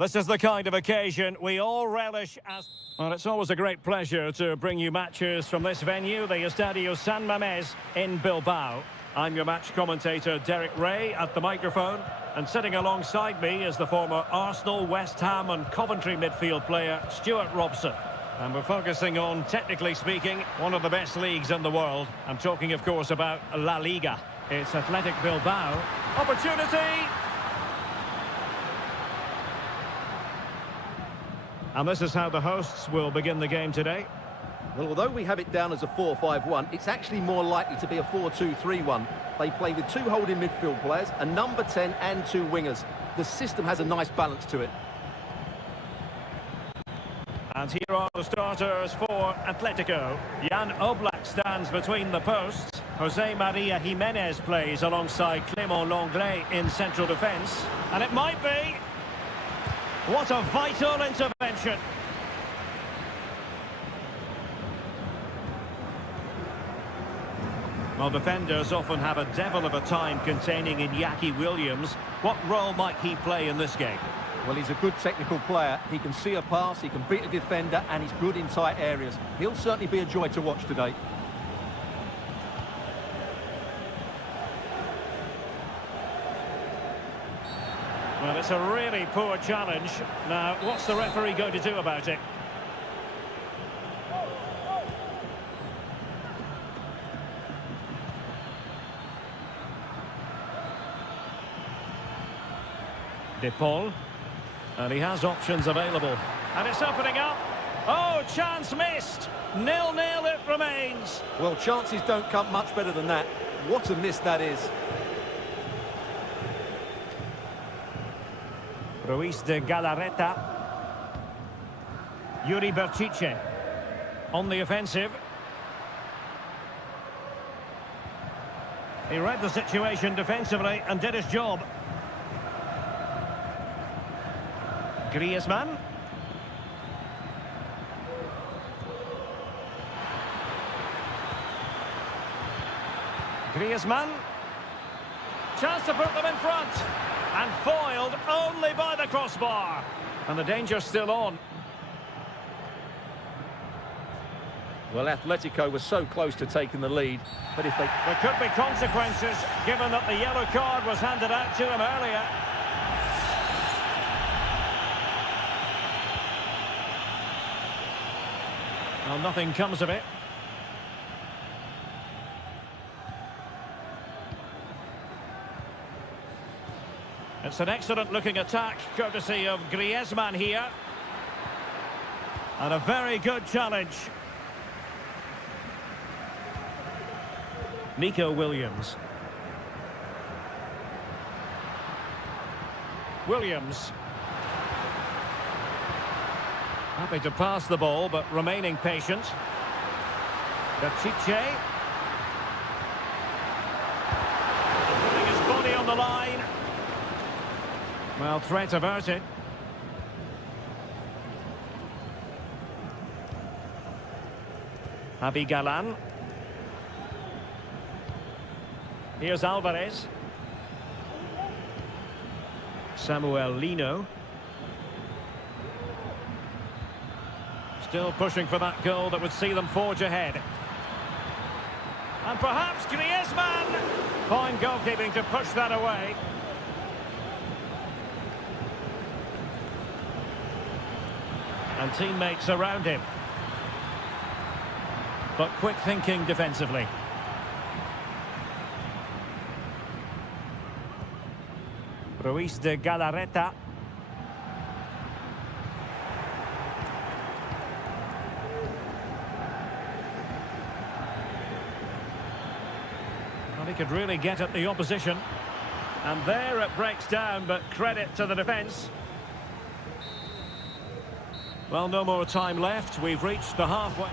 This is the kind of occasion we all relish as... Well, it's always a great pleasure to bring you matches from this venue, the Estadio San Mamés in Bilbao. I'm your match commentator, Derek Ray, at the microphone. And sitting alongside me is the former Arsenal, West Ham and Coventry midfield player, Stuart Robson. And we're focusing on, technically speaking, one of the best leagues in the world. I'm talking, of course, about La Liga. It's Athletic Bilbao. Opportunity! And this is how the hosts will begin the game today. Well, although we have it down as a 4-5-1, it's actually more likely to be a 4-2-3-1. They play with two holding midfield players, a number 10 and two wingers. The system has a nice balance to it. And here are the starters for Atletico. Jan Oblak stands between the posts. Jose Maria Jimenez plays alongside Clément Lenglet in central defence. And it might be... What a vital intervention. Well, defenders often have a devil of a time containing Iñaki Williams. What role might he play in this game? Well, he's a good technical player. He can see a pass, he can beat a defender, and he's good in tight areas. He'll certainly be a joy to watch today. Well, it's a really poor challenge. Now, what's the referee going to do about it? De Paul. And he has options available. And it's opening up. Oh, chance missed. 0-0 it remains. Well, chances don't come much better than that. What a miss that is. Ruiz de Galarreta. Yuri Berchiche on the offensive. He read the situation defensively and did his job. Griezmann. Griezmann. Chance to put them in front. And foiled only by the crossbar. And the danger's still on. Well, Atletico was so close to taking the lead, but if they... There could be consequences, given that the yellow card was handed out to him earlier. Well, nothing comes of it. It's an excellent-looking attack, courtesy of Griezmann here. And a very good challenge. Nico Williams. Williams. Happy to pass the ball, but remaining patient. Berchiche. Putting his body on the line. Well, threat averted. Javi Galan. Here's Alvarez. Samuel Lino. Still pushing for that goal that would see them forge ahead. And perhaps Griezmann. Fine goalkeeping to push that away. And teammates around him. But quick thinking defensively. Ruiz de Galarreta. Well, he could really get at the opposition. And there it breaks down, but credit to the defence. Well, no more time left. We've reached the halfway.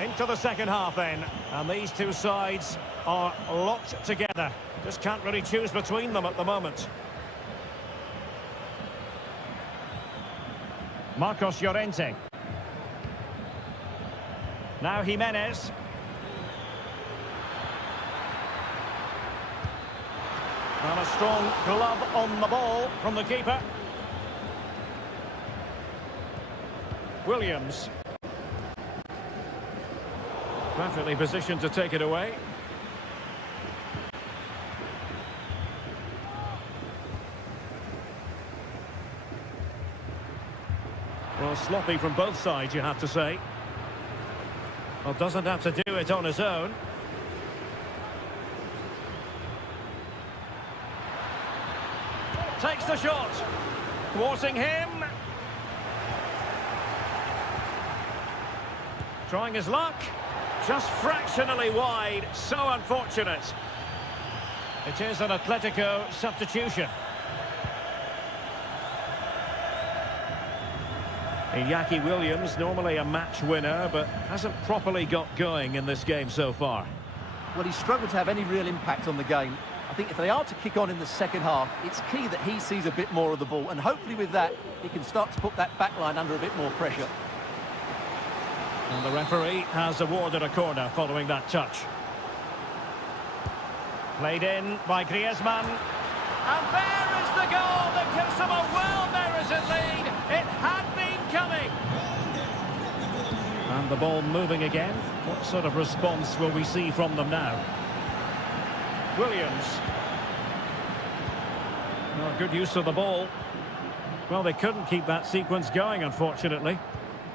Into the second half then. And these two sides are locked together. Just can't really choose between them at the moment. Marcos Llorente. Now Jimenez. And a strong glove on the ball from the keeper. Williams. Perfectly positioned to take it away. Well, sloppy from both sides, you have to say. Well, doesn't have to do it on his own. Takes the shot. Thwarting him. Trying his luck. Just fractionally wide. So unfortunate. It is an Atletico substitution. Iñaki Williams, normally a match winner, but hasn't properly got going in this game so far. Well, he's struggled to have any real impact on the game. I think if they are to kick on in the second half, it's key that he sees a bit more of the ball, and hopefully with that, he can start to put that back line under a bit more pressure. And the referee has awarded a corner following that touch. Played in by Griezmann. And there is the goal that gives them a well-merited lead. It had been coming. And the ball moving again. What sort of response will we see from them now? Williams. Oh, good use of the ball. Well, they couldn't keep that sequence going, unfortunately.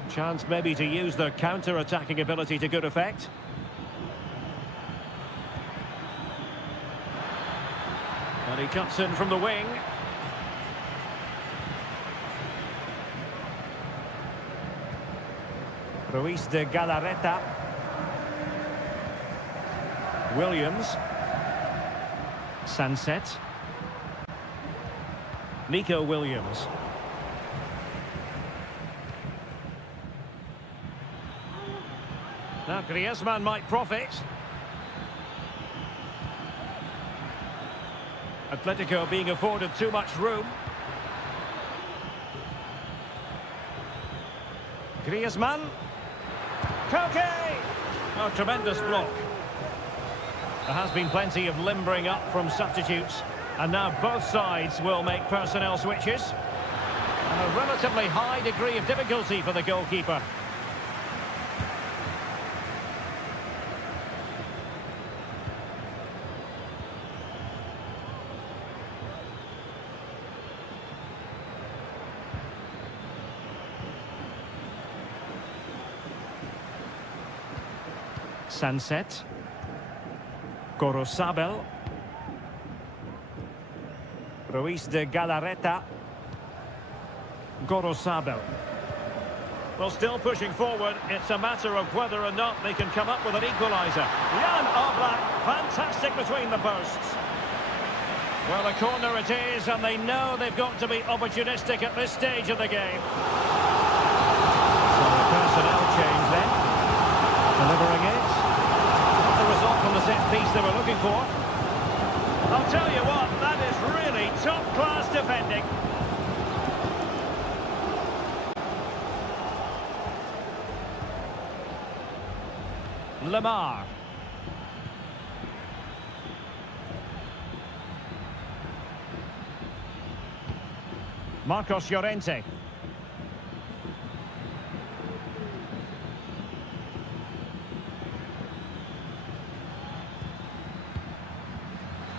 Chance maybe to use their counter-attacking ability to good effect. And he cuts in from the wing. Ruiz de Galarreta. Williams. Sunset. Nico Williams. Now Griezmann might profit. Atletico being afforded too much room. Griezmann. Koke! Oh, tremendous block. There has been plenty of limbering up from substitutes. And now both sides will make personnel switches. And a relatively high degree of difficulty for the goalkeeper. Sunset. Gorosabel. Ruiz de Galarreta. Gorosabel. Well, still pushing forward. It's a matter of whether or not they can come up with an equaliser. Jan Oblak, fantastic between the posts. Well, a corner it is, and they know they've got to be opportunistic at this stage of the game. So a personnel change then. Delivering it. Not the result from the set piece they were looking for. I'll tell you what, that is really top-class defending. Lemar. Marcos Llorente.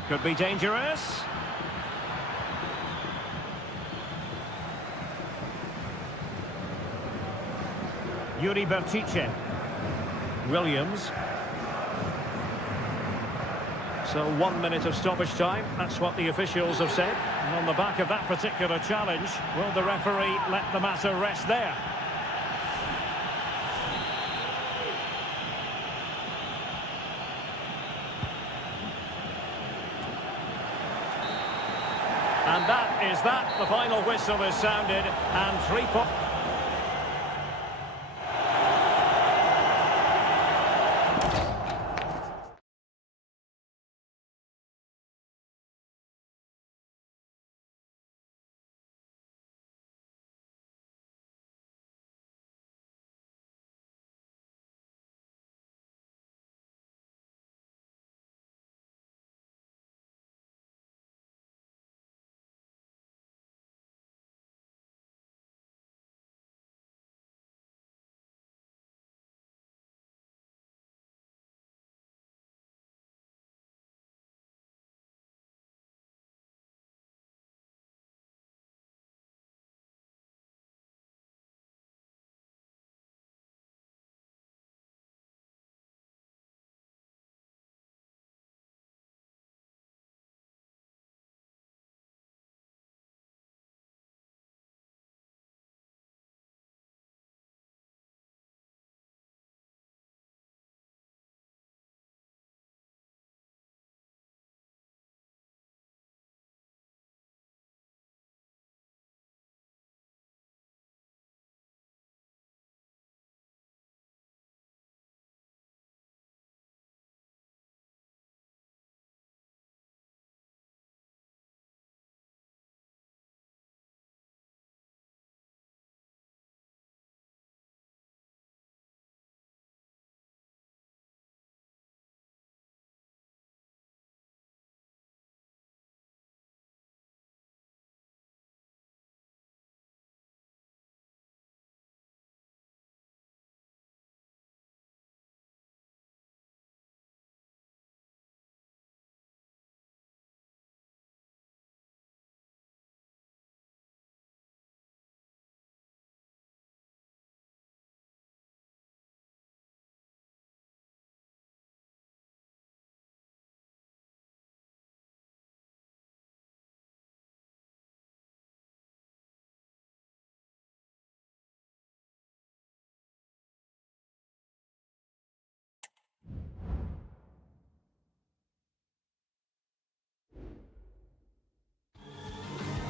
Could be dangerous. Yuri Bertice. Williams. So 1 minute of stoppage time. That's what the officials have said. And on the back of that particular challenge, will the referee let the matter rest there? And that is that. The final whistle is sounded, and 3 points.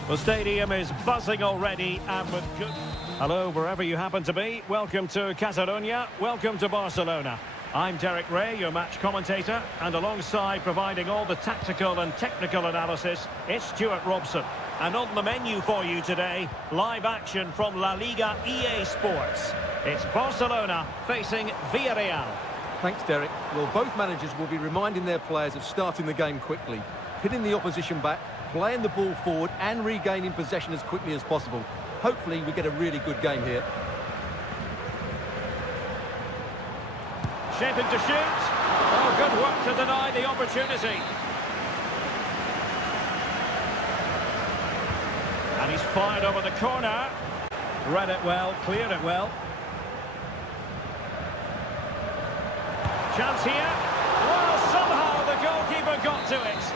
The stadium is buzzing already and with good... Hello, wherever you happen to be. Welcome to Catalonia. Welcome to Barcelona. I'm Derek Ray, your match commentator, and alongside providing all the tactical and technical analysis, it's Stuart Robson. And on the menu for you today, live action from La Liga EA Sports. It's Barcelona facing Villarreal. Thanks, Derek. Well, both managers will be reminding their players of starting the game quickly, hitting the opposition back, playing the ball forward and regaining possession as quickly as possible. Hopefully we get a really good game here. Shaping to shoot. Oh, good work to deny the opportunity. And he's fired over the corner. Read it well, cleared it well. Chance here. Well, somehow the goalkeeper got to it.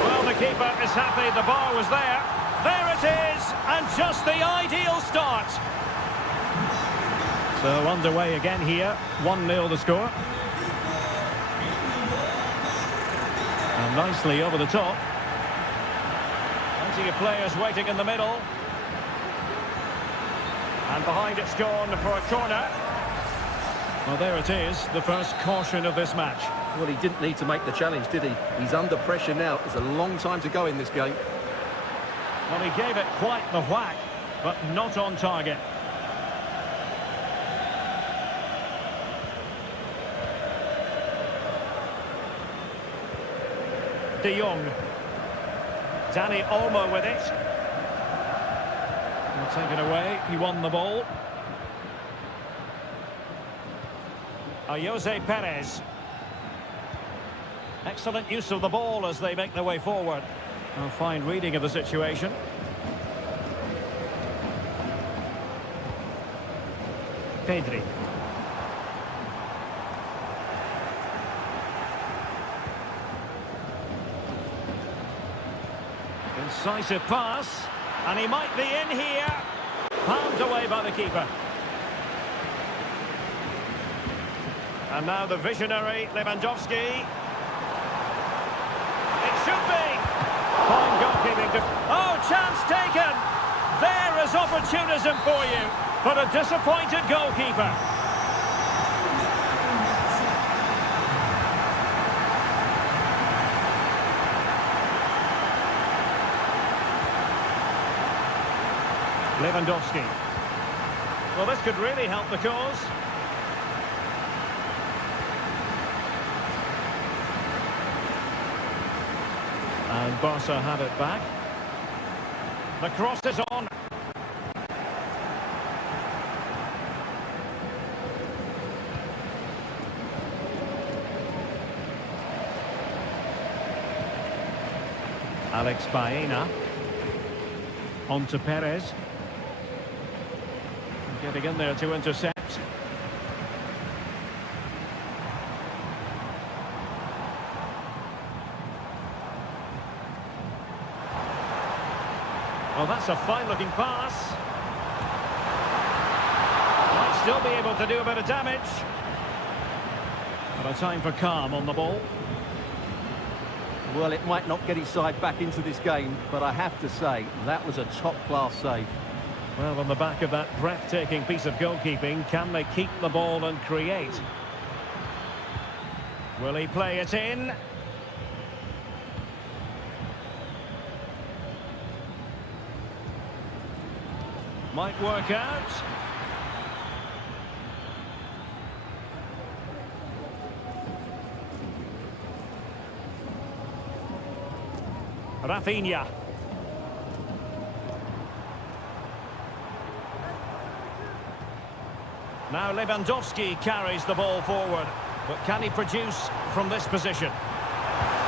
Well, the keeper is happy the bar was there. There it is, and just the ideal start. So underway again here, 1-0 the score. And nicely over the top. Plenty of players waiting in the middle. And behind it's gone for a corner. Well, there it is, the first caution of this match. Well, he didn't need to make the challenge, did he? He's under pressure now. There's a long time to go in this game. Well, he gave it quite the whack, but not on target. De Jong. Danny Olmo with it. He'll take it away. He won the ball. Jose Perez. Excellent use of the ball as they make their way forward. A fine reading of the situation. Pedri. Incisive pass. And he might be in here. Palmed away by the keeper. And now the visionary Lewandowski. It should be. Fine goalkeeping. Oh, chance taken. There is opportunism for you. But a disappointed goalkeeper. Lewandowski. Well, this could really help the cause. And Barca have it back. The cross is on. Alex Baena. On to Perez. Getting in there to intercept. Well, that's a fine-looking pass. Might still be able to do a bit of damage. But a time for calm on the ball. Well, it might not get his side back into this game, but I have to say, that was a top-class save. Well, on the back of that breathtaking piece of goalkeeping, can they keep the ball and create? Will he play it in? Might work out. Rafinha. Now Lewandowski carries the ball forward. But can he produce from this position?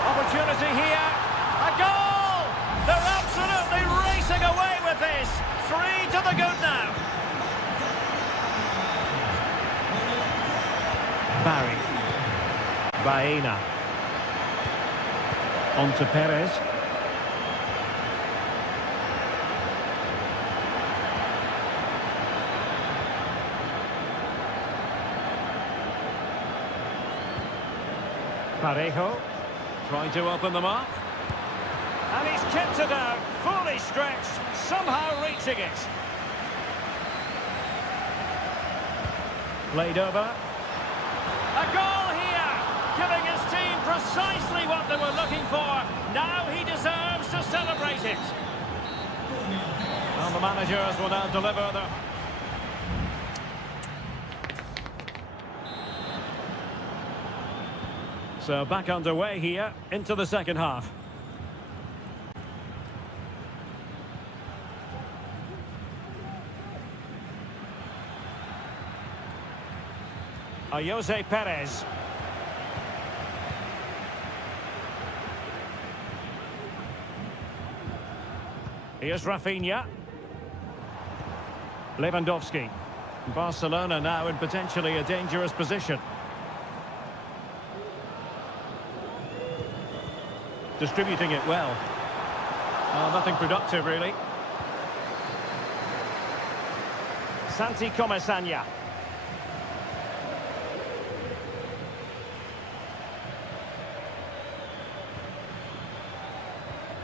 Opportunity here. A goal! They're absolutely racing away with this. 3 to the good now. Barry. Baena. On to Perez. Parejo. Trying to open them up. And he's kept it out, fully stretched, somehow reaching it. Played over. A goal here, giving his team precisely what they were looking for. Now he deserves to celebrate it. Well, the managers will now deliver the... So back underway here, into the second half. Jose Perez. Here's Rafinha. Lewandowski. Barcelona now in potentially a dangerous position. Distributing it well. Oh, nothing productive, really. Santi Comesaña.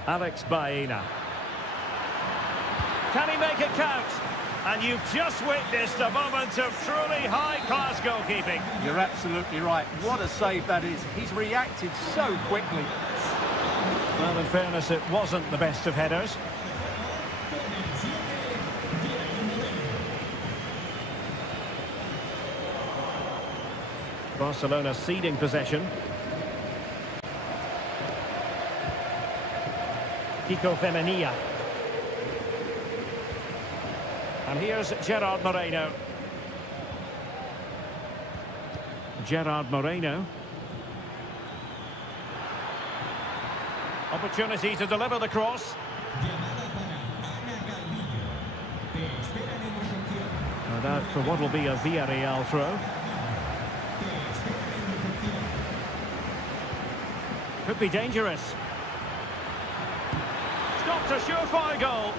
Alex Baena. Can he make it count? And you've just witnessed a moment of truly high-class goalkeeping. You're absolutely right. What a save that is. He's reacted so quickly. Well, in fairness, it wasn't the best of headers. Barcelona ceding possession. Kiko Femenia. And here's Gerard Moreno. Gerard Moreno. Opportunity to deliver the cross. And out for what will be a Villarreal throw. Could be dangerous. Stopped a surefire goal.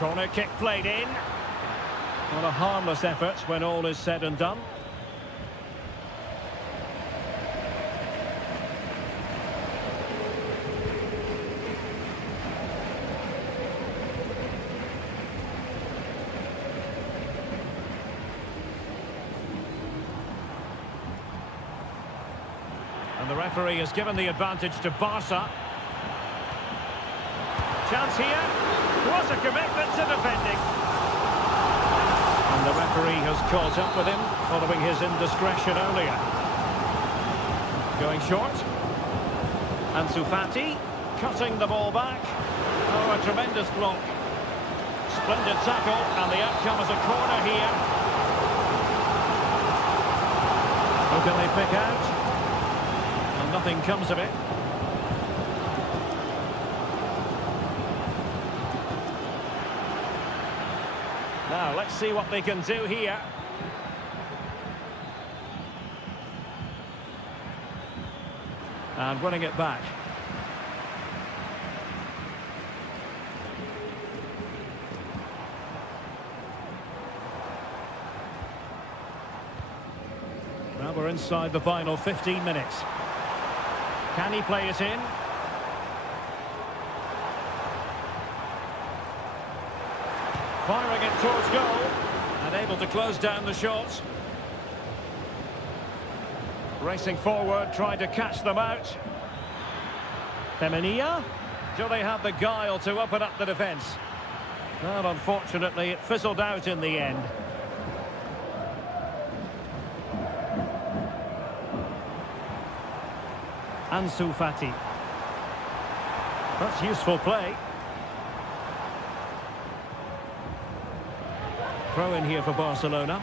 Corner kick played in. Not a harmless effort when all is said and done. And the referee has given the advantage to Barca. Chance here. What a commitment to defending. And the referee has caught up with him following his indiscretion earlier. Going short. Ansu Fati cutting the ball back. Oh, a tremendous block. Splendid tackle, and the outcome is a corner here. Who can they pick out? And nothing comes of it. Now, let's see what they can do here. And winning it back. Well, we're inside the final 15 minutes. Can he play it in? Firing it towards goal, and able to close down the shots. Racing forward, trying to catch them out. Femenia. Do they have the guile to open up the defence? Well, unfortunately, it fizzled out in the end. Ansu Fati. That's useful play. Throw in here for Barcelona.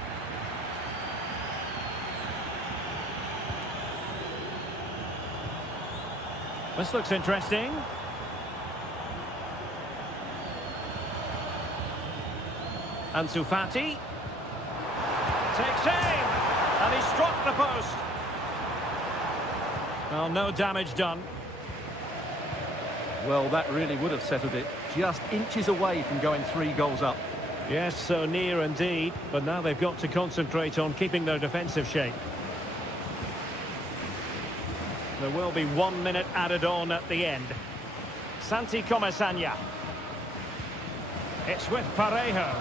This looks interesting. Ansu Fati. Takes aim. And he struck the post. Well, no damage done. Well, that really would have settled it. Just inches away from going 3 goals up. Yes, so near indeed, but now they've got to concentrate on keeping their defensive shape. There will be 1 minute added on at the end. Santi Comesaña. It's with Parejo.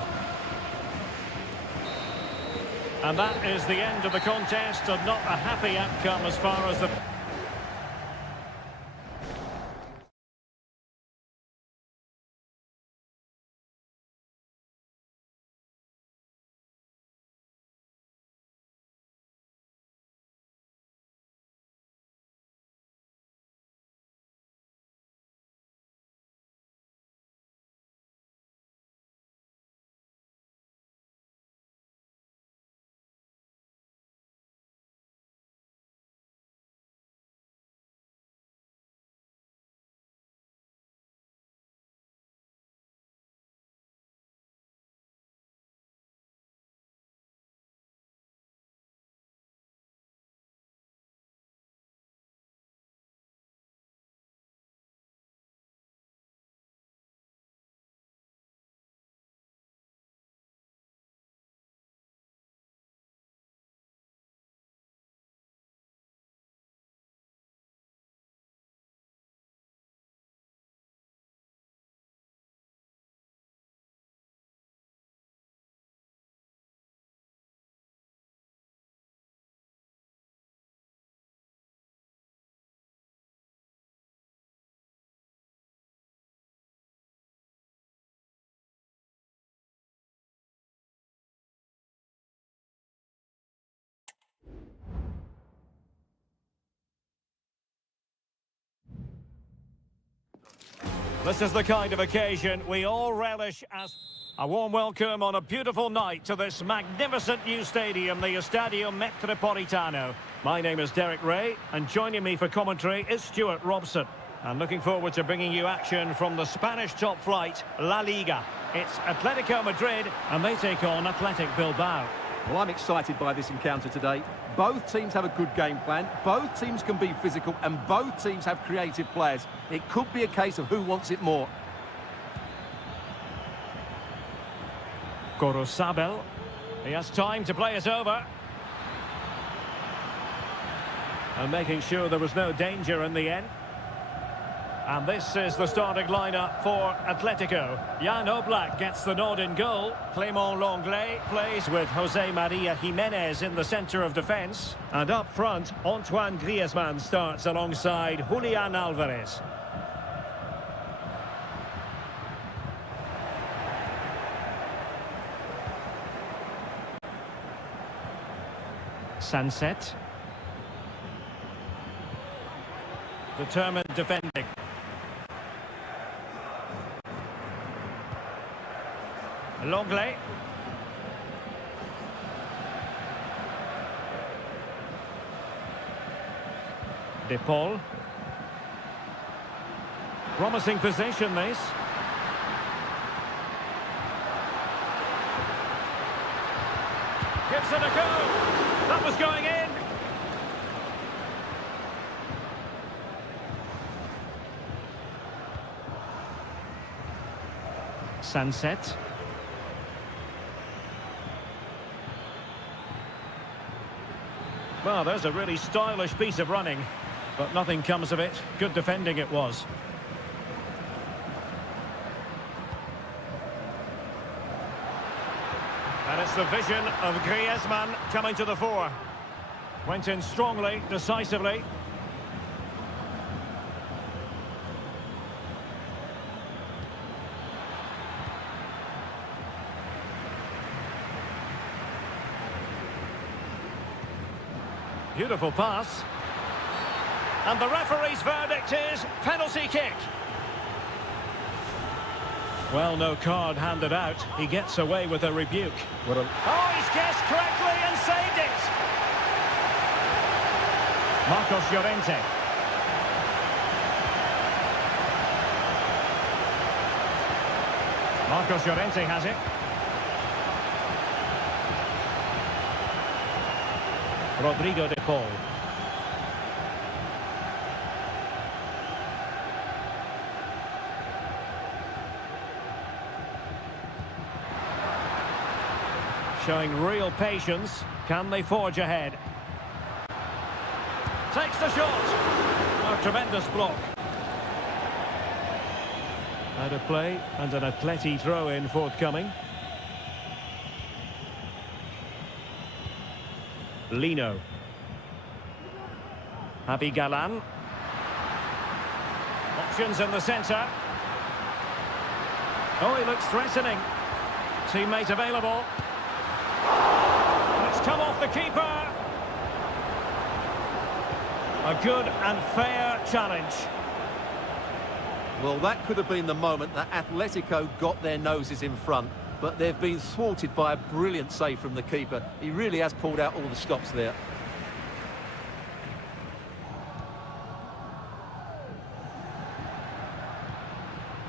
And that is the end of the contest, and not a happy outcome as far as the... This is the kind of occasion we all relish as... A warm welcome on a beautiful night to this magnificent new stadium, the Estadio Metropolitano. My name is Derek Ray, and joining me for commentary is Stuart Robson. I'm looking forward to bringing you action from the Spanish top flight, La Liga. It's Atletico Madrid, and they take on Athletic Bilbao. Well, I'm excited by this encounter today. Both teams have a good game plan, both teams can be physical, and both teams have creative players. It could be a case of who wants it more. Gorosabel. He has time to play it over. And making sure there was no danger in the end. And this is the starting lineup for Atletico. Jan Oblak gets the nod in goal. Clément Lenglet plays with Jose Maria Jimenez in the centre of defence. And up front, Antoine Griezmann starts alongside Julian Alvarez. Sunset. Determined defending. Lenglet. De Paul. Promising position, this. Gives it a go. That was going in. Sunset. Well, there's a really stylish piece of running, but nothing comes of it. Good defending it was. And it's the vision of Griezmann coming to the fore. Went in strongly, decisively. Beautiful pass. And the referee's verdict is penalty kick. Well, no card handed out. He gets away with a rebuke. Oh, he's guessed correctly and saved it. Marcos Llorente. Marcos Llorente has it. Rodrigo de Paul. Showing real patience. Can they forge ahead? Takes the shot. Oh, tremendous block. Out of play and an atleti throw-in forthcoming. Lino. Javi Galan. Options in the centre. Oh, he looks threatening. Teammate available. It's come off the keeper. A good and fair challenge. Well, that could have been the moment that Atletico got their noses in front, but they've been thwarted by a brilliant save from the keeper. He really has pulled out all the stops there.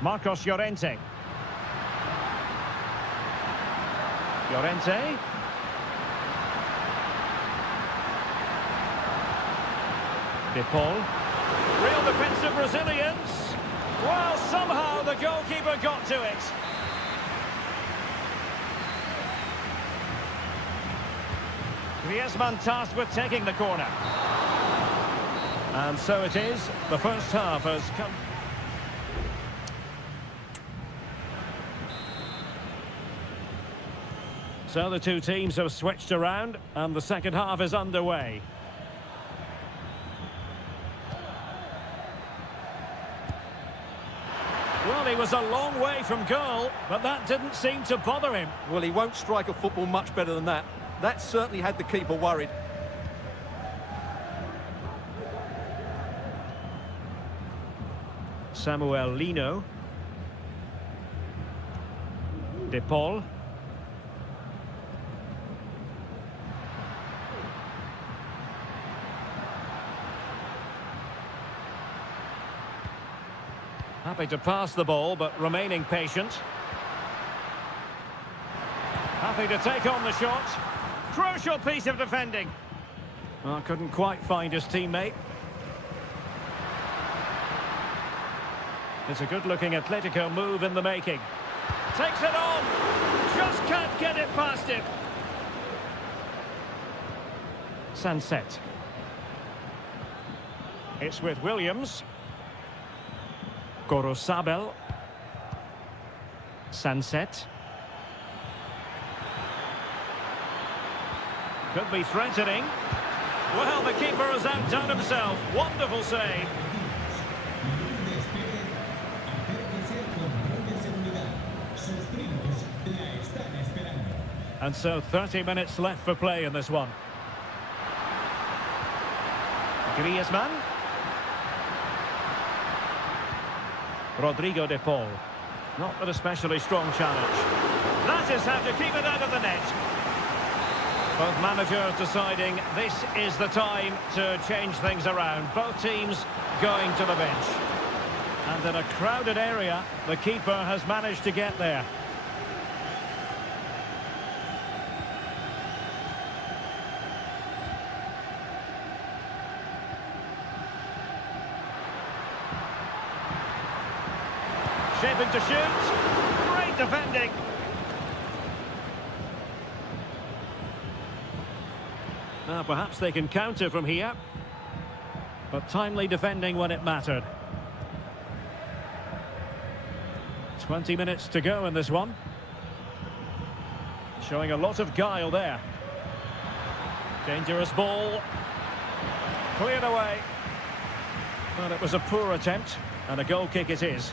Marcos Llorente. Llorente. De Paul. Real defensive resilience. Well, somehow the goalkeeper got to it. Griezmann tasked with taking the corner. And so it is. The first half has come. So the two teams have switched around and the second half is underway. Well, he was a long way from goal, but that didn't seem to bother him. Well, he won't strike a football much better than that. That certainly had the keeper worried. Samuel Lino. De Paul. Happy to pass the ball, but remaining patient. Happy to take on the shot. Crucial piece of defending. Well, couldn't quite find his teammate. It's a good-looking Atletico move in the making. Takes it on. Just can't get it past him. Sunset. It's with Williams. Gorosabel. Sunset. Could be threatening. Well, the keeper has outdone himself. Wonderful save. And so 30 minutes left for play in this one. Griezmann. Rodrigo de Paul. Not an especially strong challenge. That is how to keep it out of the net. Both managers deciding this is the time to change things around. Both teams going to the bench. And in a crowded area, the keeper has managed to get there. Shaping to shoot. Great defending. Now perhaps they can counter from here. But timely defending when it mattered. 20 minutes to go in this one. Showing a lot of guile there. Dangerous ball. Cleared away. Well, it was a poor attempt, and a goal kick it is.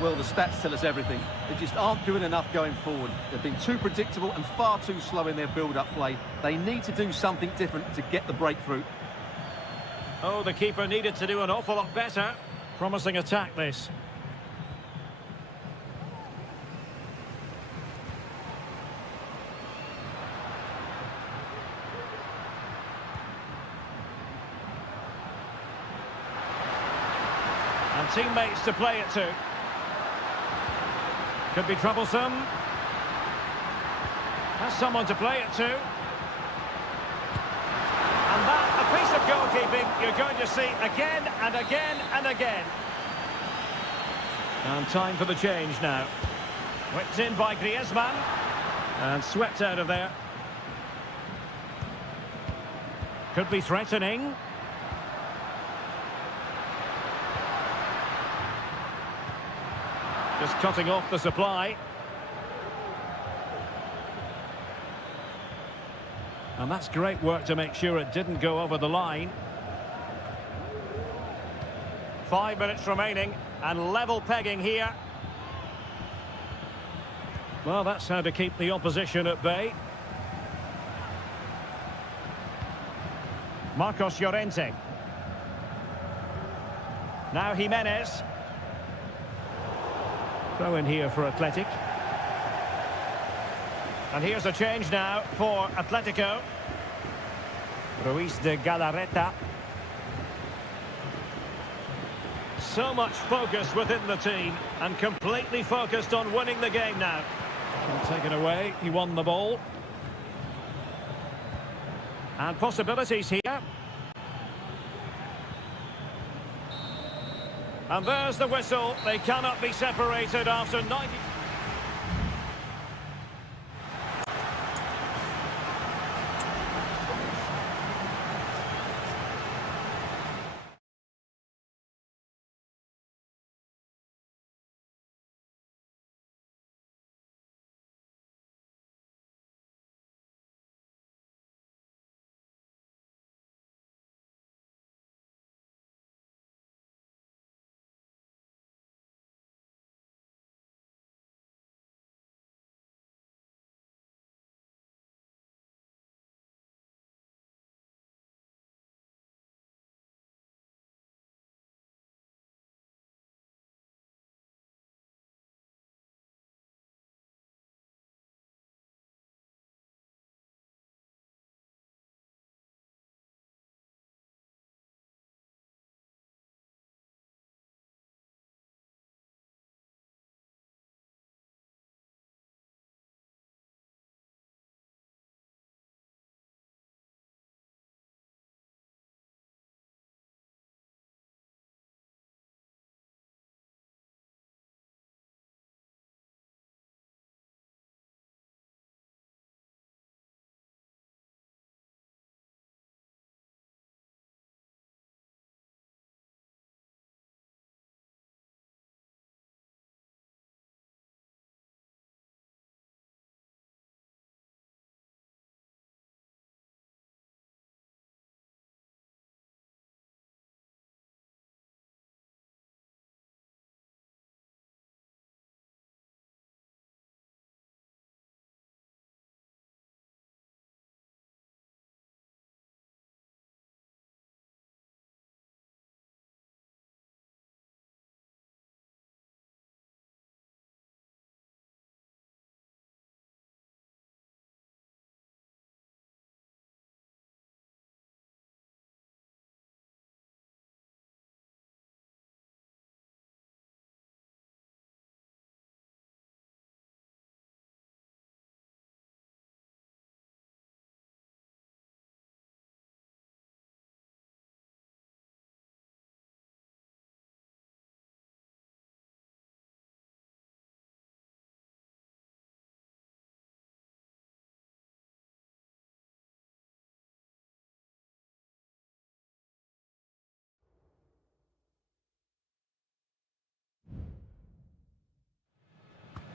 Well, the stats tell us everything. They just aren't doing enough going forward. They've been too predictable and far too slow in their build-up play. They need to do something different to get the breakthrough. Oh, the keeper needed to do an awful lot better. Promising attack, this. And teammates to play it to. Could be troublesome. Has someone to play it to. And that, a piece of goalkeeping you're going to see again and again and again. And time for the change now. Whipped in by Griezmann. And swept out of there. Could be threatening. Just cutting off the supply. And that's great work to make sure it didn't go over the line. 5 minutes remaining and level pegging here. Well, that's how to keep the opposition at bay. Marcos Llorente. Now Jimenez. Throw in here for Athletic. And here's a change now for Atletico. Ruiz de Galarreta. So much focus within the team and completely focused on winning the game now. Taken away, he won the ball. And possibilities here. And there's the whistle. They cannot be separated after 90...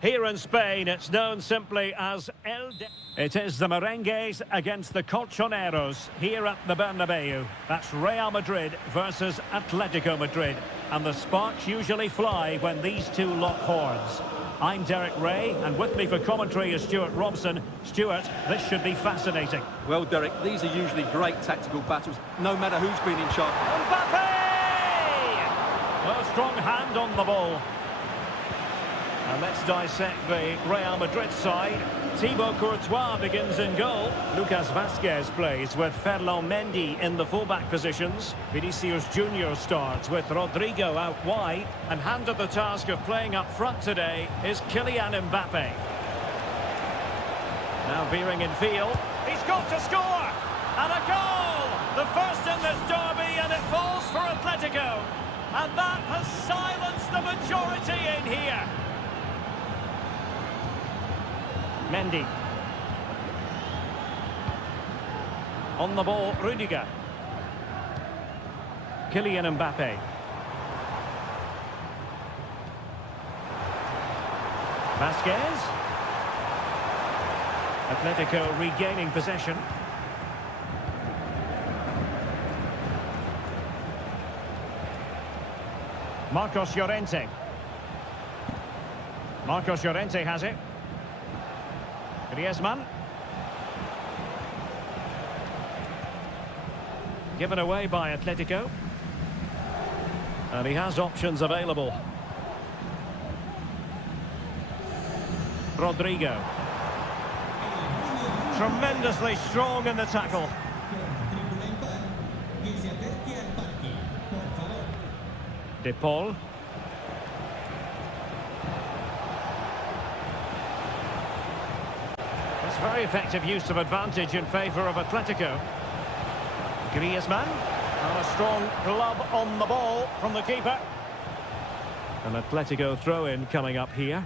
Here in Spain, it's known simply as It is the Merengues against the Colchoneros here at the Bernabeu. That's Real Madrid versus Atletico Madrid. And the sparks usually fly when these two lock horns. I'm Derek Ray, and with me for commentary is Stuart Robson. Stuart, this should be fascinating. Well, Derek, these are usually great tactical battles, no matter who's been in charge. Mbappe! A strong hand on the ball. And let's dissect the Real Madrid side. Thibaut Courtois begins in goal. Lucas Vazquez plays with Ferland Mendy in the fullback positions. Vinicius Junior starts with Rodrigo out wide. And handed the task of playing up front today is Kylian Mbappe. Now veering in field. He's got to score! And a goal! The first in this derby, and it falls for Atletico. And that has silenced the majority in here. Mendy. On the ball, Rudiger. Kylian Mbappe. Vasquez. Atletico regaining possession. Marcos Llorente. Marcos Llorente has it. Griezmann. Given away by Atletico. And he has options available. Rodrigo. Tremendously strong in the tackle. De Paul. It's very effective use of advantage in favour of Atletico. Griezmann. And a strong glove on the ball from the keeper. An Atletico throw-in coming up here.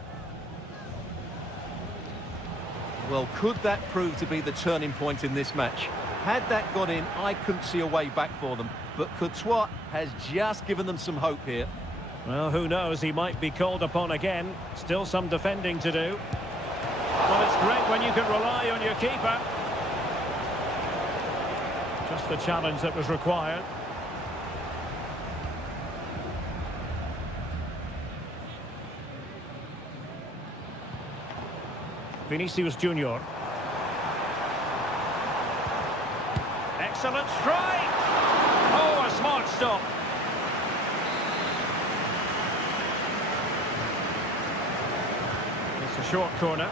Well, could that prove to be the turning point in this match? Had that got in, I couldn't see a way back for them. But Courtois has just given them some hope here. Well, who knows? He might be called upon again. Still some defending to do. Well, it's great when you can rely on your keeper. Just the challenge that was required. Vinicius Junior. Excellent strike! Oh, a smart stop. It's a short corner.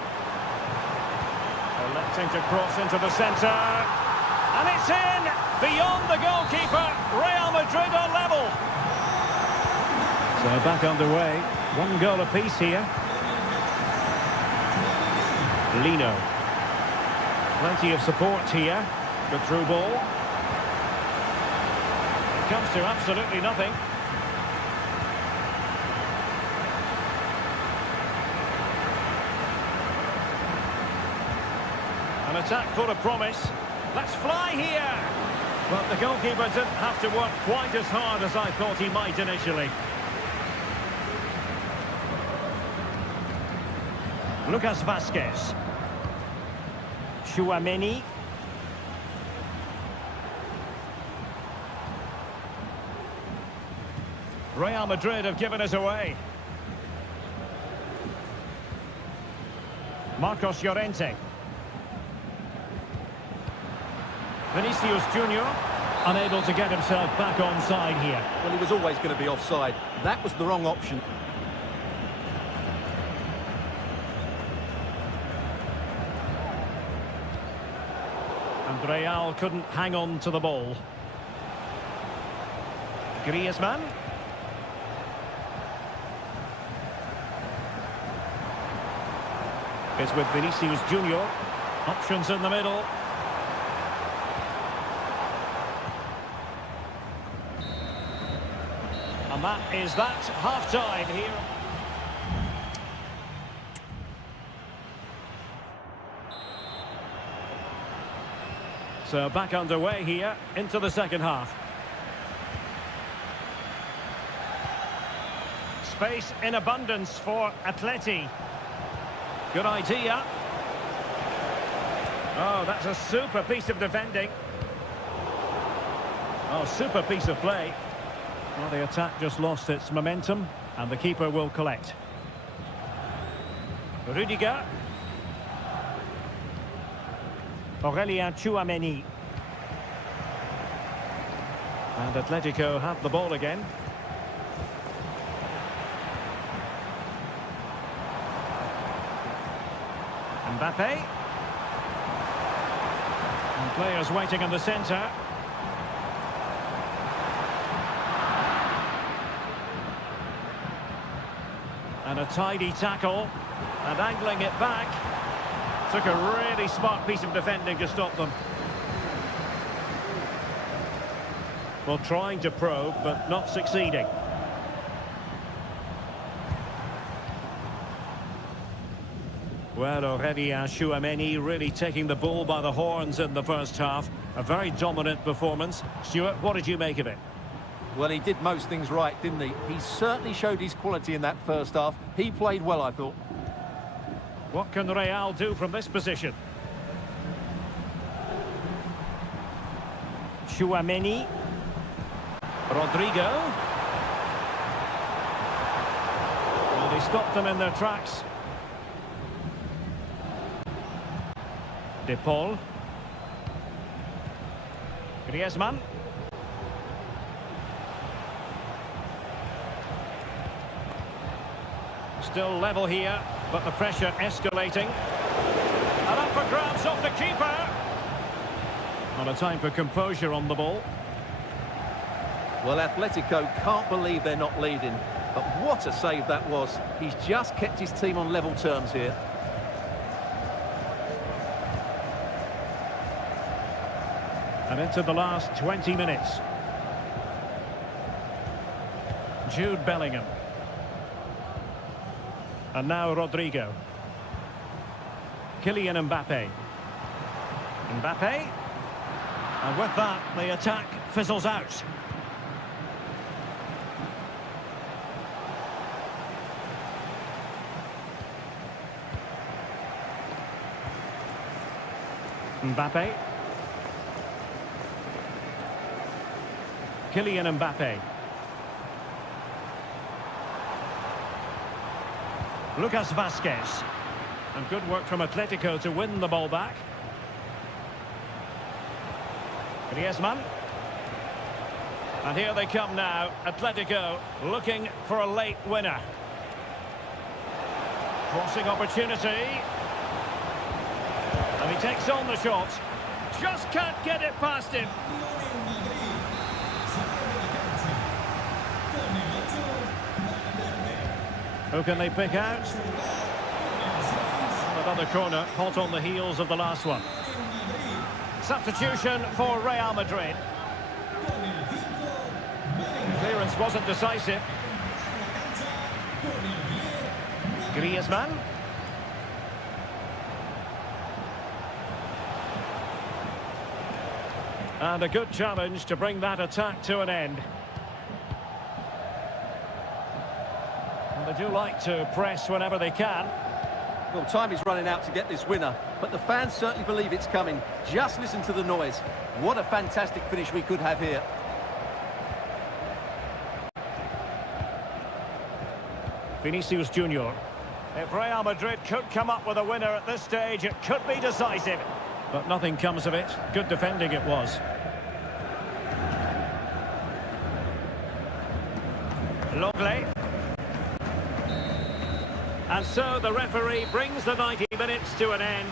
Electing to cross into the centre. And it's in! Beyond the goalkeeper. Real Madrid on level. So back underway. One goal apiece here. Lino. Plenty of support here. Good through ball. It comes to absolutely nothing. An attack full of promise. Let's fly here! But the goalkeeper didn't have to work quite as hard as I thought he might initially. Lucas Vasquez. Tchouaméni. Real Madrid have given us away. Marcos Llorente. Vinicius Junior, unable to get himself back onside here. Well, he was always going to be offside. That was the wrong option. And Real couldn't hang on to the ball. Griezmann. It's with Vinicius Junior. Options in the middle. And that is that half-time here. So back underway here into the second half. Space in abundance for Atleti. Good idea. Oh, that's a super piece of defending. Oh, super piece of play. Well, the attack just lost its momentum, and the keeper will collect. Rudiger. Aurelien Tchouaméni. And Atletico have the ball again. Mbappe. And players waiting in the centre. And a tidy tackle. And angling it back. Took a really smart piece of defending to stop them. Well, trying to probe, but not succeeding. Well, already Tchouaméni really taking the bull by the horns in the first half. A very dominant performance. Stuart, what did you make of it? Well, he did most things right, didn't he? He certainly showed his quality in that first half. He played well, I thought. What can Real do from this position? Chouameni. Rodrigo. Well, they stopped them in their tracks. De Paul. Griezmann. Still level here, but the pressure escalating. And up for grabs off the keeper. Not a time for composure on the ball. Well, Atletico can't believe they're not leading. But what a save that was. He's just kept his team on level terms here. And into the last 20 minutes. Jude Bellingham. And now Rodrigo. Kylian Mbappe. Mbappe. And with that, the attack fizzles out. Mbappe. Kylian Mbappe. Lucas Vazquez. And good work from Atletico to win the ball back. Griezmann. And here they come now. Atletico looking for a late winner. Crossing opportunity. And he takes on the shot. Just can't get it past him. Who can they pick out? Another corner, hot on the heels of the last one. Substitution for Real Madrid. Clearance wasn't decisive. Griezmann. And a good challenge to bring that attack to an end. And they do like to press whenever they can. Well, time is running out to get this winner, but the fans certainly believe it's coming. Just listen to the noise. What a fantastic finish we could have here. Vinicius Junior. If Real Madrid could come up with a winner at this stage, it could be decisive. But nothing comes of it. Good defending it was. Longley. And so the referee brings the 90 minutes to an end.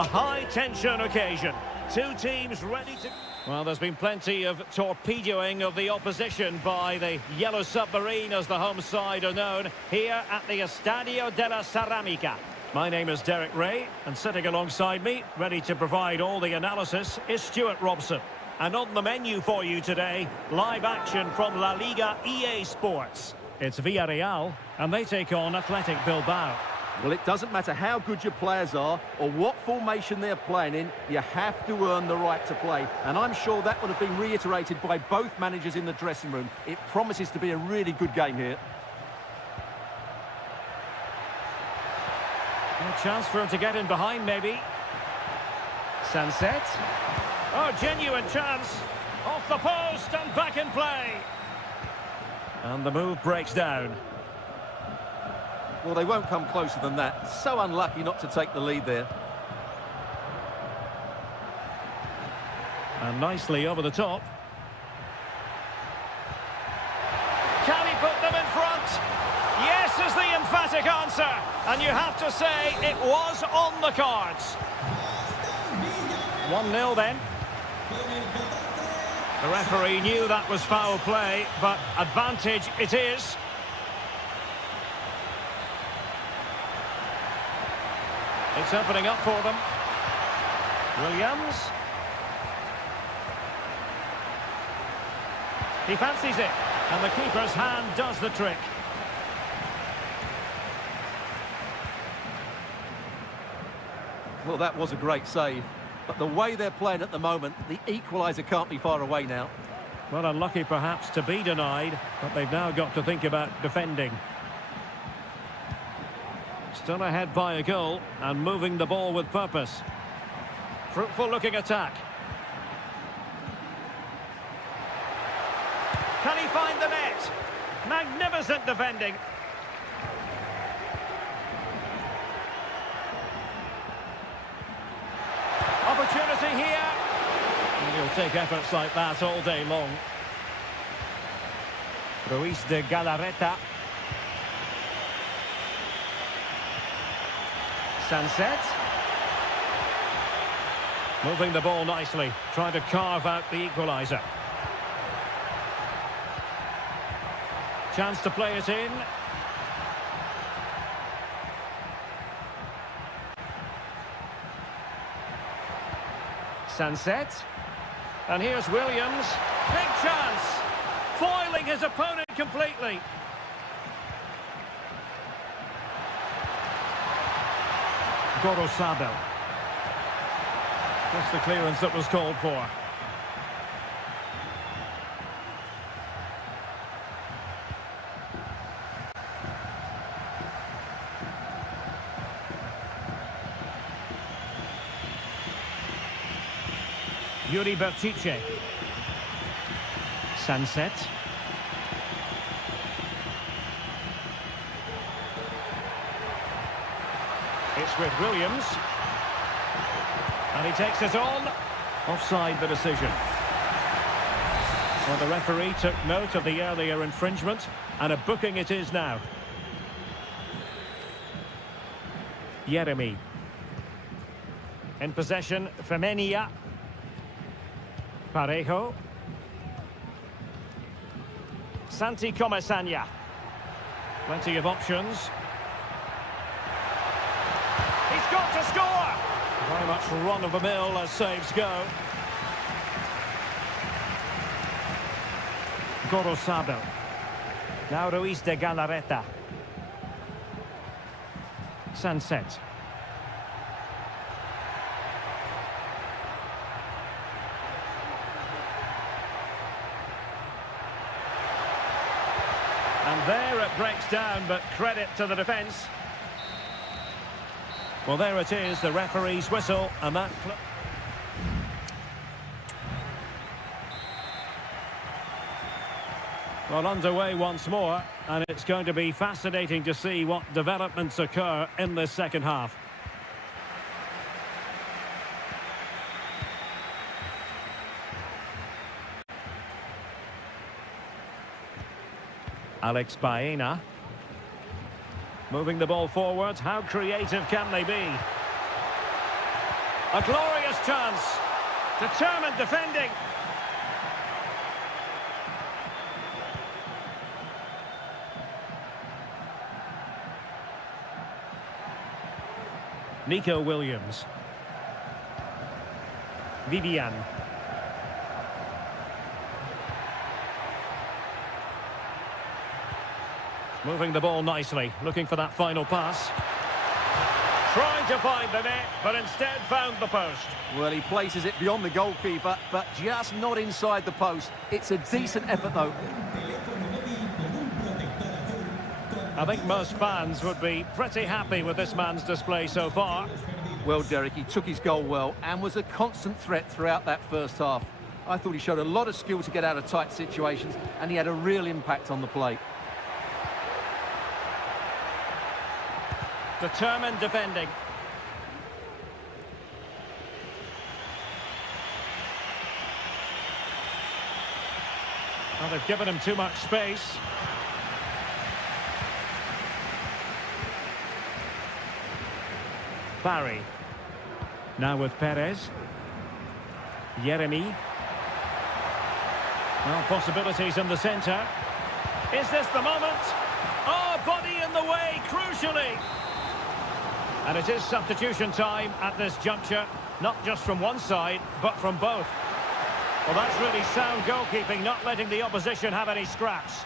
A high-tension occasion. Two teams ready to... Well, there's been plenty of torpedoing of the opposition by the Yellow Submarine, as the home side are known, here at the Estadio de la Ceramica. My name is Derek Ray, and sitting alongside me, ready to provide all the analysis, is Stuart Robson. And on the menu for you today, live action from La Liga EA Sports. It's Villarreal, and they take on Athletic Bilbao. Well, it doesn't matter how good your players are or what formation they're playing in, you have to earn the right to play. And I'm sure that would have been reiterated by both managers in the dressing room. It promises to be a really good game here. A chance for him to get in behind, maybe. Sunset. Oh, genuine chance. Off the post and back in play. And the move breaks down. Well, they won't come closer than that. So unlucky not to take the lead there. And nicely over the top. Can he put them in front? Yes is the emphatic answer. And you have to say it was on the cards. 1-0 then. The referee knew that was foul play, but advantage it is. It's opening up for them. Williams. He fancies it, and the keeper's hand does the trick. Well, that was a great save. But the way they're playing at the moment, the equaliser can't be far away now. Well, unlucky perhaps to be denied, but they've now got to think about defending. Still ahead by a goal and moving the ball with purpose. Fruitful looking attack. Can he find the net? Magnificent defending. Opportunity here. And he'll take efforts like that all day long. Ruiz de Galarreta. Sunset. Moving the ball nicely, trying to carve out the equaliser. Chance to play it in. Sunset. And here's Williams. Big chance. Foiling his opponent completely. Gorosabel. That's the clearance that was called for. Yuri Bertice. Sunset. It's with Williams. And he takes it on. Offside the decision. Well, the referee took note of the earlier infringement, and a booking it is now. Jeremy. In possession, Femenia. Parejo. Santi Comesaña. Plenty of options. He's got to score! Very much run-of-the-mill as saves go. Gorosabel. Now Ruiz de Galarreta. Sunset. And there it breaks down, but credit to the defence. Well, there it is, the referee's whistle, and that... Well, underway once more, and it's going to be fascinating to see what developments occur in this second half. Alex Baena. Moving the ball forward. How creative can they be? A glorious chance. Determined defending. Nico Williams. Vivian. Moving the ball nicely, looking for that final pass. Trying to find the net, but instead found the post. Well, he places it beyond the goalkeeper, but just not inside the post. It's a decent effort, though. I think most fans would be pretty happy with this man's display so far. Well, Derek, he took his goal well and was a constant threat throughout that first half. I thought he showed a lot of skill to get out of tight situations, and he had a real impact on the play. Determined defending. Well, they've given him too much space. Barry. Now with Perez. Jeremy. Well, possibilities in the centre. Is this the moment? Oh, body in the way, crucially. And it is substitution time at this juncture, not just from one side, but from both. Well, that's really sound goalkeeping, not letting the opposition have any scraps.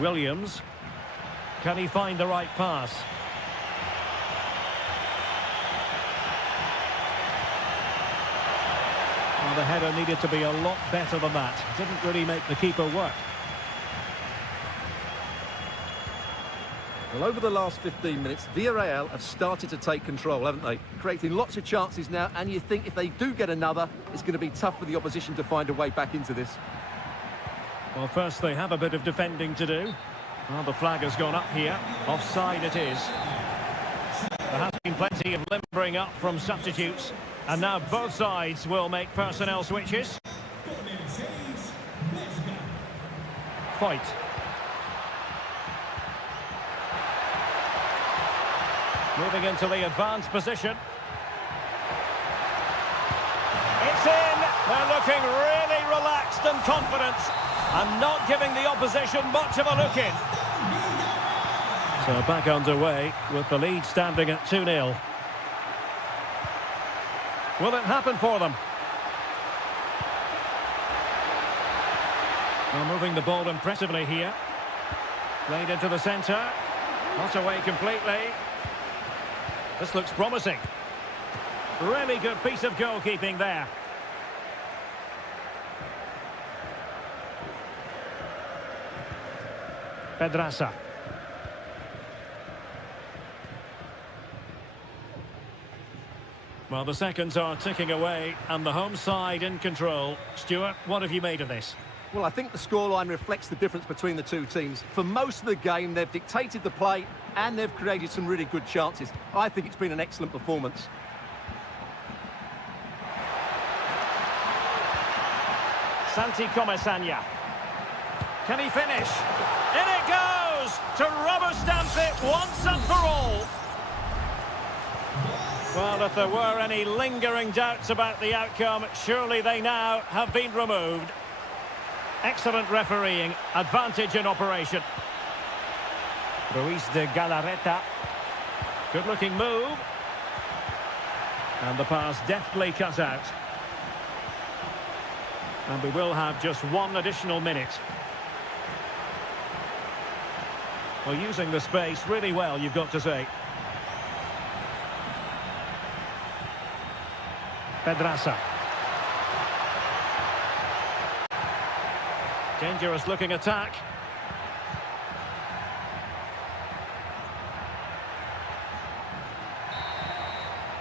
Williams. Can he find the right pass? Well, the header needed to be a lot better than that. Didn't really make the keeper work. Well, over the last 15 minutes, Villarreal have started to take control, haven't they? Creating lots of chances now, and you think if they do get another, it's going to be tough for the opposition to find a way back into this. Well, first they have a bit of defending to do. Well, the flag has gone up here. Offside it is. There has been plenty of limbering up from substitutes, and now both sides will make personnel switches. Fight. Moving into the advanced position. It's in. They're looking really relaxed and confident and not giving the opposition much of a look in. So back underway with the lead standing at 2-0. Will it happen for them? Well, moving the ball impressively here. Played into the centre. Not away completely. This looks promising. Really good piece of goalkeeping there. Pedraza. Well, the seconds are ticking away and the home side in control. Stuart, what have you made of this? Well, I think the scoreline reflects the difference between the two teams. For most of the game, they've dictated the play and they've created some really good chances. I think it's been an excellent performance. Santi Comesaña. Can he finish? In it goes! To rubber stamp it once and for all. Well, if there were any lingering doubts about the outcome, surely they now have been removed. Excellent refereeing, advantage in operation. Ruiz de Galarreta. Good-looking move. And the pass deftly cut out. And we will have just one additional minute. Well, using the space really well, you've got to say. Pedraza. Dangerous looking attack.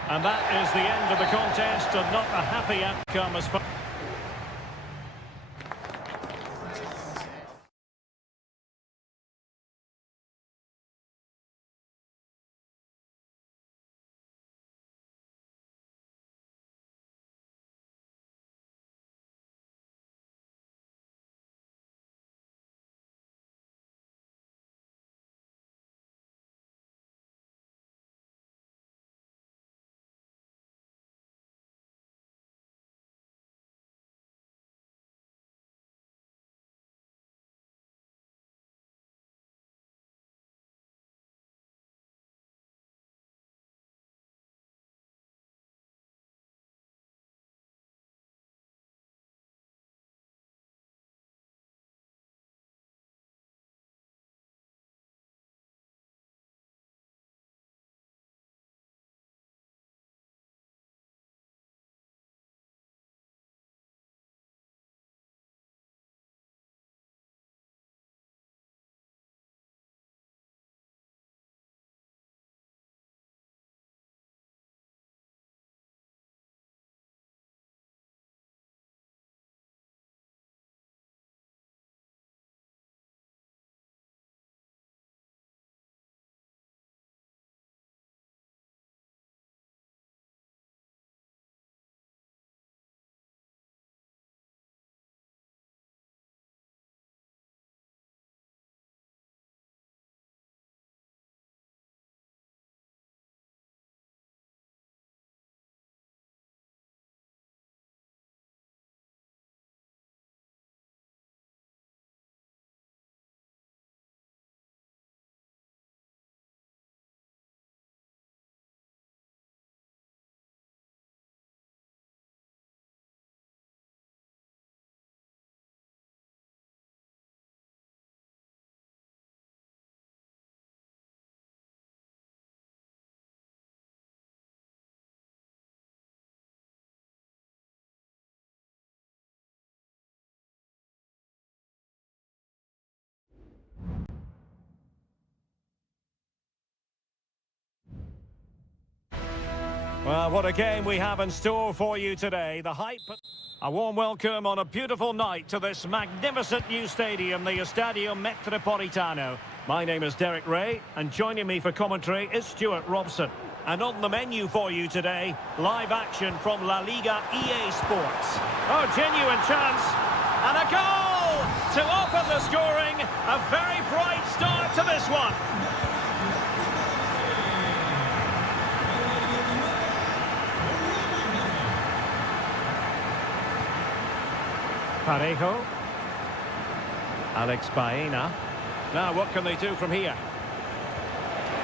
And that is the end of the contest, and not a happy outcome as far Well, what a game we have in store for you today. The hype. A warm welcome on a beautiful night to this magnificent new stadium, the Estadio Metropolitano. My name is Derek Ray, and joining me for commentary is Stuart Robson. And on the menu for you today, live action from La Liga EA Sports. Oh, genuine chance. And a goal to open the scoring. A very bright start to this one. Parejo. Alex Baena. Now, what can they do from here?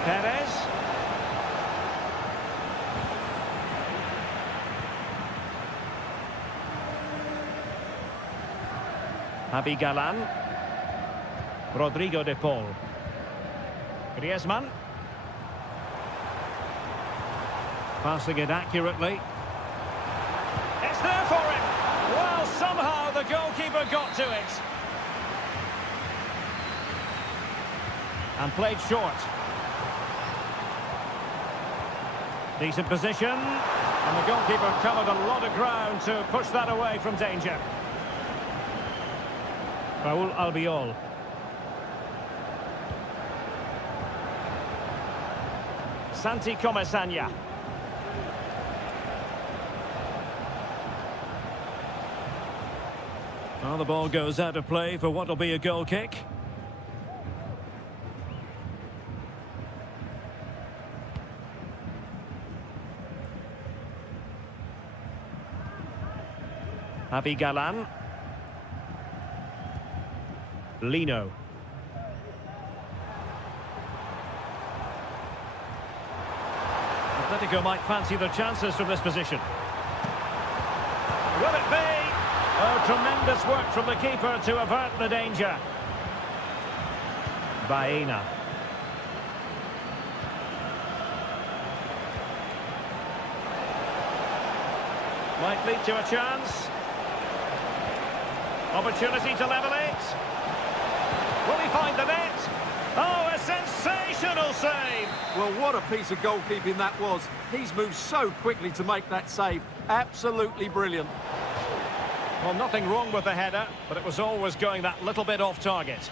Perez. Javi Galán. Rodrigo de Paul. Griezmann. Passing it accurately. It's there for him. Well, somehow the goalkeeper got to it. And played short. Decent position. And the goalkeeper covered a lot of ground to push that away from danger. Raúl Albiol. Santi Comesaña. Well, the ball goes out of play for what will be a goal kick. Javi Galán. Lino. Atletico might fancy their chances from this position. Will it be? Oh, tremendous work from the keeper to avert the danger. Baena. Might lead to a chance. Opportunity to level it. Will he find the net? Oh, a sensational save! Well, what a piece of goalkeeping that was. He's moved so quickly to make that save. Absolutely brilliant. Well, nothing wrong with the header, but it was always going that little bit off target.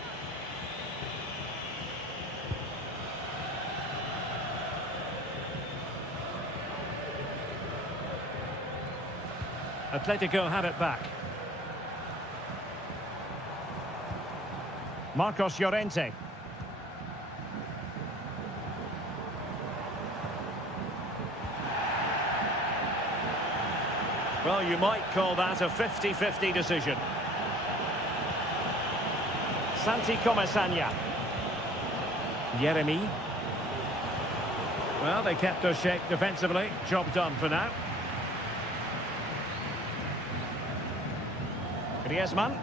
Atletico had it back. Marcos Llorente. Well, you might call that a 50-50 decision. Santi Comesaña. Yeremi. Well, they kept their shape defensively. Job done for now. Griezmann.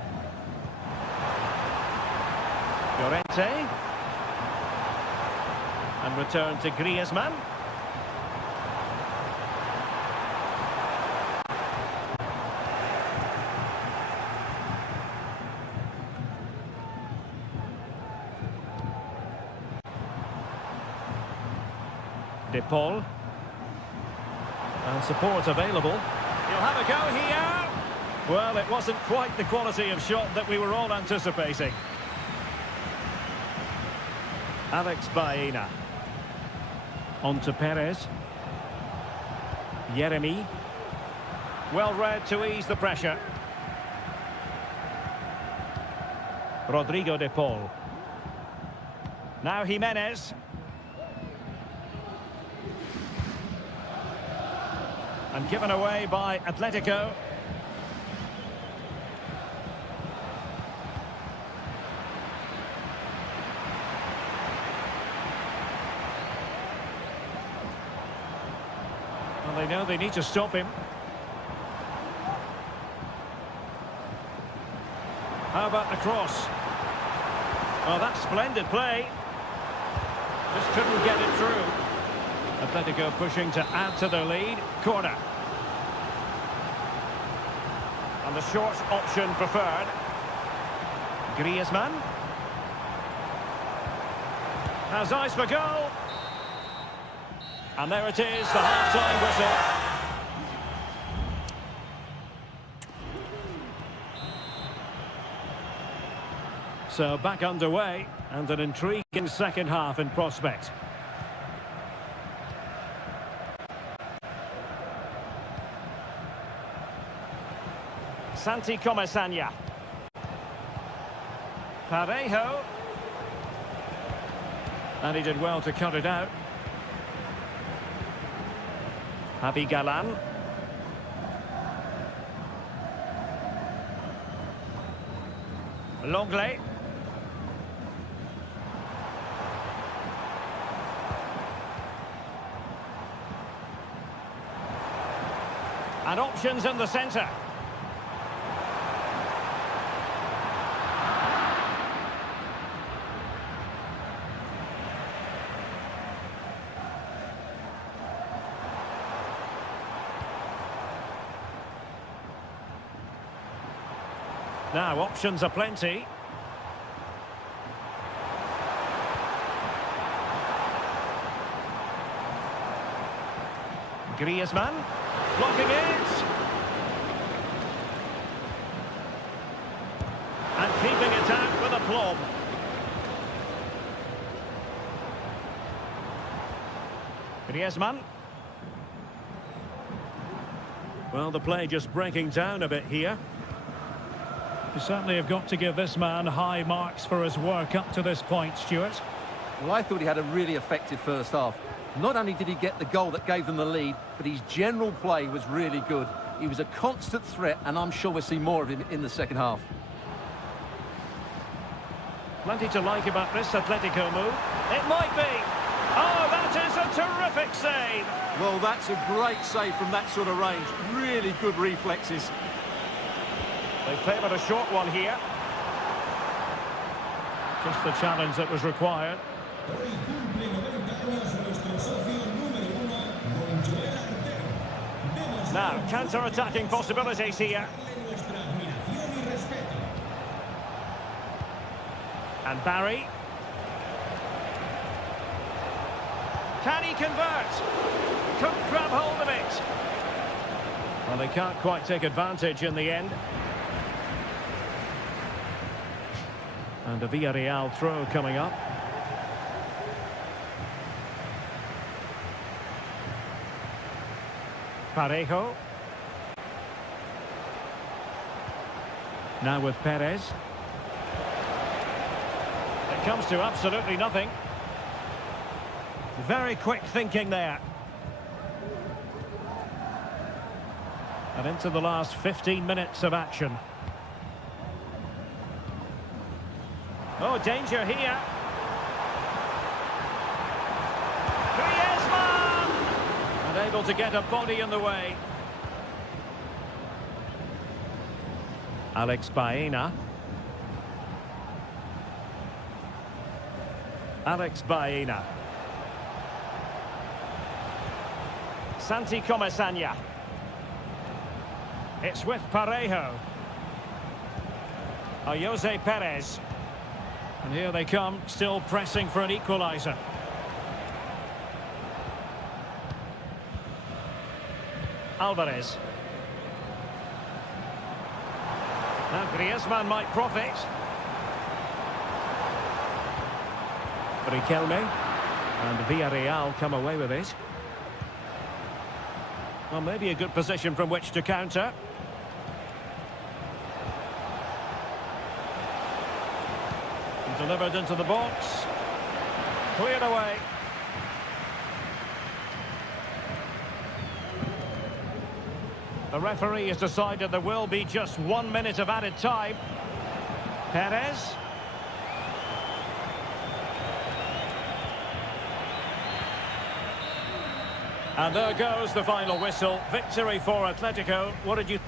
Llorente. And return to Griezmann. De Paul. And support available. He'll have a go here. Well, it wasn't quite the quality of shot that we were all anticipating. Alex Baena. On to Perez. Yeremi. Well read to ease the pressure. Rodrigo de Paul. Now Jimenez. And given away by Atletico. Well, they know they need to stop him. How about the cross? Well, that's splendid play. Just couldn't get it through. Atletico pushing to add to their lead. Corner. And the short option preferred. Griezmann. Has eyes for goal. And there it is, the half-time whistle. So back underway, and an intriguing second half in prospect. Santi Comesaña. Parejo. And he did well to cut it out. Javi Galan. Longley. And options in the centre. Now, options are plenty. Griezmann, blocking it. And keeping it out with aplomb. Griezmann. Well, the play just breaking down a bit here. You certainly have got to give this man high marks for his work up to this point, Stuart. Well, I thought he had a really effective first half. Not only did he get the goal that gave them the lead, but his general play was really good. He was a constant threat, and I'm sure we'll see more of him in the second half. Plenty to like about this Atletico move. It might be. Oh, that is a terrific save. Well, that's a great save from that sort of range. Really good reflexes. They favoured a short one here. Just the challenge that was required. Now, counter-attacking possibilities here. And Barry. Can he convert? Couldn't grab hold of it. Well, they can't quite take advantage in the end. And a Villarreal throw coming up. Parejo. Now with Perez. It comes to absolutely nothing. Very quick thinking there. And into the last 15 minutes of action. Oh, danger here. Griezmann! Unable to get a body in the way. Alex Baena. Alex Baena. Santi Comesaña. It's with Parejo. Jose Perez. And here they come, still pressing for an equaliser. Alvarez. Now Griezmann might profit. Riquelme. And Villarreal come away with it. Well, maybe a good position from which to counter. Delivered into the box. Cleared away. The referee has decided there will be just 1 minute of added time. Perez. And there goes the final whistle. Victory for Atletico. What did you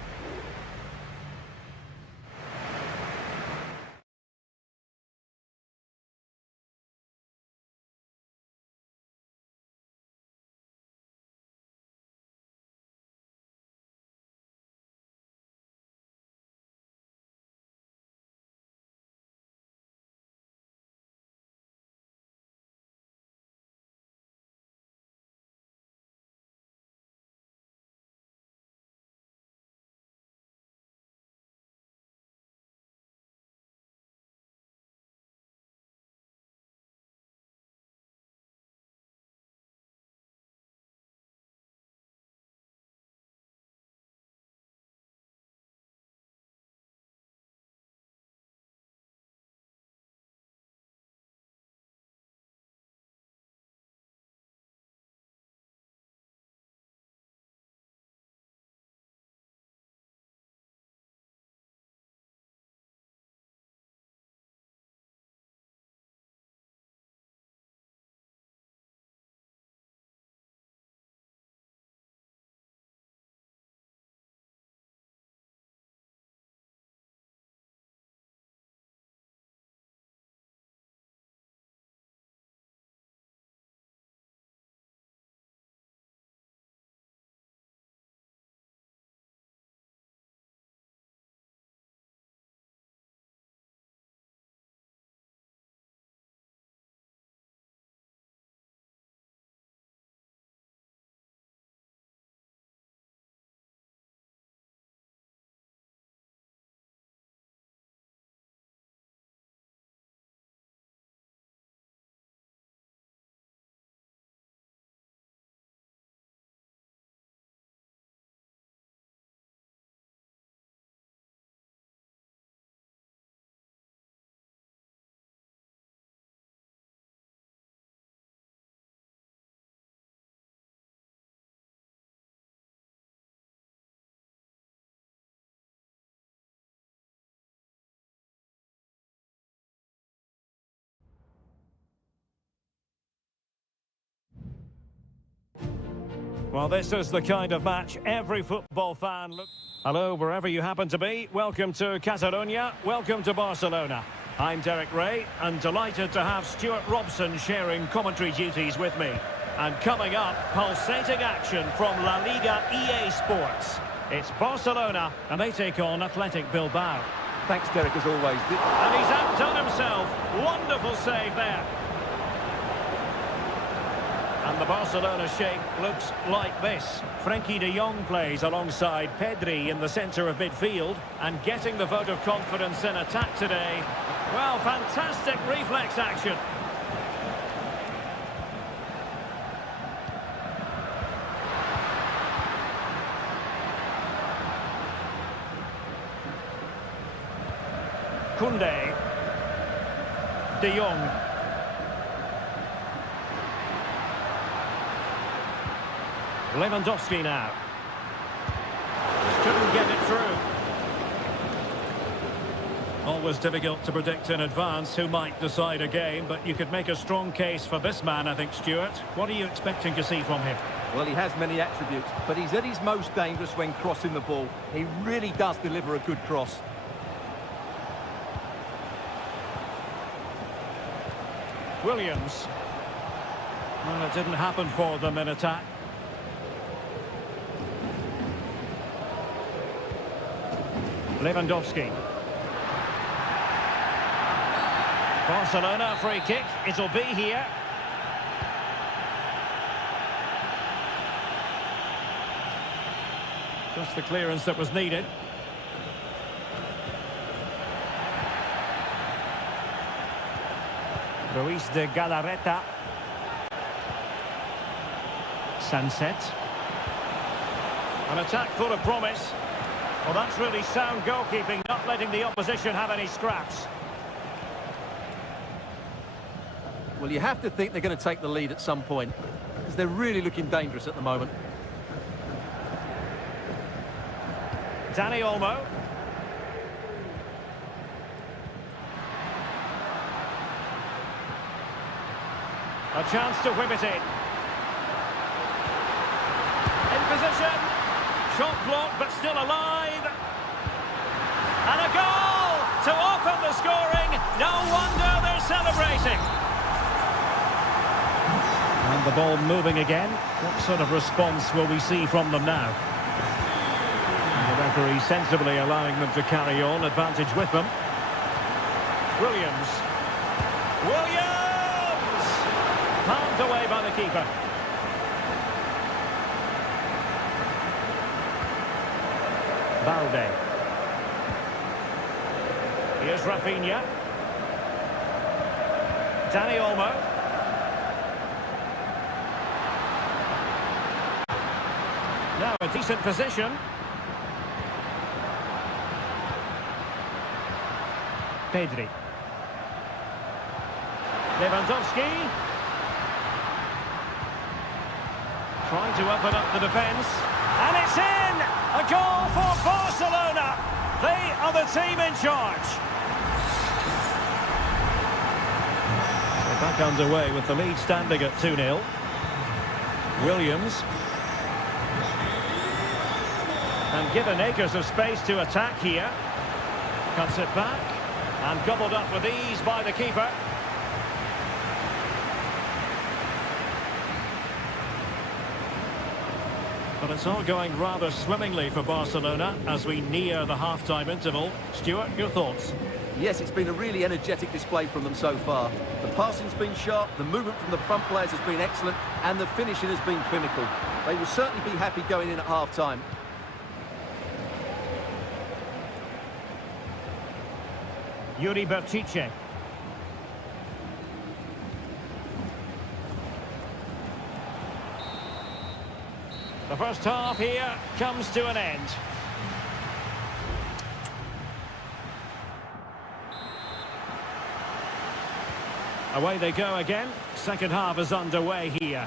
Well, this is the kind of match every football fan looks... Hello, wherever you happen to be. Welcome to Catalonia. Welcome to Barcelona. I'm Derek Ray, and delighted to have Stuart Robson sharing commentary duties with me. And coming up, pulsating action from La Liga EA Sports. It's Barcelona, and they take on Athletic Bilbao. Thanks, Derek, as always. And he's outdone himself. Wonderful save there. And the Barcelona shape looks like this. Frenkie de Jong plays alongside Pedri in the centre of midfield. And getting the vote of confidence in attack today. Well, fantastic reflex action. Koundé. De Jong. Lewandowski now. Just couldn't get it through. Always difficult to predict in advance who might decide a game, but you could make a strong case for this man, I think, Stuart. What are you expecting to see from him? Well, he has many attributes, but he's at his most dangerous when crossing the ball. He really does deliver a good cross. Williams. Well, it didn't happen for them in attack. Lewandowski. Barcelona free kick. It'll be here. Just the clearance that was needed. Ruiz de Galarreta. Sunset. An attack full of promise. Well, that's really sound goalkeeping, not letting the opposition have any scraps. Well, you have to think they're going to take the lead at some point, because they're really looking dangerous at the moment. Dani Olmo. A chance to whip it in. In position. Shot blocked, but still alive. And a goal to open the scoring. No wonder they're celebrating. And the ball moving again. What sort of response will we see from them now? And the referee sensibly allowing them to carry on. Advantage with them. Williams. Williams! Palmed away by the keeper. Balde. Here's Rafinha. Dani Olmo. Now a decent position. Pedri. Lewandowski. Trying to open up the defence. And it's in! A goal for Barcelona! They are the team in charge. They're back underway with the lead standing at 2-0. Williams. And given acres of space to attack here. Cuts it back. And gobbled up with ease by the keeper. But it's all going rather swimmingly for Barcelona as we near the half-time interval. Stuart, your thoughts? Yes, it's been a really energetic display from them so far. The passing's been sharp, the movement from the front players has been excellent, and the finishing has been clinical. They will certainly be happy going in at half-time. Yuri Berchiche. The first half here comes to an end. Away they go again. Second half is underway here.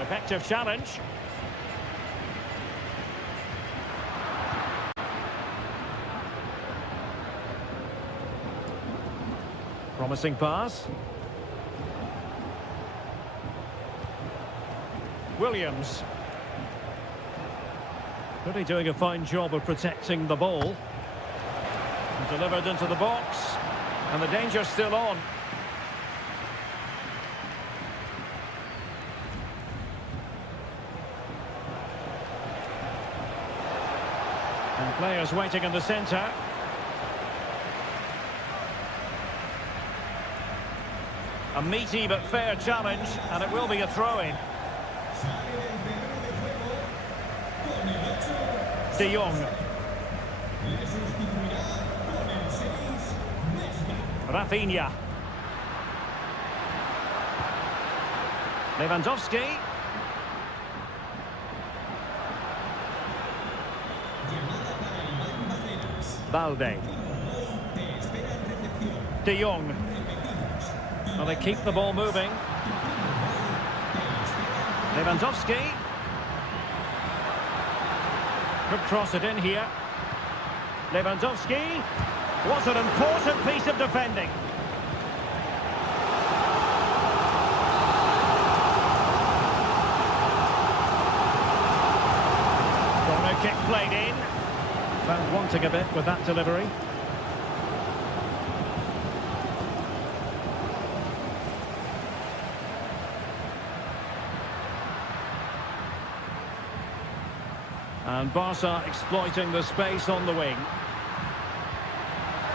Effective challenge. Promising pass. Williams. Really doing a fine job of protecting the ball. Delivered into the box. And the danger's still on. And players waiting in the centre. A meaty but fair challenge, and it will be a throw-in. De Jong. Rafinha. Lewandowski. Balde. De Jong. Well, they keep the ball moving. Lewandowski. Could cross it in here. Lewandowski. What an important piece of defending. Corner kick played in. Found wanting a bit with that delivery. And Barca exploiting the space on the wing.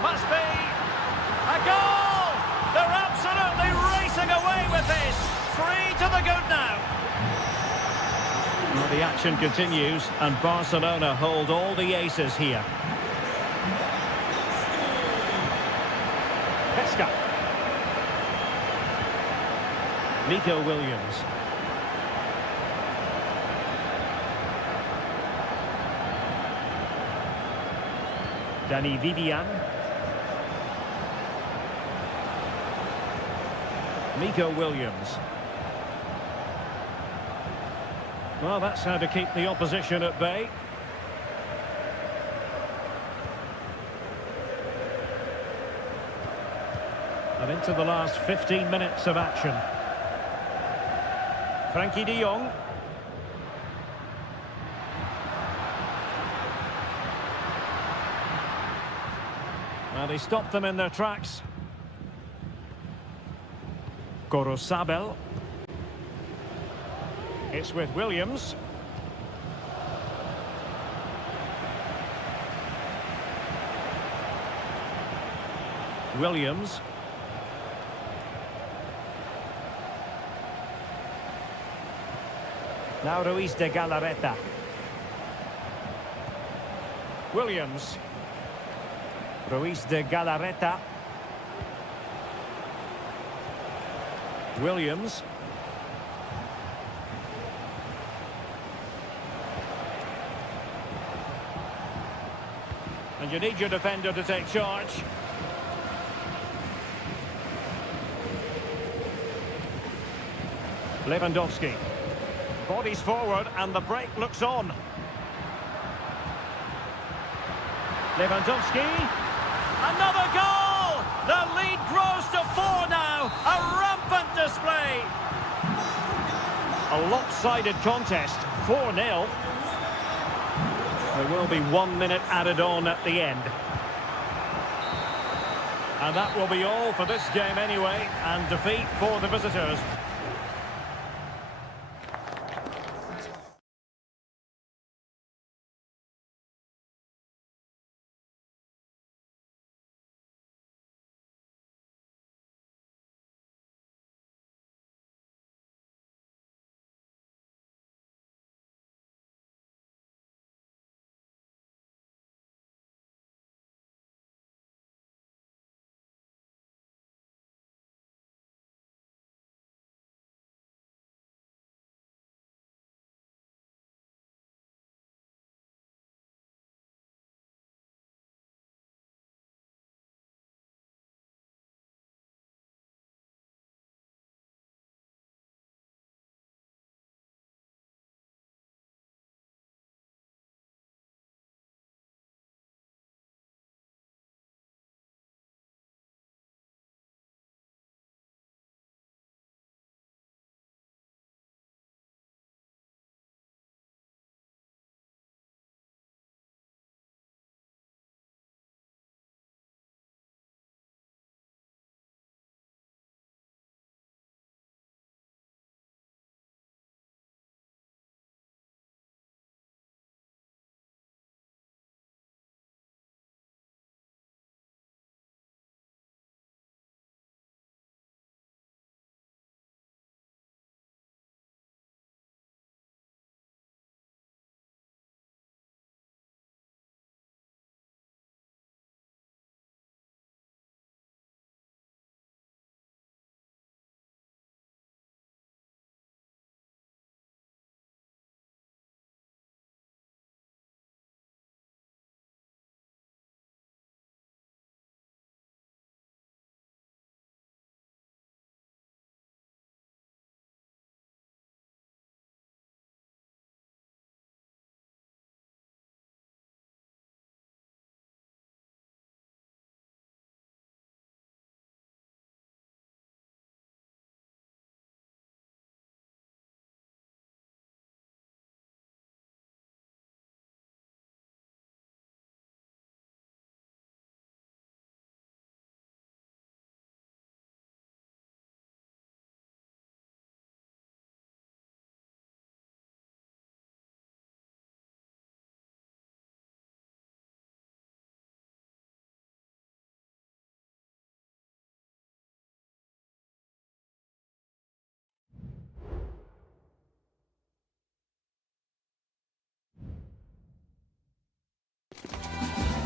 Must be a goal! They're absolutely racing away with this. 3 to the good now. Well, the action continues, and Barcelona hold all the aces here. Pesca. Nico Williams. Danny Vivian. Nico Williams. Well, that's how to keep the opposition at bay. And into the last 15 minutes of action. Frankie de Jong. And he stopped them in their tracks. Gorosabel. It's with Williams. Williams. Now Ruiz de Galarreta. Williams. Ruiz de Galarreta. Williams. And you need your defender to take charge. Lewandowski. Bodies forward and the break looks on. Lewandowski. Another goal! The lead grows to 4 now. A rampant display. A lopsided contest. 4-0. There will be 1 minute added on at the end. And that will be all for this game anyway. And defeat for the visitors.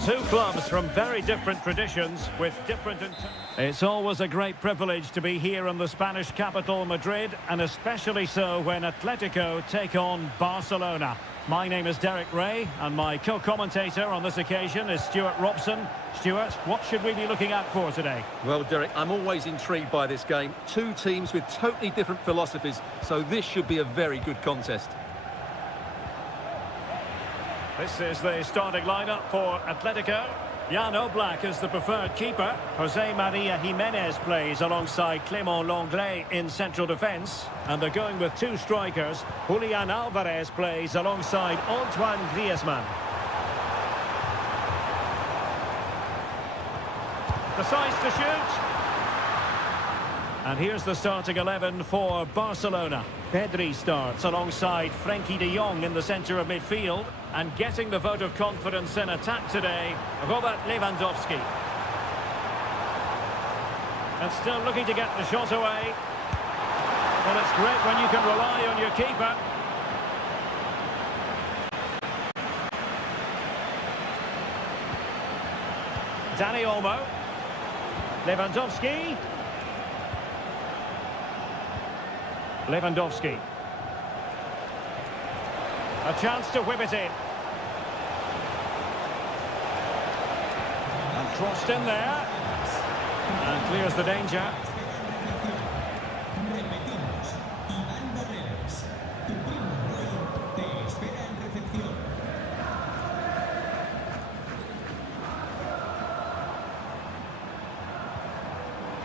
Two clubs from very different traditions with different... It's always a great privilege to be here in the Spanish capital, Madrid, and especially so when Atletico take on Barcelona. My name is Derek Ray, and my co-commentator on this occasion is Stuart Robson. Stuart, what should we be looking out for today? Well, Derek, I'm always intrigued by this game. Two teams with totally different philosophies, so this should be a very good contest. This is the starting lineup for Atletico. Jan Oblak is the preferred keeper. Jose Maria Jimenez plays alongside Clément Lenglet in central defence. And they're going with two strikers. Julian Alvarez plays alongside Antoine Griezmann. Decides to shoot. And here's the starting 11 for Barcelona. Pedri starts alongside Frenkie de Jong in the centre of midfield. And getting the vote of confidence in attack today, Robert Lewandowski. And still looking to get the shot away. Well, it's great when you can rely on your keeper. Dani Olmo. Lewandowski. Lewandowski. A chance to whip it in. And crossed in there. And clears the danger.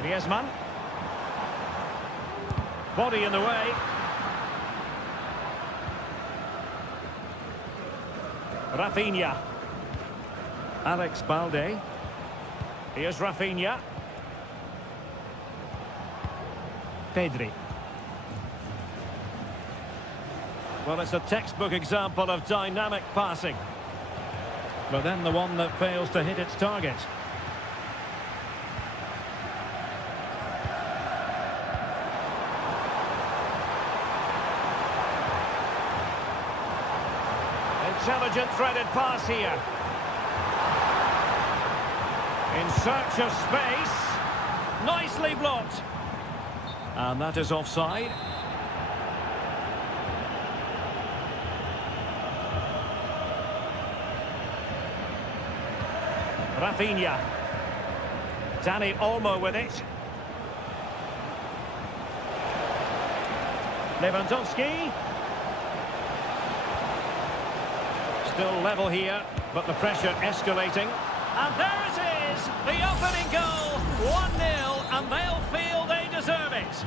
Griezmann. Body in the way. Rafinha. Alex Balde. Here's Rafinha. Pedri. Well, it's a textbook example of dynamic passing. But then the one that fails to hit its target. Intelligent threaded pass here. In search of space. Nicely blocked. And that is offside. Rafinha. Dani Olmo with it. Lewandowski. Still level here, but the pressure escalating. And there it is, the opening goal, 1-0, and they'll feel they deserve it.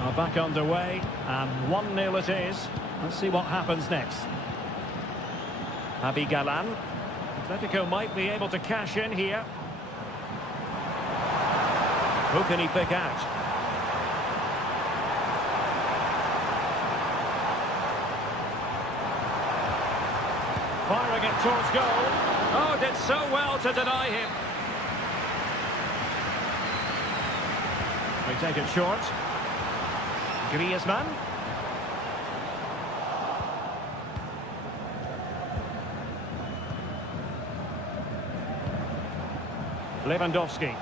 Well, back underway, and 1-0 it is. Let's see what happens next. Javi Galan. Atletico might be able to cash in here. Who can he pick out? Firing it towards goal. Oh, did so well to deny him. They take it short. Griezmann. Lewandowski.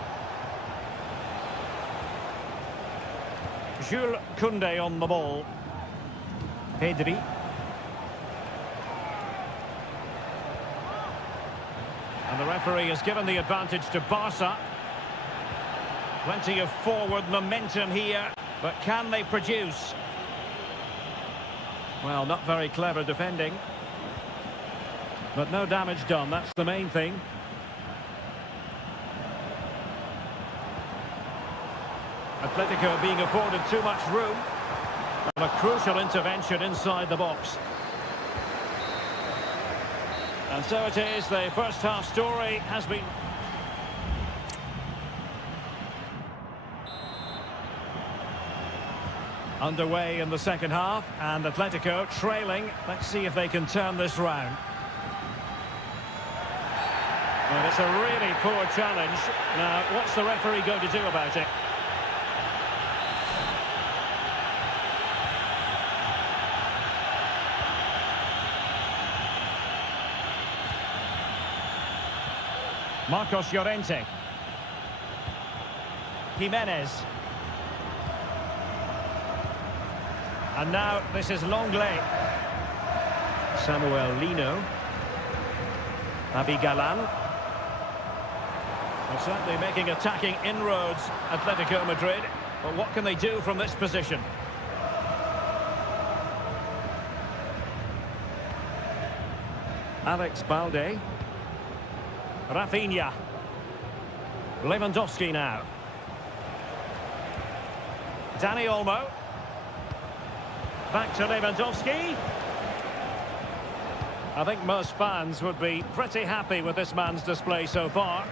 Jules Koundé on the ball. Pedri. And the referee has given the advantage to Barca. Plenty of forward momentum here, but can they produce? Well, not very clever defending. But no damage done, that's the main thing. Atletico being afforded too much room. And a crucial intervention inside the box. And so it is, the first half story has been... underway in the second half, and Atletico trailing. Let's see if they can turn this round. Well, it's a really poor challenge. Now, what's the referee going to do about it? Marcos Llorente. Jimenez. And now this is Longley. Samuel Lino. Galan. They're certainly making attacking inroads, Atletico Madrid. But what can they do from this position? Alex Balde. Rafinha. Lewandowski now. Dani Olmo. Back to Lewandowski. I think most fans would be pretty happy with this man's display so far.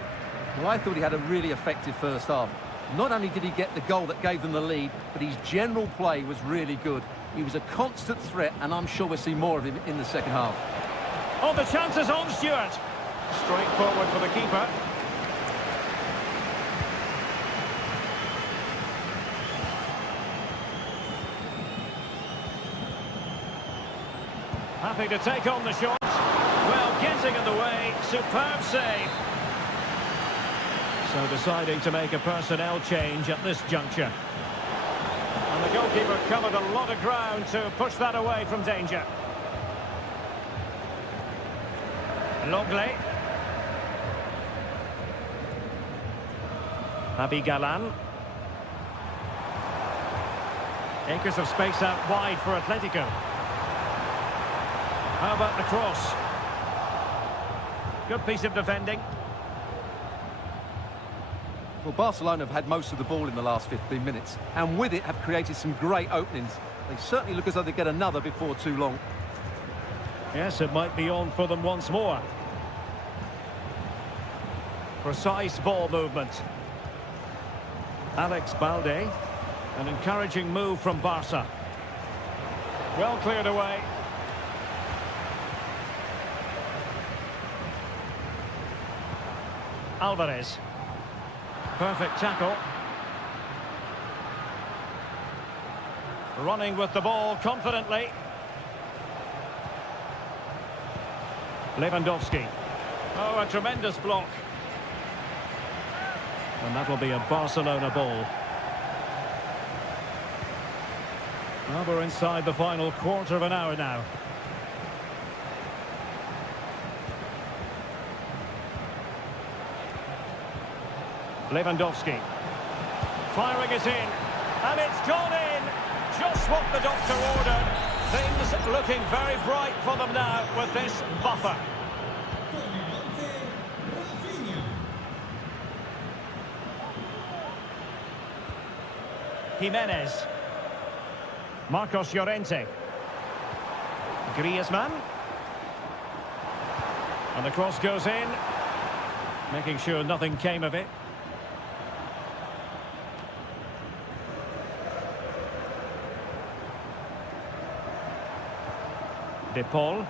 Well, I thought he had a really effective first half. Not only did he get the goal that gave them the lead, but his general play was really good. He was a constant threat, and I'm sure we'll see more of him in the second half. Oh, the chance is on, Stuart. Straight forward for the keeper. Happy to take on the shot. Well, getting in the way. Superb save. So deciding to make a personnel change at this juncture. And the goalkeeper covered a lot of ground to push that away from danger. Longley. Galan. Acres of space out wide for Atletico. How about the cross? Good piece of defending. Well, Barcelona have had most of the ball in the last 15 minutes, and with it have created some great openings. They certainly look as though they get another before too long. Yes, it might be on for them once more. Precise ball movement. Alex Balde. An encouraging move from Barca. Well cleared away. Alvarez. Perfect tackle. Running with the ball confidently. Lewandowski. Oh, a tremendous block. And that'll be a Barcelona ball. Well, we're inside the final quarter of an hour now. Lewandowski. Firing it in. And it's gone in. Just what the doctor ordered. Things looking very bright for them now with this buffer. Jimenez. Marcos Llorente. Griezmann. And the cross goes in. Making sure nothing came of it. De Paul.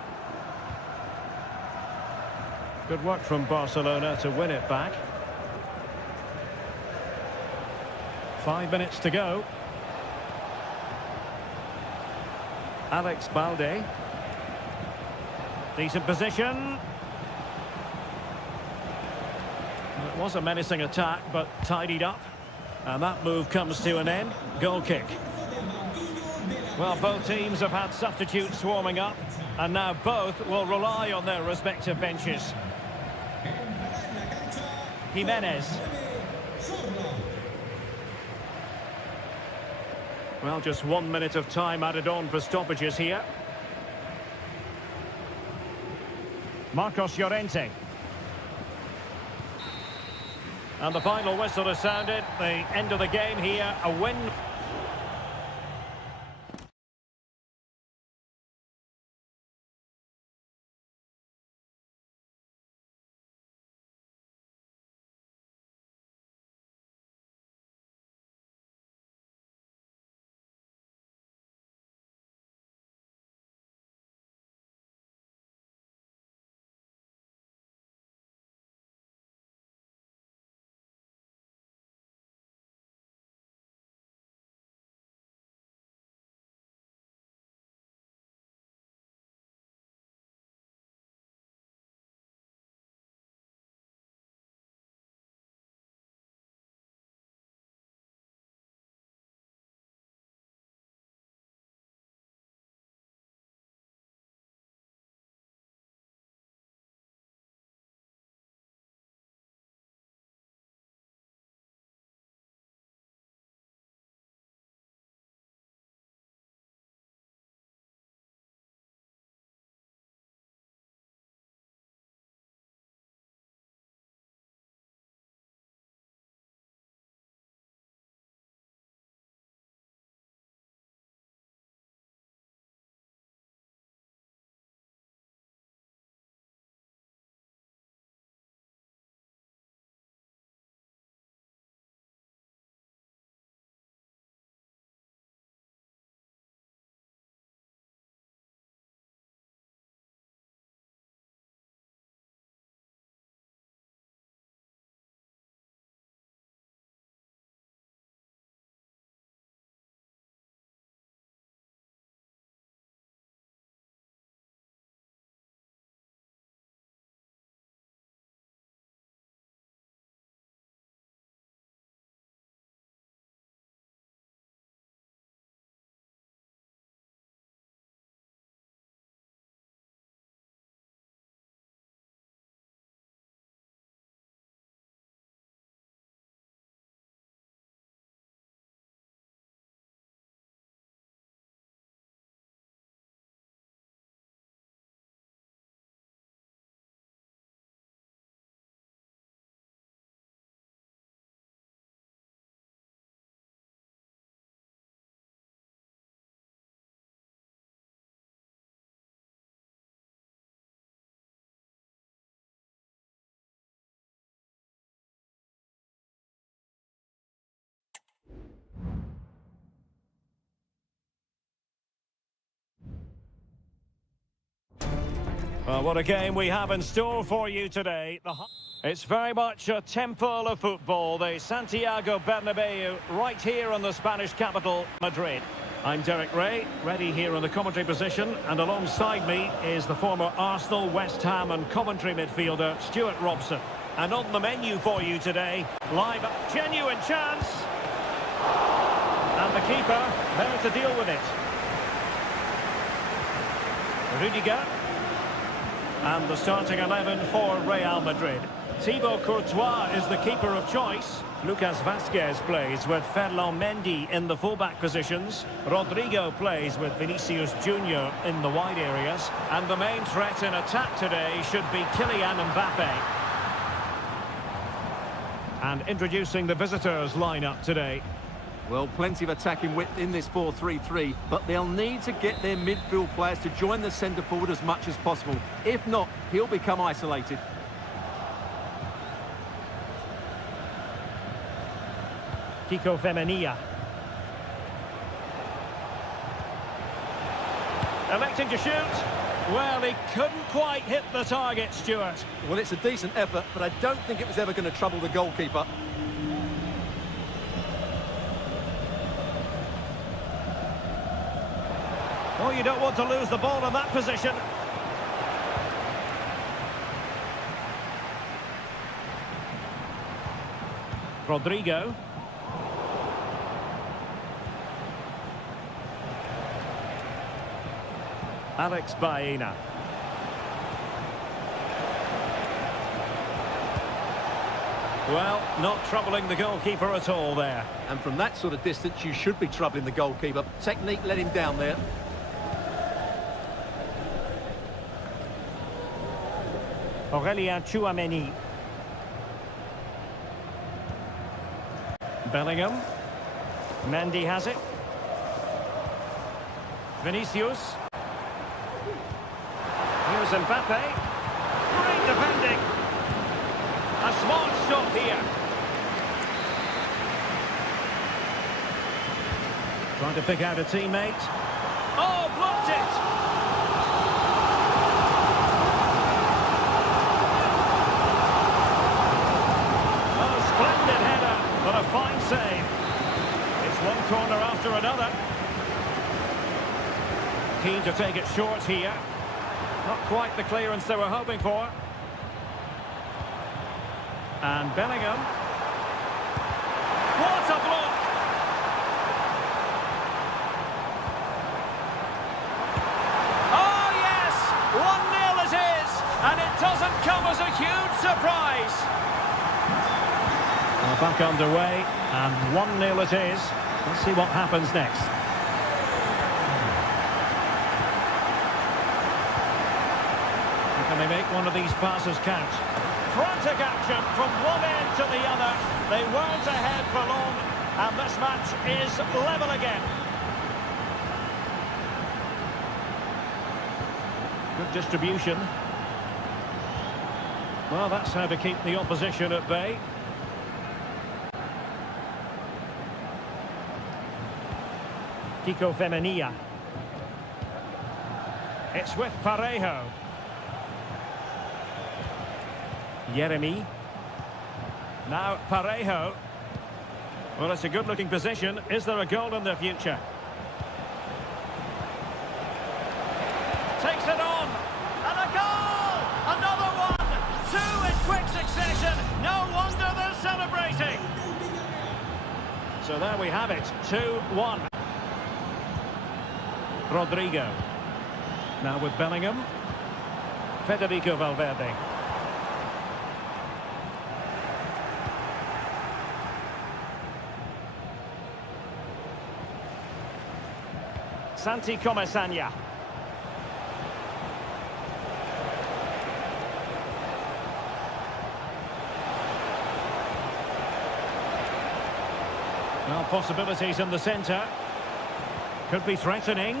Good work from Barcelona to win it back. 5 minutes to go. Alex Balde. Decent position. It was a menacing attack, but tidied up. And that move comes to an end. Goal kick. Well, both teams have had substitutes warming up, and now both will rely on their respective benches. Jimenez. Well, just 1 minute of time added on for stoppages here. Marcos Llorente. And the final whistle has sounded. The end of the game here, a win. Well, what a game we have in store for you today. It's very much a temple of football, the Santiago Bernabeu, right here in the Spanish capital, Madrid. I'm Derek Ray, ready here in the commentary position, and alongside me is the former Arsenal, West Ham and Coventry midfielder, Stuart Robson. And on the menu for you today, live, genuine chance. And the keeper there to deal with it. Rudiger. And the starting 11 for Real Madrid. Thibaut Courtois is the keeper of choice. Lucas Vazquez plays with Ferland Mendy in the fullback positions. Rodrigo plays with Vinicius Junior in the wide areas. And the main threat in attack today should be Kylian Mbappe. And introducing the visitors lineup today. Well, plenty of attacking width in this 4-3-3, but they'll need to get their midfield players to join the centre forward as much as possible. If not, he'll become isolated. Kiko Femenia. Electing to shoot. Well, he couldn't quite hit the target, Stuart. Well, it's a decent effort, but I don't think it was ever going to trouble the goalkeeper. Oh, you don't want to lose the ball in that position. Rodrigo. Alex Baena. Well, not troubling the goalkeeper at all there. And from that sort of distance, you should be troubling the goalkeeper. Technique let him down there. Aurélien Tchouameni. Bellingham. Mendy has it. Vinicius. Here's Mbappe. Great defending. A smart stop here. Trying to pick out a teammate. Oh, blocked it! Splendid header, but a fine save. It's one corner after another. Keen to take it short here. Not quite the clearance they were hoping for. And Bellingham. What a block! Oh yes! 1-0 it is! And it doesn't come as a huge surprise. Back underway, and 1-0 it is. Let's see what happens next. Can they make one of these passes count? Frantic action from one end to the other. They weren't ahead for long, and this match is level again. Good distribution. Well, that's how to keep the opposition at bay. Kiko Femenia. It's with Parejo. Yeremy. Now Parejo. Well, it's a good-looking position. Is there a goal in the future? Takes it on. And a goal! Another one! Two in quick succession. No wonder they're celebrating. So there we have it. 2-1. Rodrigo. Now with Bellingham. Federico Valverde. Santi Comesaña. Well, possibilities in the centre. Could be threatening.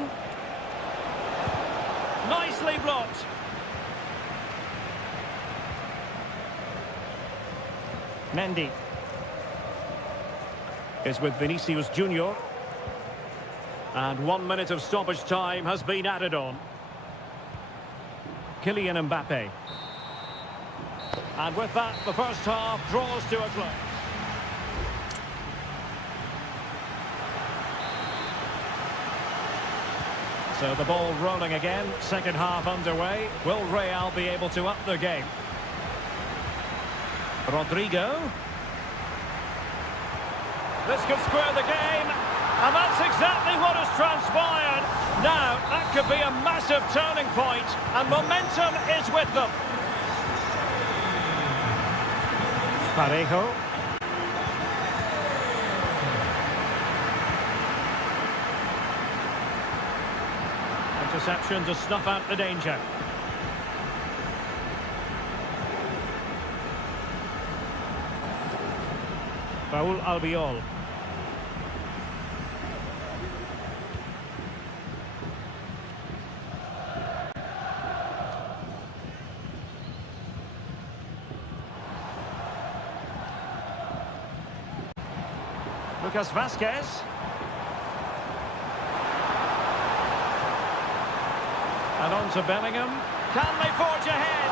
Nicely blocked. Mendy. Is with Vinicius Junior. And 1 minute of stoppage time has been added on. Kylian Mbappe. And with that, the first half draws to a close. So the ball rolling again, second half underway. Will Real be able to up their game? Rodrigo. This could square the game, and that's exactly what has transpired. Now, that could be a massive turning point, and momentum is with them. Parejo. Interception to snuff out the danger. Raul Albiol. Lucas Vazquez. And on to Bellingham. Can they forge ahead?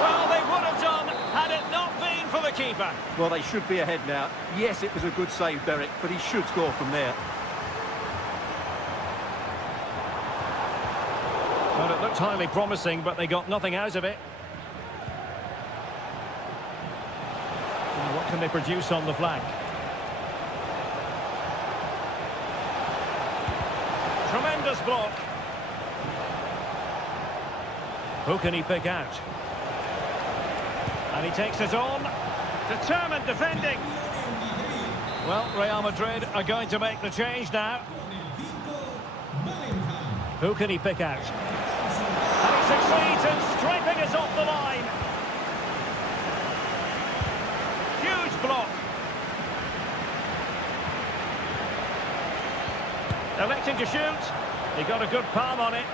Well, they would have done had it not been for the keeper. Well, they should be ahead now. Yes, it was a good save, Derek, but he should score from there. Well, it looked highly promising, but they got nothing out of it. Well, what can they produce on the flank? Tremendous block. Who can he pick out? And he takes it on. Determined defending. Well, Real Madrid are going to make the change now. Who can he pick out? And he succeeds in scraping it off the line. Huge block. Electing to shoot. He got a good palm on it.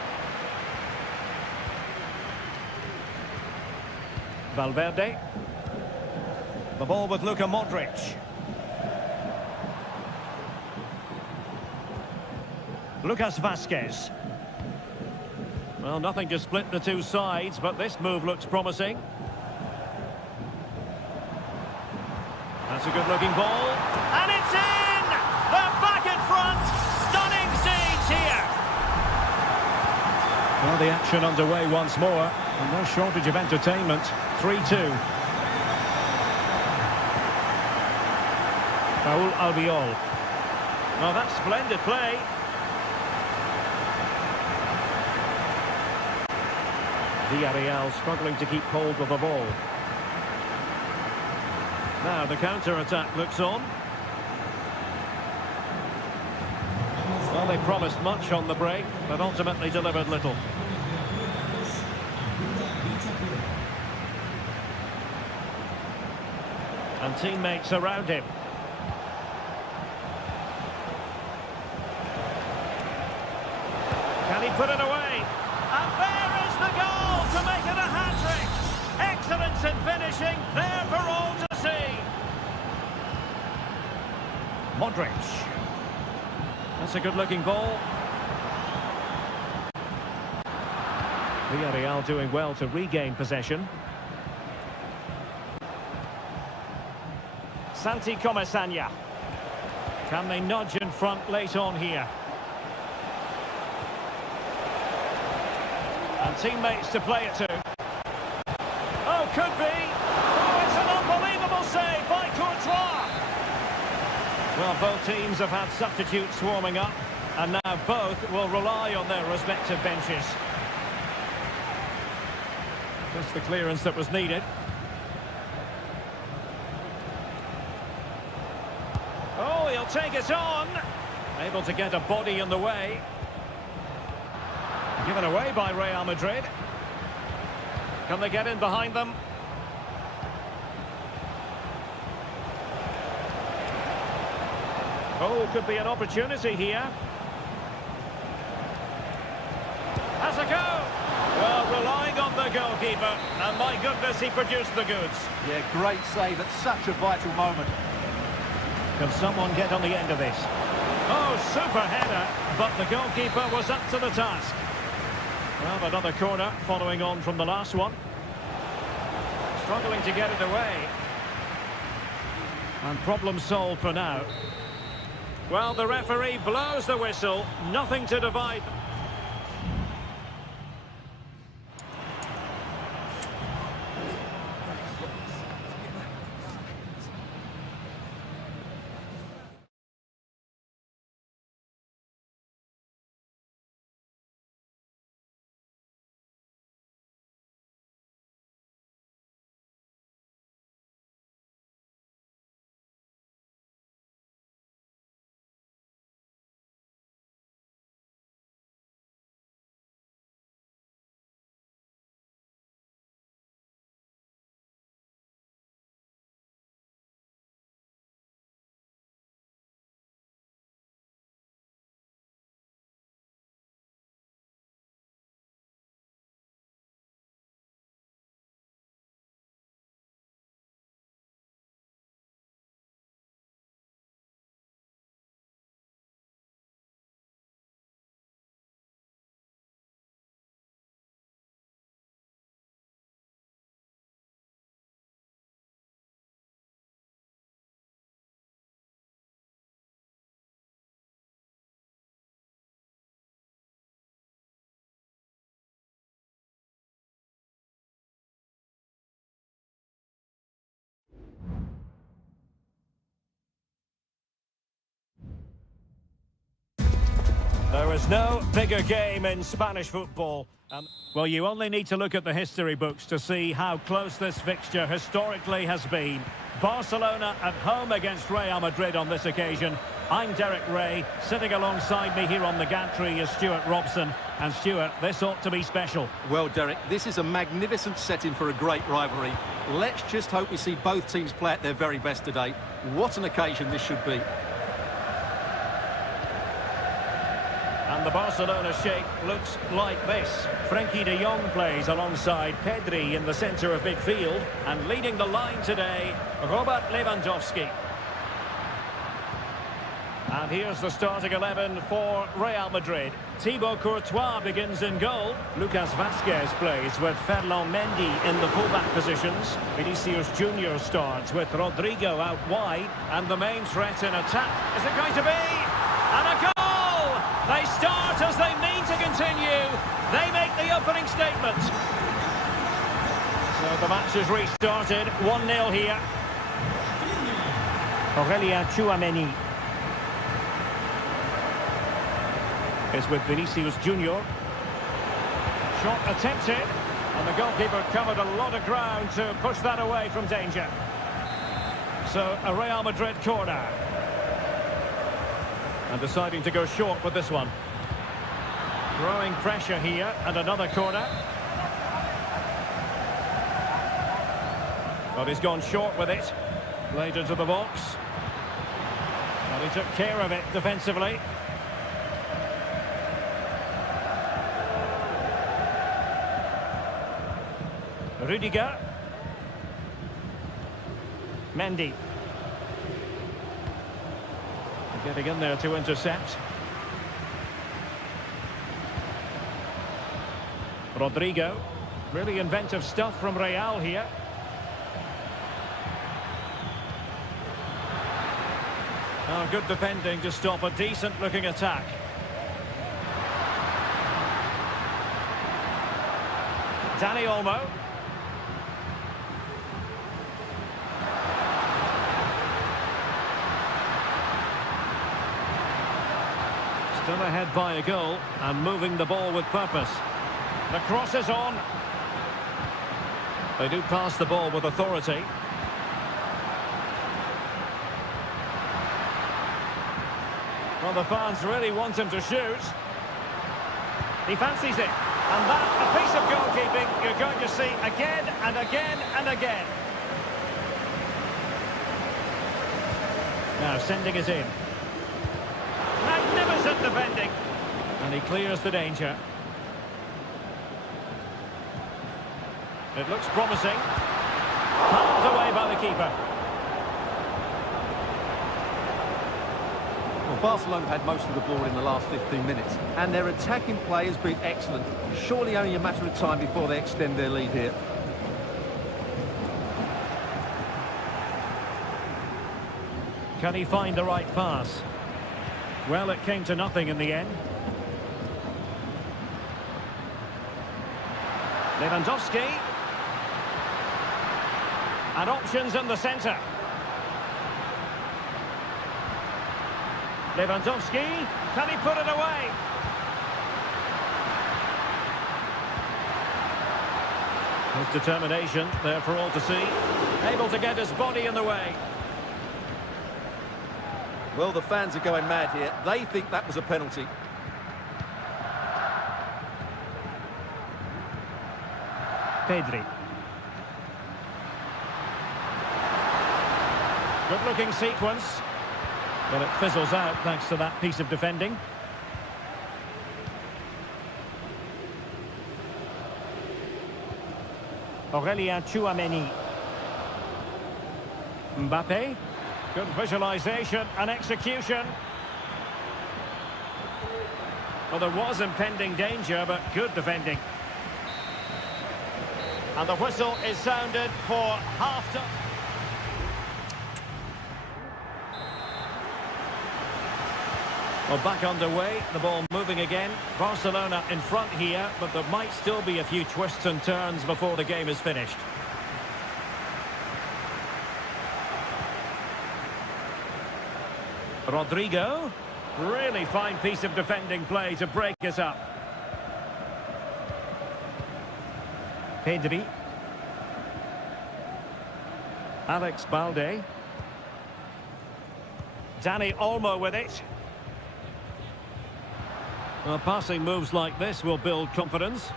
Valverde. The ball with Luka Modric. Lucas Vazquez. Well, nothing to split the two sides, but this move looks promising. That's a good-looking ball. And it's in! They're back in front! Stunning scenes here! Well, the action underway once more. And no shortage of entertainment. 3-2. Raul Albiol. Well, that's splendid play. Villarreal struggling to keep hold of the ball. Now the counter-attack looks on. Well, they promised much on the break, but ultimately delivered little. And teammates around him. Can he put it away? And there is the goal to make it a hat-trick. Excellence in finishing, there for all to see. Modric. That's a good-looking ball. Villarreal doing well to regain possession. Santi Comesaña. Can they nudge in front late on here? And teammates to play it to. Oh, could be. Oh, it's an unbelievable save by Courtois. Well, both teams have had substitutes warming up, and now both will rely on their respective benches. Just the clearance that was needed. Oh, he'll take it on. Able to get a body in the way. Given away by Real Madrid. Can they get in behind them? Oh, could be an opportunity here. Has a go. Well, relying on the goalkeeper. And my goodness, he produced the goods. Yeah, great save at such a vital moment. Can someone get on the end of this? Oh, super header. But the goalkeeper was up to the task. Well, another corner following on from the last one. Struggling to get it away. And problem solved for now. Well, the referee blows the whistle. Nothing to divide. There is no bigger game in Spanish football. Well, you only need to look at the history books to see how close this fixture historically has been. Barcelona at home against Real Madrid on this occasion. I'm Derek Ray. Sitting alongside me here on the gantry is Stuart Robson. And Stuart, this ought to be special. Well, Derek, this is a magnificent setting for a great rivalry. Let's just hope we see both teams play at their very best today. What an occasion this should be. And the Barcelona shape looks like this. Frenkie de Jong plays alongside Pedri in the centre of midfield. And leading the line today, Robert Lewandowski. And here's the starting 11 for Real Madrid. Thibaut Courtois begins in goal. Lucas Vasquez plays with Ferland Mendy in the fullback positions. Vinicius Junior starts with Rodrigo out wide. And the main threat in attack. Is it going to be? And a goal! They start as they mean to continue. They make the opening statement. So the match is restarted. 1-0 here. Aurélien Tchouameni is with Vinicius Junior. Shot attempted. And the goalkeeper covered a lot of ground to push that away from danger. So a Real Madrid corner. And deciding to go short with this one. Growing pressure here, and another corner. But he's gone short with it. Laid into the box. And he took care of it defensively. Rudiger. Mendy. Getting in there to intercept. Rodrigo. Really inventive stuff from Real here. Oh, good defending to stop a decent-looking attack. Dani Olmo. Still ahead by a goal and moving the ball with purpose. The cross is on. They do pass the ball with authority. Well, the fans really want him to shoot. He fancies it. And that, a piece of goalkeeping you're going to see again and again and again. Now sending it in. Magnificent defending. And he clears the danger. It looks promising. Pulled away by the keeper. Well, Barcelona have had most of the ball in the last 15 minutes, and their attacking play has been excellent. Surely only a matter of time before they extend their lead here. Can he find the right pass? Well, it came to nothing in the end. Lewandowski. And options in the centre. Lewandowski. Can he put it away? His determination there for all to see. Able to get his body in the way. Well, the fans are going mad here. They think that was a penalty. Pedri. Good-looking sequence. But it fizzles out thanks to that piece of defending. Aurélien Tchouameni. Mbappe. Good visualisation and execution. Well, there was impending danger, but good defending. And the whistle is sounded for half-time. Well, back underway, the ball moving again. Barcelona in front here, but there might still be a few twists and turns before the game is finished. Rodrigo. Really fine piece of defending play to break us up. Pedri. Alex Balde. Dani Olmo with it. Well, passing moves like this will build confidence.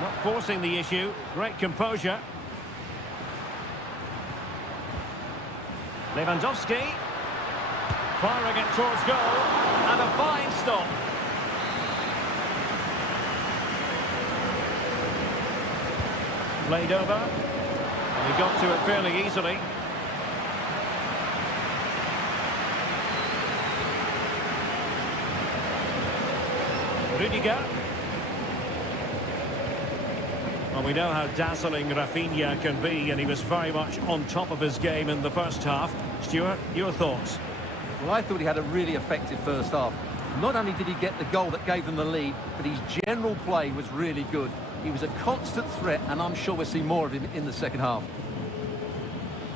Not forcing the issue. Great composure. Lewandowski. Firing it towards goal. And a fine stop. Played over. And he got to it fairly easily. Rudiger. Well, we know how dazzling Rafinha can be, and he was very much on top of his game in the first half. Stuart, your thoughts? Well, I thought he had a really effective first half. Not only did he get the goal that gave them the lead, but his general play was really good. He was a constant threat, and I'm sure we'll see more of him in the second half.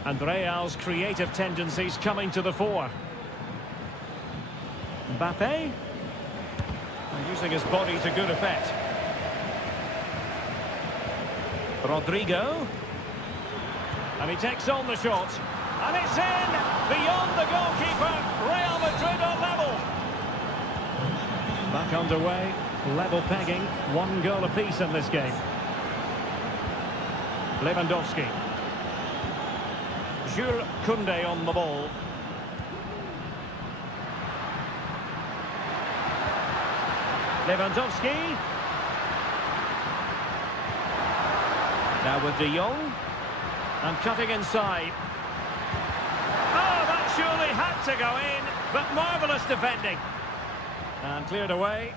And Real's creative tendencies coming to the fore. Mbappe. Using his body to good effect. Rodrigo. And he takes on the shot. And it's in! Beyond the goalkeeper. Real Madrid are level. Back underway. Level pegging. 1 goal apiece in this game. Lewandowski. Jules Koundé on the ball. Lewandowski. Now with De Jong. And cutting inside. Oh, that surely had to go in, but marvellous defending. And cleared away.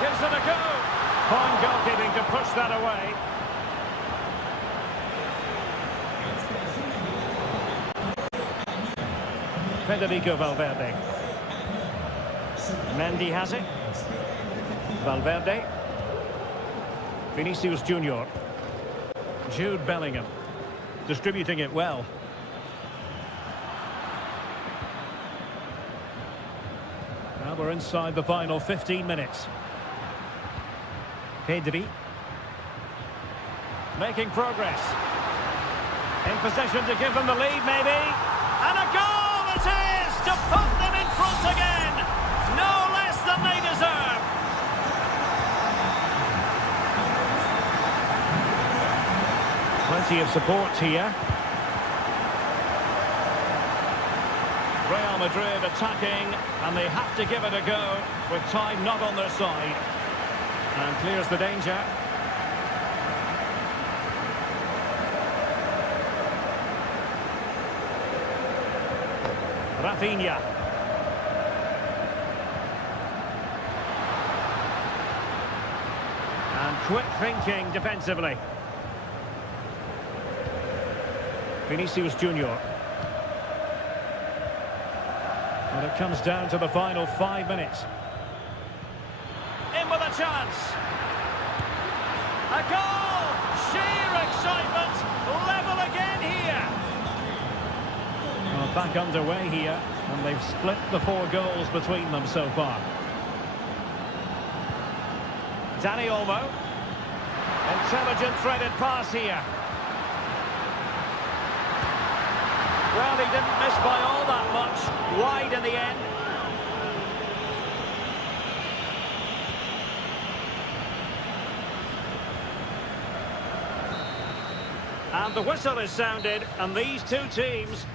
Gives it a go. Fine goalkeeping to push that away. Federico Valverde. Mendy has it. Valverde. Vinicius Junior. Jude Bellingham. Distributing it well. Now we're inside the final 15 minutes. Pedri. Making progress. In possession to give them the lead, maybe. And a goal! To put them in front again, no less than they deserve. Plenty of support here. Real Madrid attacking, and they have to give it a go with time not on their side. And clears the danger. Rafinha. And quick thinking defensively. Vinicius Junior. And it comes down to the final 5 minutes. In with a chance. A goal! Sheer excitement! Level again here. Well, back underway here, and they've split the 4 goals between them so far. Danny Olmo. Intelligent threaded pass here. Well, he didn't miss by all that much. Wide in the end. And the whistle is sounded, and these two teams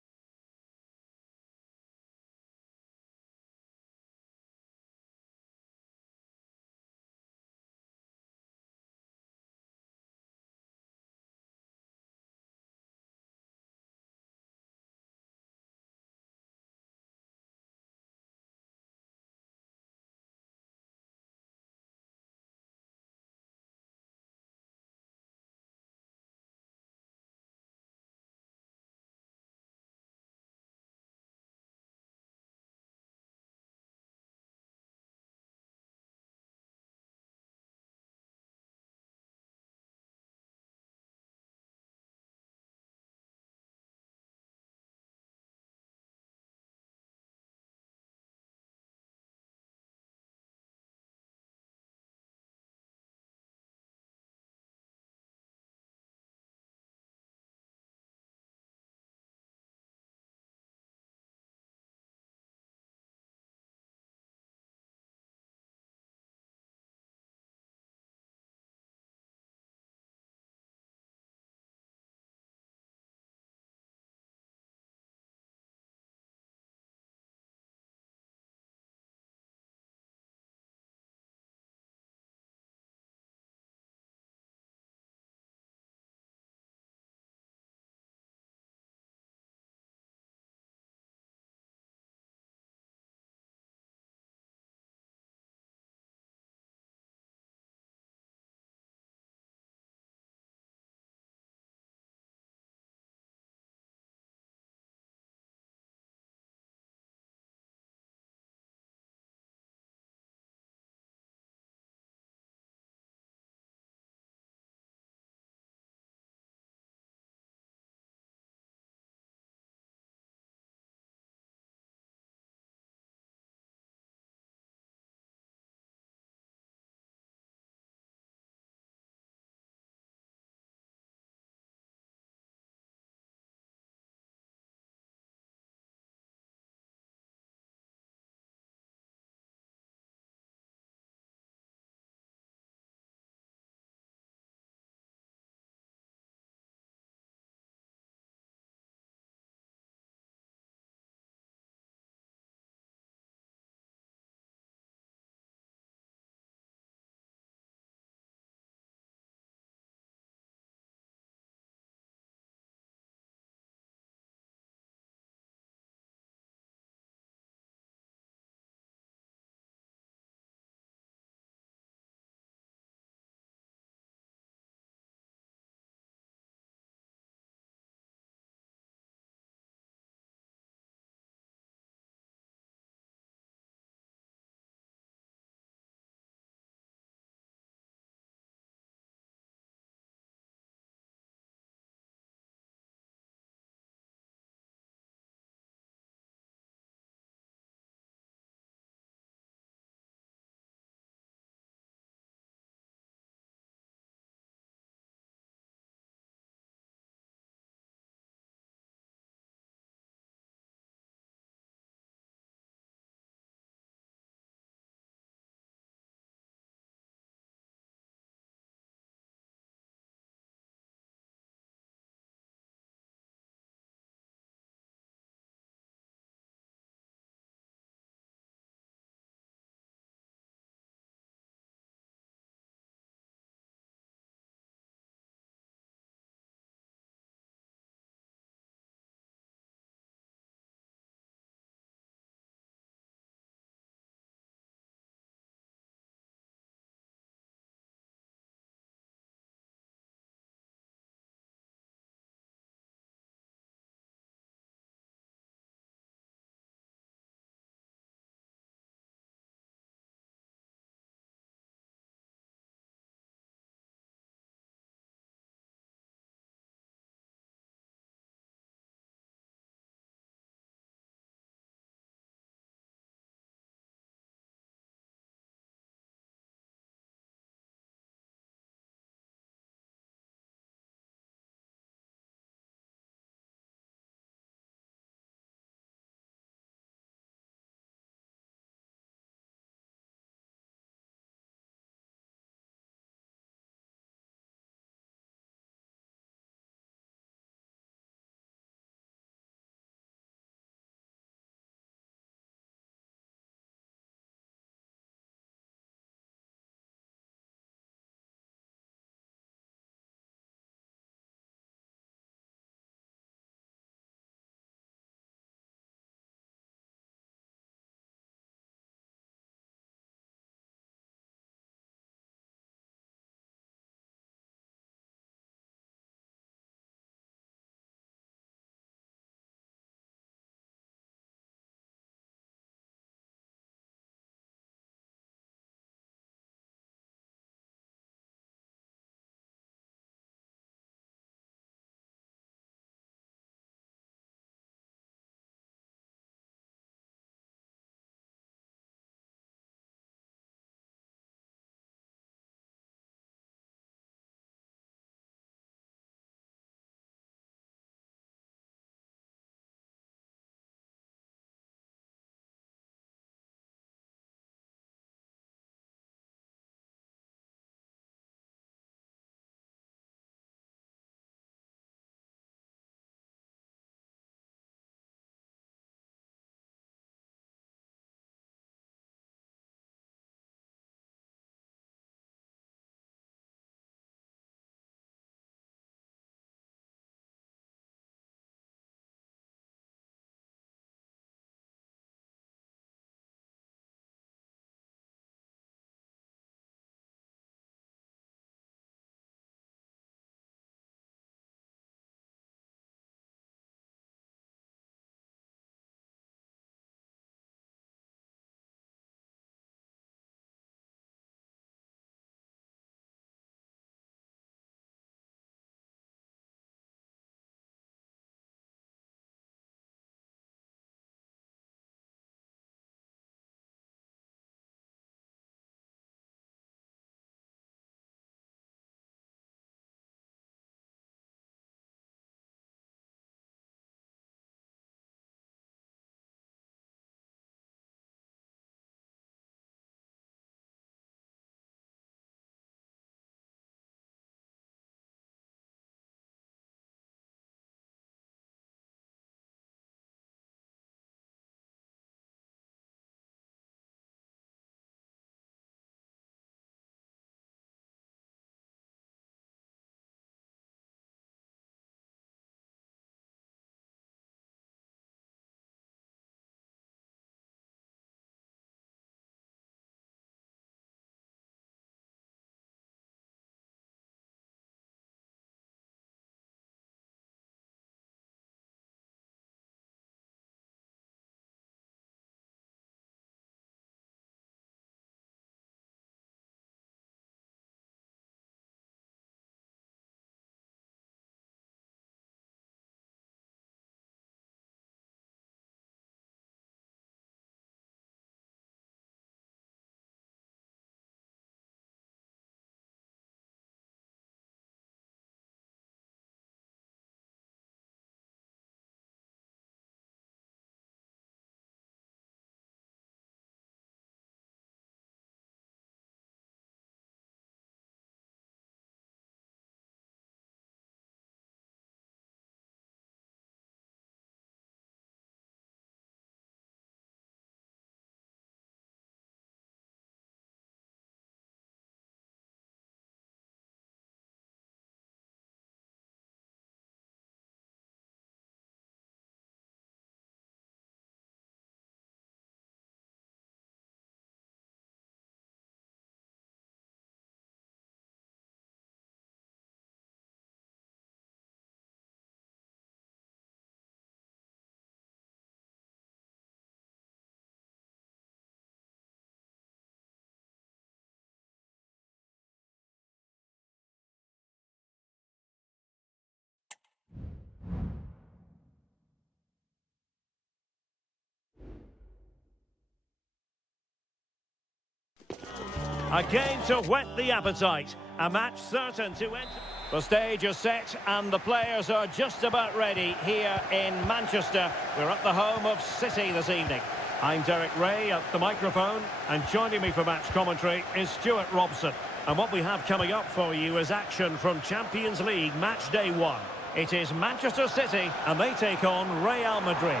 A game to whet the appetite. A match certain to enter. The stage is set and the players are just about ready here in Manchester. We're at the home of City this evening. I'm Derek Ray at the microphone, and joining me for match commentary is Stuart Robson. And what we have coming up for you is action from Champions League match day 1. It is Manchester City and they take on Real Madrid.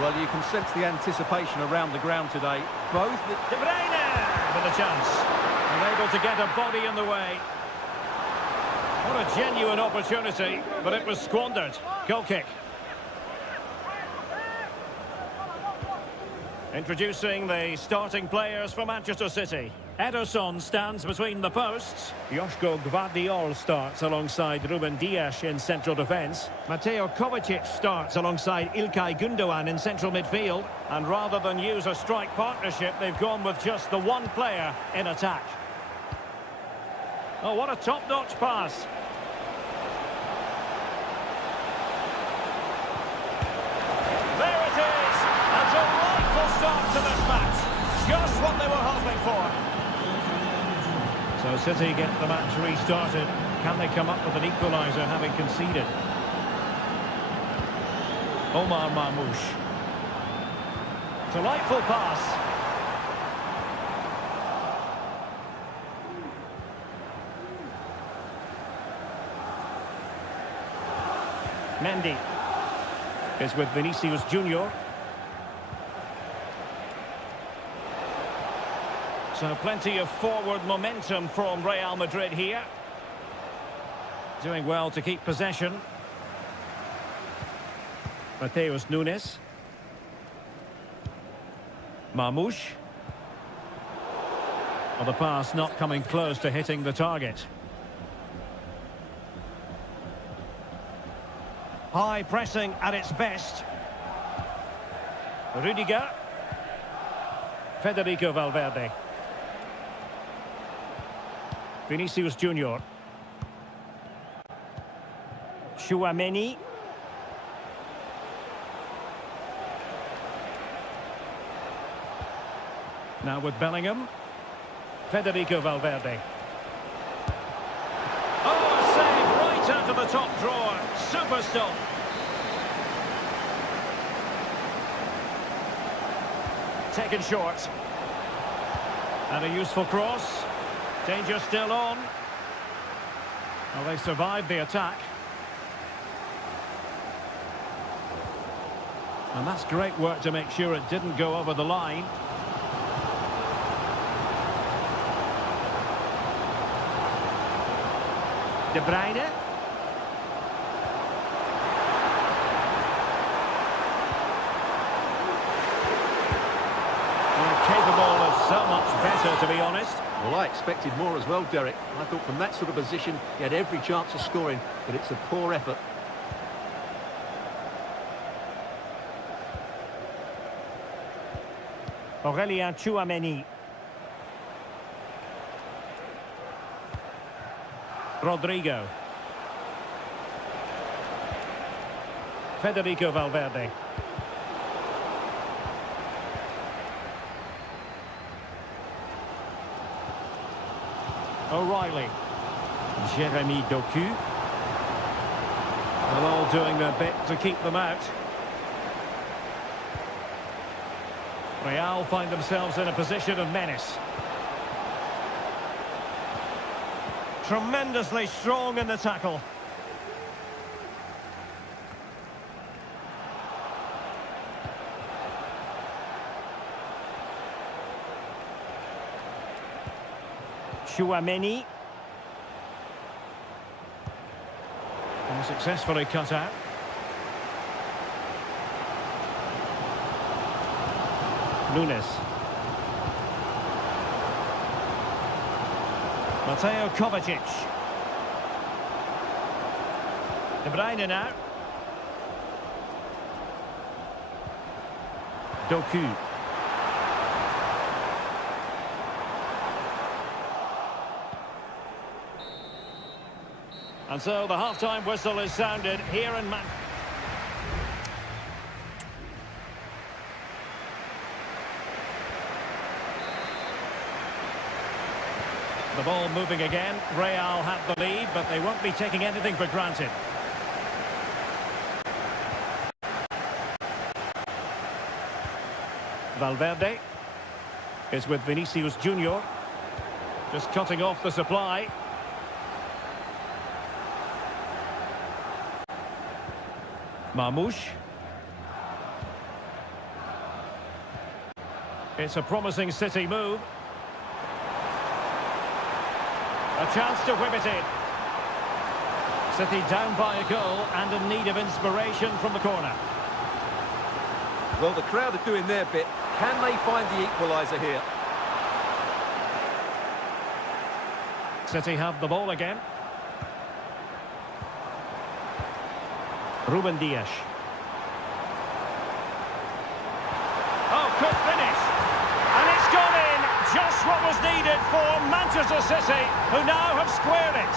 Well, you can sense the anticipation around the ground today. Both... De Bruyne with a chance. And able to get a body in the way. What a genuine opportunity, but it was squandered. Goal kick. Introducing the starting players for Manchester City. Ederson stands between the posts. Joško Gvardiol starts alongside Ruben Dias in central defence. Mateo Kovacic starts alongside Ilkay Gundogan in central midfield. And rather than use a strike partnership, they've gone with just the one player in attack. Oh, what a top-notch pass. There it is! A delightful start to this match. Just what they were hoping for. So City get the match restarted. Can they come up with an equaliser having conceded? Omar Marmoush. Delightful pass. Mendy is with Vinicius Junior. So plenty of forward momentum from Real Madrid here. Doing well to keep possession. Mateus Nunes. Marmoush. Well, the pass not coming close to hitting the target. High pressing at its best. Rudiger. Federico Valverde. Vinicius Junior. Tchouaméni. Now with Bellingham. Federico Valverde. Oh, a save right out of the top drawer. Super stop. Taken short. And a useful cross. Danger still on. Well, they survived the attack. And that's great work to make sure it didn't go over the line. De Bruyne. They're capable of so much better, to be honest. Well, I expected more as well, Derek. I thought from that sort of position, he had every chance of scoring, but it's a poor effort. Aurélien Tchouaméni. Rodrigo. Federico Valverde. O'Reilly. Jérémy Doku. They're all doing their bit to keep them out. Real find themselves in a position of menace. Tremendously strong in the tackle. Tchouaméni. And successfully cut out. Nunes. Mateo Kovacic. De Bruyne now. Doku. And so the half-time whistle is sounded here in Manchester. The ball moving again. Real have the lead, but they won't be taking anything for granted. Valverde is with Vinicius Junior. Just cutting off the supply. Marmoush. It's a promising City move. A chance to whip it in. City down by a goal and in need of inspiration from the corner. Well, the crowd are doing their bit. Can they find the equaliser here? City have the ball again. Ruben Dias. Oh, good finish. And it's gone in. Just what was needed for Manchester City, who now have squared it.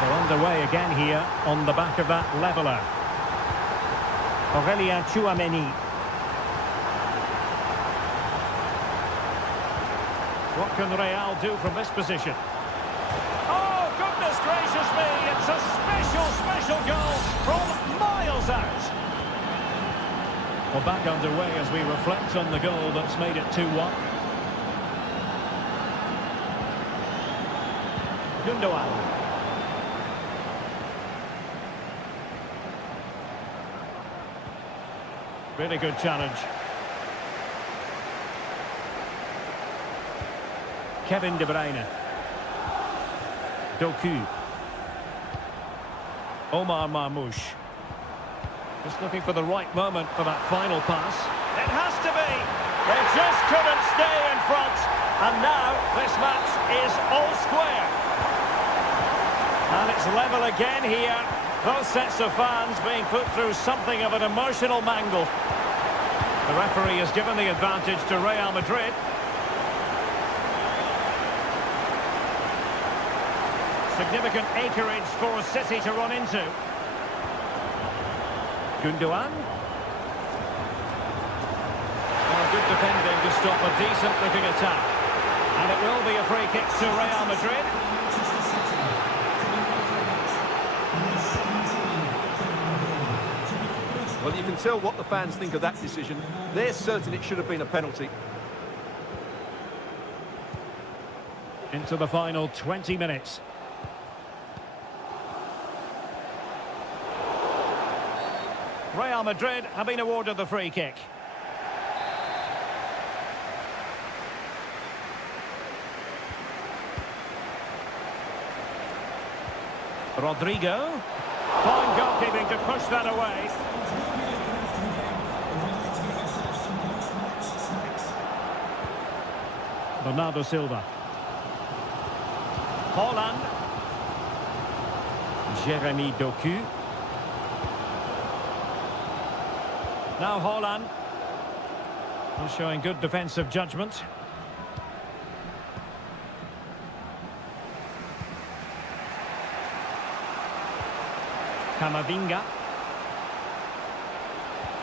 So underway again here on the back of that leveller. Aurélien Tchouameni. What can Real do from this position? Oh, goodness gracious me! It's a special goal from miles out. Well, back underway as we reflect on the goal that's made it 2-1. Gundogan. Really good challenge. Kevin De Bruyne. Doku. Omar Marmoush. Just looking for the right moment for that final pass. It has to be! They just couldn't stay in front. And now this match is all square. And it's level again here. Both sets of fans being put through something of an emotional mangle. The referee has given the advantage to Real Madrid. Significant acreage for City to run into. Gundogan. Oh, good defending to stop a decent-looking attack. And it will be a free kick to Real Madrid. Well, you can tell what the fans think of that decision. They're certain it should have been a penalty. Into the final 20 minutes. Real Madrid have been awarded the free kick. Rodrigo. Fine goalkeeping to push that away. Bernardo Silva. Haaland. Jeremy Doku. Now Haaland. Showing good defensive judgment. Camavinga.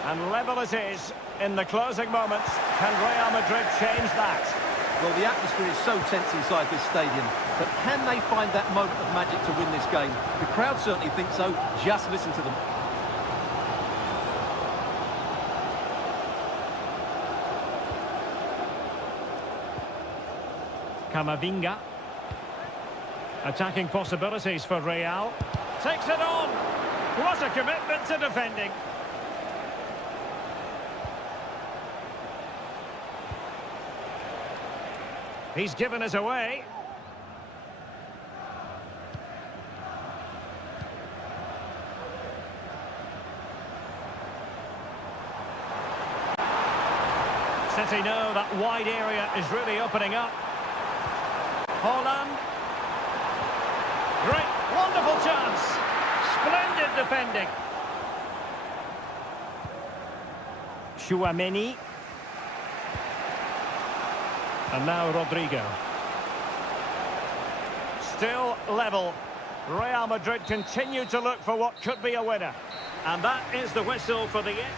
And level it is in the closing moments. Can Real Madrid change that? Well, the atmosphere is so tense inside this stadium, but can they find that moment of magic to win this game? The crowd certainly think so. Just listen to them. Camavinga. Attacking possibilities for Real. Takes it on. What a commitment to defending. He's given us away. City know that wide area is really opening up. Haaland. Great, wonderful chance. Splendid defending. Tchouameni. And now Rodrigo. Still level. Real Madrid continue to look for what could be a winner. And that is the whistle for the end.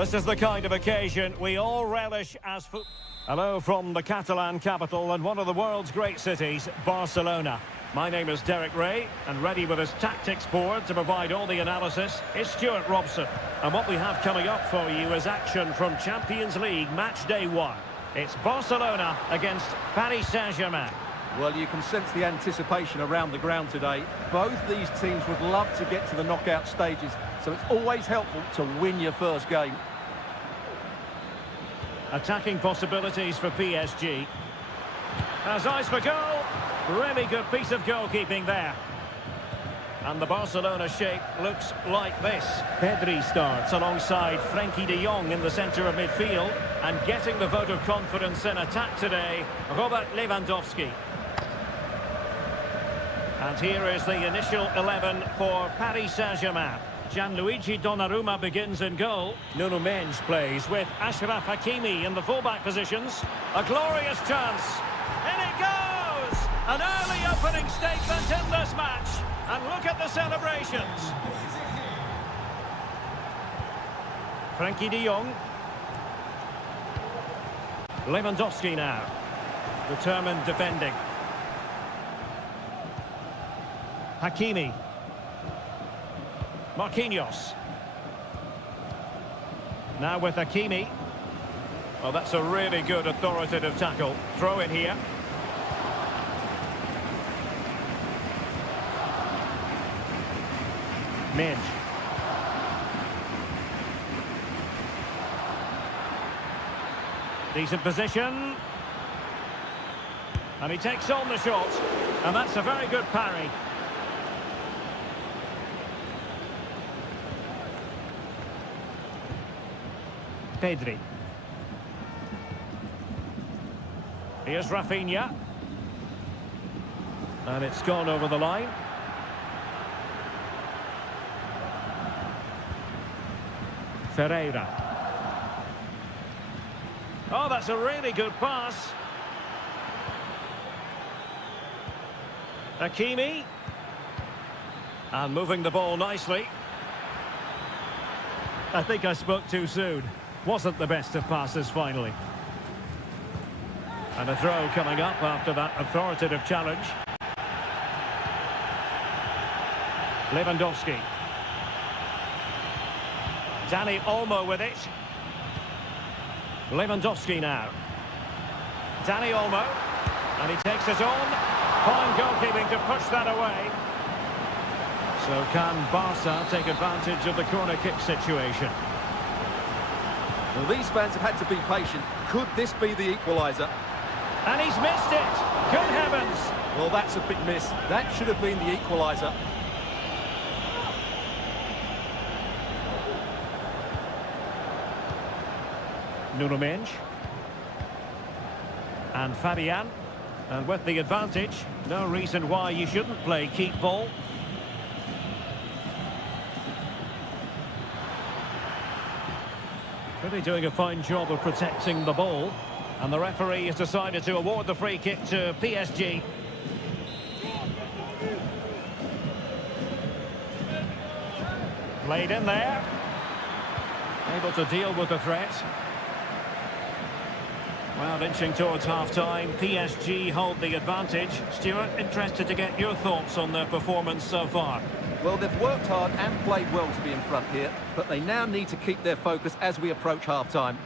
This is the kind of occasion we all relish as football. Hello from the Catalan capital and one of the world's great cities, Barcelona. My name is Derek Ray, and ready with his tactics board to provide all the analysis is Stuart Robson. And what we have coming up for you is action from Champions League match day 1. It's Barcelona against Paris Saint-Germain. Well, you can sense the anticipation around the ground today. Both these teams would love to get to the knockout stages, so it's always helpful to win your first game. Attacking possibilities for PSG. Has eyes for goal. Really good piece of goalkeeping there. And the Barcelona shape looks like this. Pedri starts alongside Frenkie de Jong in the centre of midfield. And getting the vote of confidence in attack today, Robert Lewandowski. And here is the initial 11 for Paris Saint-Germain. Gianluigi Donnarumma begins in goal. Nuno Mendes plays with Achraf Hakimi in the fullback positions. A glorious chance. In it goes! An early opening statement in this match. And look at the celebrations. Frenkie de Jong. Lewandowski now. Determined defending. Hakimi. Marquinhos. Now with Hakimi. Well, that's a really good authoritative tackle. Throw in here. Mendes. Decent position. And he takes on the shot. And that's a very good parry. Pedri. Here's Rafinha. And it's gone over the line. Ferreira. Oh, that's a really good pass. Hakimi. And moving the ball nicely. I think I spoke too soon. Wasn't the best of passes finally. And a throw coming up after that authoritative challenge. Lewandowski. Dani Olmo with it. Lewandowski now. Dani Olmo. And he takes it on. Fine goalkeeping to push that away. So can Barca take advantage of the corner kick situation? Well, these fans have had to be patient. Could this be the equaliser? And he's missed it. Good heavens. Well, that's a big miss. That should have been the equaliser. Nuno Mendes. And Fabian. And with the advantage, no reason why you shouldn't play keep ball. Really doing a fine job of protecting the ball. And the referee has decided to award the free kick to PSG. Played in there. Able to deal with the threat. Well, inching towards half-time, PSG hold the advantage. Stuart, interested to get your thoughts on their performance so far. Well, they've worked hard and played well to be in front here, but they now need to keep their focus as we approach half-time.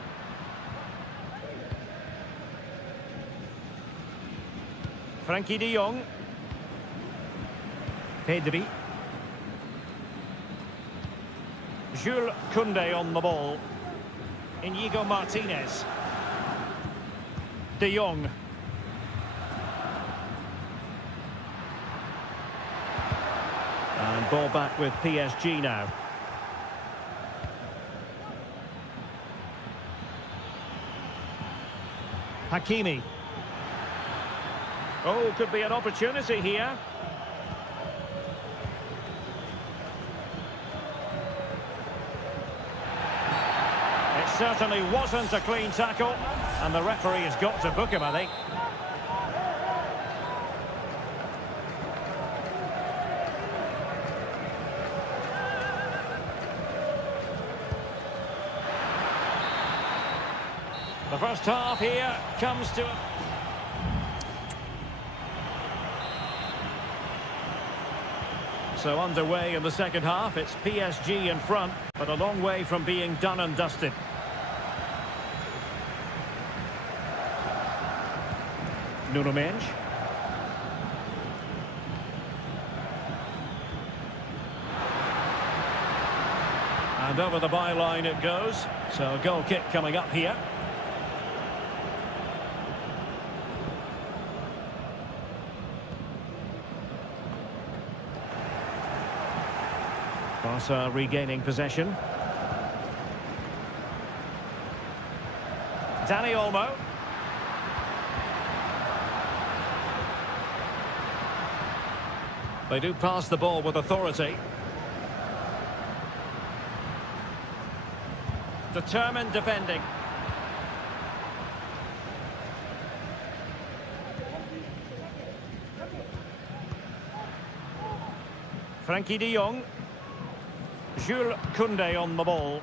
Frenkie de Jong. Pedri. Jules Koundé on the ball. Inigo Martinez. De Jong. And ball back with PSG now. Hakimi. Oh, could be an opportunity here. It certainly wasn't a clean tackle, and the referee has got to book him, I think. The first half here comes to... So underway in the second half, it's PSG in front, but a long way from being done and dusted. Nuno Mendes. And over the byline it goes. So a goal kick coming up here. Barca regaining possession. Dani Olmo. They do pass the ball with authority. Determined defending. Frankie de Jong. Jules Koundé on the ball.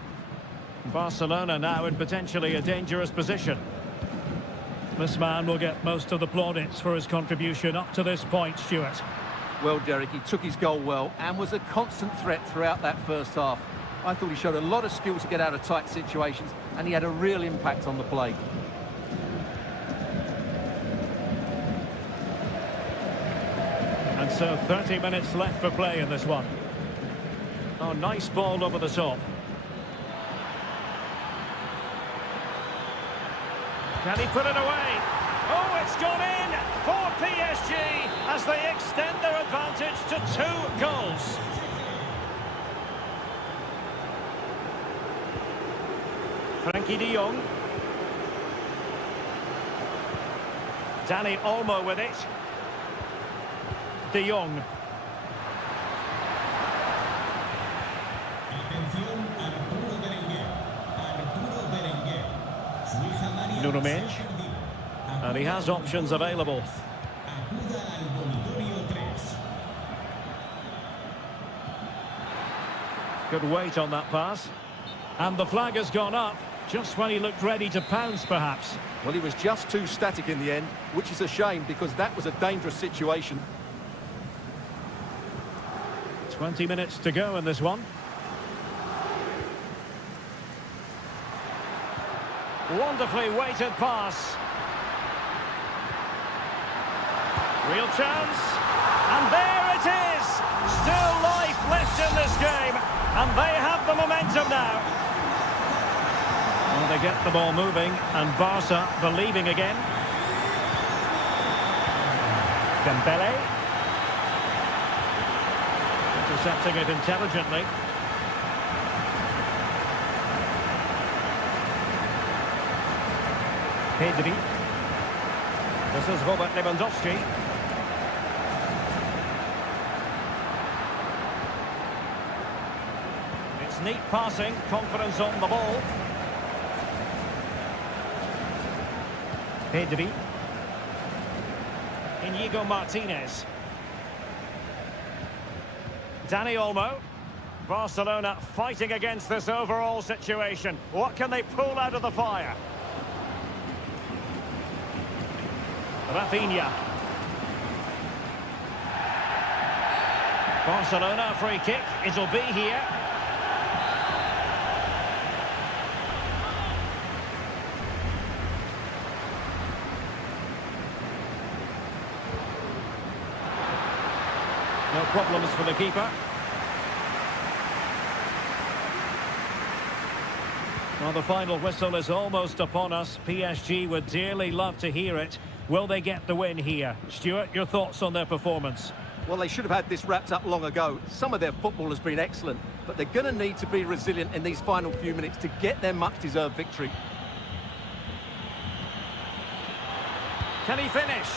Barcelona now in potentially a dangerous position. This man will get most of the plaudits for his contribution up to this point, Stuart. Well, Derek, he took his goal well and was a constant threat throughout that first half. I thought he showed a lot of skill to get out of tight situations, and he had a real impact on the play. And so 30 minutes left for play in this one. Oh, nice ball over the top. Can he put it away? Oh, it's gone in for PSG as they extend their advantage to 2 goals. Frankie de Jong. Dani Olmo with it. De Jong. Nuno Mendes. And he has options available. Good weight on that pass. And the flag has gone up just when he looked ready to pounce, perhaps. Well, he was just too static in the end, which is a shame because that was a dangerous situation. 20 minutes to go in this one. Wonderfully weighted pass. Real chance. And there it is. Still life left in this game. And they have the momentum now. Well, they get the ball moving. And Barca believing again. Dembele. Intercepting it intelligently. Pedri. This is Robert Lewandowski. It's neat passing, confidence on the ball. Pedri. Inigo Martinez. Dani Olmo. Barcelona fighting against this overall situation. What can they pull out of the fire? Rafinha. Barcelona free kick. It'll be here. No problems for the keeper. Well, the final whistle is almost upon us. PSG would dearly love to hear it. Will they get the win here? Stuart, your thoughts on their performance? Well, they should have had this wrapped up long ago. Some of their football has been excellent, but they're going to need to be resilient in these final few minutes to get their much-deserved victory. Can he finish?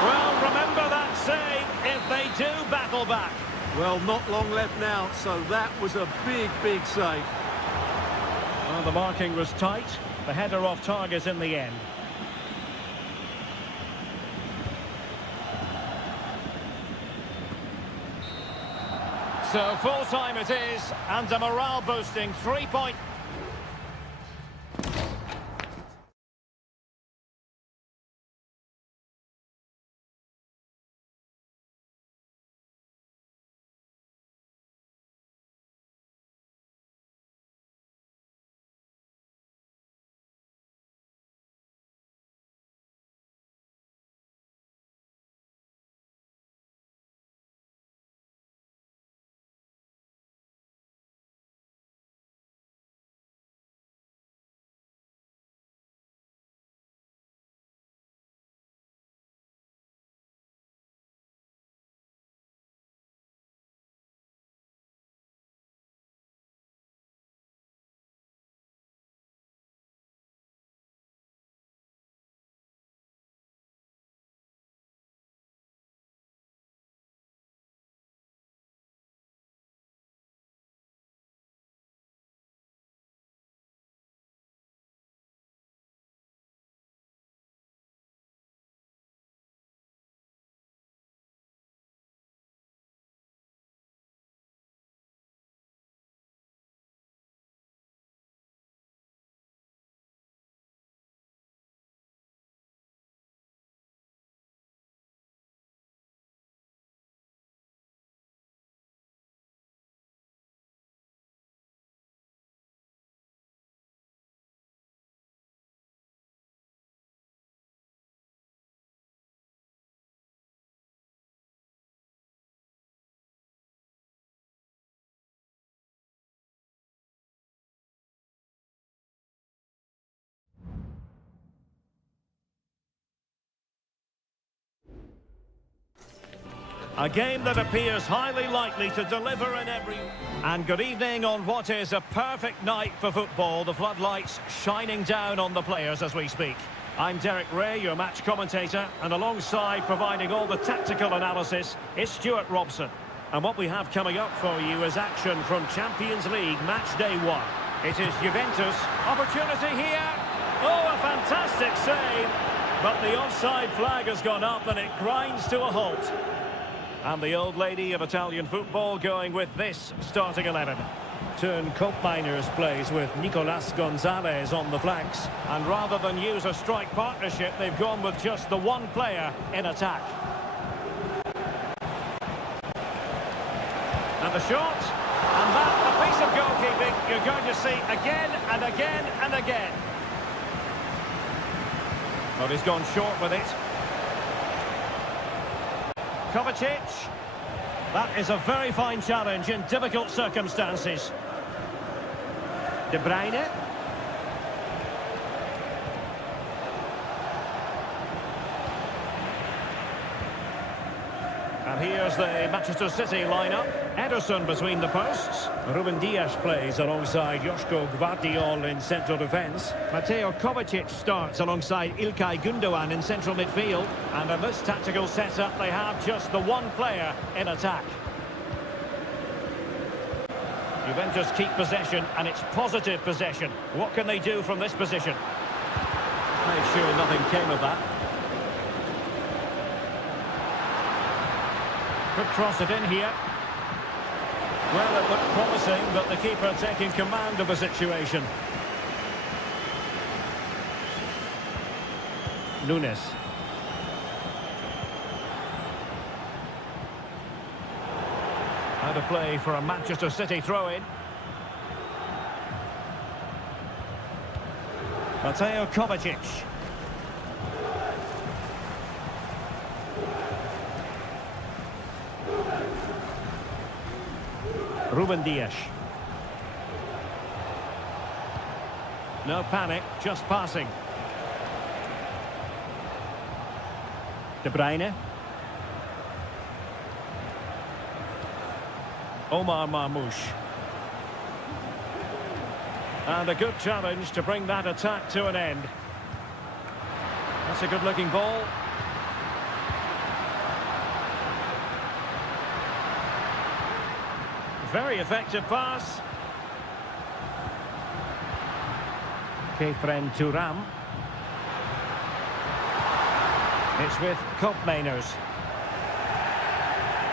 Well, remember that saying, if they do battle back. Well, not long left now, so that was a big, big save. Well, the marking was tight. The header off target in the end. So full time it is, and a morale boosting 3-point A game that appears highly likely to deliver in every... And good evening on what is a perfect night for football. The floodlights shining down on the players as we speak. I'm Derek Ray, your match commentator, and alongside providing all the tactical analysis is Stuart Robson. And what we have coming up for you is action from Champions League match day 1. It is Juventus. Opportunity here. Oh, a fantastic save. But the offside flag has gone up and it grinds to a halt. And the old lady of Italian football going with this starting 11. Turn Koopmeiners plays with Nicolas Gonzalez on the flanks. And rather than use a strike partnership, they've gone with just the one player in attack. And the shot. And that, a piece of goalkeeping you're going to see again and again and again. But he's gone short with it. Kovacic. That is a very fine challenge in difficult circumstances. De Bruyne. And here's the Manchester City lineup. Ederson between the posts. Ruben Dias plays alongside Joško Gvardiol in central defence. Mateo Kovacic starts alongside İlkay Gündoğan in central midfield. And in this tactical setup, they have just the one player in attack. Juventus keep possession, and it's positive possession. What can they do from this position? Made sure nothing came of that. Could cross it in here. Well, it looked promising, but the keeper taking command of the situation. Nunes. Out of play for a Manchester City throw-in. Mateo Kovacic. Ruben Dias. No panic, just passing. De Bruyne. Omar Marmoush. And a good challenge to bring that attack to an end. That's a good-looking ball. Very effective pass. Kefren Turam. It's with Koopmeiners.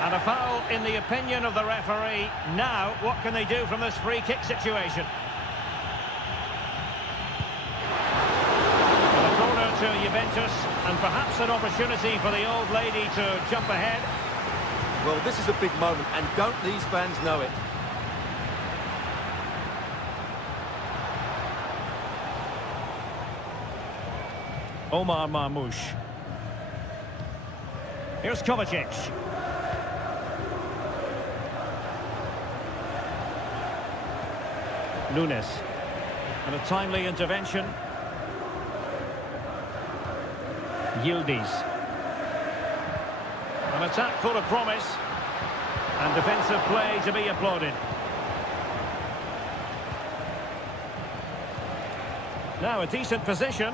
And a foul in the opinion of the referee. Now, what can they do from this free kick situation? And a corner to Juventus, and perhaps an opportunity for the old lady to jump ahead. Well, this is a big moment, and don't these fans know it? Omar Marmoush. Here's Kovacic. Nunes. And a timely intervention. Yildiz. An attack full of promise. And defensive play to be applauded. Now a decent position.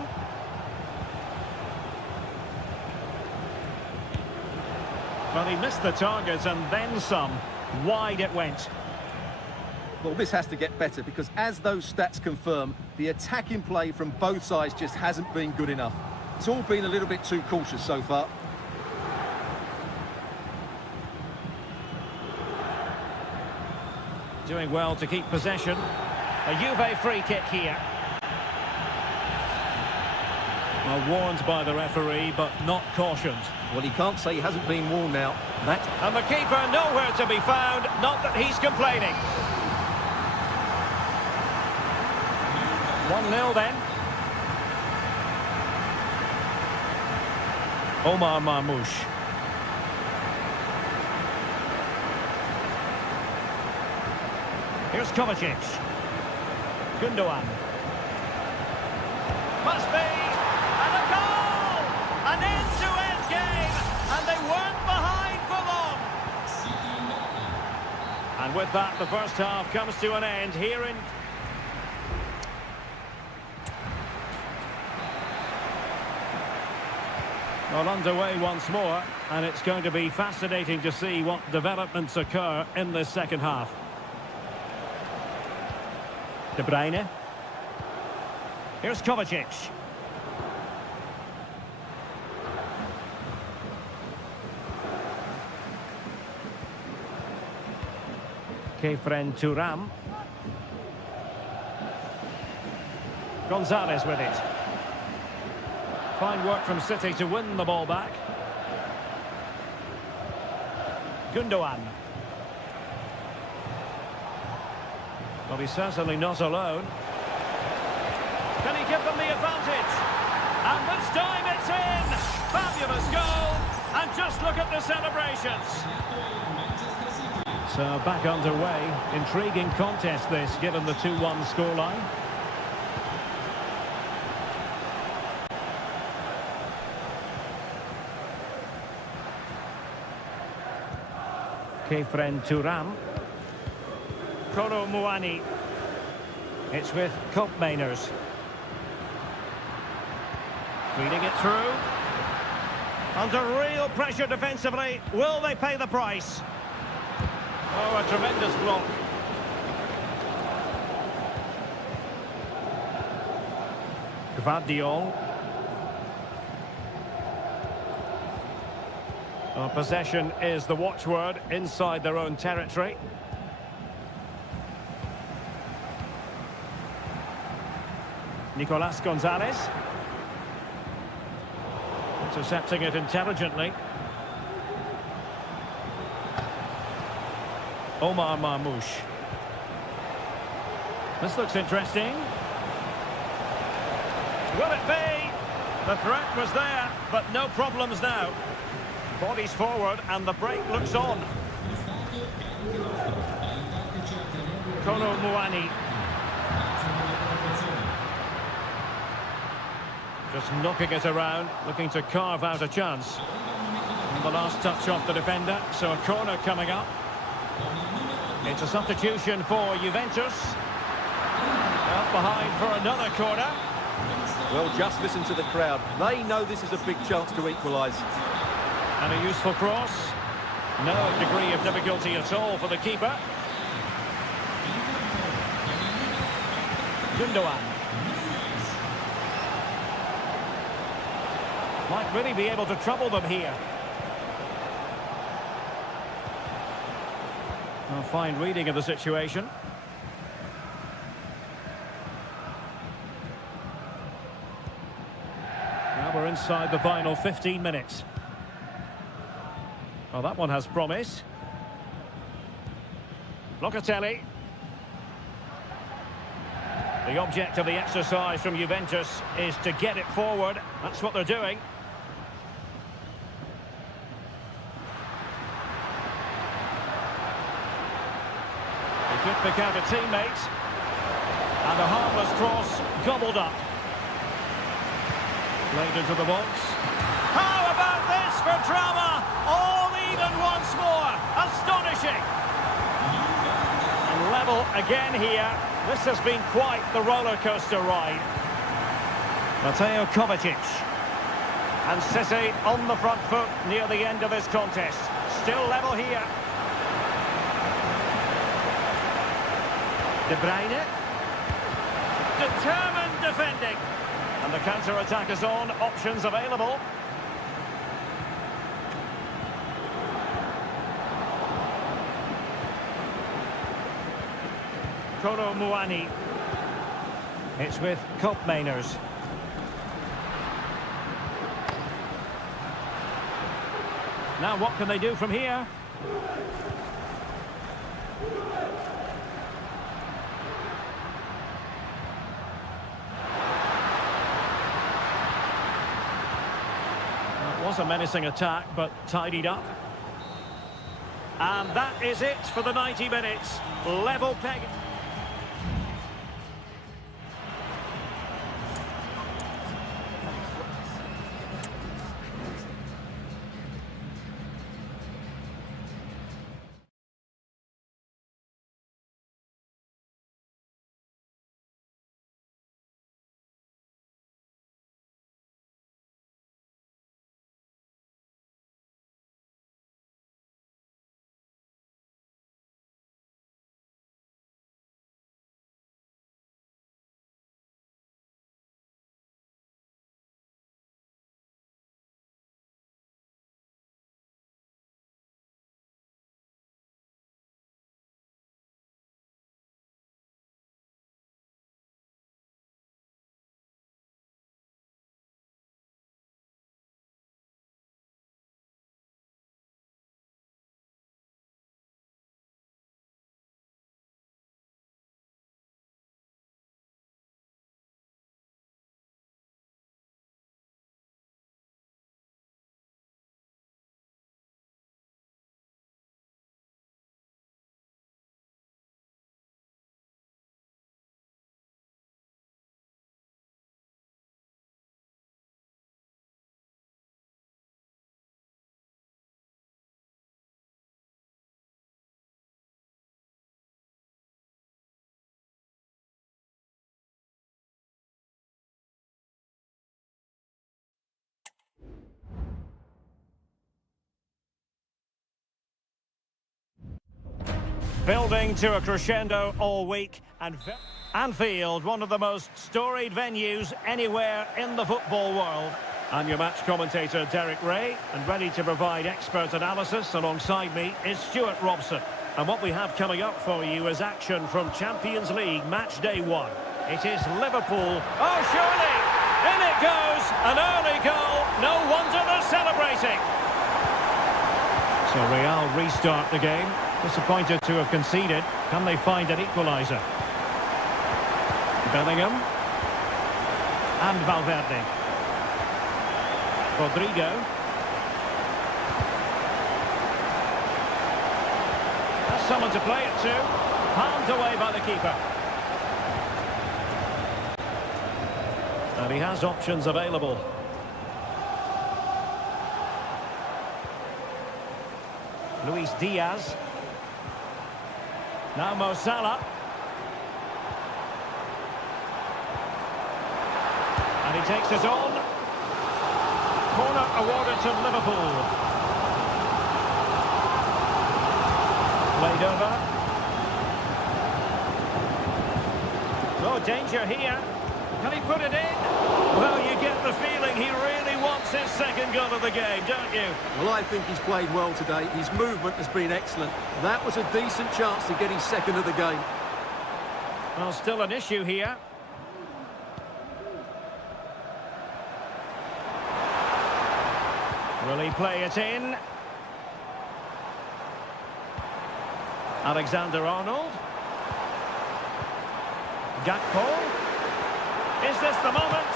But he missed the target and then some. Wide it went. Well, this has to get better because as those stats confirm, the attacking play from both sides just hasn't been good enough. It's all been a little bit too cautious so far. Doing well to keep possession. A Juve free kick here. Well, warned by the referee, but not cautioned. Well, he can't say he hasn't been warned now. That... And the keeper nowhere to be found, not that he's complaining. 1-0 then. Omar Marmoush. Here's Kovacic. Gündoğan. Must be. And a goal! An end-to-end game. And they weren't behind for long. with that, the first half comes to an end here in... Well, underway once more, and it's going to be fascinating to see what developments occur in this second half. De Bruyne. Here's Kovacic. Kefren Turam. Gonzalez with it. Fine work from City to win the ball back. Gundogan. Well, he's certainly not alone. Can he give them the advantage? And this time it's in! Fabulous goal! And just look at the celebrations. So back underway. Intriguing contest this, given the 2-1 scoreline. Kefren Turam. Kolo Muani. It's with Koopmeiners. Feeding it through. Under real pressure defensively. Will they pay the price? Oh, a tremendous block. Gvardiol. Well, possession is the watchword inside their own territory. Nicolas Gonzalez. Intercepting it intelligently. Omar Marmoush. This looks interesting. Will it be? The threat was there, but no problems now. Bodies forward and the break looks on. Kolo Muani. Just knocking it around, looking to carve out a chance. And the last touch off the defender, so a corner coming up. It's a substitution for Juventus. Up behind for another corner. Well, just listen to the crowd. They know this is a big chance to equalise. And a useful cross. No degree of difficulty at all for the keeper. Gundogan. Might really be able to trouble them here. A fine reading of the situation. Now we're inside the final 15 minutes. Well, that one has promise. Locatelli. The object of the exercise from Juventus is to get it forward. That's what they're doing. He could pick out a teammate. And a harmless cross gobbled up. Played into the box. How about this for drama? All even once more. Astonishing. And level again here. This has been quite the roller coaster ride. Mateo Kovacic. And City on the front foot near the end of this contest. Still level here. De Bruyne. Determined defending. And the counter-attack is on. Options available. Kolo Muani. It's with Koopmeiners. Now what can they do from here? It was a menacing attack, but tidied up. And that is it for the 90 minutes. Level peg. Building to a crescendo all week, and Anfield, one of the most storied venues anywhere in the football world. I'm your match commentator, Derek Ray, and ready to provide expert analysis alongside me is Stuart Robson. And what we have coming up for you is action from Champions League match day 1. It is Liverpool. Oh, surely! In it goes! An early goal. No wonder they're celebrating. So Real restart the game. Disappointed to have conceded. Can they find an equaliser? Bellingham. And Valverde. Rodrigo. That's someone to play it to. Palmed away by the keeper. And he has options available. Luis Diaz. Now Mo Salah. And he takes it on. Corner awarded to Liverpool. Played over. No danger here. Can he put it in? Well, you get the feeling he really wants his second goal of the game, don't you? Well, I think he's played well today. His movement has been excellent. That was a decent chance to get his second of the game. Well, still an issue here. Will he play it in? Alexander-Arnold. Gakpo. Is this the moment?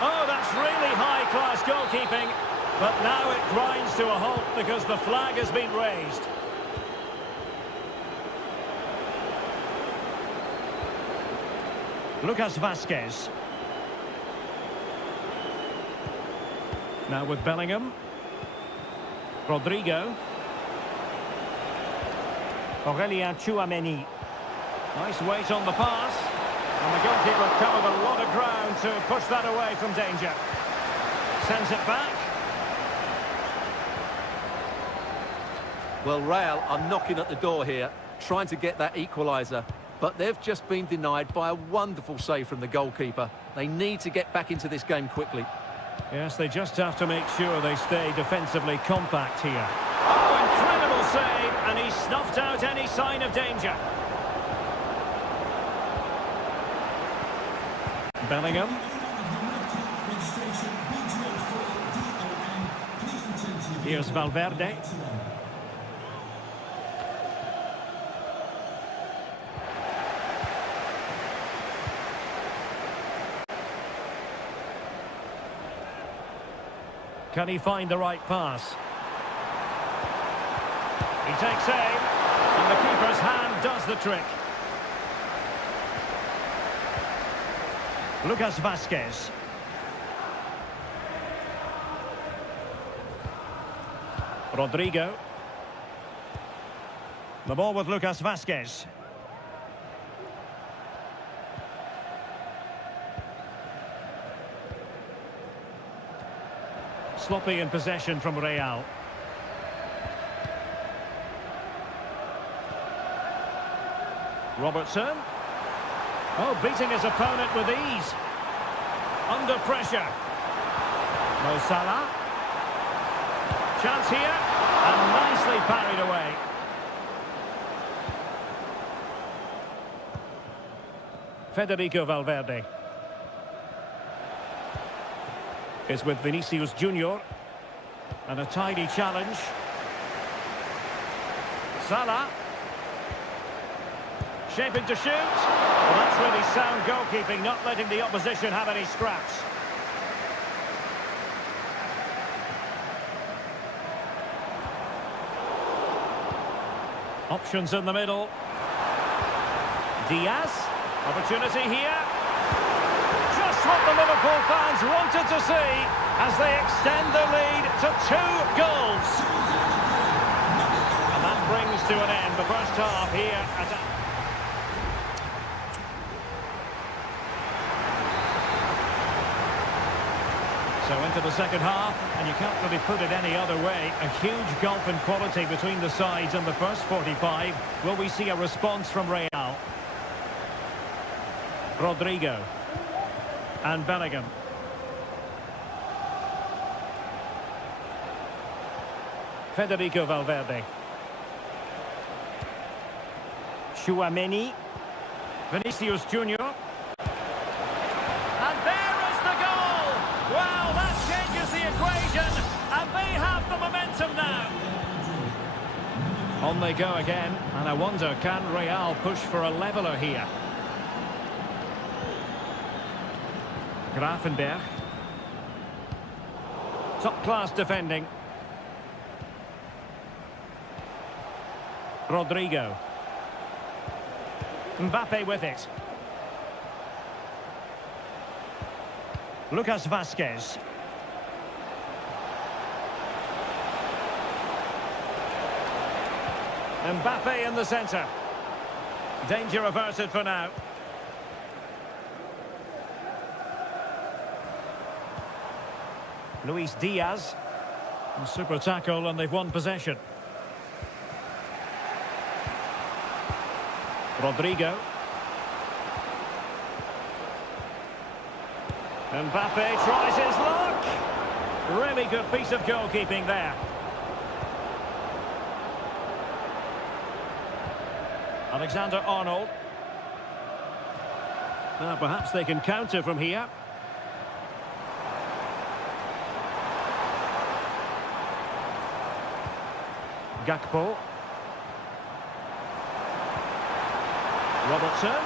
Oh, that's really high-class goalkeeping. But now it grinds to a halt because the flag has been raised. Lucas Vazquez. Now with Bellingham. Rodrigo. Aurelien Tchouameni. Nice weight on the pass. And the goalkeeper covered a lot of ground to push that away from danger. Sends it back. Well, Real are knocking at the door here, trying to get that equaliser. But they've just been denied by a wonderful save from the goalkeeper. They need to get back into this game quickly. Yes, they just have to make sure they stay defensively compact here. Oh, incredible save, and he snuffed out any sign of danger. Bellingham. Here's Valverde. Can he find the right pass? He takes aim, and the keeper's hand does the trick. Lucas Vazquez. Rodrigo. The ball with Lucas Vazquez. Sloppy in possession from Real. Robertson. Oh, beating his opponent with ease. Under pressure. Mo Salah. Chance here. And nicely parried away. Federico Valverde. Is with Vinicius Junior. And a tidy challenge. Salah. Shaping to shoot. Well, that's really sound goalkeeping, not letting the opposition have any scraps. Options in the middle. Diaz. Opportunity here. Just what the Liverpool fans wanted to see as they extend the lead to 2 goals. And that brings to an end the first half here at... So So into the second half, and you can't really put it any other way. A huge gulf in quality between the sides in the first 45. Will we see a response from Real? Rodrigo. And Bellingham. Federico Valverde. Tchouaméni. Vinicius Junior. And there is the goal! Wow, that changes the equation, and they have the momentum now. On they go again, and I wonder, can Real push for a leveller here? Grafenberg. Top-class defending. Rodrigo. Mbappe with it. Lucas Vazquez. Mbappe in the centre. Danger averted for now. Luis Diaz. A super tackle, and they've won possession. Rodrigo. Mbappe tries his luck. Really good piece of goalkeeping there. Alexander-Arnold. Now perhaps they can counter from here. Gakpo. Robertson.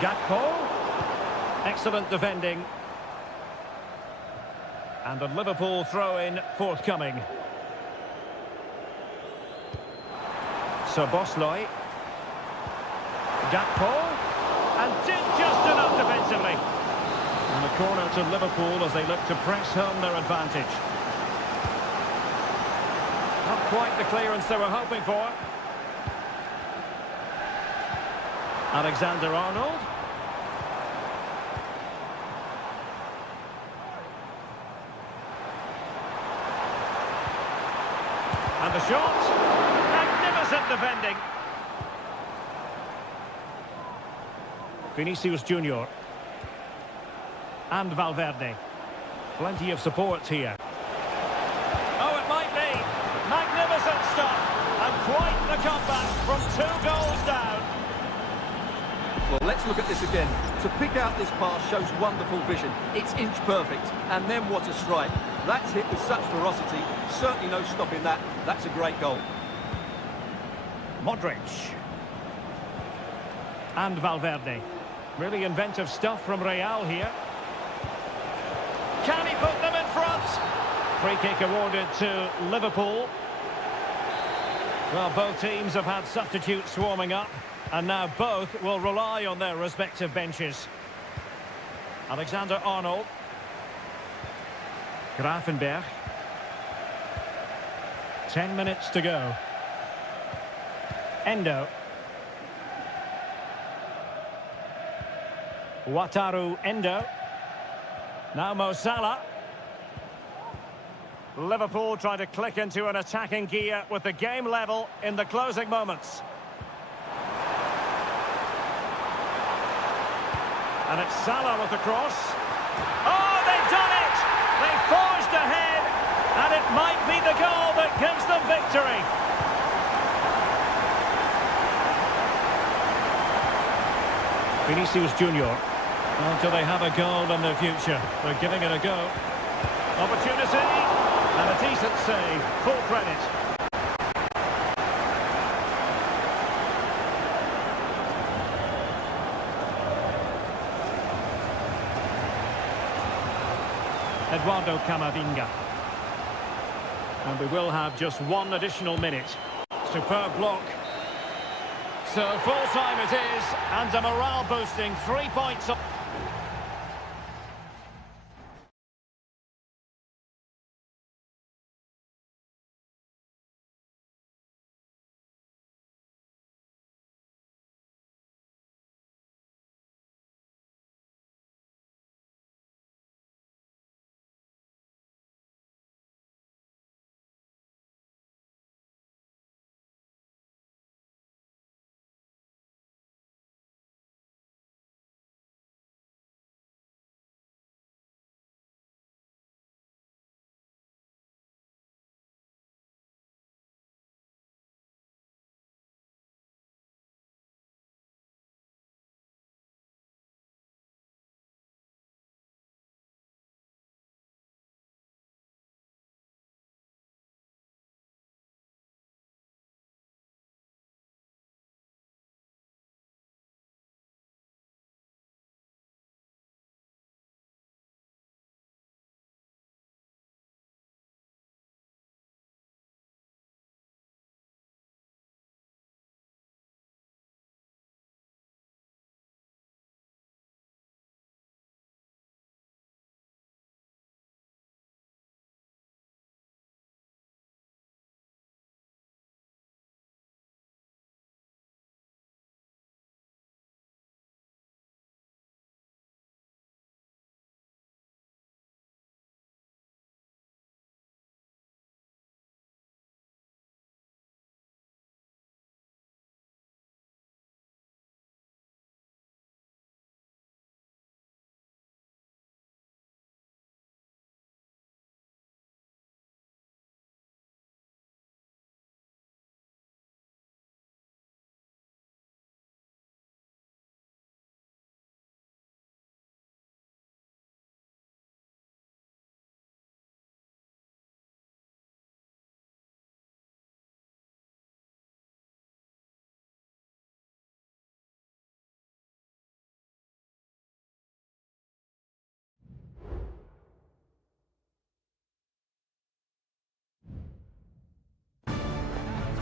Gakpo. Excellent defending. And a Liverpool throw-in forthcoming. Szoboszlai. Gakpo. And did just enough defensively. And a corner to Liverpool as they look to press home their advantage. Not quite the clearance they were hoping for. Alexander-Arnold. And the shot. Magnificent defending. Vinicius Junior. And Valverde. Plenty of support here. Oh, it might be. Magnificent stuff. And quite the comeback from 2 goals down. Well, let's look at this again. To pick out this pass shows wonderful vision. It's inch perfect. And then what a strike. That's hit with such ferocity. Certainly no stopping that. That's a great goal. Modric. And Valverde. Really inventive stuff from Real here. Can he put them in front? Free kick awarded to Liverpool. Well, both teams have had substitutes swarming up, and now both will rely on their respective benches. Alexander-Arnold. Grafenberg. 10 minutes to go. Endo. Wataru Endo. Now Mo Salah. Liverpool trying to click into an attacking gear with the game level in the closing moments. And it's Salah with the cross. Oh, they've done it! They forged ahead, and it might be the goal that gives them victory. Vinicius Junior. Well, do they have a goal in their future? They're giving it a go. Opportunity, and a decent save. Full credit. Eduardo Camavinga. And we will have just 1 additional minute. Superb block. So full time it is, and a morale boosting 3 points.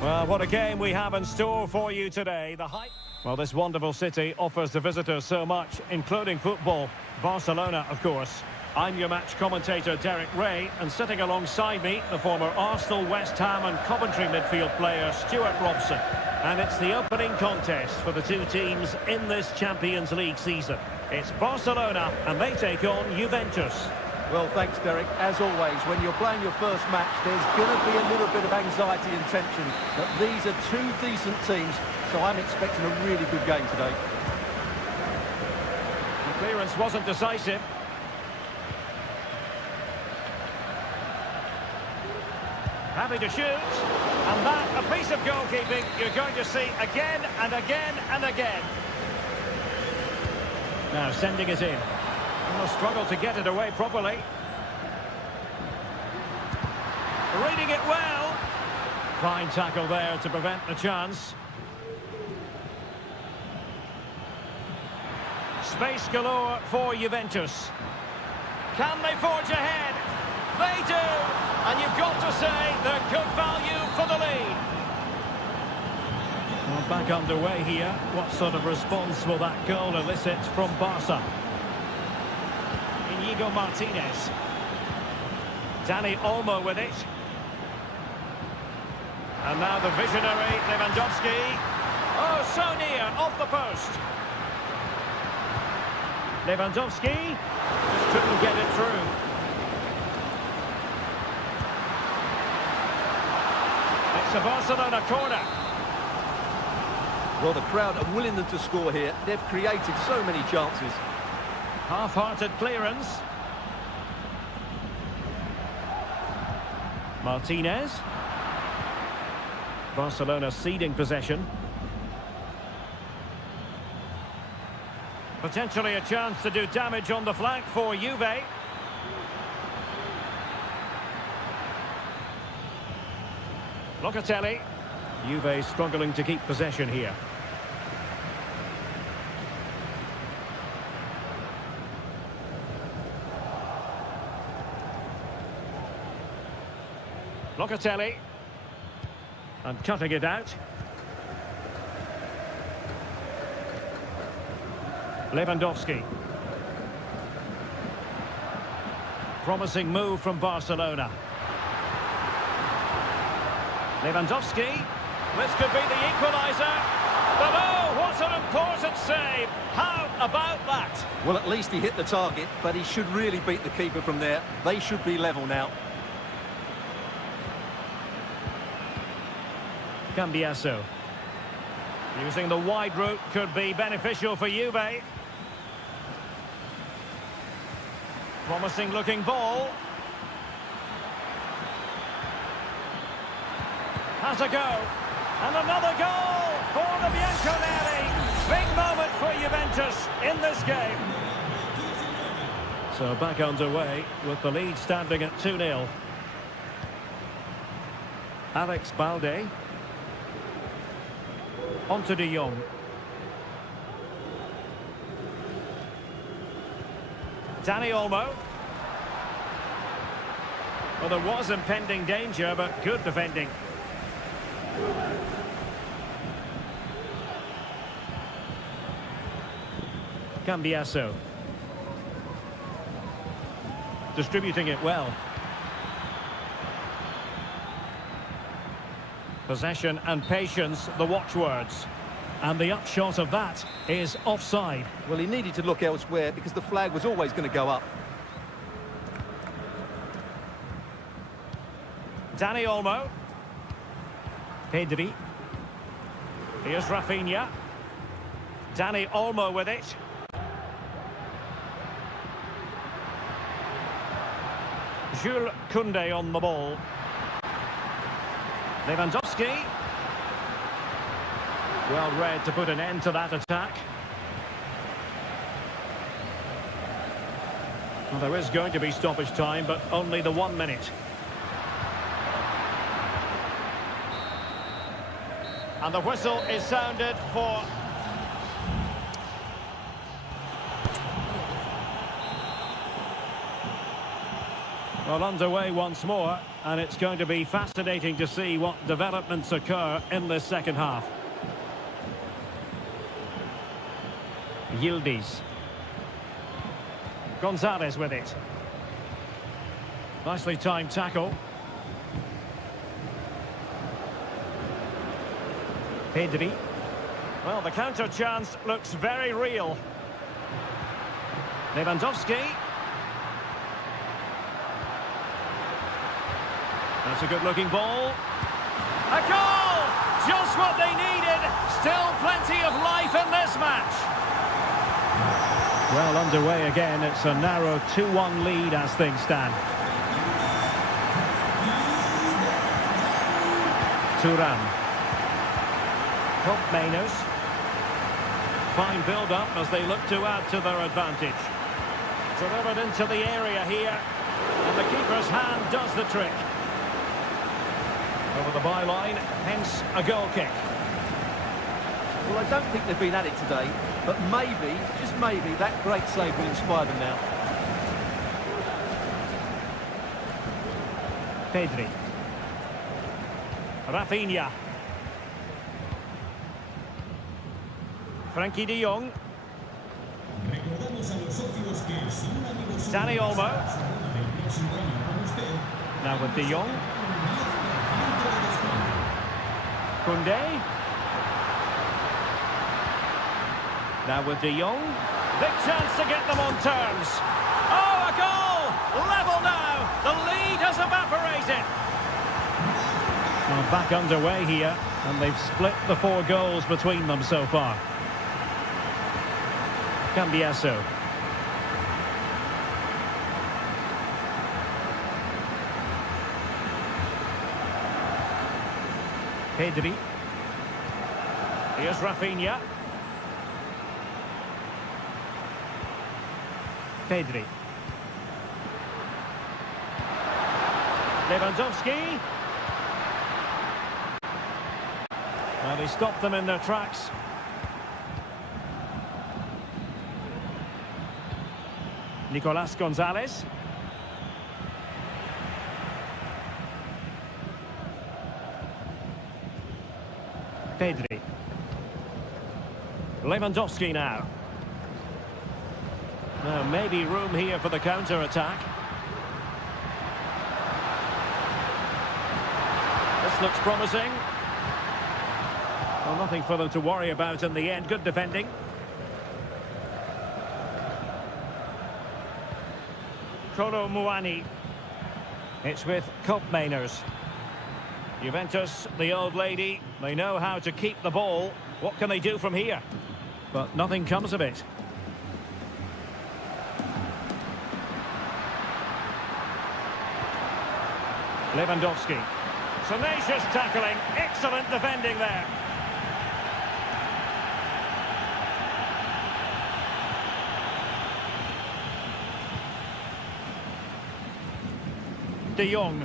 Well, what a game we have in store for you today. Well, this wonderful city offers the visitors so much, including football. Barcelona, of course. I'm your match commentator, Derek Ray, and sitting alongside me, the former Arsenal, West Ham and Coventry midfield player, Stuart Robson. And it's the opening contest for the two teams in this Champions League season. It's Barcelona, and they take on Juventus. Well, thanks, Derek. As always, when you're playing your first match, there's going to be a little bit of anxiety and tension. But these are two decent teams, so I'm expecting a really good game today. The clearance wasn't decisive. Happy to shoot. And that, a piece of goalkeeping you're going to see again and again and again. Now sending it in. Will struggle to get it away properly. Reading it well. Fine tackle there to prevent the chance. Space galore for Juventus. Can they forge ahead? They do! And you've got to say they're good value for the lead. Well, back underway here. What sort of response will that goal elicit from Barca? Inigo Martinez. Dani Olmo with it. And now the visionary Lewandowski. Oh, so near, off the post. Lewandowski just couldn't get it through. It's a Barcelona corner. Well, the crowd are willing them to score here. They've created so many chances. Half-hearted clearance. Martinez. Barcelona ceding possession. Potentially a chance to do damage on the flank for Juve. Locatelli. Juve struggling to keep possession here. Locatelli. And cutting it out. Lewandowski. Promising move from Barcelona. Lewandowski. This could be the equaliser. But oh, what an important save. How about that? Well, at least he hit the target, but he should really beat the keeper from there. They should be level now. Cambiasso. Using the wide route could be beneficial for Juve. Promising looking ball. Has a go. And another goal for the Bianconeri. Big moment for Juventus in this game. So back underway with the lead standing at 2-0. Alex Balde. On to De Jong. Dani Olmo. Well, there was impending danger, but good defending. Cambiasso. Distributing it well. Possession and patience, the watchwords. And the upshot of that is offside. Well, he needed to look elsewhere because the flag was always going to go up. Dani Olmo. Pedri. Here's Rafinha. Dani Olmo with it. Jules Koundé on the ball. Lewandowski. Well read to put an end to that attack. Well, there is going to be stoppage time, but only the 1 minute. And the whistle is sounded for... Well, underway once more, and it's going to be fascinating to see what developments occur in this second half. Yildiz. Gonzalez with it. Nicely timed tackle. Pedri. Well, the counter chance looks very real. Lewandowski. That's a good-looking ball. A goal! Just what they needed. Still plenty of life in this match. Well, underway again. It's a narrow 2-1 lead as things stand. Thuram. Mainers. Fine build-up as they look to add to their advantage. Delivered into the area here. And the keeper's hand does the trick. Over the byline, hence a goal kick. Well, I don't think they've been at it today, but maybe, just maybe, that great save will inspire them now. Pedri. Rafinha. Frankie de Jong. Danny Olmo. Now with de Jong. Koundé. Now with de Jong. Big chance to get them on terms. Oh, a goal! Level now. The lead has evaporated. Well, back underway here, and they've split the 4 goals between them so far. Cambiasso. Pedri. Here's Rafinha. Pedri. Lewandowski. Well, he stopped them in their tracks. Nicolas Gonzalez. Pedri. Lewandowski now. Now, maybe room here for the counter-attack. This looks promising. Well, nothing for them to worry about in the end. Good defending. Kolo Muani. It's with Mainers. Juventus, the old lady, they know how to keep the ball. What can they do from here? But nothing comes of it. Lewandowski. Tenacious tackling. Excellent defending there. De Jong.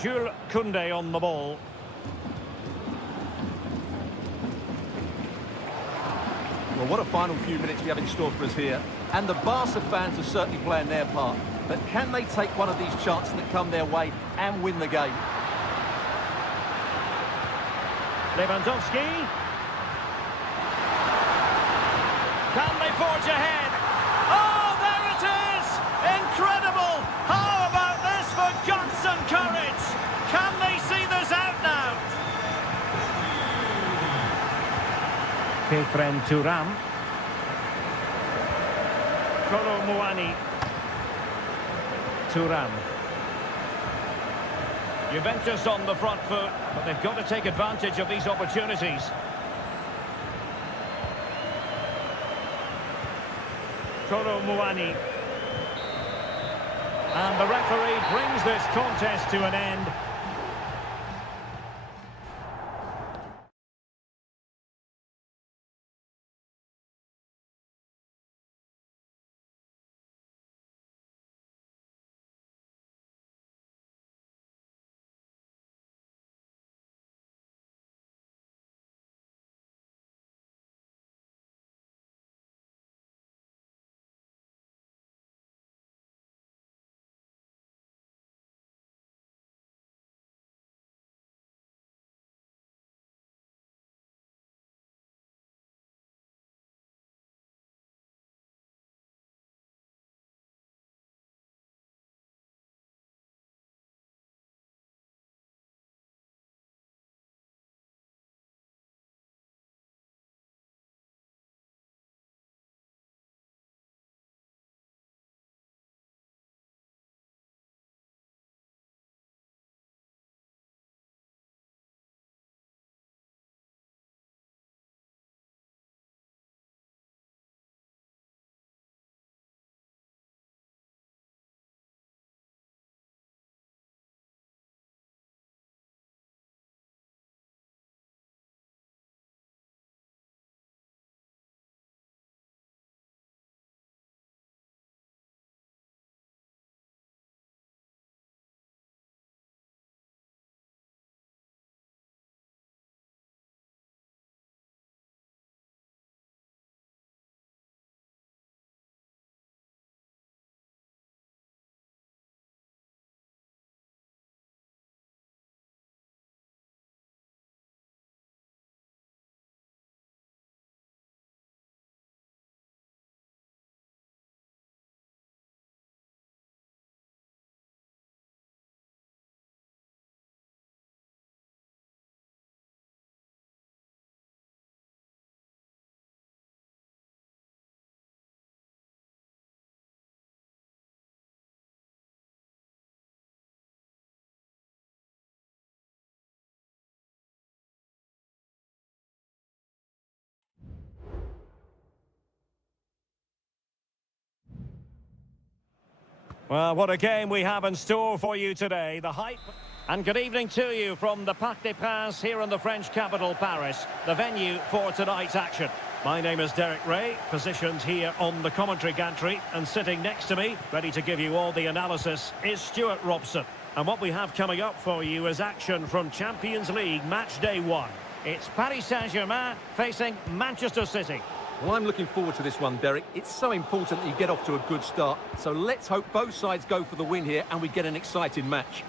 Jules Koundé on the ball. Well, what a final few minutes we have in store for us here. And the Barca fans are certainly playing their part. But can they take one of these chances that come their way and win the game? Lewandowski. Can they forge ahead? Oh, there it is! Incredible! How about this for guts and courage? Can they see this out now? Kefren Thuram. Kolo Muani. Thuram. Juventus on the front foot, but they've got to take advantage of these opportunities. Kolo Muani. And the referee brings this contest to an end. Well, what a game we have in store for you today. The hype. And good evening to you from the Parc des Princes here in the French capital, Paris, the venue for tonight's action. My name is Derek Ray, positioned here on the commentary gantry, and sitting next to me, ready to give you all the analysis, is Stuart Robson. And what we have coming up for you is action from Champions League match day 1. It's Paris Saint-Germain facing Manchester City. Well, I'm looking forward to this one, Derek. It's so important that you get off to a good start. So let's hope both sides go for the win here and we get an exciting match.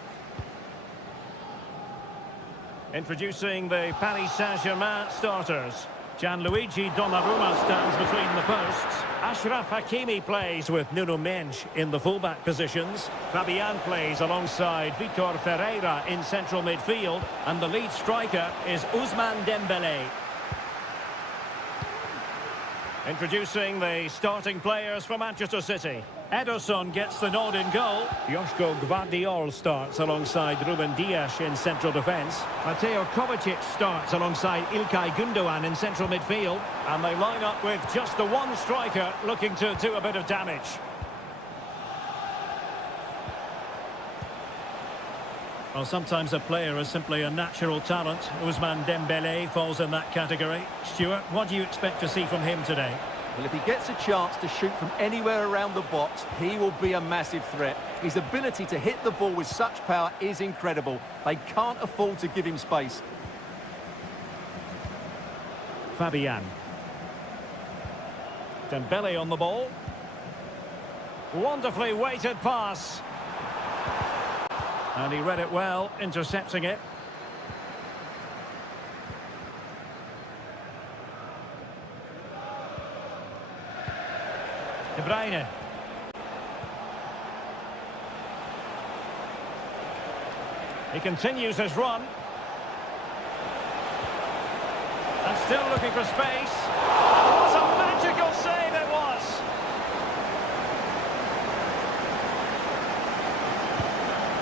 Introducing the Paris Saint-Germain starters. Gianluigi Donnarumma stands between the posts. Achraf Hakimi plays with Nuno Mendes in the fullback positions. Fabian plays alongside Vitor Ferreira in central midfield. And the lead striker is Ousmane Dembélé. Introducing the starting players for Manchester City. Ederson gets the nod in goal. Joško Gvardiol starts alongside Ruben Dias in central defence. Mateo Kovacic starts alongside Ilkay Gundogan in central midfield. And they line up with just the one striker looking to do a bit of damage. Well, sometimes a player is simply a natural talent. Ousmane Dembélé falls in that category. Stuart, what do you expect to see from him today? Well, if he gets a chance to shoot from anywhere around the box, he will be a massive threat. His ability to hit the ball with such power is incredible. They can't afford to give him space. Fabian. Dembélé on the ball. Wonderfully weighted pass. And he read it well, intercepting it. De Bruyne. He continues his run. And still looking for space. What a magical save it was!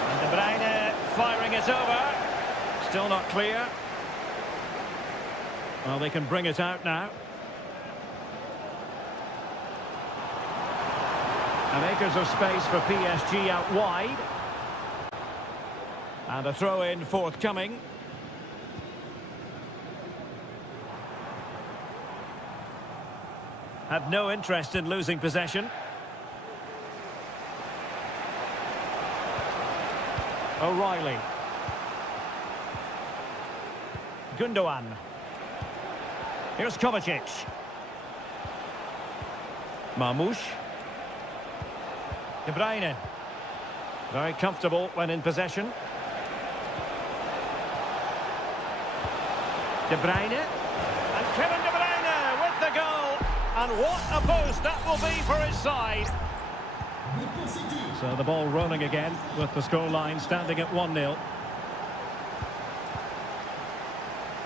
And De Bruyne firing it over. Still not clear. Well, they can bring it out now. And acres of space for PSG out wide. And a throw-in forthcoming. Had no interest in losing possession. O'Reilly. Gundogan. Here's Kovacic. Marmoush. De Bruyne. Very comfortable when in possession. De Bruyne. And Kevin De Bruyne with the goal. And what a boost that will be for his side. So the ball rolling again with the scoreline standing at 1-0.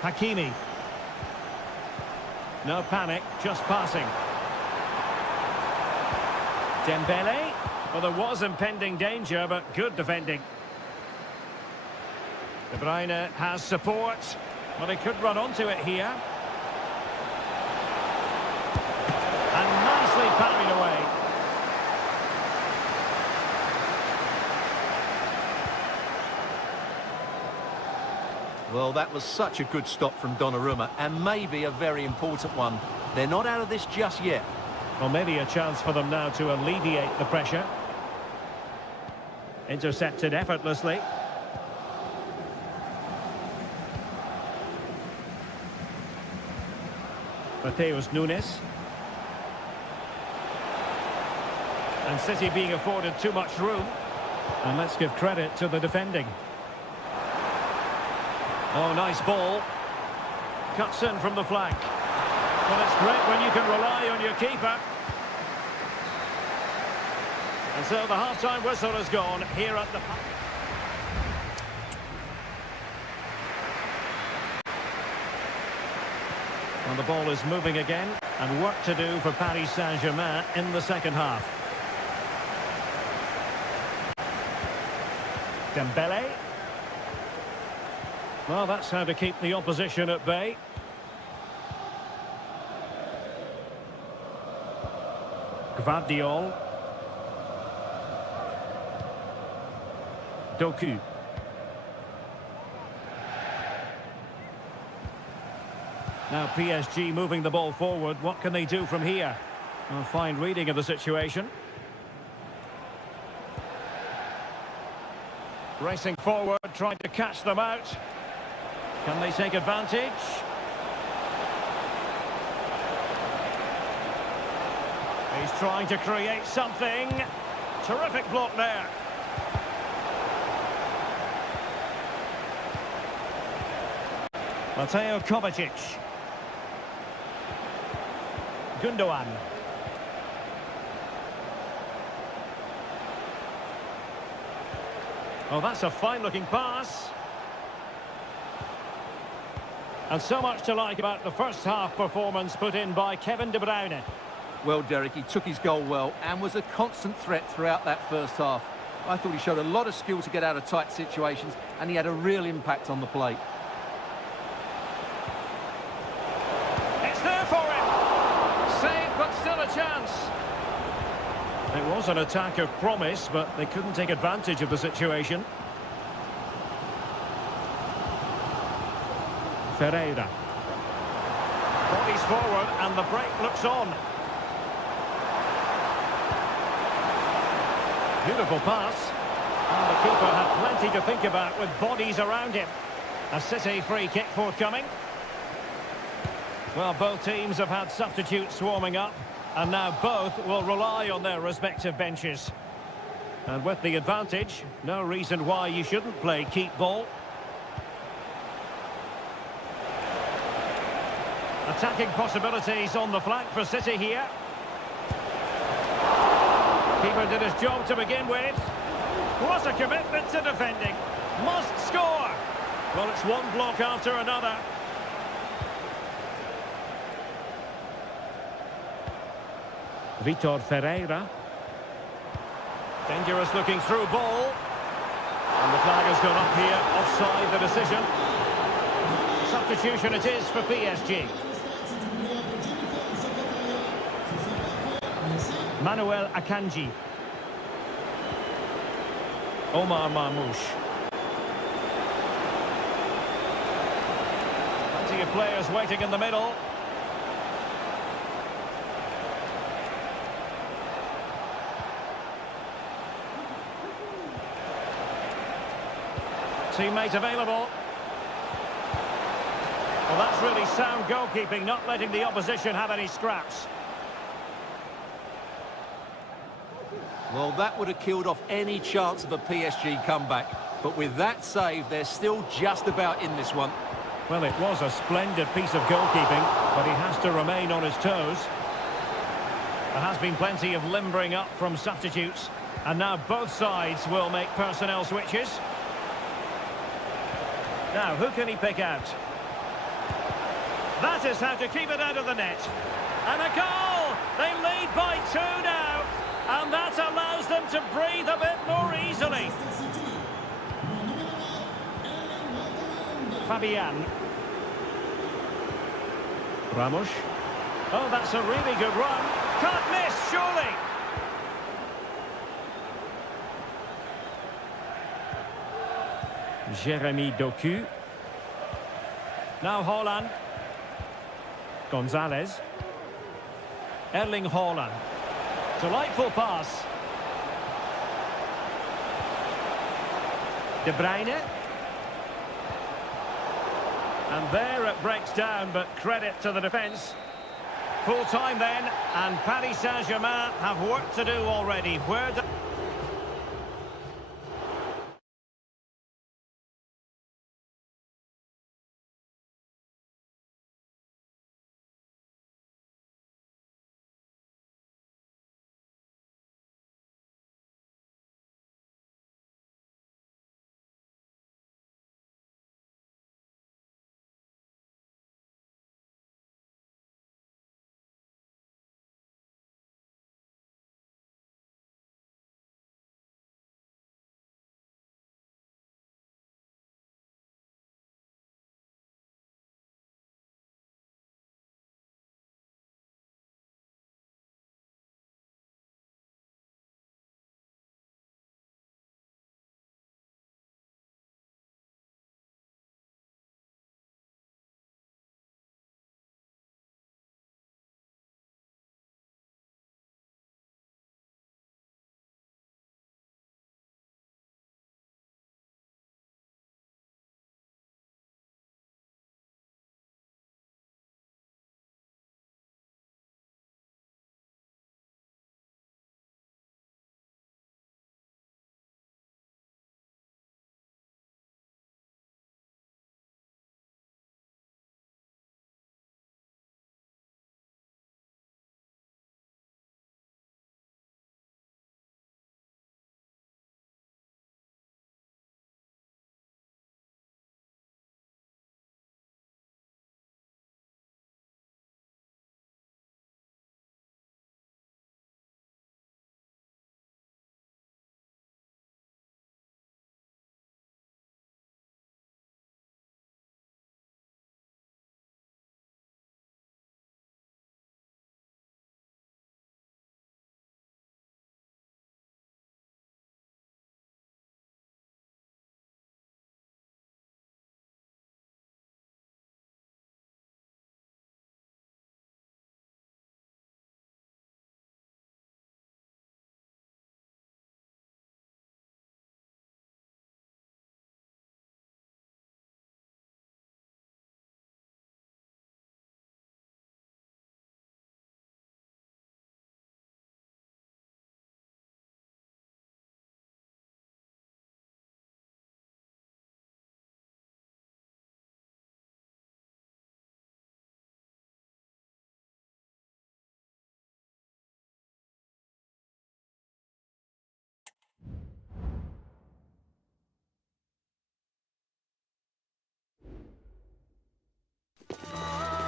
Hakimi. No panic, just passing. Dembélé. Well, there was impending danger, but good defending. De Bruyne has support. Well, he could run onto it here. And nicely parried away. Well, that was such a good stop from Donnarumma, and maybe a very important one. They're not out of this just yet. Well, maybe a chance for them now to alleviate the pressure. Intercepted effortlessly. Mateus Nunes. And City being afforded too much room. And let's give credit to the defending. Oh, nice ball. Cuts in from the flank. Well, it's great when you can rely on your keeper. And so the half-time whistle has gone here at the... And the ball is moving again, and work to do for Paris Saint-Germain in the second half. Dembélé. Well, that's how to keep the opposition at bay. Gvardiol. Doku. Now PSG moving the ball forward. What can they do from here? A fine reading of the situation. Racing forward, trying to catch them out. Can they take advantage? He's trying to create something. Terrific block there. Mateo Kovacic. Gundogan. Oh, that's a fine-looking pass. And so much to like about the first half performance put in by Kevin De Bruyne. Well, Derek, he took his goal well and was a constant threat throughout that first half. I thought he showed a lot of skill to get out of tight situations, and he had a real impact on the plate. It's there for him. Saved, but still a chance. It was an attack of promise, but they couldn't take advantage of the situation. Ferreira. Bodies forward, and the break looks on. Beautiful pass. And the keeper had plenty to think about with bodies around him. A City free kick forthcoming. Well, both teams have had substitutes warming up, and now both will rely on their respective benches. And with the advantage, no reason why you shouldn't play keep ball. Attacking possibilities on the flank for City here. Keeper did his job to begin with. What a commitment to defending. Must score. Well, it's one block after another. Vitor Ferreira. Dangerous looking through ball. And the flag has gone up here. Offside the decision. Substitution it is for PSG. Manuel Akanji. Omar Marmoush. Plenty of players waiting in the middle. Teammate available. Well, that's really sound goalkeeping, not letting the opposition have any scraps. Well, that would have killed off any chance of a PSG comeback. But with that save, they're still just about in this one. Well, it was a splendid piece of goalkeeping, but he has to remain on his toes. There has been plenty of limbering up from substitutes, and now both sides will make personnel switches. Now, who can he pick out? That is how to keep it out of the net. And a goal! They lead by 2 now. And that allows them to breathe a bit more easily. Fabian. Ramos. Oh, that's a really good run. Can't miss, surely. Jeremy Doku. Now Haaland. Gonzalez. Erling Haaland. Delightful pass. De Bruyne. And there it breaks down, but credit to the defence. Full time then, and Paris Saint-Germain have work to do already. Where do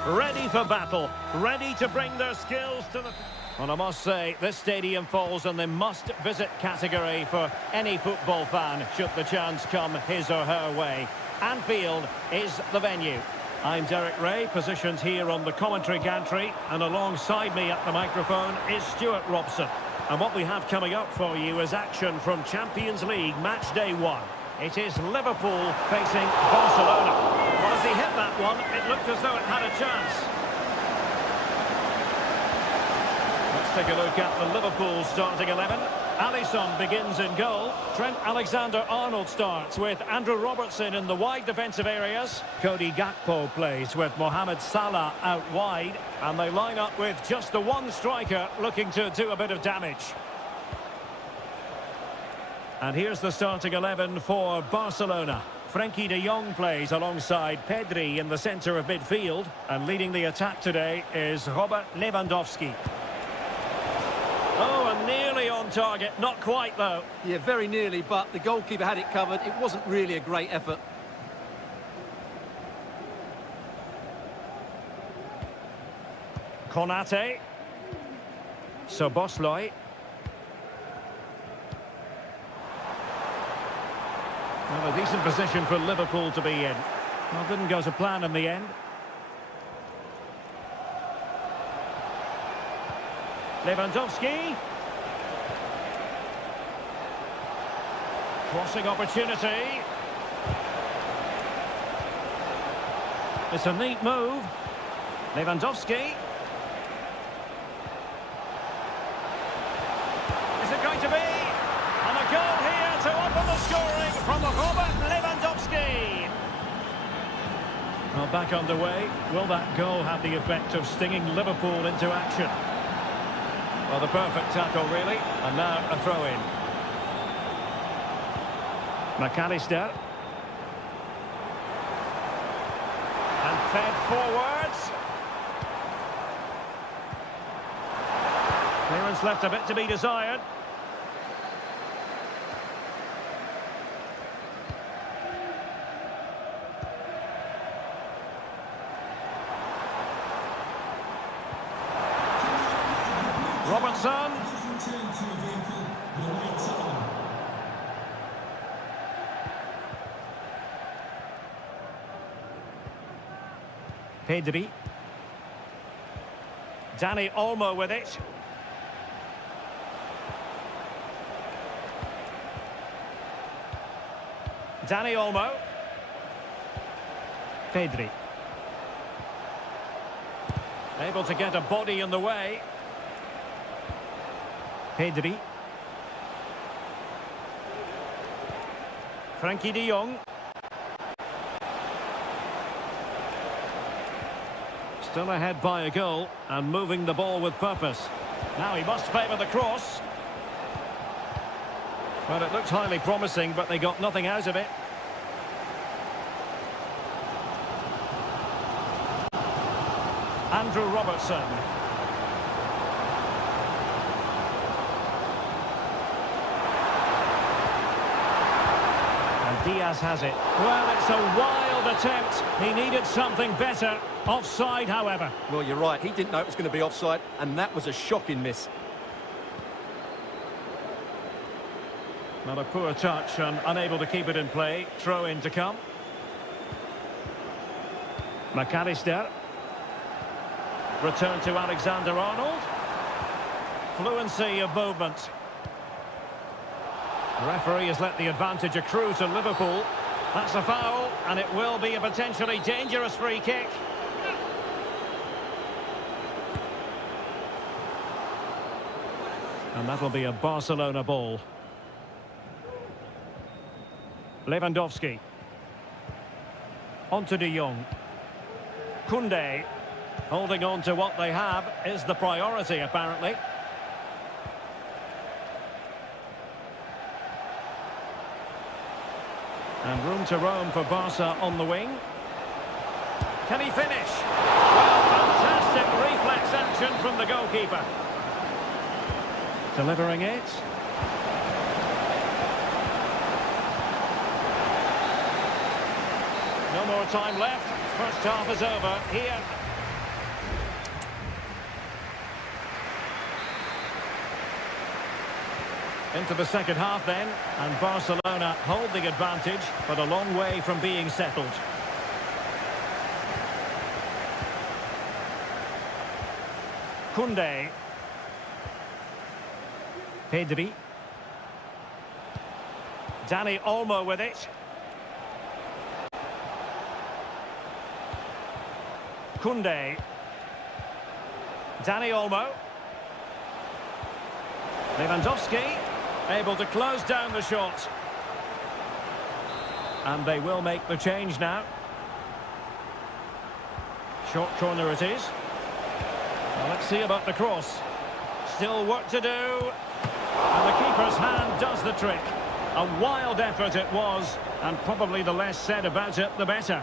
ready for battle, ready to bring their skills to the... Well, I must say, this stadium falls in the must-visit category for any football fan, should the chance come his or her way. Anfield is the venue. I'm Derek Ray, positioned here on the commentary gantry, and alongside me at the microphone is Stuart Robson. And what we have coming up for you is action from Champions League match day 1. It is Liverpool facing Barcelona. Well, as he hit that one, it looked as though it had a chance. Let's take a look at the Liverpool starting 11. Alisson begins in goal. Trent Alexander-Arnold starts with Andrew Robertson in the wide defensive areas. Cody Gakpo plays with Mohamed Salah out wide. And they line up with just the one striker looking to do a bit of damage. And here's the starting 11 for Barcelona. Frenkie de Jong plays alongside Pedri in the centre of midfield. And leading the attack today is Robert Lewandowski. Oh, and nearly on target. Not quite, though. Yeah, very nearly, but the goalkeeper had it covered. It wasn't really a great effort. Konate. Szoboszlai. Well, a decent position for Liverpool to be in. Well, didn't go to plan in the end. Lewandowski. Crossing opportunity. It's a neat move. Lewandowski. Is it going to be? And a goal here to open the scoring from Robert Lewandowski. Well, back underway. Will that goal have the effect of stinging Liverpool into action? Well, the perfect tackle, really. And now a throw-in. McAllister. And fed forwards. Clearance left a bit to be desired. Robertson. Pedri. Dani Olmo with it. Dani Olmo. Pedri. Able to get a body in the way. Pedri. Frenkie de Jong. Still ahead by a goal and moving the ball with purpose. Now he must favour the cross. Well, it looked highly promising, but they got nothing out of it. Andrew Robertson. Diaz has it. Well, it's a wild attempt. He needed something better. Offside, however. Well, you're right. He didn't know it was going to be offside, and that was a shocking miss. Not a poor touch and unable to keep it in play. Throw in to come. McAllister. Return to Alexander-Arnold. Fluency of movement. The referee has let the advantage accrue to Liverpool. That's a foul, and it will be a potentially dangerous free kick. And that'll be a Barcelona ball. Lewandowski. On to de Jong. Koundé. Holding on to what they have is the priority, apparently. And room to roam for Barca on the wing. Can he finish? Well, fantastic reflex action from the goalkeeper. Delivering it. No more time left. First half is over here. Into the second half then, and Barcelona hold the advantage, but a long way from being settled. Koundé. Pedri. Dani Olmo with it. Koundé. Dani Olmo. Lewandowski. Able to close down the shot. And they will make the change now. Short corner it is. Well, let's see about the cross. Still work to do. And the keeper's hand does the trick. A wild effort it was, and probably the less said about it, the better.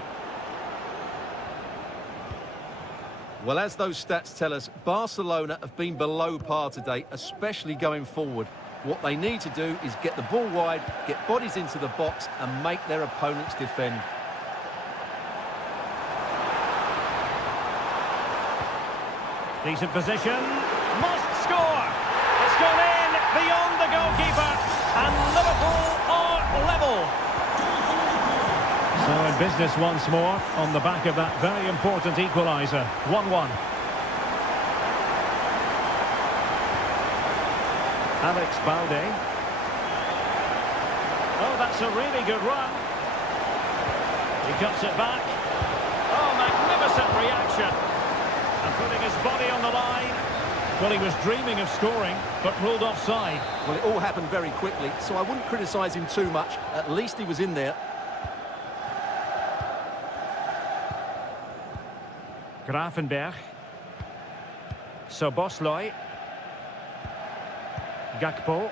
Well, as those stats tell us, Barcelona have been below par today, especially going forward. What they need to do is get the ball wide, get bodies into the box and make their opponents defend. Decent position. Must score. It's gone in beyond the goalkeeper. And Liverpool are level. So in business once more on the back of that very important equaliser. 1-1. Alex Balde. Oh, that's a really good run. He cuts it back. Oh, magnificent reaction. And putting his body on the line. Well, he was dreaming of scoring, but ruled offside. Well, it all happened very quickly, so I wouldn't criticise him too much. At least he was in there. Gravenberch. Szoboszlai. Gakpo.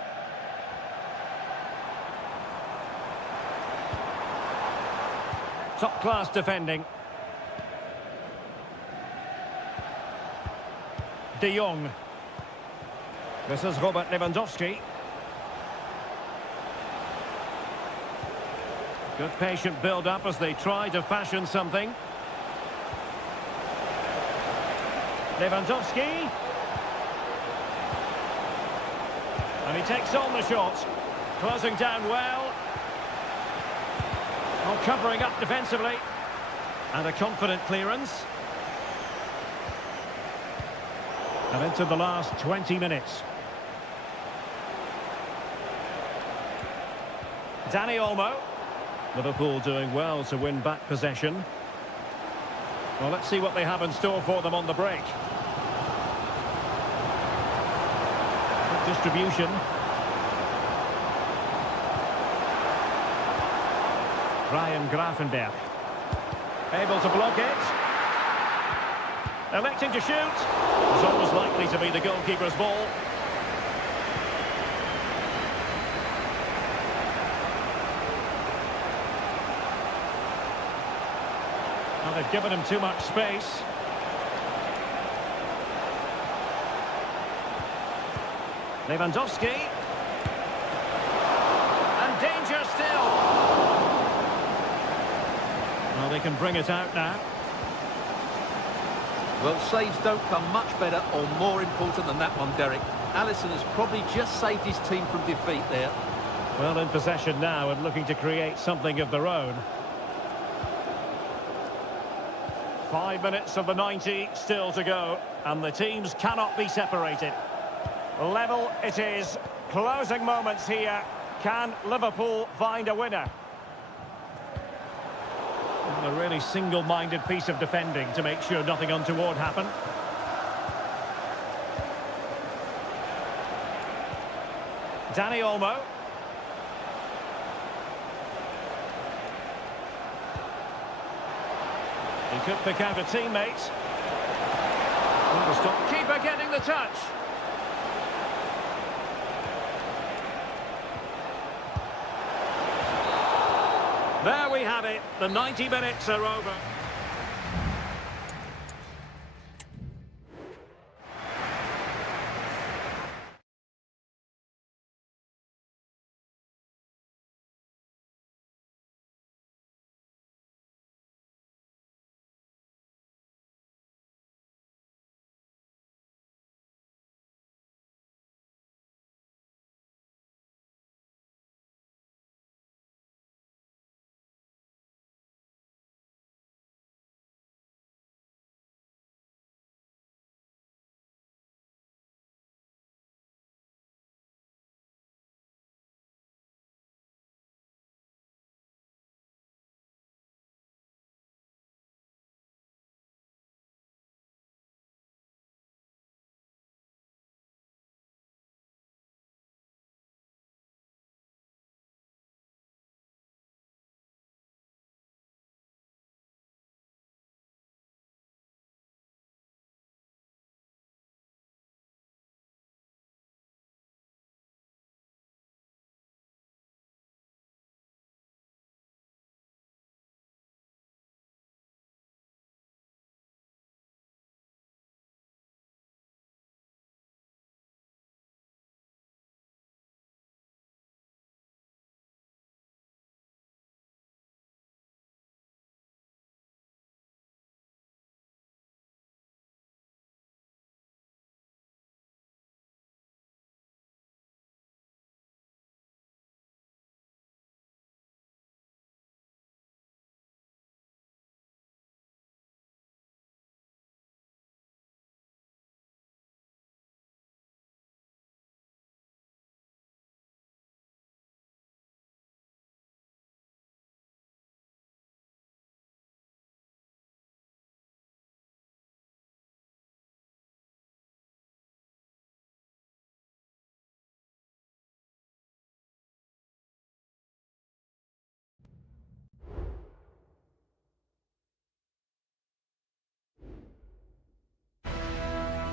Top-class defending. De Jong. This is Robert Lewandowski. Good patient build-up as they try to fashion something. Lewandowski. And he takes on the shot. Closing down well. Oh, covering up defensively. And a confident clearance. And into the last 20 minutes. Dani Olmo. Liverpool doing well to win back possession. Well, let's see what they have in store for them on the break. Good distribution. Ryan Gravenberch. Able to block it. Electing to shoot. It's always likely to be the goalkeeper's ball. Well, they've given him too much space. Lewandowski. And danger still. Well, they can bring it out now. Well, saves don't come much better or more important than that one, Derek. Alisson has probably just saved his team from defeat there. Well, in possession now and looking to create something of their own. 5 minutes of the 90 still to go, and the teams cannot be separated. Level it is. Closing moments here. Can Liverpool find a winner? A really single-minded piece of defending to make sure nothing untoward happened. Dani Olmo. He could pick out a teammate. The stop keeper getting the touch. There we have it. The 90 minutes are over.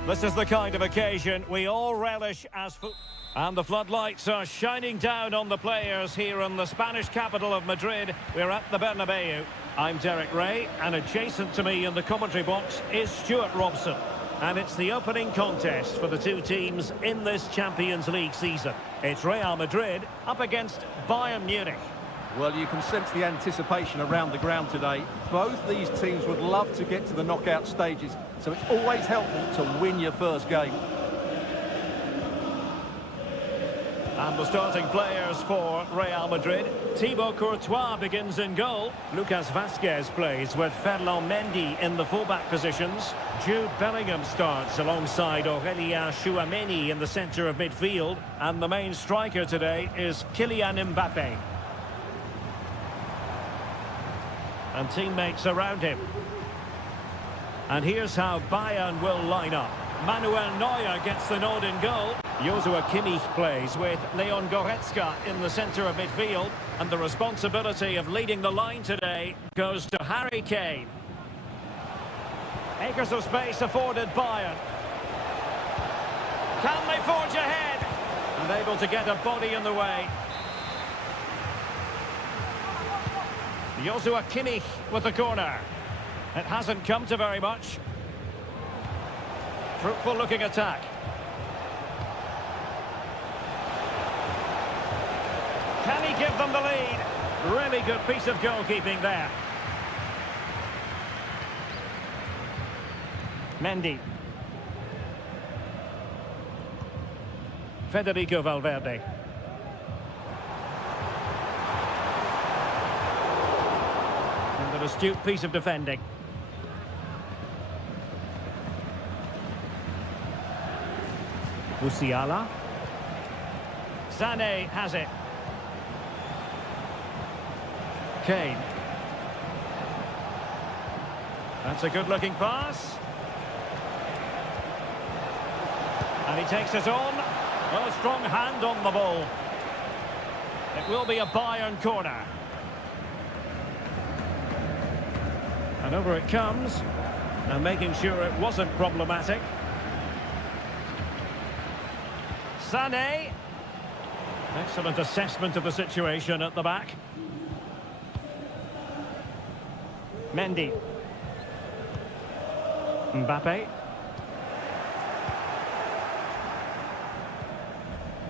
This is the kind of occasion we all relish as and the floodlights are shining down on the players here in the Spanish capital of Madrid. We're at the Bernabeu. I'm Derek Ray, and adjacent to me in the commentary box is Stuart Robson. And it's the opening contest for the two teams in this Champions League season. It's Real Madrid up against Bayern Munich. Well, you can sense the anticipation around the ground today. Both these teams would love to get to the knockout stages, so it's always helpful to win your first game. And the starting players for Real Madrid. Thibaut Courtois begins in goal. Lucas Vazquez plays with Ferland Mendy in the fullback positions. Jude Bellingham starts alongside Aurélien Tchouameni in the centre of midfield. And the main striker today is Kylian Mbappe. And teammates around him. And here's how Bayern will line up. Manuel Neuer gets the nod in goal. Joshua Kimmich plays with Leon Goretzka in the centre of midfield. And the responsibility of leading the line today goes to Harry Kane. Acres of space afforded Bayern. Can they forge ahead? And able to get a body in the way. Joshua Kimmich with the corner. It hasn't come to very much. Fruitful looking attack. Can he give them the lead? Really good piece of goalkeeping there. Mendy. Federico Valverde. And an astute piece of defending. Musiala. Sané has it. Kane. That's a good-looking pass. And he takes it on. Well, a strong hand on the ball. It will be a Bayern corner. And over it comes. And making sure it wasn't problematic. Sané. Excellent assessment of the situation at the back. Mendy. Mbappe.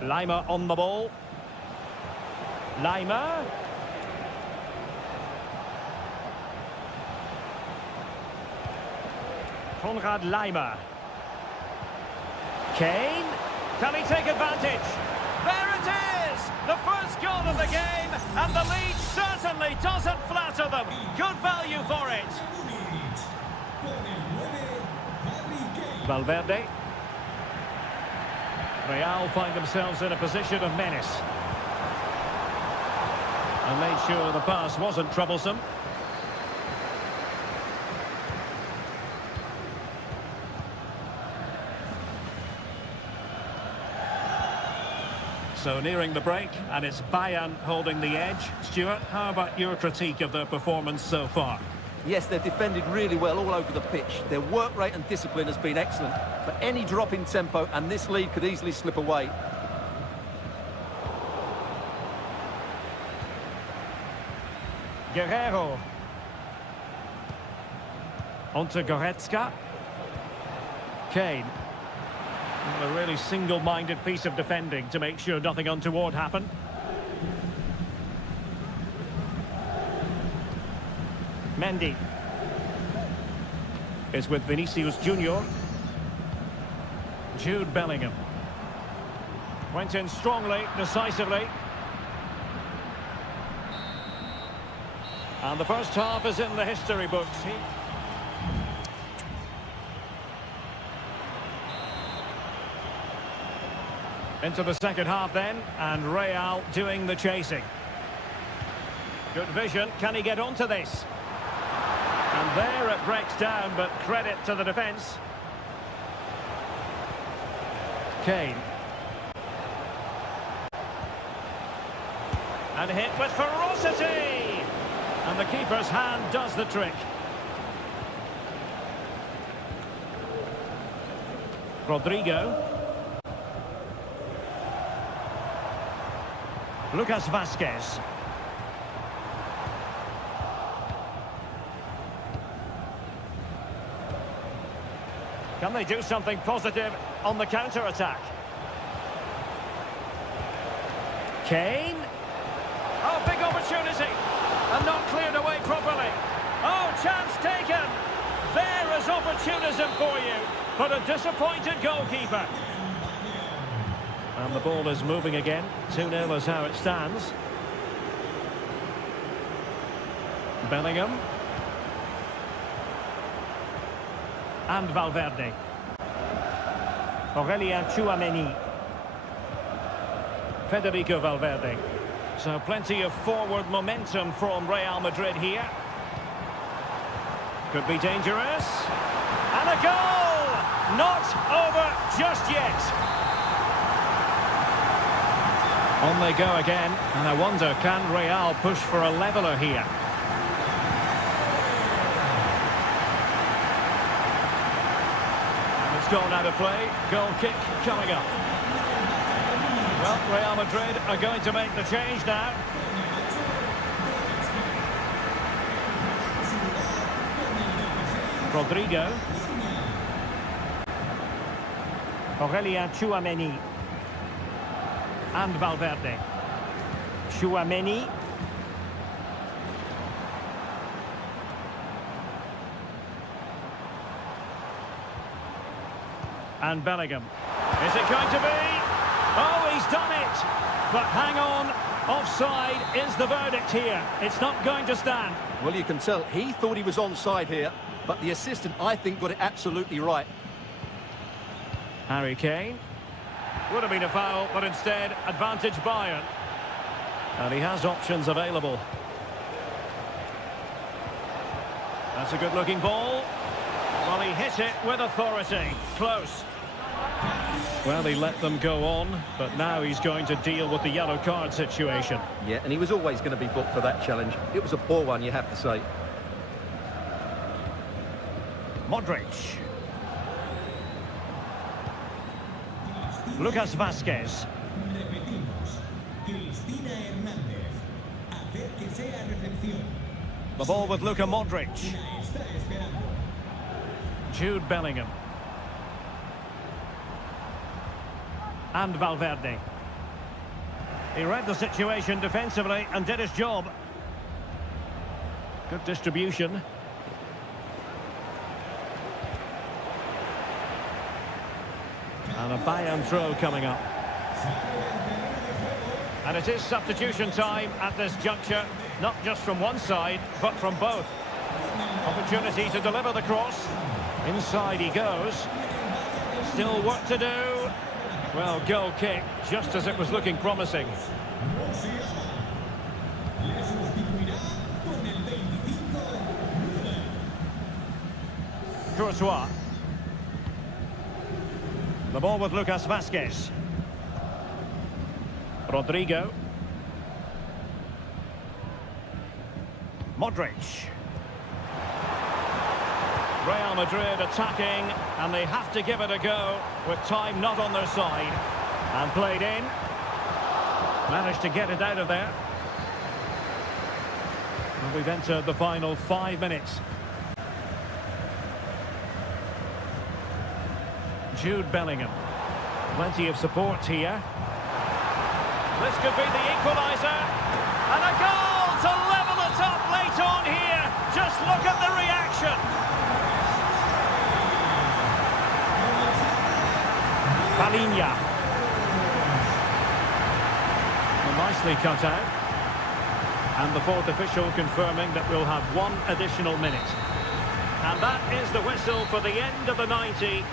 Lima on the ball. Lima. Konrad Lima. Kane. Can he take advantage? There it is! The first goal of the game, and the lead certainly doesn't flatter them. Good value for it. Valverde. Real find themselves in a position of menace. And made sure the pass wasn't troublesome. So nearing the break, and it's Bayern holding the edge. Stuart, how about your critique of their performance so far? Yes, they've defended really well all over the pitch. Their work rate and discipline has been excellent. But any drop in tempo and this lead could easily slip away. Guerrero. Onto Goretzka. Kane. A really single-minded piece of defending to make sure nothing untoward happened. Mendy is with Vinicius Junior. Jude Bellingham went in strongly, decisively. And the first half is in the history books. Into the second half then, and Real doing the chasing. Good vision. Can he get onto this? And there it breaks down, but credit to the defence. Kane. And hit with ferocity! And the keeper's hand does the trick. Rodrigo. Lucas Vazquez. Can they do something positive on the counter-attack? Kane. Oh, big opportunity. And not cleared away properly. Oh, chance taken. There is opportunism for you. But a disappointed goalkeeper. And the ball is moving again. 2-0 is how it stands. Bellingham. And Valverde. Aurelien Tchouameni. Federico Valverde. So plenty of forward momentum from Real Madrid here. Could be dangerous. And a goal! Not over just yet. On they go again. And I wonder, can Real push for a leveller here? Gone out of play. Goal kick coming up. Well, Real Madrid are going to make the change now. Rodrigo. Aurelien Tchouameni. And Valverde. Tchouameni. And Bellingham. Is it going to be? Oh, he's done it! But hang on, offside is the verdict here. It's not going to stand. Well, you can tell he thought he was onside here, but the assistant, I think, got it absolutely right. Harry Kane. Would have been a foul, but instead, advantage Bayern. And he has options available. That's a good-looking ball. Well, he hit it with authority. Close. Well, he let them go on, but now he's going to deal with the yellow card situation. Yeah, and he was always going to be booked for that challenge. It was a poor one, you have to say. Modric. Lucas Vazquez. The ball with Luka Modric. Jude Bellingham. And Valverde. He read the situation defensively and did his job. Good distribution. And a Bayern throw coming up. And it is substitution time at this juncture, not just from one side, but from both. Opportunity to deliver the cross. Inside he goes. Still work to do. Well, goal kick, just as it was looking promising. Courtois. The ball with Lucas Vazquez. Rodrigo. Modric. Real Madrid attacking, and they have to give it a go with time not on their side. And played in. Managed to get it out of there. And we've entered the final 5 minutes. Jude Bellingham. Plenty of support here. This could be the equaliser. And a goal to level it up late on here. Just look at the reaction. Palinha. Nicely cut out. And the fourth official confirming that we'll have one additional minute. And that is the whistle for the end of the 90.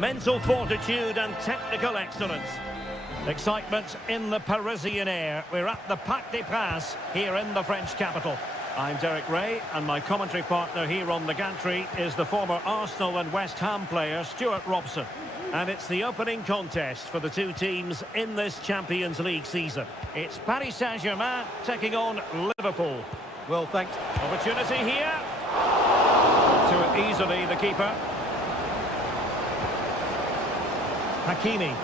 mental fortitude and technical excellence. Excitement in the Parisian air. We're at the Parc des Princes here in the French capital. I'm Derek Ray, and my commentary partner here on the gantry is the former Arsenal and West Ham player Stuart Robson. And it's the opening contest for the two teams in this Champions League season. It's Paris Saint-Germain taking on Liverpool. Well, thanks. Opportunity here. To it easily, the keeper. Hakimi.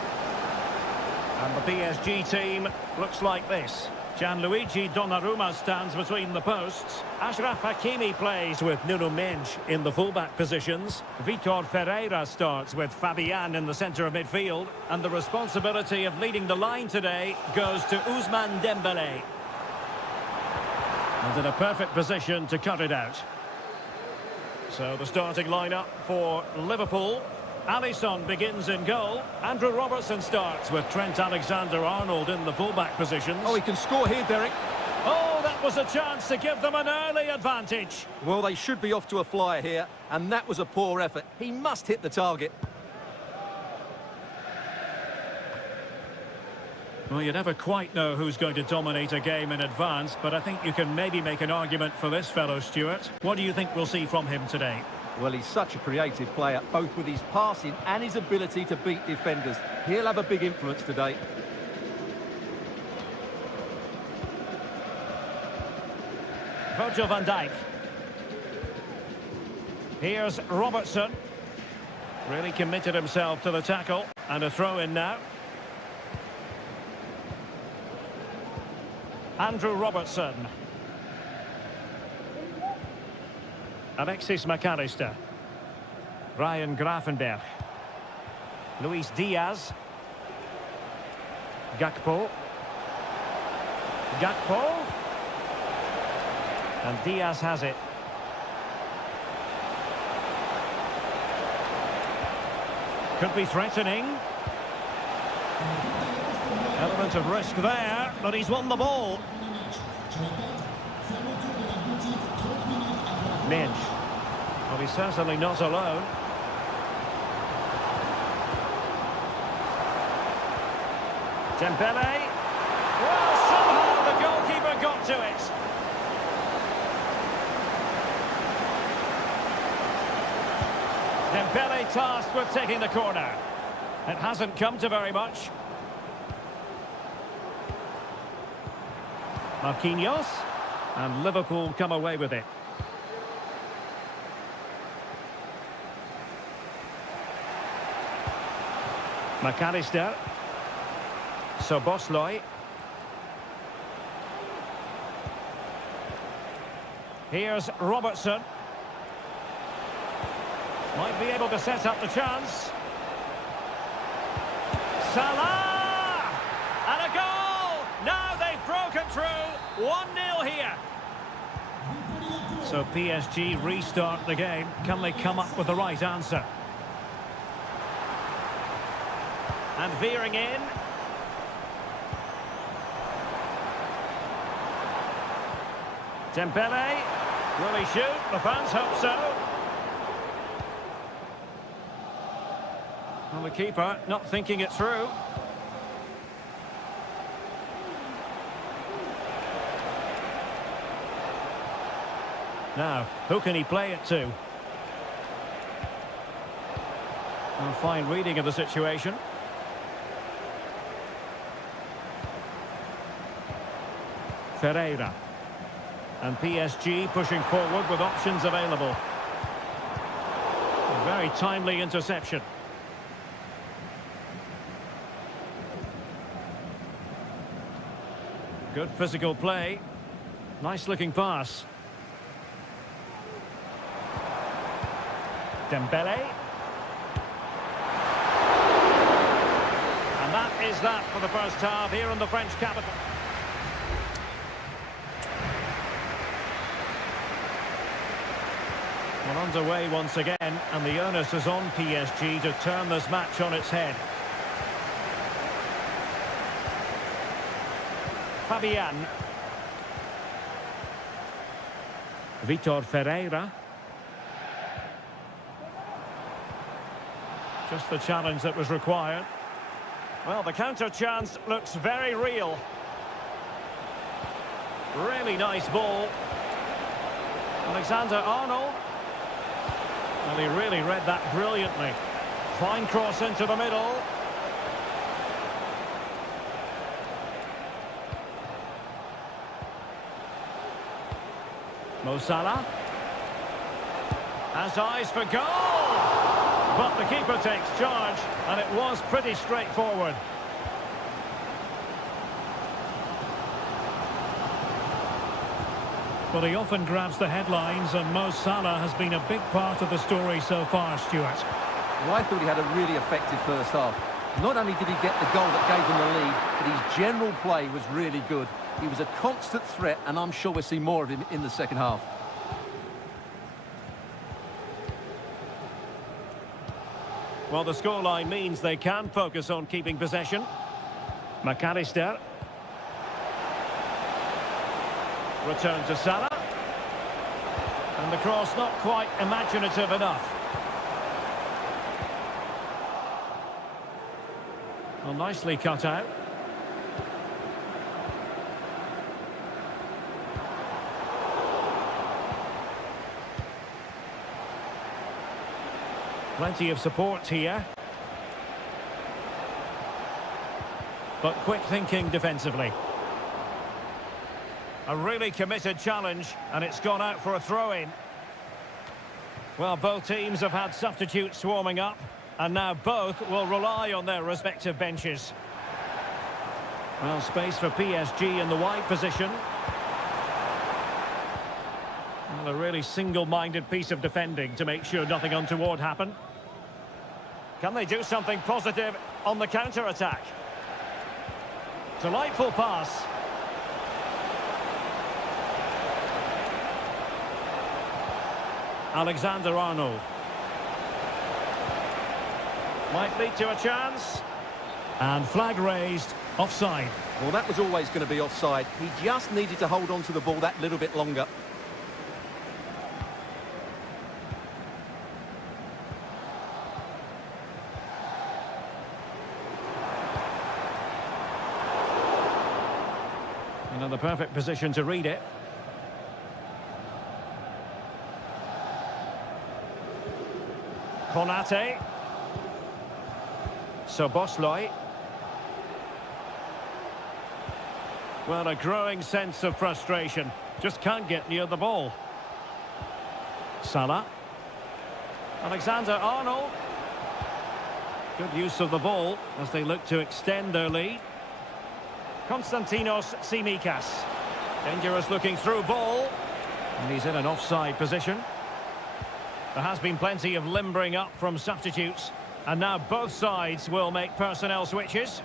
And the PSG team looks like this. Gianluigi Donnarumma stands between the posts. Achraf Hakimi plays with Nuno Mendes in the fullback positions. Vitor Ferreira starts with Fabian in the centre of midfield. And the responsibility of leading the line today goes to Ousmane Dembélé. And in a perfect position to cut it out. So the starting lineup for Liverpool. Alisson begins in goal. Andrew Robertson starts with Trent Alexander-Arnold in the fullback positions. Oh, he can score here, Derek. Oh, that was a chance to give them an early advantage. Well, they should be off to a flyer here, and that was a poor effort. He must hit the target. Well, you never quite know who's going to dominate a game in advance, but I think you can maybe make an argument for this fellow, Stuart. What do you think we'll see from him today? Well, he's such a creative player, both with his passing and his ability to beat defenders. He'll have a big influence today. Virgil van Dijk. Here's Robertson. Really committed himself to the tackle. And a throw in now. Andrew Robertson. Alexis McAllister. Ryan Gravenberch. Luis Diaz. Gakpo. And Diaz has it. Could be threatening. Element of risk there, but he's won the ball. Mendes. Well, he's certainly not alone. Dembélé. Well, somehow the goalkeeper got to it. Dembélé tasked with taking the corner. It hasn't come to very much. Marquinhos. And Liverpool come away with it. McAllister. Szoboszlai. Here's Robertson. Might be able to set up the chance. Salah! And a goal! Now they've broken through. 1-0 here. So PSG restart the game. Can they come up with the right answer? And veering in. Dembélé. Will he shoot? The fans hope so. Well, the keeper not thinking it through. Now, who can he play it to? A fine reading of the situation. Ferreira. And PSG pushing forward with options available. A very timely interception. Good physical play. Nice looking pass. Dembélé. And that is that for the first half here in the French capital. Well, underway once again, and the onus is on PSG to turn this match on its head. Fabian. Vitor Ferreira. Just the challenge that was required. Well, the counter chance looks very real. Really nice ball. Alexander-Arnold. And he really read that brilliantly. Fine cross into the middle. Mo Salah. Has eyes for goal! But the keeper takes charge, and it was pretty straightforward. Well, he often grabs the headlines, and Mo Salah has been a big part of the story so far, Stuart. Well, I thought he had a really effective first half. Not only did he get the goal that gave them the lead, but his general play was really good. He was a constant threat, and I'm sure we'll see more of him in the second half. Well, the scoreline means they can focus on keeping possession. McAllister. Return to Salah. And the cross not quite imaginative enough. Well, nicely cut out. Plenty of support here. But quick thinking defensively. A really committed challenge, and it's gone out for a throw-in. Well, both teams have had substitutes swarming up, and now both will rely on their respective benches. Well, space for PSG in the wide position. Well, a really single-minded piece of defending to make sure nothing untoward happened. Can they do something positive on the counter-attack? Delightful pass. Alexander-Arnold. Might lead to a chance. And flag raised, offside. Well, that was always going to be offside. He just needed to hold on to the ball that little bit longer. You know, the perfect position to read it. Konate. Soboslai. Well, a growing sense of frustration. Just can't get near the ball. Salah. Alexander-Arnold. Good use of the ball as they look to extend their lead. Konstantinos Tsimikas. Dangerous looking through ball. And he's in an offside position. There has been plenty of limbering up from substitutes. And now both sides will make personnel switches.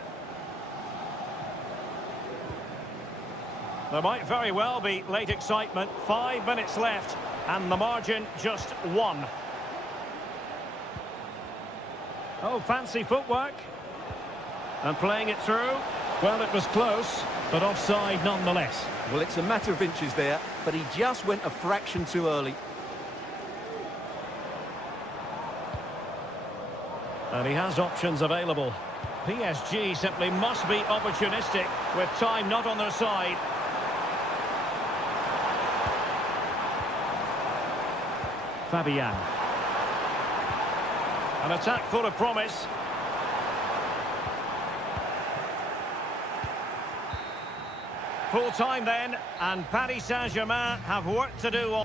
There might very well be late excitement. 5 minutes left. And the margin just 1. Oh, fancy footwork. And playing it through. Well, it was close, but offside nonetheless. Well, it's a matter of inches there, but he just went a fraction too early. And he has options available. PSG simply must be opportunistic with time not on their side. Fabian. An attack full of promise. Full time then, and Paris Saint-Germain have work to do.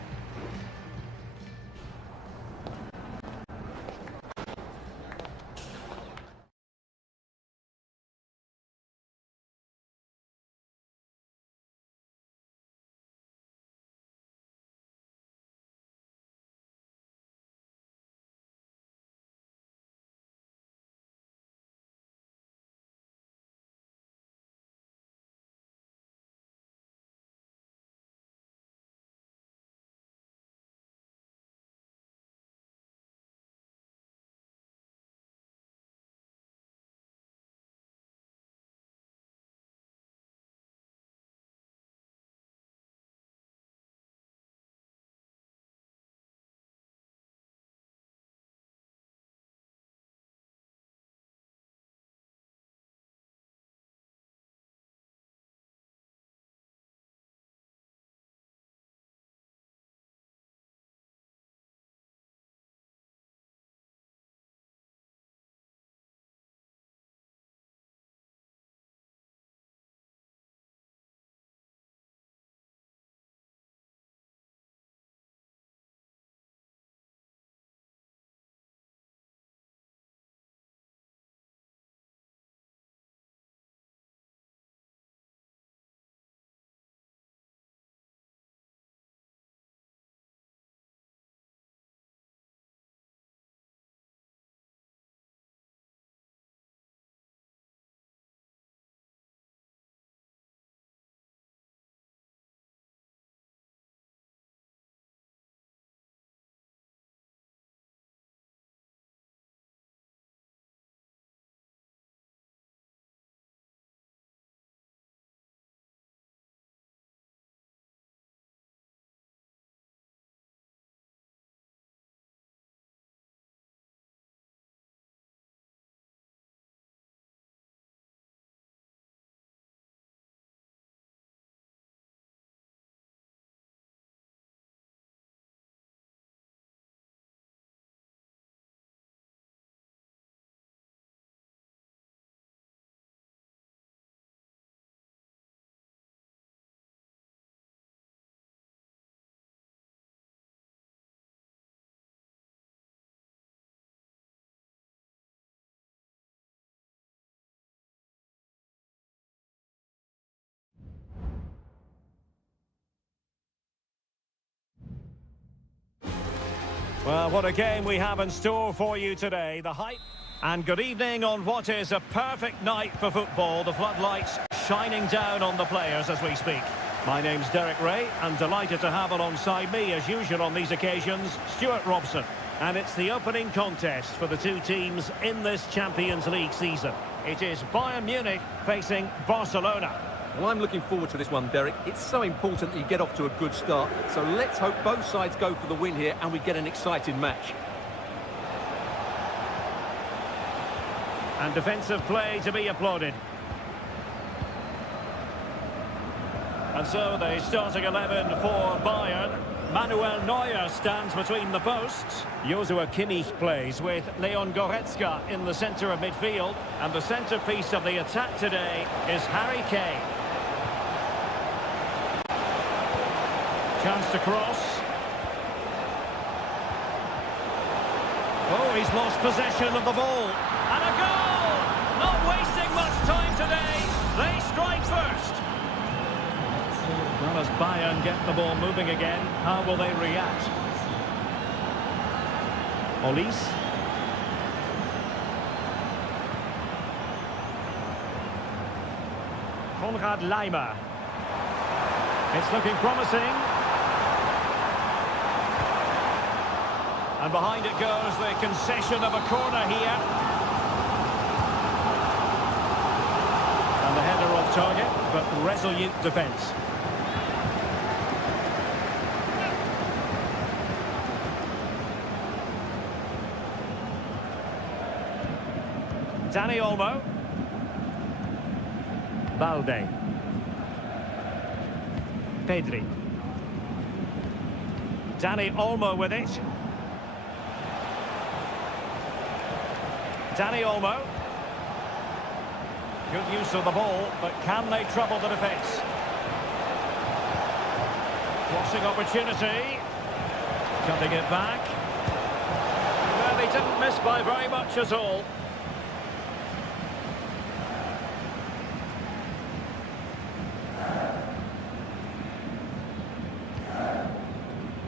Well, what a game we have in store for you today. The hype. And good evening on what is a perfect night for football. The floodlights shining down on the players as we speak. My name's Derek Ray, and delighted to have alongside me, as usual on these occasions, Stuart Robson. And it's the opening contest for the two teams in this Champions League season. It is Bayern Munich facing Barcelona. Well, I'm looking forward to this one, Derek. It's so important that you get off to a good start. So let's hope both sides go for the win here and we get an exciting match. And defensive play to be applauded. And so the starting 11 for Bayern. Manuel Neuer stands between the posts. Joshua Kimmich plays with Leon Goretzka in the centre of midfield. And the centrepiece of the attack today is Harry Kane. Chance to cross. Oh, he's lost possession of the ball. And a goal! Not wasting much time today. They strike first. Well, as Bayern get the ball moving again, how will they react? Olise. Konrad Laimer. It's looking promising. And behind it goes the concession of a corner here. And the header off target, but resolute defence. Dani Olmo. Balde. Pedri. Dani Olmo with it. Dani Olmo. Good use of the ball, but can they trouble the defence? Crossing opportunity. Cutting it back. Well, they didn't miss by very much at all.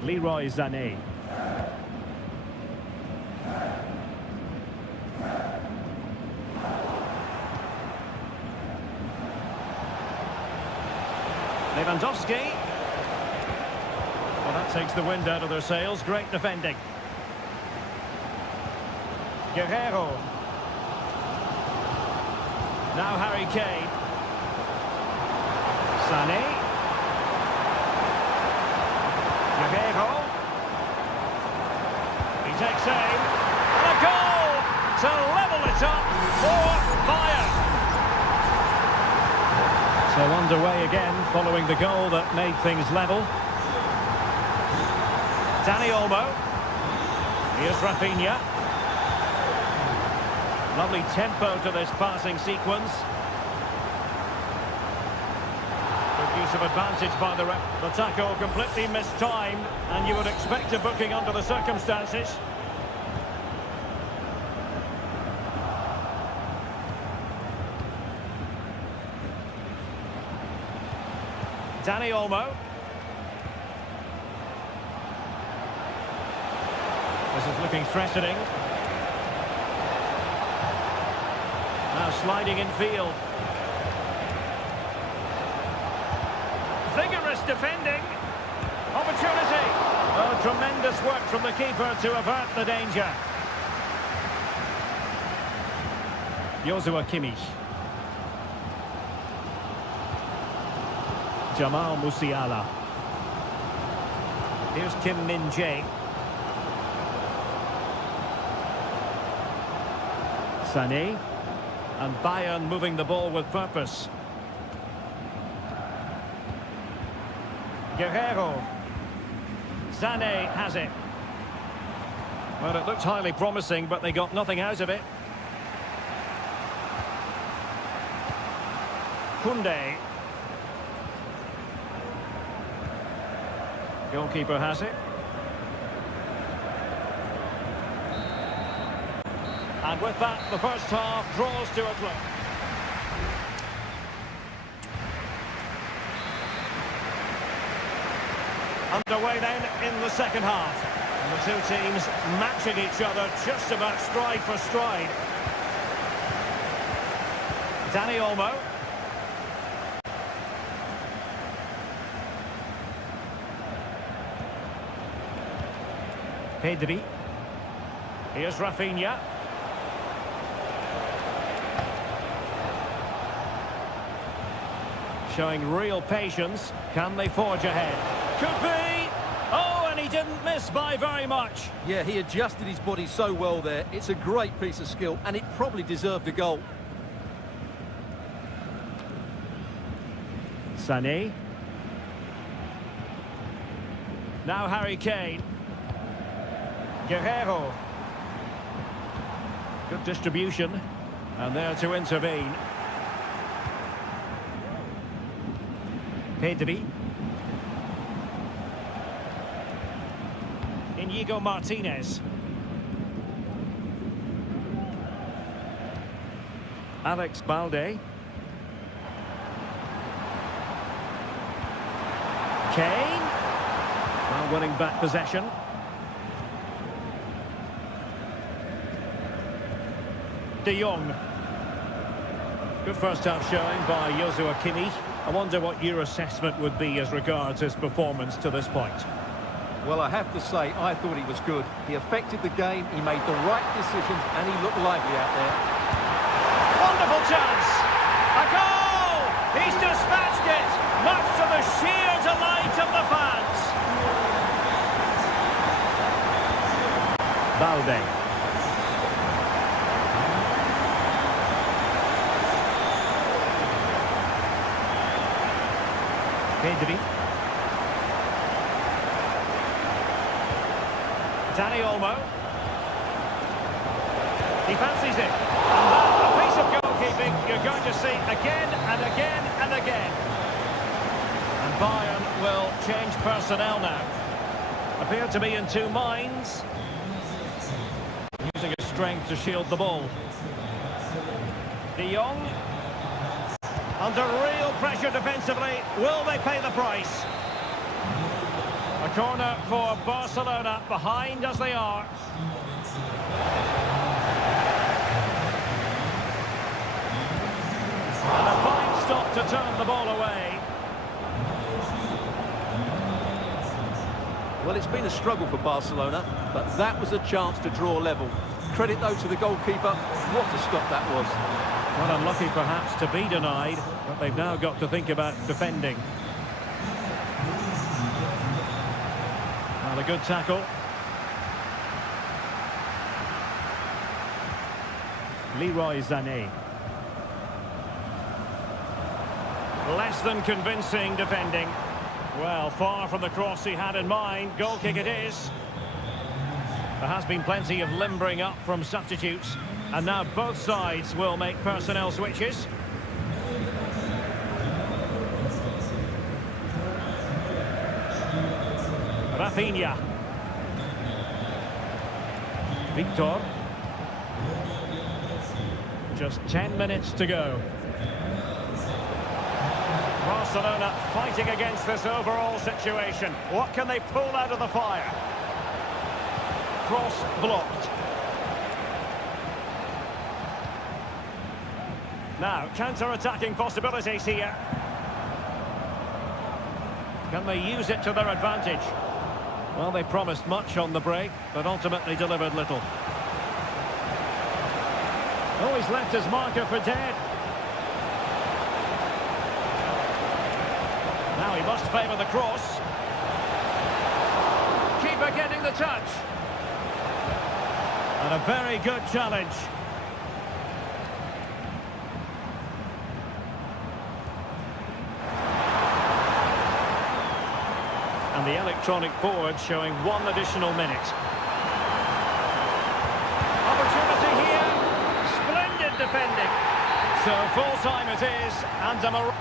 Leroy Sané. Lewandowski. Well, that takes the wind out of their sails. Great defending. Guerrero. Now Harry Kane. Sané. Guerrero. He takes aim. And a goal to level it up for Bayern. So underway again following the goal that made things level. Dani Olmo. Here's Rafinha. Lovely tempo to this passing sequence. Good use of advantage by the tackle, completely mistimed, and you would expect a booking under the circumstances. Dani Olmo. This is looking threatening. Now sliding in field. Vigorous defending. Opportunity. Oh, tremendous work from the keeper to avert the danger. Joshua Kimmich. Jamal Musiala. Here's Kim Min-jae. Sané. And Bayern moving the ball with purpose. Guerrero. Sané has it. Well, it looked highly promising, but they got nothing out of it. Koundé. Goalkeeper has it. And with that, the first half draws to a close. Underway then in the second half. The two teams matching each other just about stride for stride. Dani Olmo. Pedri. Here's Rafinha. Showing real patience. Can they forge ahead? Could be! Oh, and he didn't miss by very much. Yeah, he adjusted his body so well there. It's a great piece of skill, and it probably deserved a goal. Sané. Now Harry Kane. Guerrero. Good distribution. And there to intervene. Pedri. Inigo Martinez. Alex Balde. Kane. Now winning back possession. De Jong. Good first half showing by Joshua Kimmich. I wonder what your assessment would be as regards his performance to this point. Well, I have to say, I thought he was good. He affected the game, he made the right decisions, and he looked lively out there. Wonderful chance! A goal! He's dispatched it, much to the sheer delight of the fans. Balde. Pedri. Dani Olmo. He fancies it. And that, a piece of goalkeeping you're going to see again and again and again. And Bayern will change personnel now. Appear to be in two minds. Using his strength to shield the ball. De Jong. Under real pressure defensively, will they pay the price? A corner for Barcelona, behind as they are. And a fine stop to turn the ball away. Well, it's been a struggle for Barcelona, but that was a chance to draw level. Credit, though, to the goalkeeper. What a stop that was. Well, unlucky perhaps to be denied, but they've now got to think about defending. Well, a good tackle. Leroy Sané. Less than convincing defending. Well, far from the cross he had in mind. Goal kick it is. There has been plenty of limbering up from substitutes. And now both sides will make personnel switches. Rafinha. Victor. Just 10 minutes to go. Barcelona fighting against this overall situation. What can they pull out of the fire? Cross blocked. Now, counter-attacking possibilities here. Can they use it to their advantage? Well, they promised much on the break, but ultimately delivered little. Oh, he's left his marker for dead. Now he must favour the cross. Keeper getting the touch. And a very good challenge. And the electronic board showing one additional minute. Opportunity here. Splendid defending. So full time it is, and a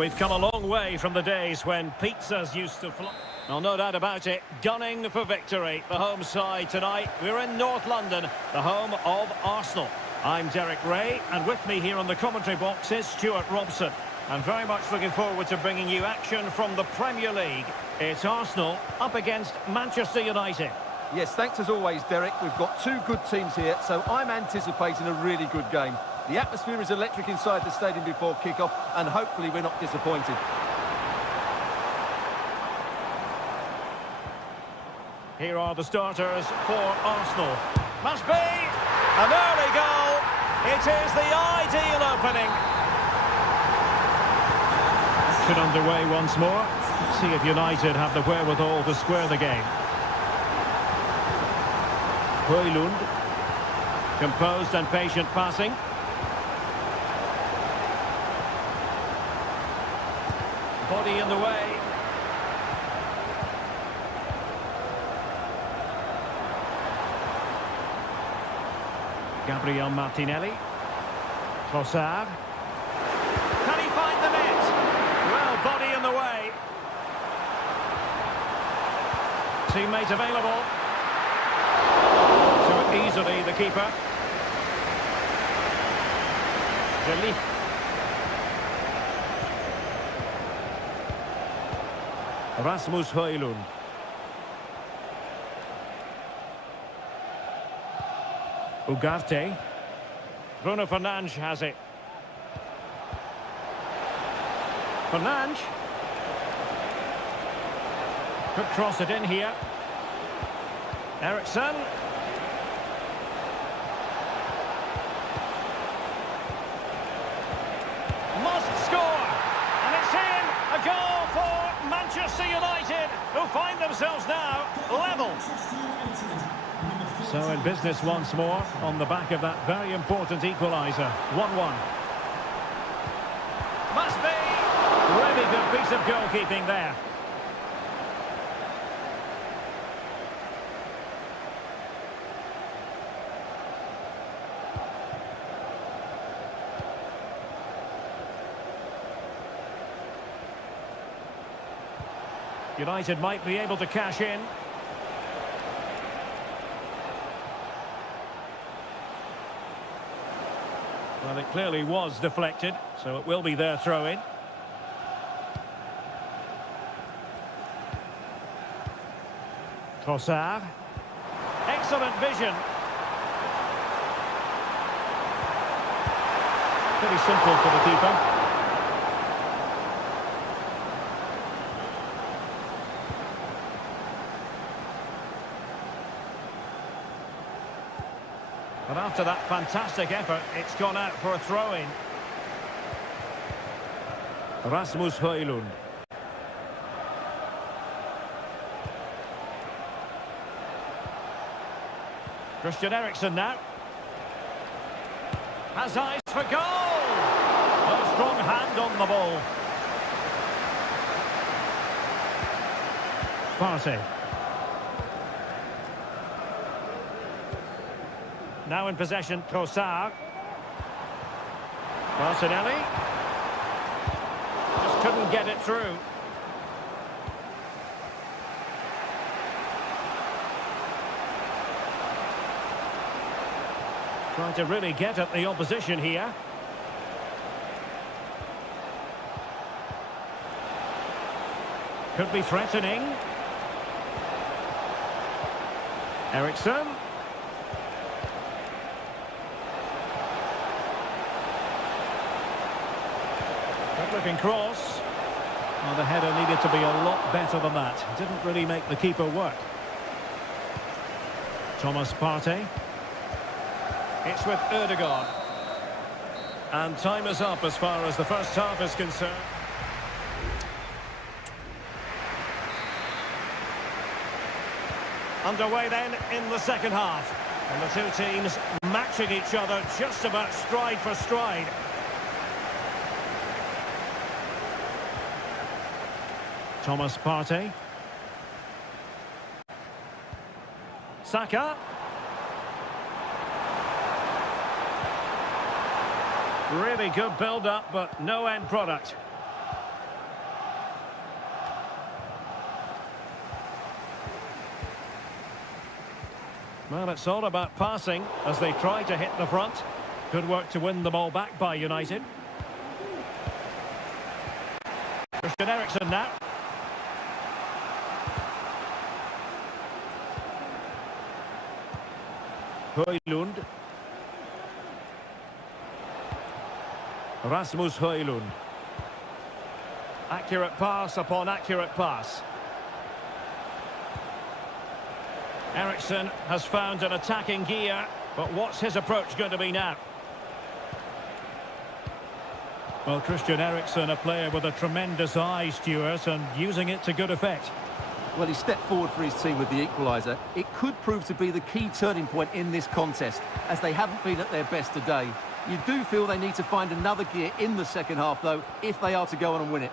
We've come a long way from the days when pizzas used to fly. Well, no doubt about it, gunning for victory. The home side tonight, we're in North London, the home of Arsenal. I'm Derek Ray, and with me here on the commentary box is Stuart Robson. I'm very much looking forward to bringing you action from the Premier League. It's Arsenal up against Manchester United. Yes, thanks as always, Derek. We've got two good teams here, so I'm anticipating a really good game. The atmosphere is electric inside the stadium before kick-off, and hopefully we're not disappointed. Here are the starters for Arsenal. Must be an early goal. It is the ideal opening. Action underway once more. Let's see if United have the wherewithal to square the game. Højlund. Composed and patient passing. Body in the way. Gabriel Martinelli. Trossard. Can he find the net? Well, body in the way. Teammate available. So easily the keeper. De Ligt. Rasmus Højlund. Ugarte. Bruno Fernandes has it. Fernandes. Could cross it in here. Eriksson. Must score. And it's in. A goal for Manchester United, who find themselves now level. So in business once more on the back of that very important equaliser. 1-1. Must be. Really good piece of goalkeeping there. United might be able to cash in. Well, it clearly was deflected, so it will be their throw-in. Trossard. Excellent vision. Pretty simple for the keeper. But after that fantastic effort, it's gone out for a throw-in. Rasmus Højlund. Christian Eriksen now. Has eyes for goal! A strong hand on the ball. Partey. Now in possession, Trossard. Martinelli. Just couldn't get it through. Trying to really get at the opposition here. Could be threatening. Eriksson. Looking cross. Well, the header needed to be a lot better than that. Didn't really make the keeper work. Thomas Partey. It's with Ødegaard. And time is up as far as the first half is concerned. Underway then in the second half. And the two teams matching each other just about stride for stride. Thomas Partey. Saka. Really good build-up, but no end product. Well, it's all about passing as they try to hit the front. Good work to win the ball back by United. Christian Eriksen now. Højlund. Rasmus Højlund. Accurate pass upon accurate pass. Eriksen has found an attacking gear, but what's his approach going to be now? Well, Christian Eriksen, a player with a tremendous eye, Stuart, and using it to good effect. Well, he stepped forward for his team with the equaliser. It could prove to be the key turning point in this contest, as they haven't been at their best today. You do feel they need to find another gear in the second half, though, if they are to go on and win it.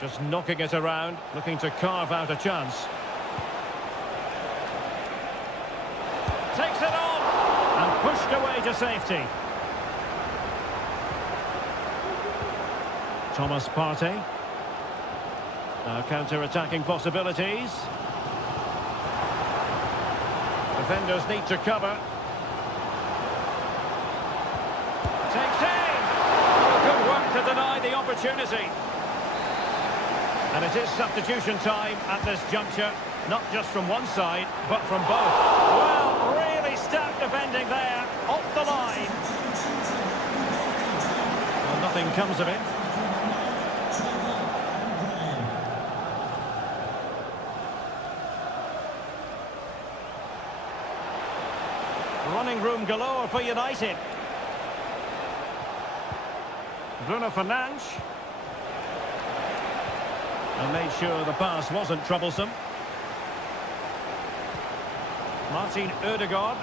Just knocking it around, looking to carve out a chance. Takes it on and pushed away to safety. Thomas Partey. Now counter-attacking possibilities. Defenders need to cover. Takes aim. Good work to deny the opportunity. And it is substitution time at this juncture, not just from one side, but from both. Well, really stout defending there, off the line. Well, nothing comes of it. Running room galore for United. Bruno Fernandes. And made sure the pass wasn't troublesome. Martin Ødegaard.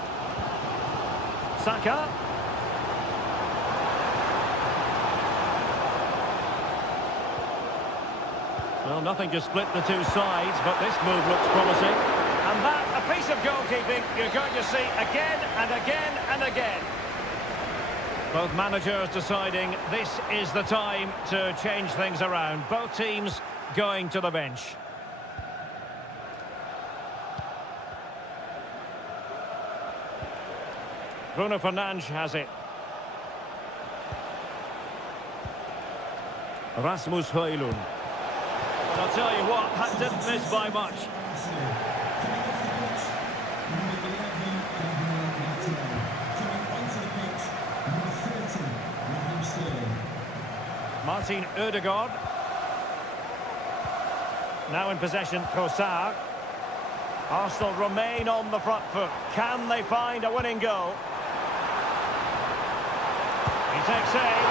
Saka. Well, nothing to split the two sides, but this move looks promising. And that, a piece of goalkeeping you're going to see again and again and again. Both managers deciding this is the time to change things around. Both teams going to the bench. Bruno Fernandes has it. Rasmus Højlund. But I'll tell you what, that didn't miss by much. Martin Ødegaard. Now in possession, Trossard. Arsenal remain on the front foot. Can they find a winning goal? He takes aim,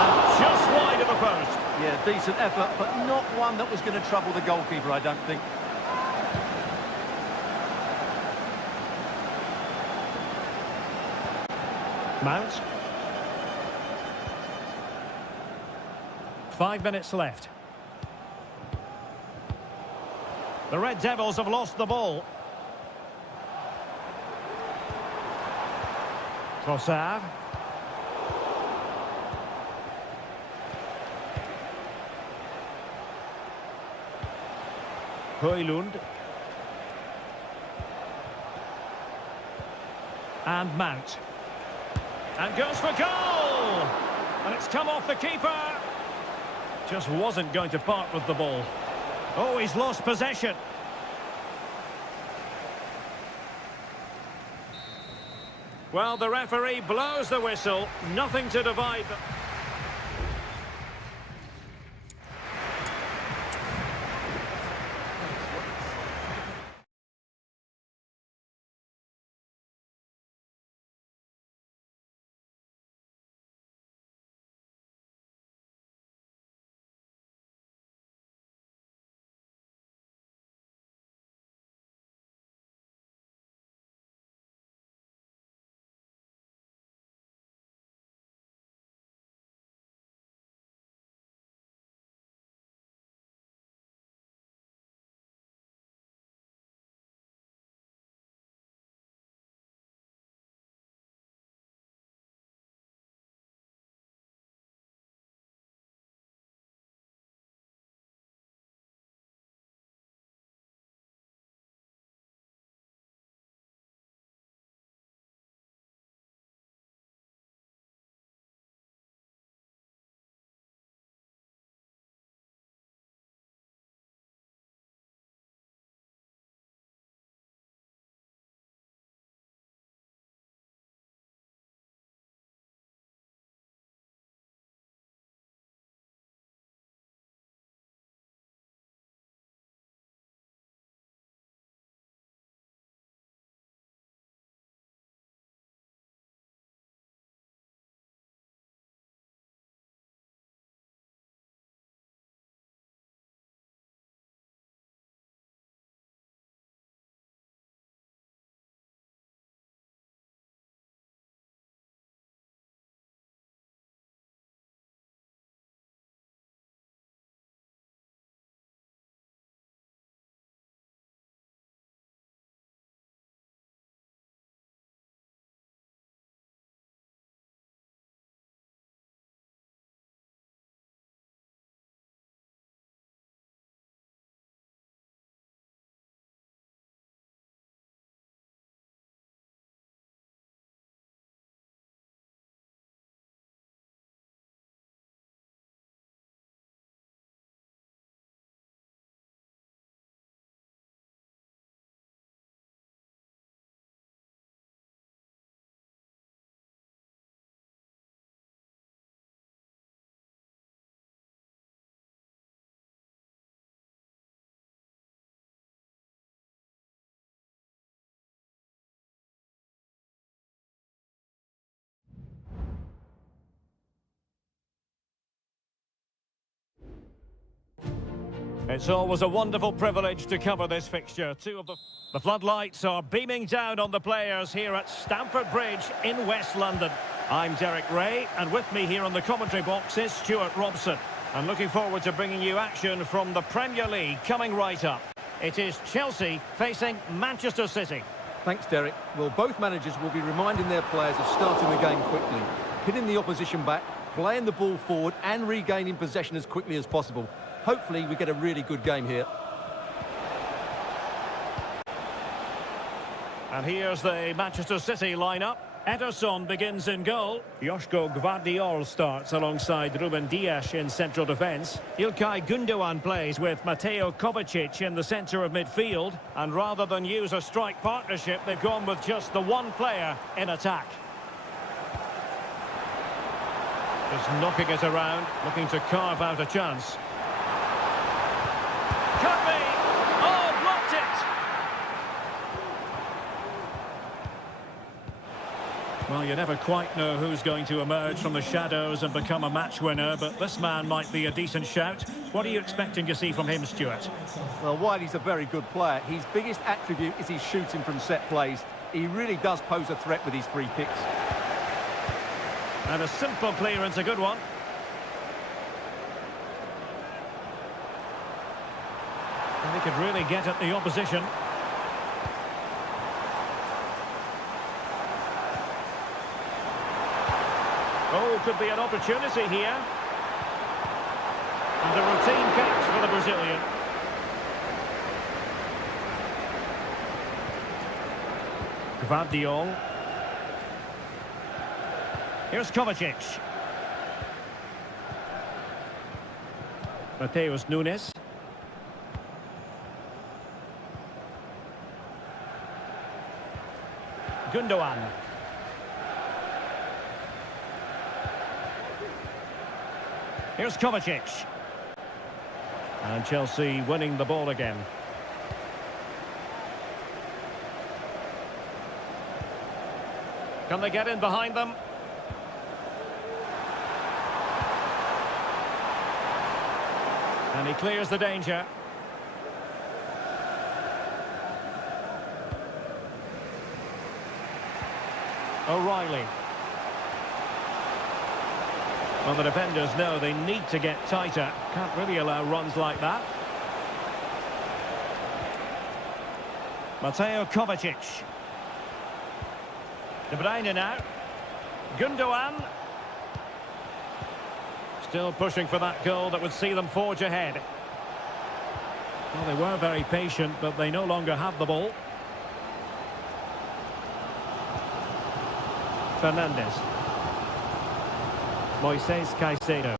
and just wide of the post. Yeah, decent effort, but not one that was going to trouble the goalkeeper, I don't think. Mount. 5 minutes left. The Red Devils have lost the ball. Trossard. Højlund. And Mount. And goes for goal! And it's come off the keeper. Just wasn't going to part with the ball. Oh, he's lost possession. Well, the referee blows the whistle. Nothing to divide them. It's always a wonderful privilege to cover this fixture. The floodlights are beaming down on the players here at Stamford Bridge in West London. I'm Derek Ray, and with me here on the commentary box is Stuart Robson. I'm looking forward to bringing you action from the Premier League coming right up. It is Chelsea facing Manchester City. Thanks, Derek. Well, both managers will be reminding their players of starting the game quickly, pinning the opposition back, playing the ball forward and regaining possession as quickly as possible. Hopefully we get a really good game here. And here's the Manchester City lineup. Ederson begins in goal. Joško Gvardiol starts alongside Ruben Dias in central defence. İlkay Gündoğan plays with Mateo Kovacic in the centre of midfield. And rather than use a strike partnership, they've gone with just the one player in attack. Just knocking it around, looking to carve out a chance. Could be! Oh, blocked it! Well, you never quite know who's going to emerge from the shadows and become a match winner, but this man might be a decent shout. What are you expecting to see from him, Stuart? Well, while he's a very good player, his biggest attribute is his shooting from set plays. He really does pose a threat with his free kicks. And a simple clearance, a good one. And he could really get at the opposition. Oh, could be an opportunity here. And a routine catch for the Brazilian. Gvardiol. Here's Kovacic. Mateus Nunes. Gündoğan. Here's Kovacic. And Chelsea winning the ball again. Can they get in behind them? And he clears the danger. O'Reilly. Well, the defenders know they need to get tighter. Can't really allow runs like that. Mateo Kovacic. De Bruyne now. Gündoğan. Still pushing for that goal that would see them forge ahead. Well, they were very patient, but they no longer have the ball. Fernandes. Moises Caicedo.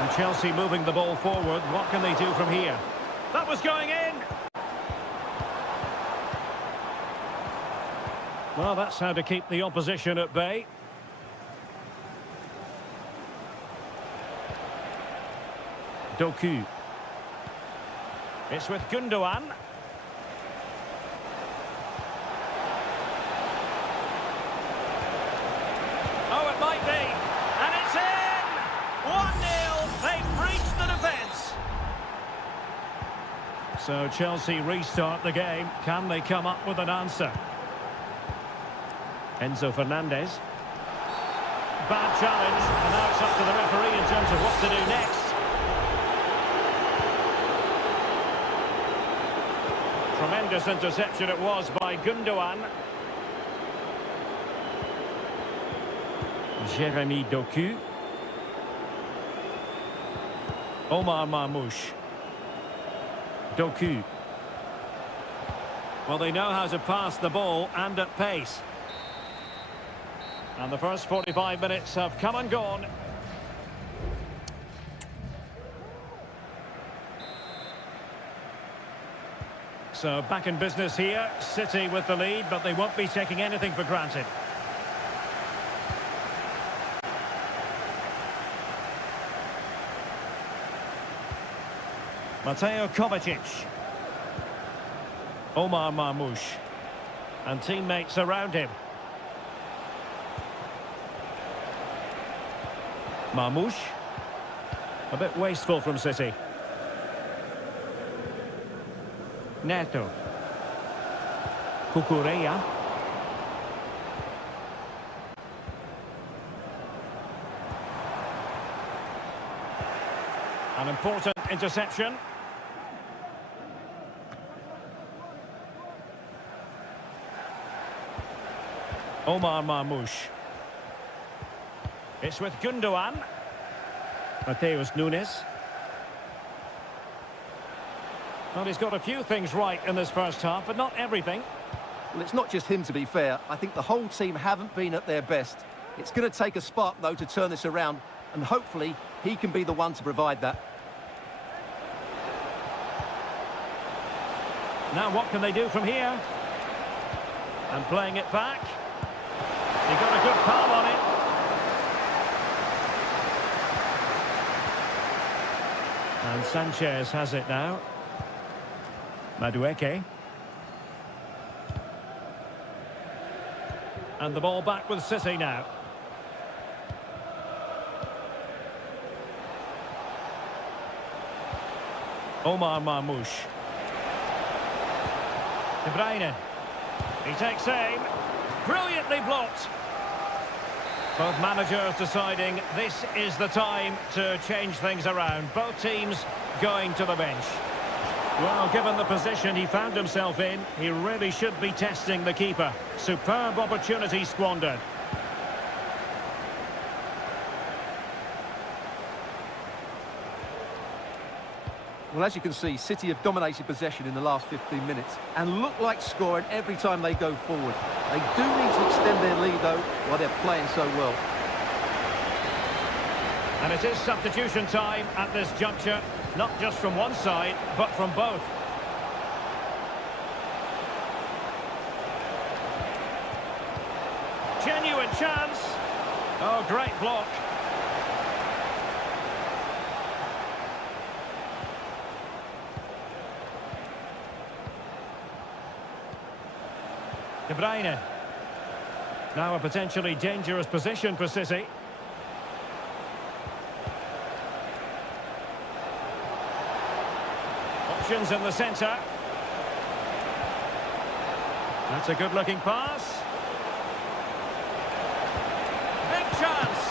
And Chelsea moving the ball forward. What can they do from here? That was going in! Well, that's how to keep the opposition at bay. Doku. It's with Gündoğan. Oh, it might be. And it's in! 1-0. They've breached the defence. So Chelsea restart the game. Can they come up with an answer? Enzo Fernandez. Bad challenge, and now it's up to the referee in terms of what to do next. Tremendous interception it was by Gündoğan. Jeremy Doku. Omar Marmoush. Doku. Well, they know how to pass the ball and at pace. And the first 45 minutes have come and gone. So back in business here, City with the lead, but they won't be taking anything for granted. Mateo Kovacic. Omar Marmoush. And teammates around him. Marmoush. A bit wasteful from City. Neto. Cucurella. An important interception. Omar Marmoush. It's with Gundogan. Mateus Nunes. Well, he's got a few things right in this first half, but not everything. Well, it's not just him, to be fair. I think the whole team haven't been at their best. It's going to take a spark, though, to turn this around, and hopefully he can be the one to provide that. Now what can they do from here? And playing it back. He got a good palm on it. And Sanchez has it now. Madueke. And the ball back with City now. Omar Marmoush. De Bruyne. He takes aim. Brilliantly blocked. Both managers deciding this is the time to change things around. Both teams going to the bench. Well, given the position he found himself in, he really should be testing the keeper. Superb opportunity squandered. Well, as you can see, City have dominated possession in the last 15 minutes and look like scoring every time they go forward. They do need to extend their lead, though, while they're playing so well. And it is substitution time at this juncture, not just from one side, but from both. Genuine chance. Oh, great block. De Bruyne. Now a potentially dangerous position for City. Options in the centre. That's a good-looking pass. Big chance.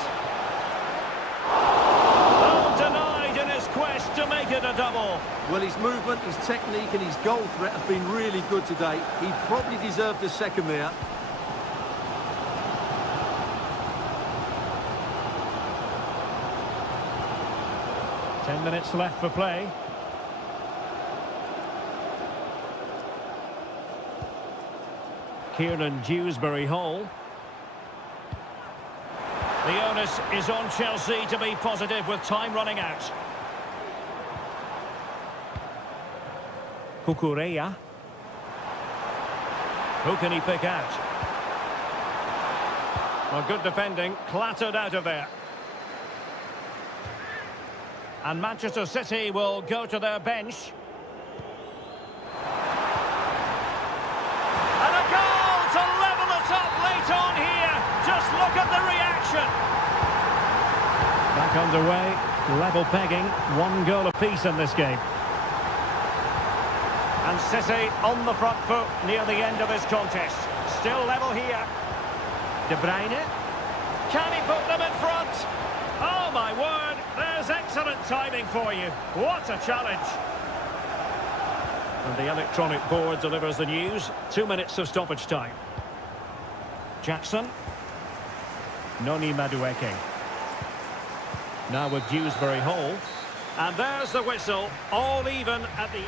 Oh, denied in his quest to make it a double. Well, his movement, his technique and his goal threat have been really good today. He probably deserved a second there. Ten minutes left for play. Kieran Dewsbury-Hall. The onus is on Chelsea to be positive with time running out. Cucurella. Who can he pick out? Well, good defending, clattered out of there. And Manchester City will go to their bench. And a goal to level it up late on here. Just look at the reaction. Back underway, level pegging, 1 goal apiece in this game. And City on the front foot near the end of this contest. Still level here. De Bruyne. Can he put them in front? Oh my word, there's excellent timing for you. What a challenge. And the electronic board delivers the news. 2 minutes of stoppage time. Jackson. Noni Madueke. Now with Dewsbury-Hall. And there's the whistle. All even at the...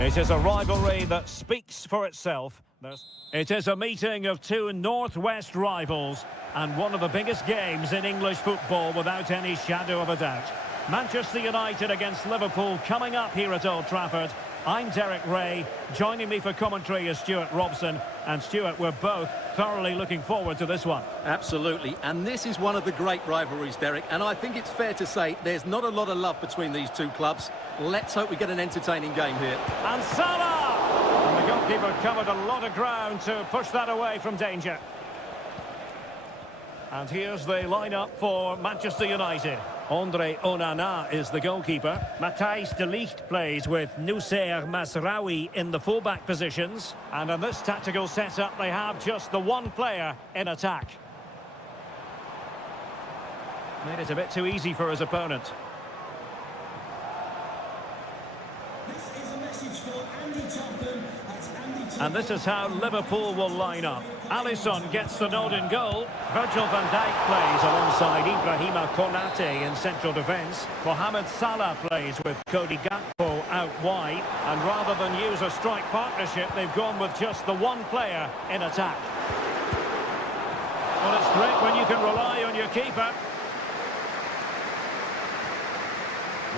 It is a rivalry that speaks for itself. It is a meeting of two northwest rivals and one of the biggest games in English football without any shadow of a doubt. Manchester United against Liverpool coming up here at Old Trafford. I'm Derek Ray. Joining me for commentary is Stuart Robson. And Stuart, we're both thoroughly looking forward to this one. Absolutely, and this is one of the great rivalries, Derek, and I think it's fair to say there's not a lot of love between these two clubs. Let's hope we get an entertaining game here. And Salah! And the goalkeeper covered a lot of ground to push that away from danger. And here's the lineup for Manchester United. Andre Onana is the goalkeeper. Matthijs de Ligt plays with Noussair Mazraoui in the fullback positions. And in this tactical setup, they have just the one player in attack. Made it a bit too easy for his opponent. This is a message for Andy Topham. That's Andy Topham. And this is how Liverpool will line up. Alisson gets the nod in goal. Virgil van Dijk plays alongside Ibrahima Konate in central defence. Mohamed Salah plays with Cody Gakpo out wide. And rather than use a strike partnership, they've gone with just the one player in attack. Well, it's great when you can rely on your keeper.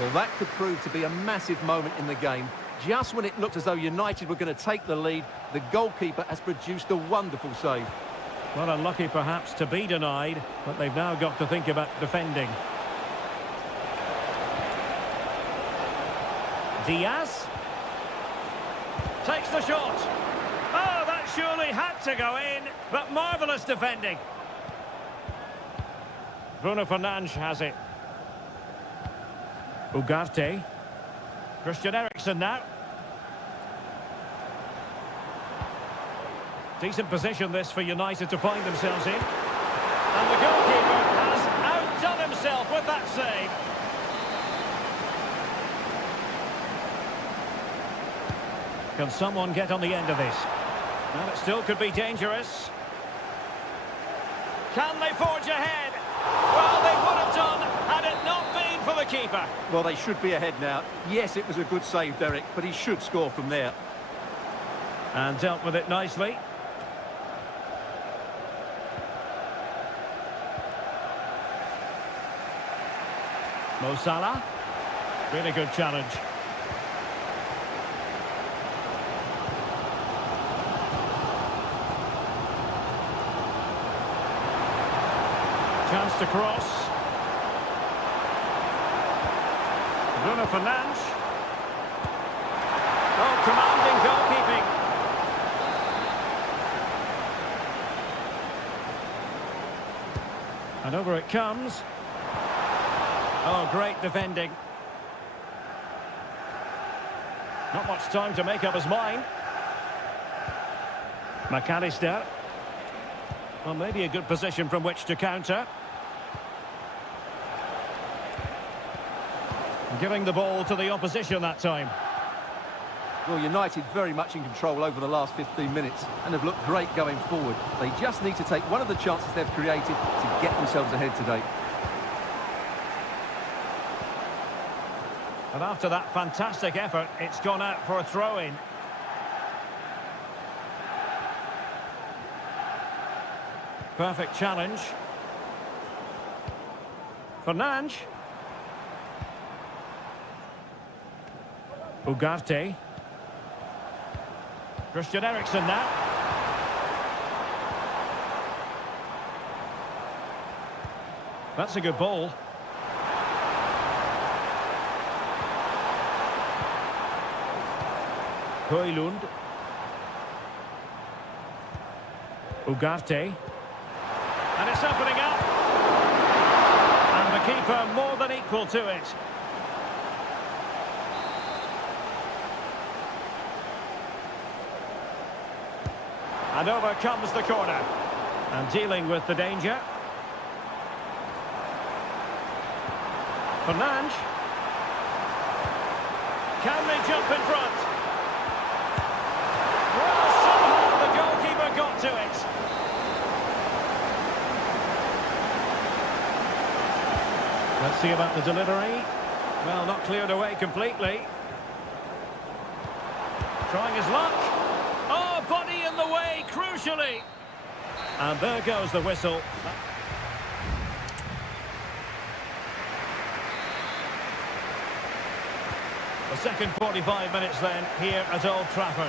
Well, that could prove to be a massive moment in the game. Just when it looked as though United were going to take the lead, the goalkeeper has produced a wonderful save. Well, unlucky perhaps to be denied, but they've now got to think about defending. Diaz takes the shot. Oh, that surely had to go in, but marvellous defending. Bruno Fernandes has it. Ugarte. Christian Eriksen now. Decent position this for United to find themselves in. And the goalkeeper has outdone himself with that save. Can someone get on the end of this? Well, it still could be dangerous. Can they forge ahead? Well, they would have done had it not been for the keeper. Well, they should be ahead now. Yes, it was a good save, Derek, but he should score from there. And dealt with it nicely. Mo Salah. Really good challenge. Chance to cross. Bruno Fernandes. Oh, commanding goalkeeping. And over it comes. Oh, great defending. Not much time to make up his mind. McAllister. Well, maybe a good position from which to counter. Giving the ball to the opposition that time. Well, United very much in control over the last 15 minutes and have looked great going forward. They just need to take one of the chances they've created to get themselves ahead today. And after that fantastic effort, it's gone out for a throw-in. Perfect challenge. Fernandes. Ugarte. Christian Eriksen now. That's a good ball. Højlund. Ugarte. And it's opening up. And the keeper more than equal to it. And over comes the corner. And dealing with the danger. Fernandes. Can they jump in front? Well, somehow the goalkeeper got to it. Let's see about the delivery. Well, not cleared away completely. Trying his luck. Oh, body in the way, crucially. And there goes the whistle. The second 45 minutes then, here at Old Trafford.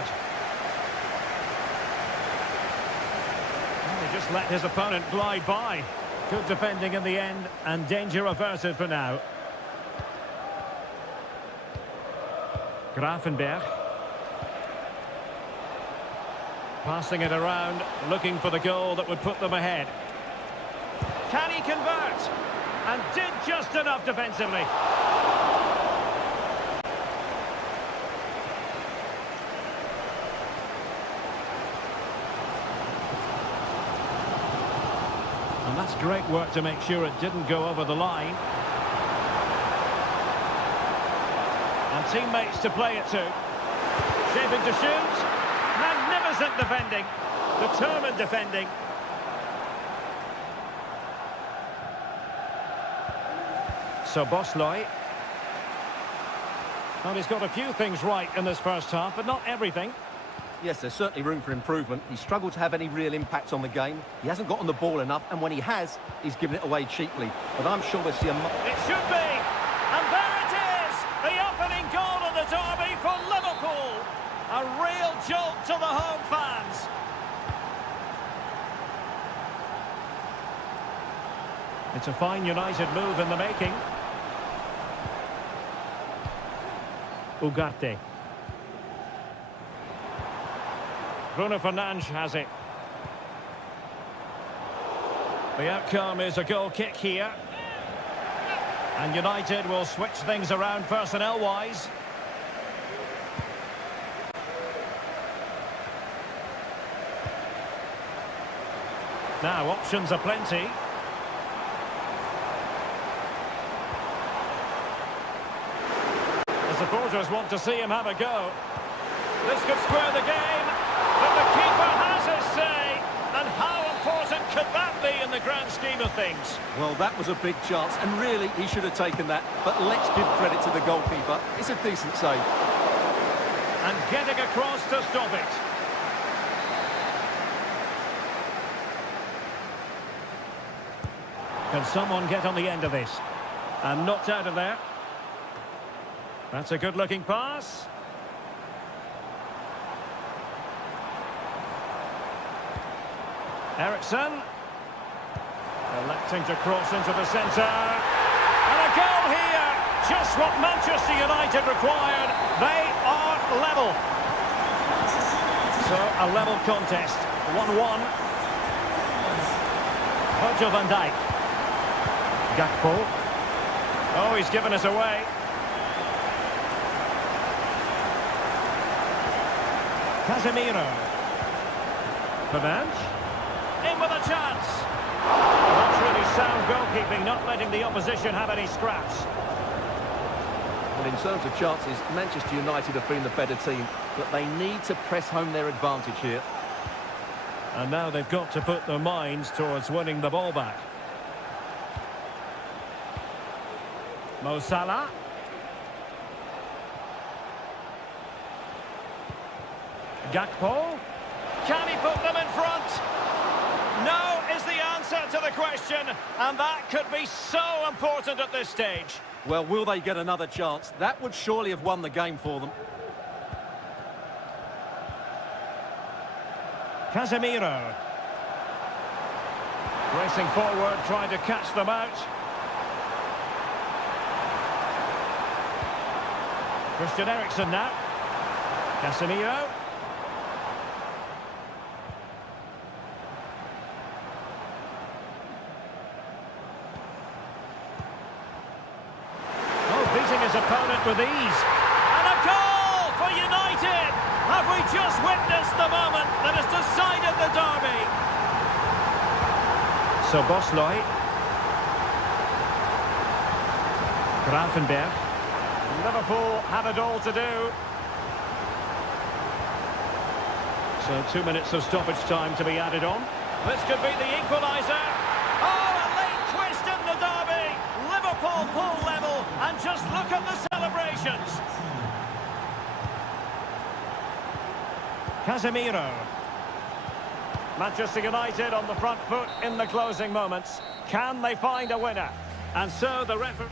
And he just let his opponent glide by. Good defending in the end, and danger averted for now. Grafenberg. Passing it around, looking for the goal that would put them ahead. Can he convert? And did just enough defensively. And that's great work to make sure it didn't go over the line. And teammates to play it to. Shaping to shoot. Magnificent defending. Determined defending. So Bosloy. Well, he's got a few things right in this first half, but not everything. Yes, there's certainly room for improvement. He's struggled to have any real impact on the game. He hasn't got on the ball enough, and when he has, he's given it away cheaply. But I'm sure we'll see a... It should be! And there it is! The opening goal of the derby for Liverpool! A real jolt to the home fans. It's a fine United move in the making. Ugarte. Bruno Fernandes has it. The outcome is a goal kick here. And United will switch things around personnel-wise. Now, options are plenty. The supporters want to see him have a go. This could square the game, but the keeper has his say. And how important could that be in the grand scheme of things? Well, that was a big chance, and really, he should have taken that. But let's give credit to the goalkeeper. It's a decent save. And getting across to stop it. Can someone get on the end of this? And knocked out of there. That's a good-looking pass. Eriksson. Electing to cross into the centre. And a goal here. Just what Manchester United required. They are level. So, a level contest. 1-1. Virgil van Dijk. Gakpo. Oh, he's given us away. Casemiro. Fernandes. In with a chance. That's really sound goalkeeping, not letting the opposition have any scraps. Well, in terms of chances, Manchester United have been the better team, but they need to press home their advantage here. And now they've got to put their minds towards winning the ball back. Mo Salah. Gakpo. Can he put them in front? No is the answer to the question, and that could be so important at this stage. Well, will they get another chance? That would surely have won the game for them. Casemiro. Racing forward, trying to catch them out. Christian Eriksen now. Casemiro. Beating his opponent with ease. And a goal for United! Have we just witnessed the moment that has decided the derby? So Bosloy. Grafenberg. Liverpool have it all to do. So 2 minutes of stoppage time to be added on. This could be the equaliser. Oh, a late twist in the derby. Liverpool pull level, and just look at the celebrations. Casemiro. Manchester United on the front foot in the closing moments. Can they find a winner? And so the referee...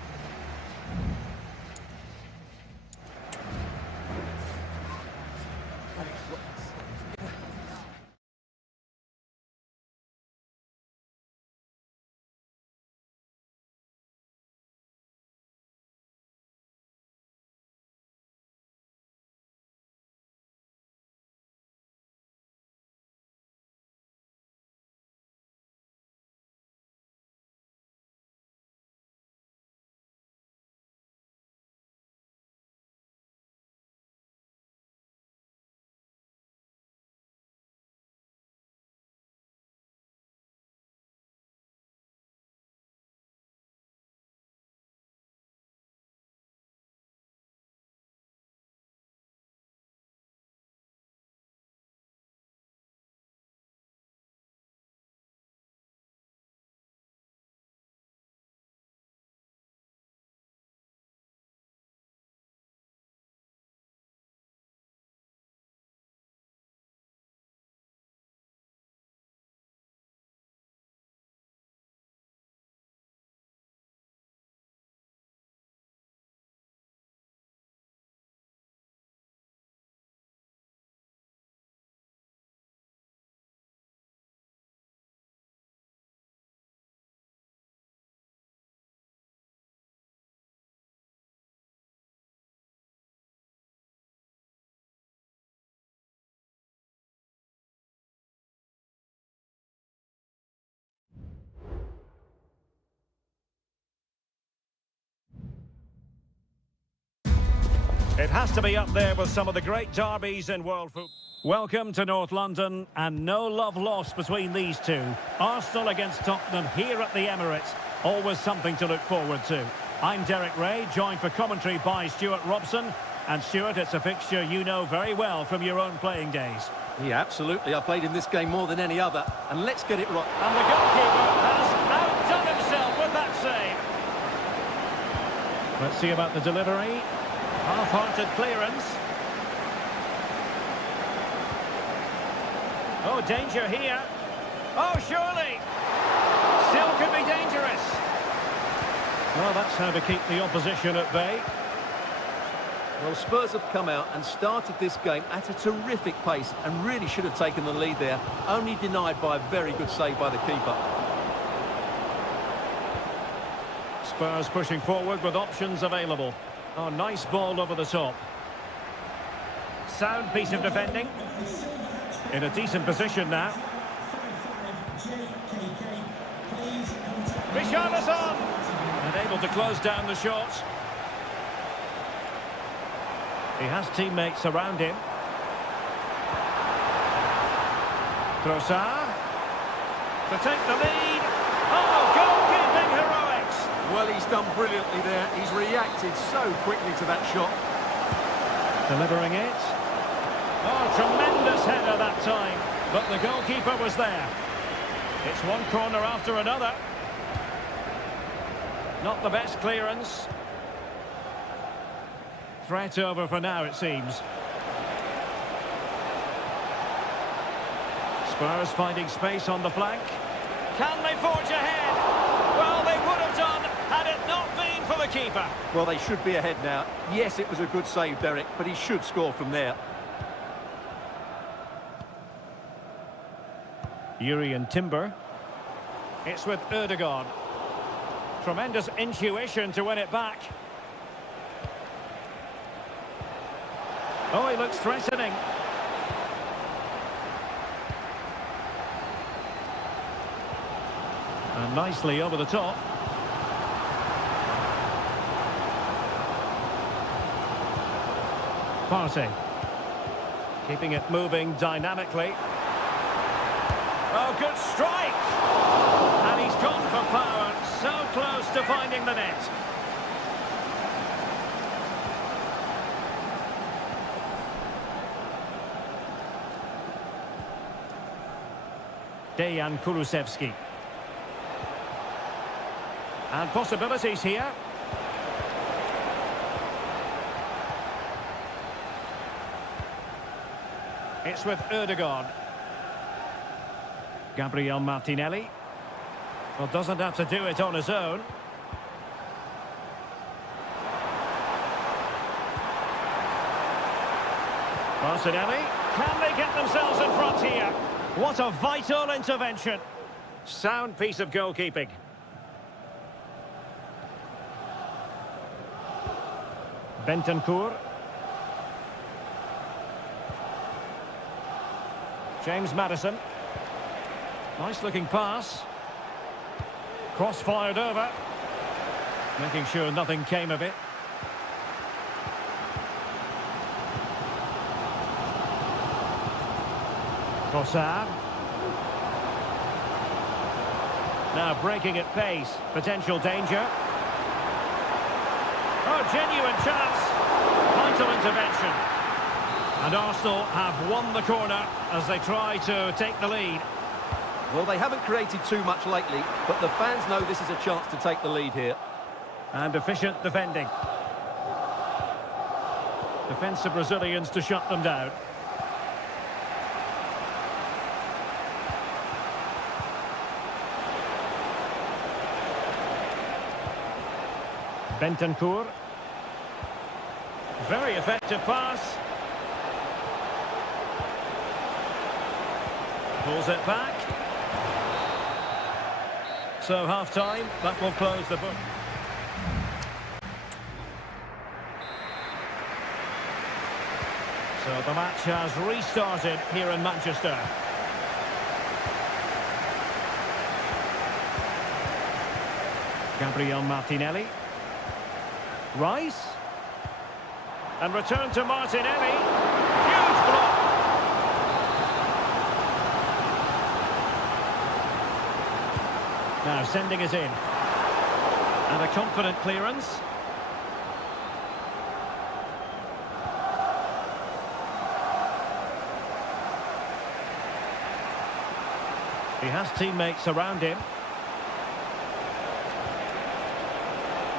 It has to be up there with some of the great derbies in world football. Welcome to North London, and no love lost between these two. Arsenal against Tottenham here at the Emirates. Always something to look forward to. I'm Derek Ray, joined for commentary by Stuart Robson. And Stuart, it's a fixture you know very well from your own playing days. Yeah, absolutely. I played in this game more than any other. And let's get it right. And the goalkeeper has outdone himself with that save. Let's see about the delivery. Half-hearted clearance. Oh, danger here. Oh, surely. Still could be dangerous. Well, that's how to keep the opposition at bay. Well, Spurs have come out and started this game at a terrific pace and really should have taken the lead there, only denied by a very good save by the keeper. Spurs pushing forward with options available. Oh, nice ball over the top. Sound piece of defending. In a decent position now. Richarlison! And able to close down the shot. He has teammates around him. Trossard. To take the lead. Oh, goalkeeping heroics! Well, he's done brilliantly there. He's reacted so quickly to that shot. Delivering it. Oh, tremendous header that time. But the goalkeeper was there. It's one corner after another. Not the best clearance. Threat over for now, it seems. Spurs finding space on the flank. Can they forge ahead? Well, they would have done had it not been for the keeper. Well, they should be ahead now. Yes, it was a good save, Derek, but he should score from there. Yuri and Timber. It's with Erdogan. Tremendous intuition to win it back. Oh, he looks threatening. And nicely over the top. Partey. Keeping it moving dynamically. Oh, good strike! And he's gone for power. So close to finding the net. Dejan Kulusevski. And possibilities here. It's with Ødegaard. Gabriel Martinelli. Well, doesn't have to do it on his own. Martinelli. Can they get themselves in front here? What a vital intervention. Sound piece of goalkeeping. Bentancur. James Maddison. Nice looking pass. Cross fired over. Making sure nothing came of it. Trossard. Now breaking at pace. Potential danger. Oh, genuine chance. Vital intervention. And Arsenal have won the corner as they try to take the lead. Well, they haven't created too much lately, but the fans know this is a chance to take the lead here. And efficient defending. Defensive Brazilians to shut them down. Bentancur. Very effective pass. Pulls it back. So half-time, that will close the book. So the match has restarted here in Manchester. Gabriel Martinelli. Rice. And return to Martinelli. Huge block. Now sending it in. And a confident clearance. He has teammates around him.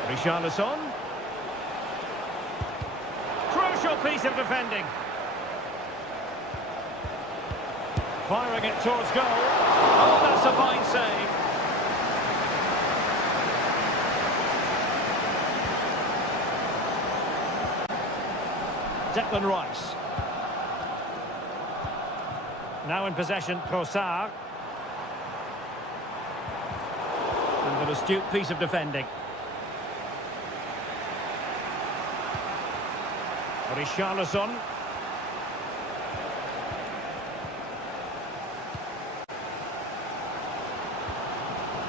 Richarlison. Crucial piece of defending. Firing it towards goal. Oh, that's a fine save. Declan Rice. Now in possession, Trossard. And an astute piece of defending. Richarlison.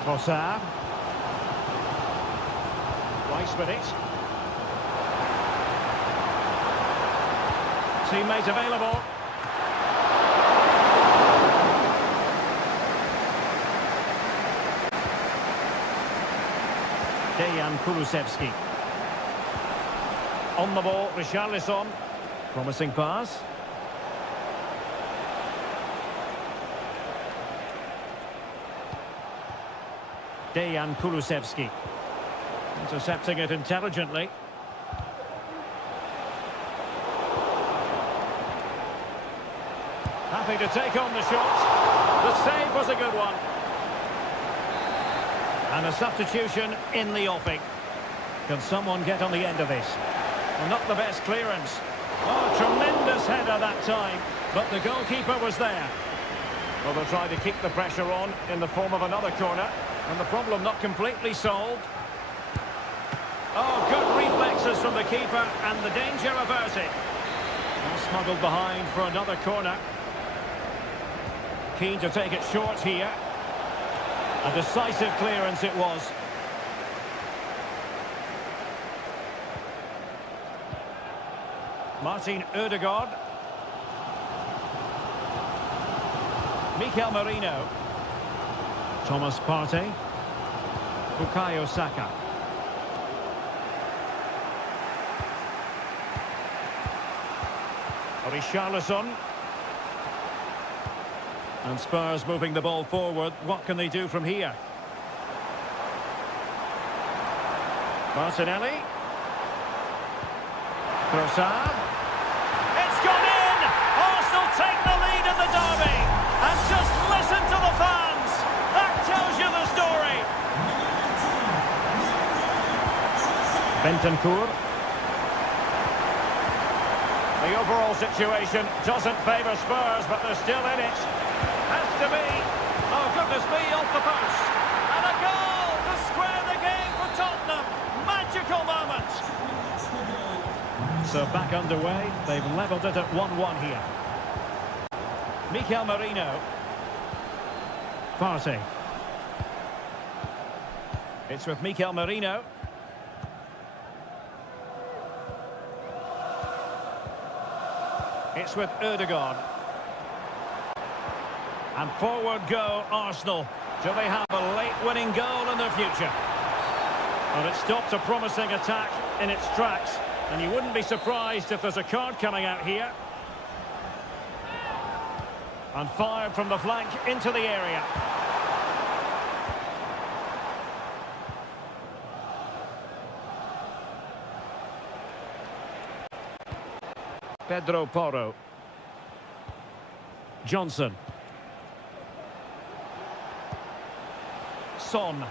Trossard. Rice with it. Teammate available. Dejan Kulusevski. On the ball, Richarlison. Promising pass. Dejan Kulusevski. Intercepting it intelligently. Happy to take on the shot. The save was a good one. And a substitution in the offing. Can someone get on the end of this? Well, not the best clearance. Oh, tremendous header that time. But the goalkeeper was there. Well, they'll try to keep the pressure on in the form of another corner. And the problem not completely solved. Oh, good reflexes from the keeper and the danger averted. Well, smuggled behind for another corner. Keen to take it short here. A decisive clearance it was. Martin Ødegaard. Mikel Merino. Thomas Partey. Bukayo Saka. Richarlison. And Spurs moving the ball forward. What can they do from here? Martinelli. Trossard. It's gone in! Arsenal take the Bentancur. The overall situation doesn't favour Spurs, but they're still in it. Has to be. Oh, goodness me, off the post. And a goal to square the game for Tottenham. Magical moment. So back underway. They've levelled it at 1-1 here. Mikel Merino. Partey. It's with Mikel Merino. It's with Erdogan. And forward go Arsenal. Do they have a late winning goal in their future? Well, it stopped a promising attack in its tracks. And you wouldn't be surprised if there's a card coming out here. And fired from the flank into the area. Pedro Porro. Johnson. Son.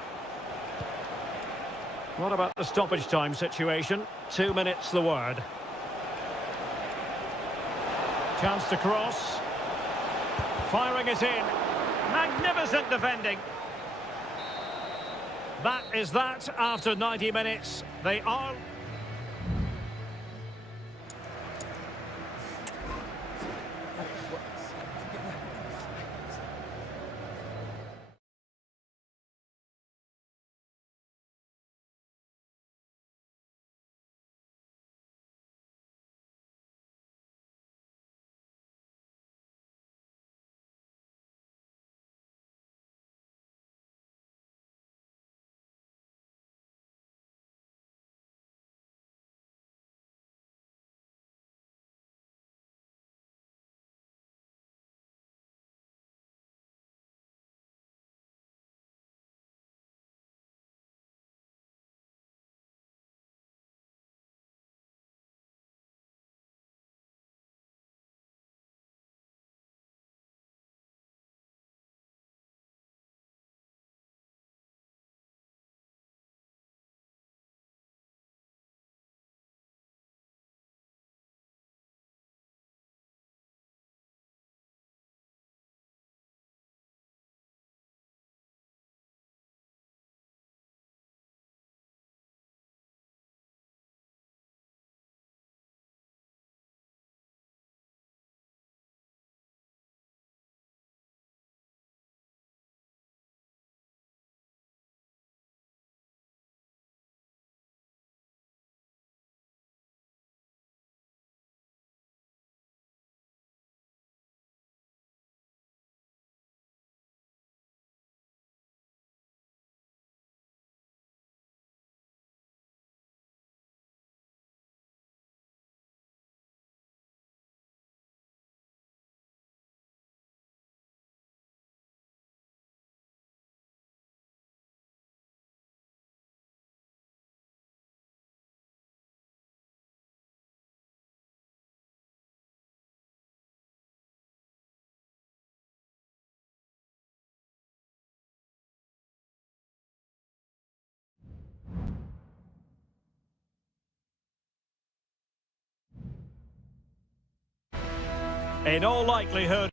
What about the stoppage time situation? 2 minutes the word. Chance to cross. Firing it in. Magnificent defending. That is that after 90 minutes. They are... In all likelihood...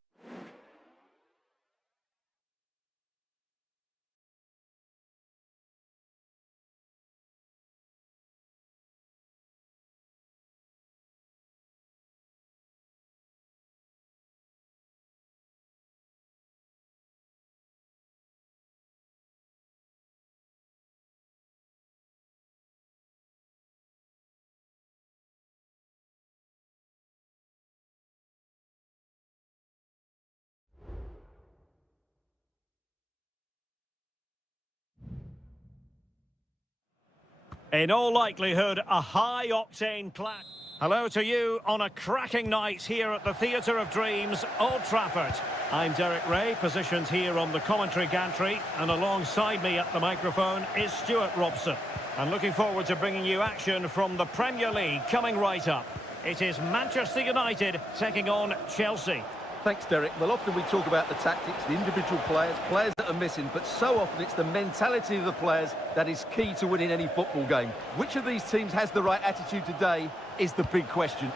In all likelihood, a high-octane clash. Hello to you on a cracking night here at the Theatre of Dreams, Old Trafford. I'm Derek Ray, positioned here on the commentary gantry, and alongside me at the microphone is Stuart Robson. And looking forward to bringing you action from the Premier League coming right up. It is Manchester United taking on Chelsea. Thanks, Derek. Well, often we talk about the tactics, the individual players that are missing, but so often it's the mentality of the players that is key to winning any football game. Which of these teams has the right attitude today is the big question.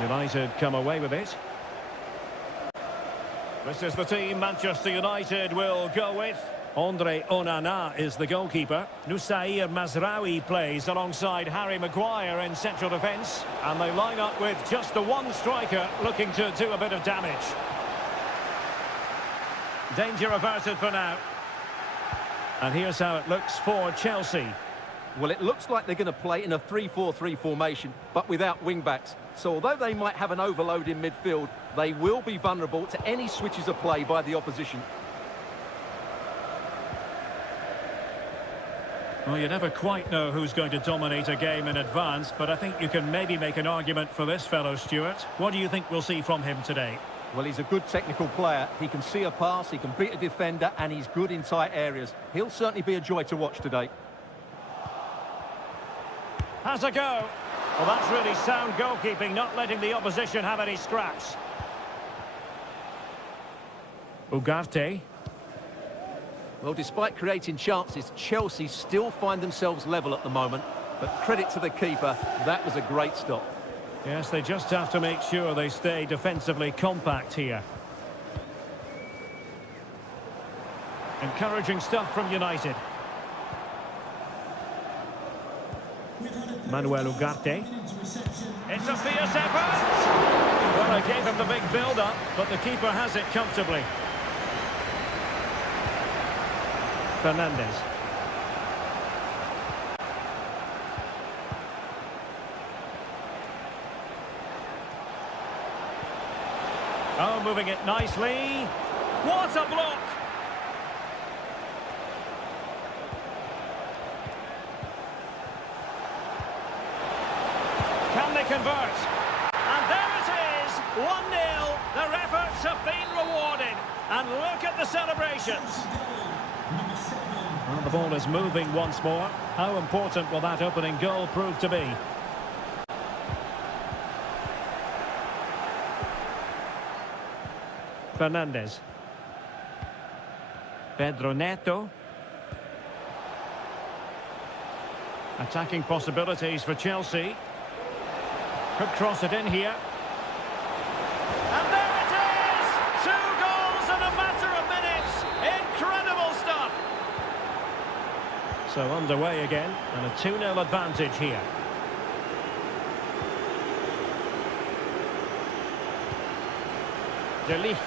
United come away with it. This is the team Manchester United will go with. Andre Onana is the goalkeeper. Nusair Mazraoui plays alongside Harry Maguire in central defence. And they line up with just the one striker looking to do a bit of damage. Danger averted for now. And here's how it looks for Chelsea. Well, it looks like they're going to play in a 3-4-3 formation, but without wing-backs. So although they might have an overload in midfield, they will be vulnerable to any switches of play by the opposition. Well, you never quite know who's going to dominate a game in advance, but I think you can maybe make an argument for this fellow, Stuart. What do you think we'll see from him today? Well, he's a good technical player. He can see a pass, he can beat a defender, and he's good in tight areas. He'll certainly be a joy to watch today. Has a go. Well, that's really sound goalkeeping, not letting the opposition have any scraps. Ugarte. Well, despite creating chances, Chelsea still find themselves level at the moment. But credit to the keeper, that was a great stop. Yes, they just have to make sure they stay defensively compact here. Encouraging stuff from United. Manuel Ugarte. It's a fierce effort! Well, I gave him the big build-up, but the keeper has it comfortably. Fernandez. Oh, moving it nicely. What a block! Can they convert? And there it is! 1-0. Their efforts have been rewarded. And look at the celebrations. Well, the ball is moving once more. How important will that opening goal prove to be? Fernandez. Pedro Neto. Attacking possibilities for Chelsea. Could cross it in here. And there it is! 2 goals in a matter of minutes. Incredible stuff. So underway again, and a 2-0 advantage here. De Ligt.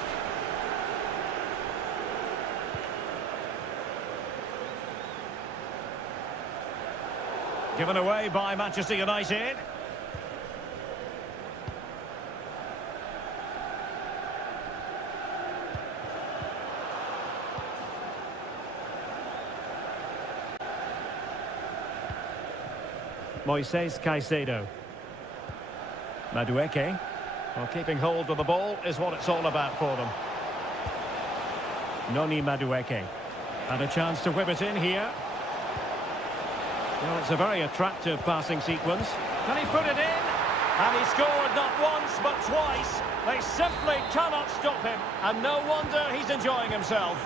Given away by Manchester United. Moises Caicedo. Madueke. Well, keeping hold of the ball is what it's all about for them. Noni Madueke. And a chance to whip it in here. Well, it's a very attractive passing sequence. Can he put it in? And he scored not once but twice. They simply cannot stop him. And no wonder he's enjoying himself.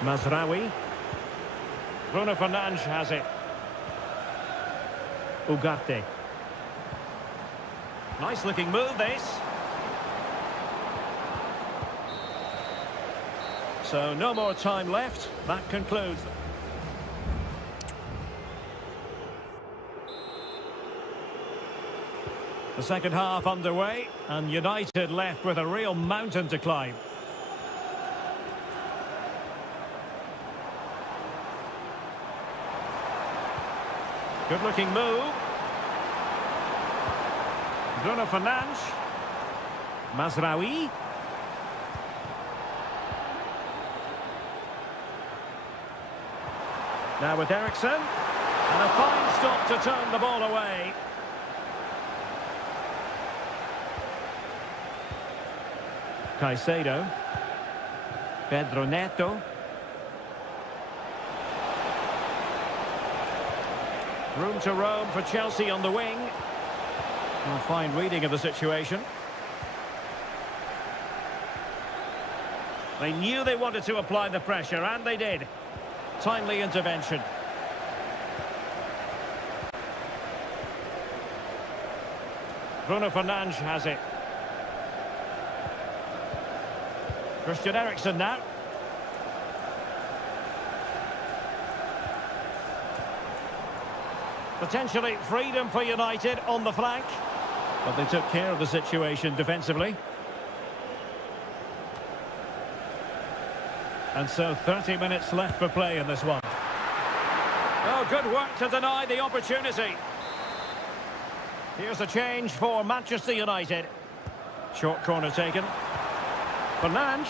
Mazraoui. Bruno Fernandes has it. Ugarte. Nice looking move, this. So no more time left. That concludes. The second half underway, and United left with a real mountain to climb. Good looking move. Bruno Fernandes. Mazraoui. Now with Eriksson. And a fine stop to turn the ball away. Caicedo. Pedro Neto. Room to roam for Chelsea on the wing. A fine reading of the situation. They knew they wanted to apply the pressure, and they did. Timely intervention. Bruno Fernandes has it. Christian Eriksen now. Potentially freedom for United on the flank. But they took care of the situation defensively. And so 30 minutes left for play in this one. Oh, good work to deny the opportunity. Here's a change for Manchester United. Short corner taken. Fernandes,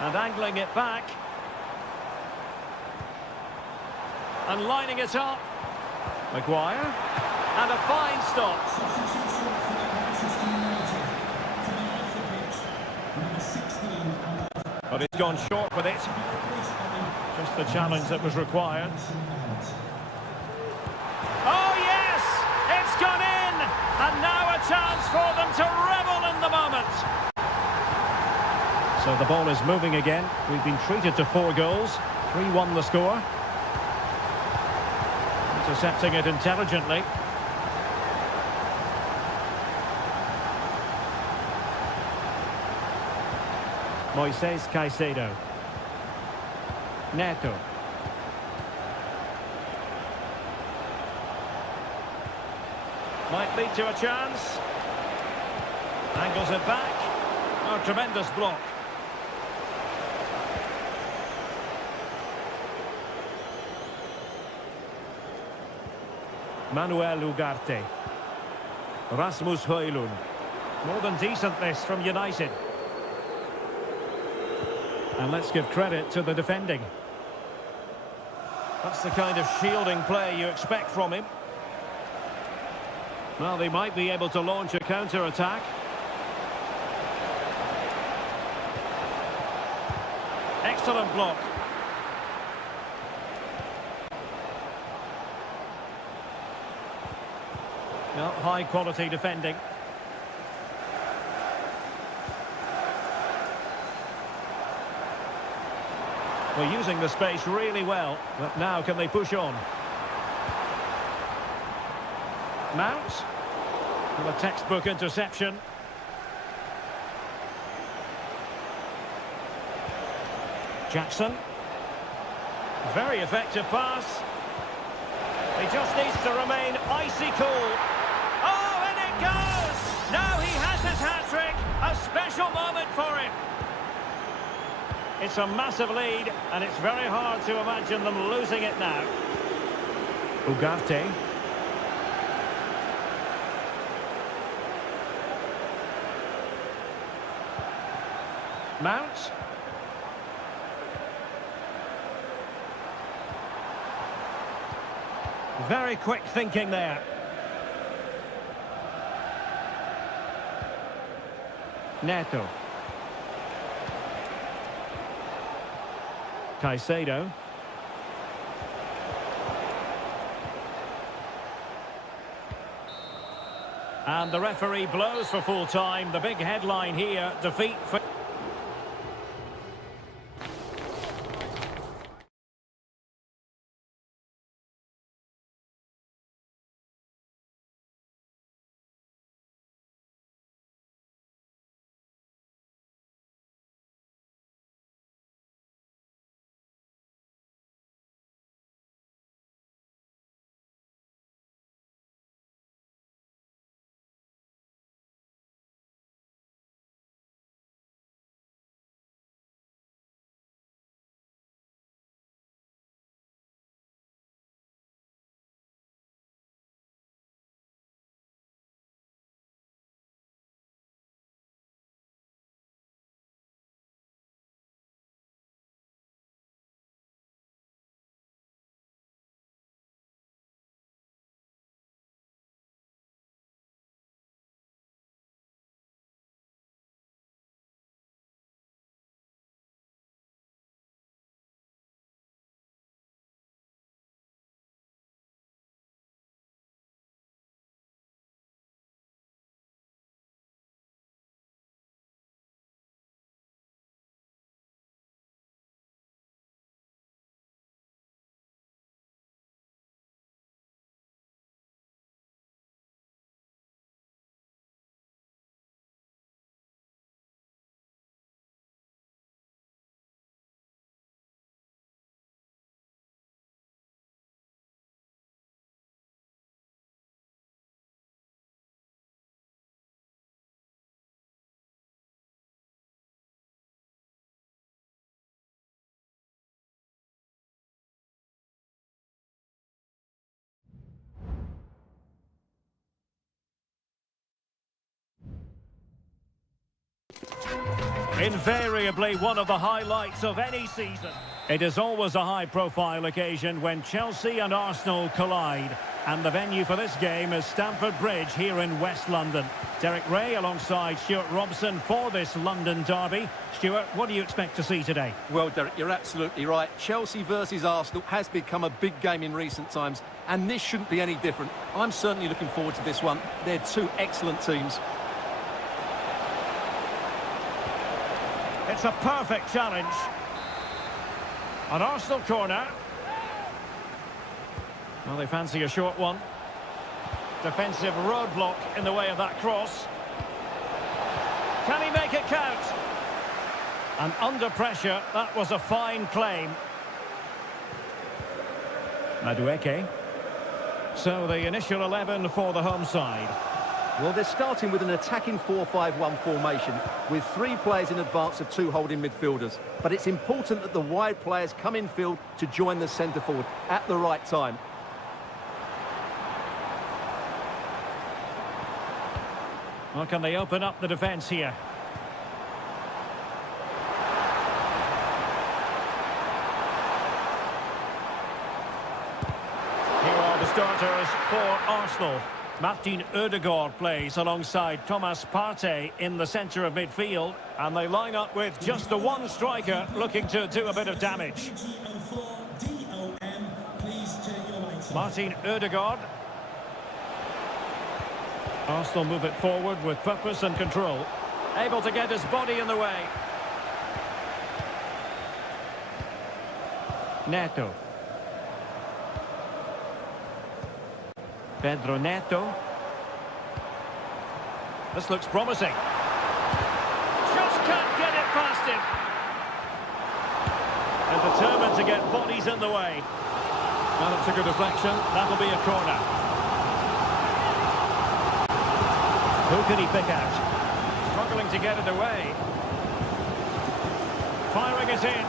and angling it back. And lining it up. Maguire. And a fine stop. Substitution for Manchester United. Coming off the pitch, number 16. But he's gone short with it. Just the challenge that was required. Oh yes! It's gone in! And now a chance for them to revel in the moment. So the ball is moving again. We've been treated to 4 goals. 3-1 the score. Intercepting it intelligently. Moises Caicedo. Neto. Might lead to a chance. Angles it back. Oh, tremendous block. Manuel Ugarte. Rasmus Højlund. More than decent this from United. And let's give credit to the defending. That's the kind of shielding play you expect from him. Well, they might be able to launch a counter-attack. Excellent block. No, high-quality defending. We're using the space really well, but now can they push on? Mount. Well, a textbook interception. Jackson. Very effective pass. He just needs to remain icy cool. Oh, and it goes! Now he has his hat-trick. A special moment for him. It's a massive lead, and it's very hard to imagine them losing it now. Ugarte. Mount. Very quick thinking there. Neto. Caicedo. And the referee blows for full time. The big headline here, defeat for... Invariably one of the highlights of any season. It is always a high-profile occasion when Chelsea and Arsenal collide. And the venue for this game is Stamford Bridge here in West London. Derek Ray alongside Stuart Robson for this London derby. Stuart, what do you expect to see today? Well, Derek, you're absolutely right. Chelsea versus Arsenal has become a big game in recent times, and this shouldn't be any different. I'm certainly looking forward to this one. They're two excellent teams. It's a perfect challenge. An Arsenal corner. Well, they fancy a short one. Defensive roadblock in the way of that cross. Can he make it count? And under pressure, that was a fine claim. Madueke. So the initial 11 for the home side. Well, they're starting with an attacking 4-5-1 formation with 3 players in advance of 2 holding midfielders. But it's important that the wide players come in field to join the centre forward at the right time. Well, can they open up the defence here? Here are the starters for Arsenal. Martin Ødegaard plays alongside Thomas Partey in the centre of midfield. And they line up with just the one striker looking to do a bit of damage. Martin Ødegaard. Arsenal move it forward with purpose and control. Able to get his body in the way. Neto. Pedro Neto. This looks promising. Just can't get it past him. And determined to get bodies in the way. Well, it's a good deflection. That'll be a corner. Who can he pick out? Struggling to get it away. Firing it in.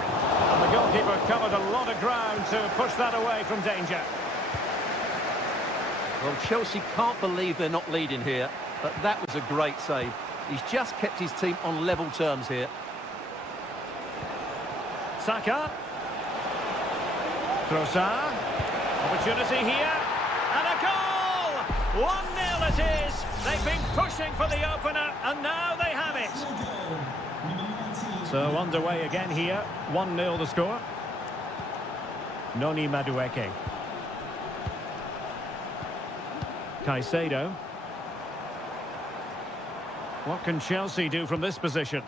And the goalkeeper covered a lot of ground to push that away from danger. Well, Chelsea can't believe they're not leading here, but that was a great save. He's just kept his team on level terms here. Saka. Trossard. Opportunity here. And a goal! 1-0 it is. They've been pushing for the opener, and now they have it. So underway again here. 1-0 the score. Noni Madueke. Caicedo. What can Chelsea do from this position?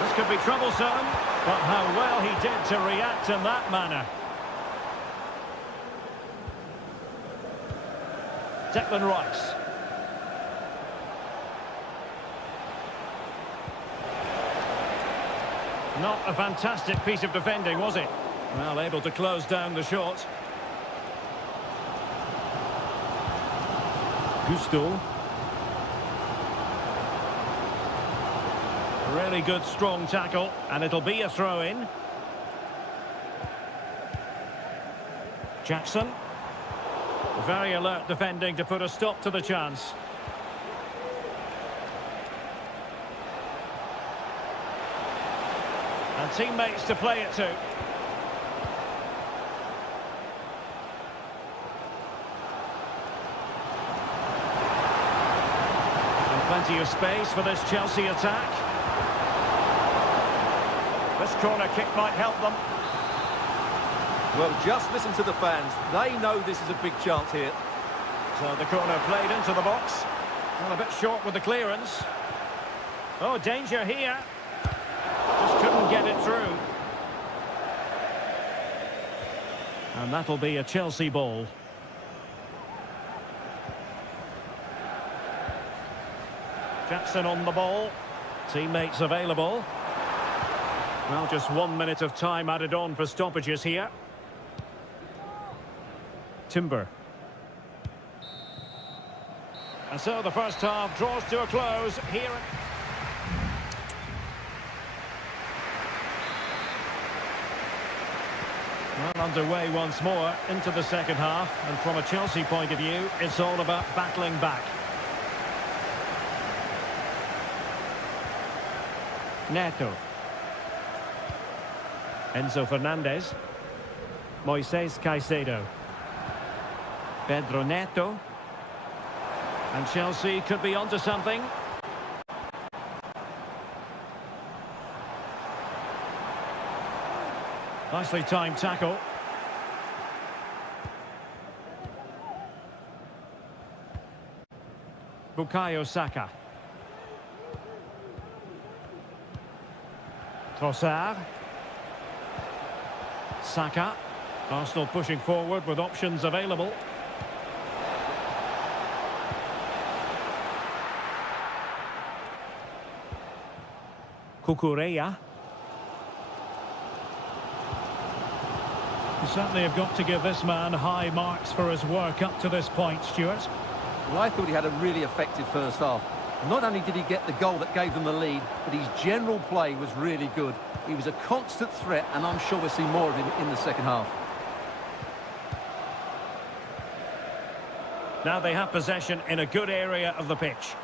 This could be troublesome, but how well he did to react in that manner. Declan Rice. Not a fantastic piece of defending, was it? Well, able to close down the shot. Gusto. Really good, strong tackle, and it'll be a throw-in. Jackson. Very alert defending to put a stop to the chance. And teammates to play it to. And plenty of space for this Chelsea attack. This corner kick might help them. Well, just listen to the fans. They know this is a big chance here. So the corner played into the box. Well, a bit short with the clearance. Oh, danger here. Just couldn't get it through. And that'll be a Chelsea ball. Jackson on the ball. Teammates available. Well, just 1 minute of time added on for stoppages here. Timber. And so the first half draws to a close here. Well, underway once more into the second half, and from a Chelsea point of view, it's all about battling back. Neto. Enzo Fernandez. Moises Caicedo. Pedro Neto. And Chelsea could be onto something. Nicely timed tackle. Bukayo Saka. Trossard. Saka. Arsenal pushing forward with options available. Cucurella. You certainly have got to give this man high marks for his work up to this point, Stuart. Well, I thought he had a really effective first half. Not only did he get the goal that gave them the lead, but his general play was really good. He was a constant threat, and I'm sure we'll see more of him in the second half. Now they have possession in a good area of the pitch.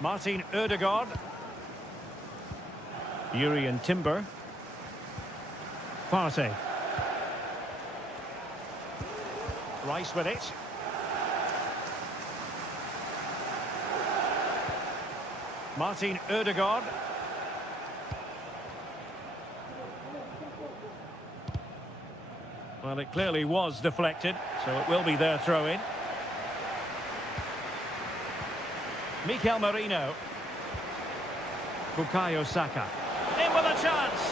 Martin Ødegaard. Urian Timber. Partey. Rice with it. Martin Ødegaard. Well, it clearly was deflected, so it will be their throw-in. Mikel Merino. Bukayo Saka. In with a chance.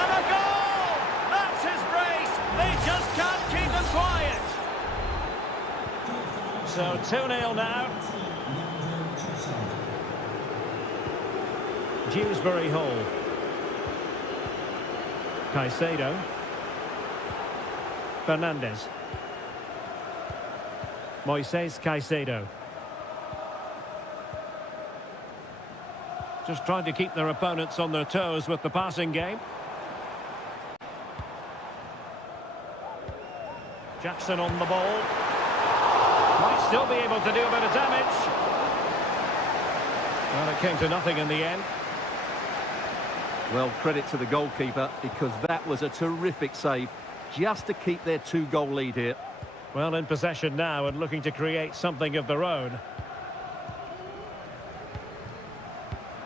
And a goal! That's his brace. They just can't keep him quiet. So 2-0 now. Dewsbury Hall. Caicedo. Fernandez. Moises Caicedo. Just trying to keep their opponents on their toes with the passing game. Jackson on the ball. Might still be able to do a bit of damage. Well, it came to nothing in the end. Well, credit to the goalkeeper, because that was a terrific save, just to keep their 2-goal lead here. Well, in possession now and looking to create something of their own.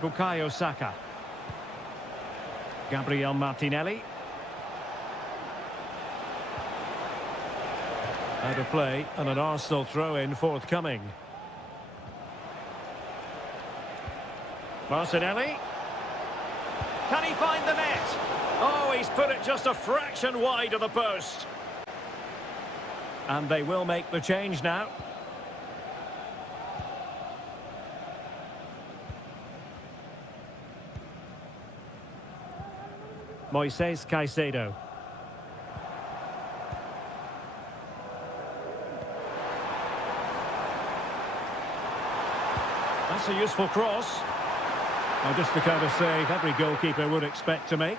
Bukayo Saka. Gabriel Martinelli. Out of play and an Arsenal throw-in forthcoming. Martinelli. Can he find the net? Oh, he's put it just a fraction wide of the post. And they will make the change now. Moises Caicedo. That's a useful cross. Well, just the kind of save every goalkeeper would expect to make.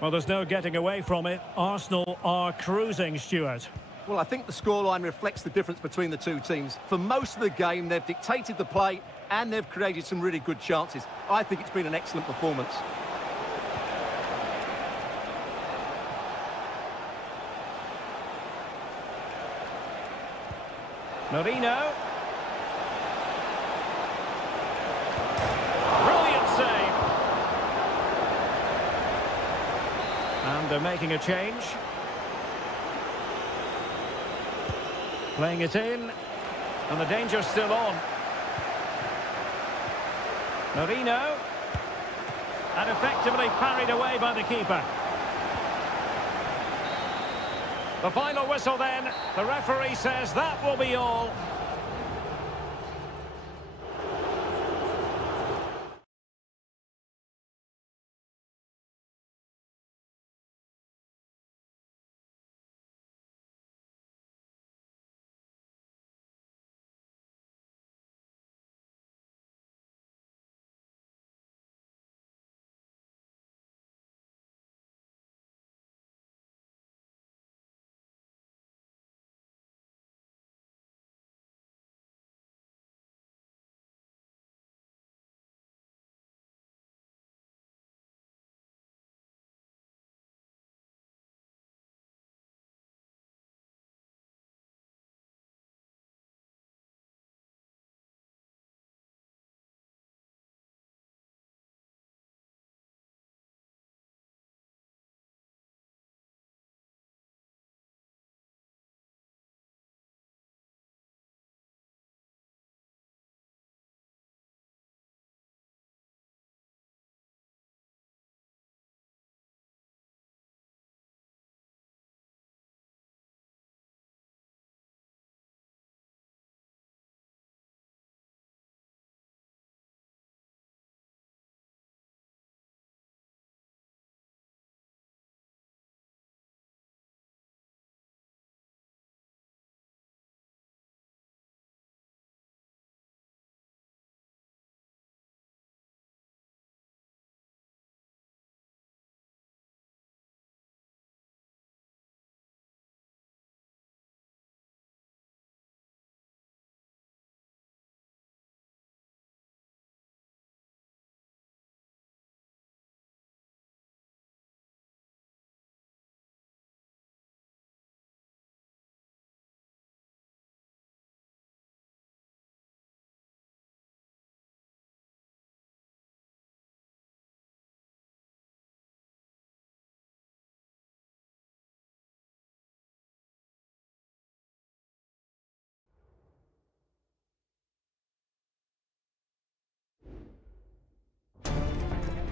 Well, there's no getting away from it. Arsenal are cruising, Stuart. Well, I think the scoreline reflects the difference between the two teams. For most of the game, they've dictated the play and they've created some really good chances. I think it's been an excellent performance. Merino. Brilliant save. And they're making a change. Playing it in. And the danger's still on. Merino. And effectively parried away by the keeper. The final whistle then. The referee says that will be all.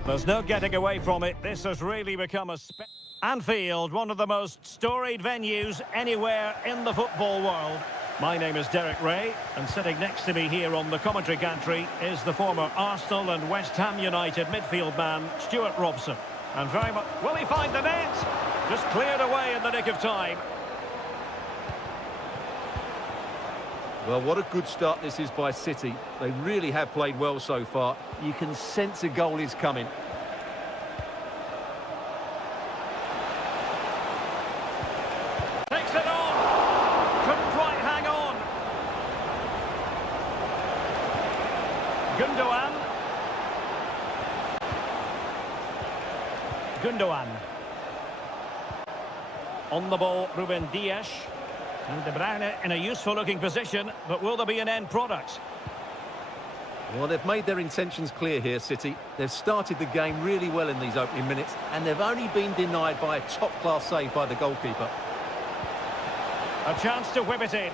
There's no getting away from it. This has really become a... Anfield, one of the most storied venues anywhere in the football world. My name is Derek Ray, and sitting next to me here on the commentary gantry is the former Arsenal and West Ham United midfield man, Stuart Robson. And very much... Will he find the net? Just cleared away in the nick of time. Well, what a good start this is by City. They really have played well so far. You can sense a goal is coming. Takes it on. Couldn't quite hang on. Gundogan. On the ball, Ruben Dias. And De Bruyne in a useful-looking position, but will there be an end product? Well, they've made their intentions clear here, City. They've started the game really well in these opening minutes, and they've only been denied by a top-class save by the goalkeeper. A chance to whip it in.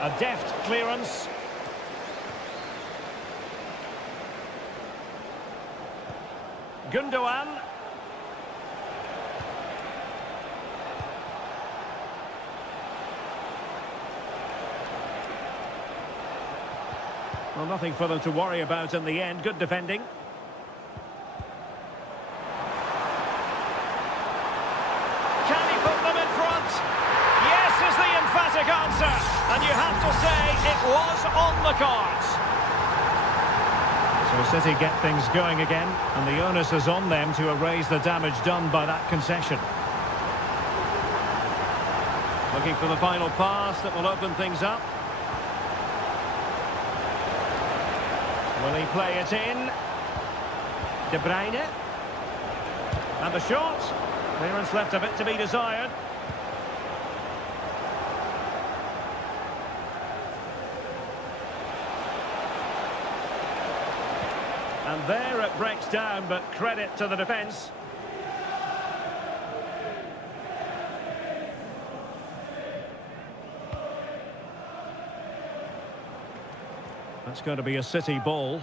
A deft clearance. Gundogan. Well, nothing for them to worry about in the end. Good defending. Can he put them in front? Yes is the emphatic answer. And you have to say it was on the cards. So City get things going again. And the onus is on them to erase the damage done by that concession. Looking for the final pass that will open things up. Will he play it in? De Bruyne. And the shot. Clearance left a bit to be desired. And there it breaks down, but credit to the defence. That's going to be a City ball.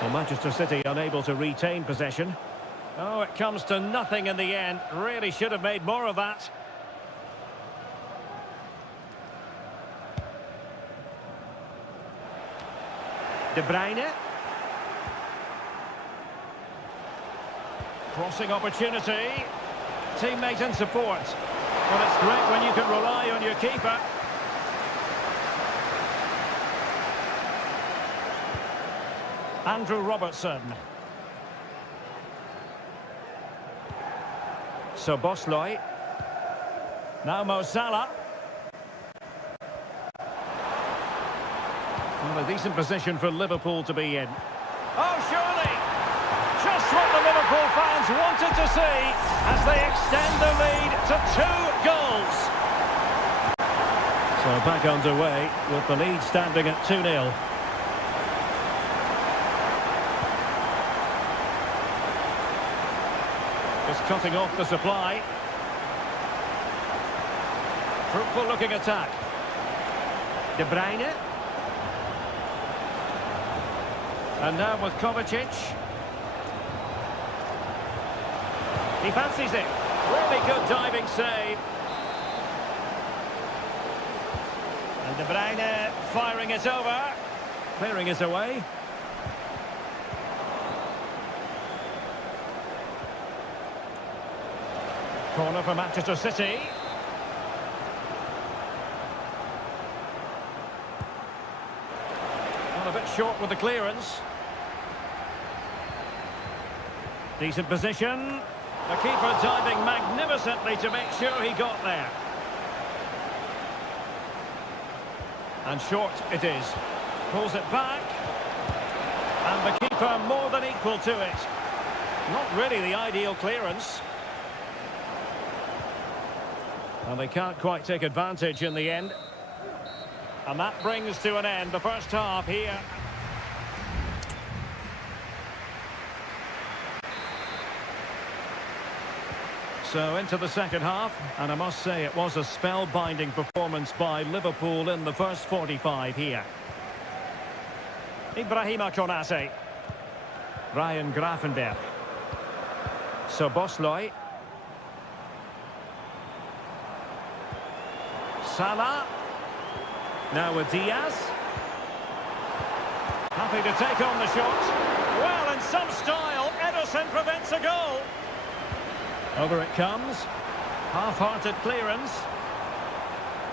Well, Manchester City unable to retain possession. Oh, it comes to nothing in the end. Really should have made more of that. De Bruyne. Crossing opportunity. Teammate and support. Well, it's great when you can rely on your keeper. Andrew Robertson. So Bosley. Now Mo Salah. Well, a decent position for Liverpool to be in. Oh, surely! Just what the Liverpool fans wanted to see as they extend the lead to 2 goals. So back underway with the lead standing at 2-0. Just cutting off the supply. Fruitful looking attack. De Bruyne. And now with Kovacic. He fancies it. Really good diving save. And De Bruyne firing it over. Clearing it away. Corner for Manchester City. Well, a bit short with the clearance. Decent position. The keeper diving magnificently to make sure he got there. And short it is. Pulls it back. And the keeper more than equal to it. Not really the ideal clearance. And they can't quite take advantage in the end. And that brings to an end the first half here. So into the second half, and I must say it was a spellbinding performance by Liverpool in the first 45 here. Ibrahima Konate. Ryan Gravenberch. Szoboszlai. Salah. Now with Diaz. Happy to take on the shot. Well, in some style, Ederson prevents a goal. Over it comes. Half-hearted clearance.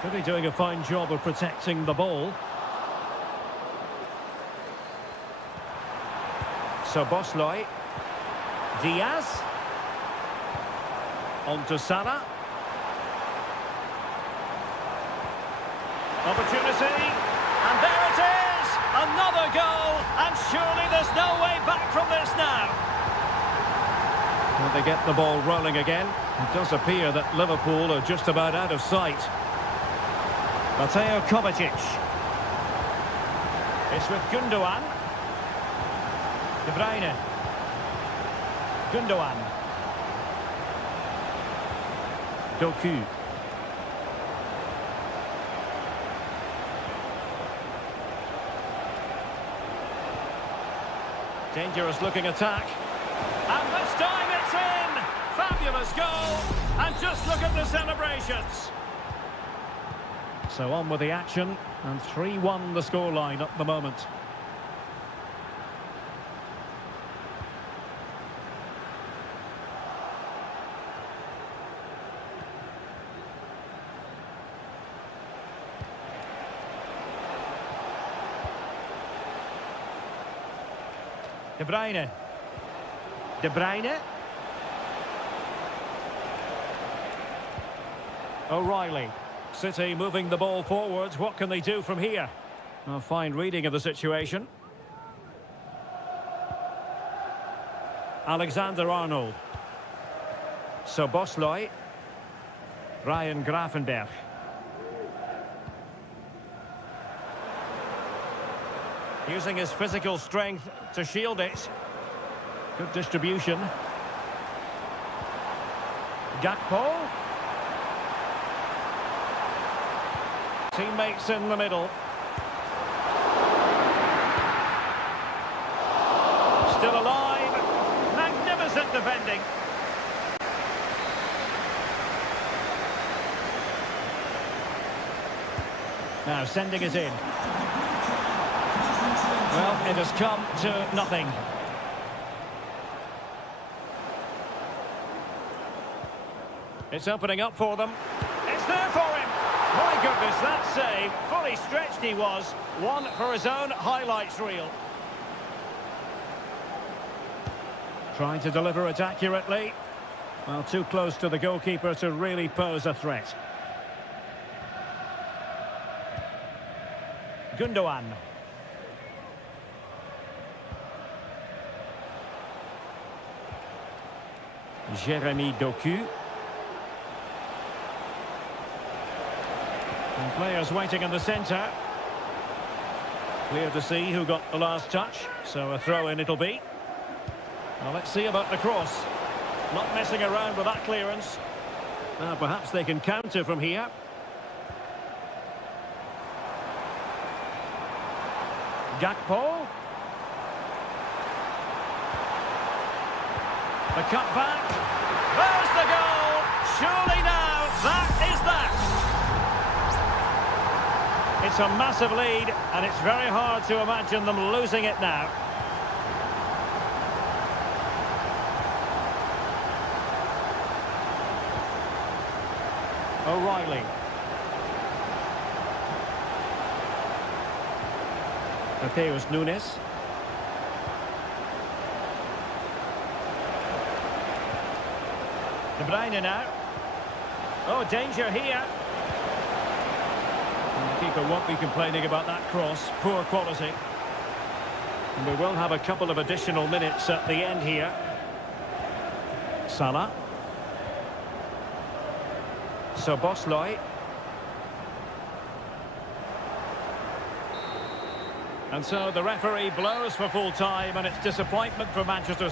Really doing a fine job of protecting the ball. Szoboszlai. Diaz. On to Salah. Opportunity. And there it is! Another goal! And surely there's no way back from this now. Well, they get the ball rolling again. It does appear that Liverpool are just about out of sight. Mateo Kovacic. It's with Gundogan. De Bruyne. Gundogan. Doku. Dangerous looking attack. And this time it's in! Fabulous goal! And just look at the celebrations. So on with the action, and 3-1 the scoreline at the moment. De Bruyne. De Bruyne. O'Reilly. City moving the ball forwards. What can they do from here? A fine reading of the situation. Alexander-Arnold. Szoboszlai. Ryan Gravenberch. Using his physical strength to shield it. Good distribution. Gakpo. Teammates in the middle. Still alive. Magnificent defending. Now sending it in. Well, it has come to nothing. It's opening up for them. It's there for him. My goodness, that save. Fully stretched he was. One for his own highlights reel. Trying to deliver it accurately. Well, too close to the goalkeeper to really pose a threat. Gundogan. Jeremy Doku. And players waiting in the centre. Clear to see who got the last touch, so a throw-in it'll be. Well, let's see about the cross. Not messing around with that clearance. Perhaps they can counter from here. Gakpo. The cut back. There's the goal. Surely now, that is that. It's a massive lead, and it's very hard to imagine them losing it now. O'Reilly. Mateus Nunes. De Bruyne now. Oh, danger here. And the keeper won't be complaining about that cross. Poor quality. And we will have a couple of additional minutes at the end here. Salah. Szoboszlai. And so the referee blows for full time, and it's disappointment for Manchester.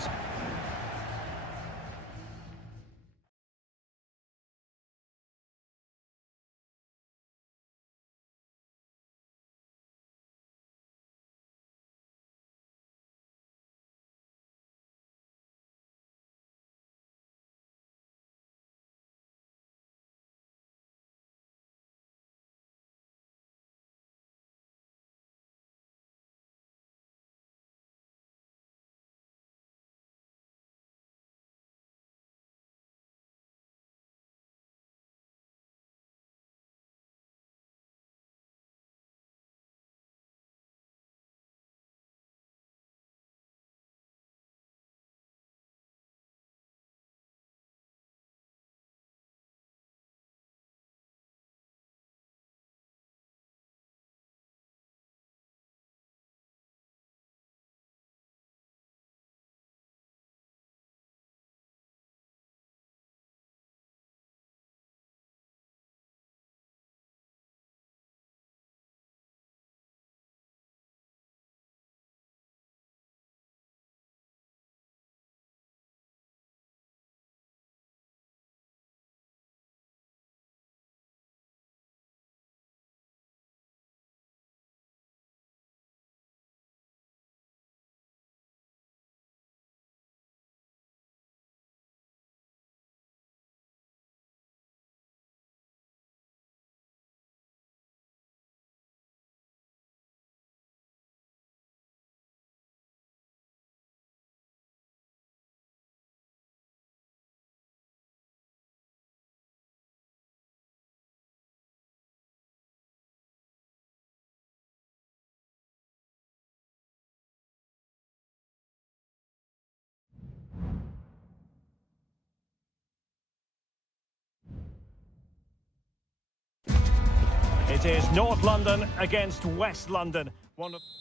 It is North London against West London.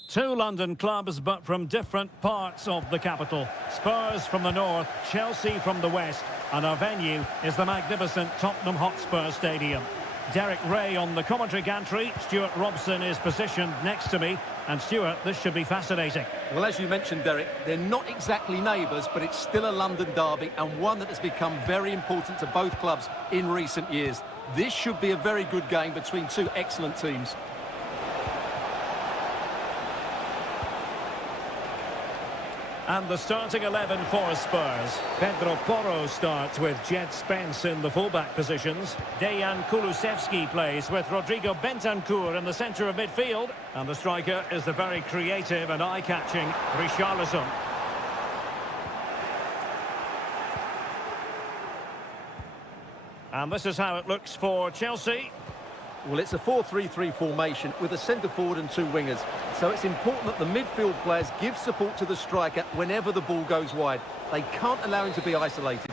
Two London clubs, but from different parts of the capital. Spurs from the north, Chelsea from the west, and our venue is the magnificent Tottenham Hotspur Stadium. Derek Ray on the commentary gantry. Stuart Robson is positioned next to me. And Stuart, this should be fascinating. Well, as you mentioned, Derek, they're not exactly neighbours, but it's still a London derby and one that has become very important to both clubs in recent years. This should be a very good game between two excellent teams. And the starting 11 for Spurs. Pedro Porro starts with Jed Spence in the fullback positions. Dejan Kulusevski plays with Rodrigo Bentancur in the centre of midfield. And the striker is the very creative and eye-catching Richarlison. And this is how it looks for Chelsea. Well, it's a 4-3-3 formation with a centre forward and two wingers. So it's important that the midfield players give support to the striker whenever the ball goes wide. They can't allow him to be isolated.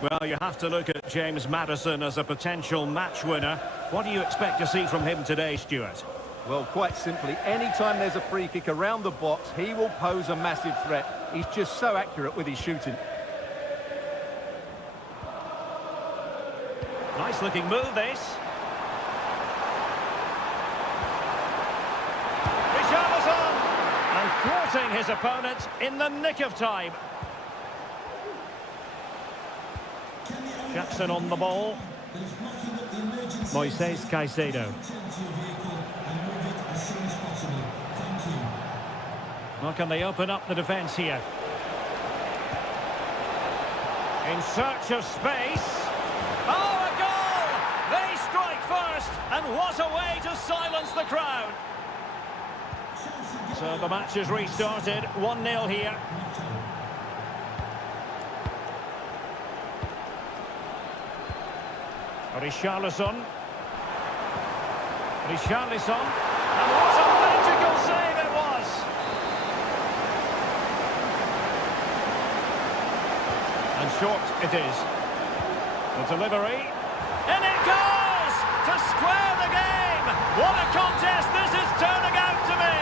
Well, you have to look at James Maddison as a potential match winner. What do you expect to see from him today, Stuart? Well, quite simply, anytime there's a free kick around the box, he will pose a massive threat. He's just so accurate with his shooting. Nice looking move, this. Richarlison! And thwarting his opponent in the nick of time. Jackson on the ball. Moises Caicedo. Well, can they open up the defence here? In search of space. Oh, a goal! They strike first, and what a way to silence the crowd. So the match is restarted, 1-0 here. Richarlison. Richarlison. And what a magical save it was! And short it is. The delivery. And it goes! To square the game! What a contest this is turning out to be!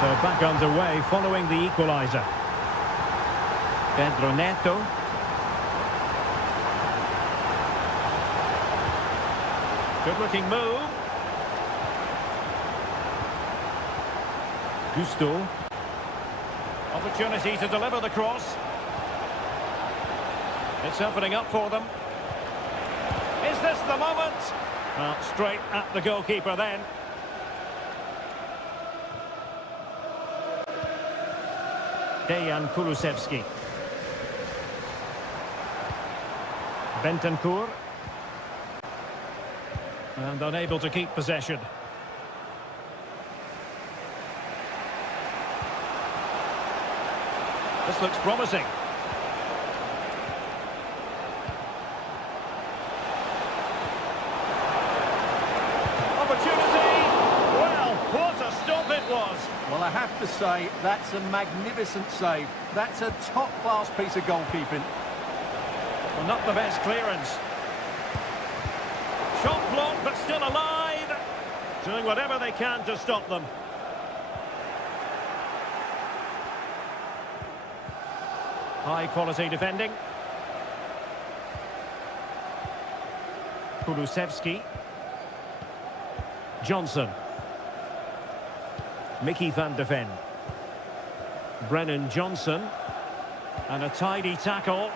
So back underway following the equaliser. Pedro Neto. Good-looking move. Gusto. Opportunity to deliver the cross. It's opening up for them. Is this the moment? Well, straight at the goalkeeper then. Dejan Kulusevski. Bentancur. And unable to keep possession. This looks promising. Opportunity! Well, what a stop it was! Well, I have to say, that's a magnificent save. That's a top-class piece of goalkeeping. Well, not the best clearance. Shot blocked, but still alive. Doing whatever they can to stop them. High-quality defending. Kulusevski. Johnson. Mickey van de Ven. Brennan Johnson. And a tidy tackle.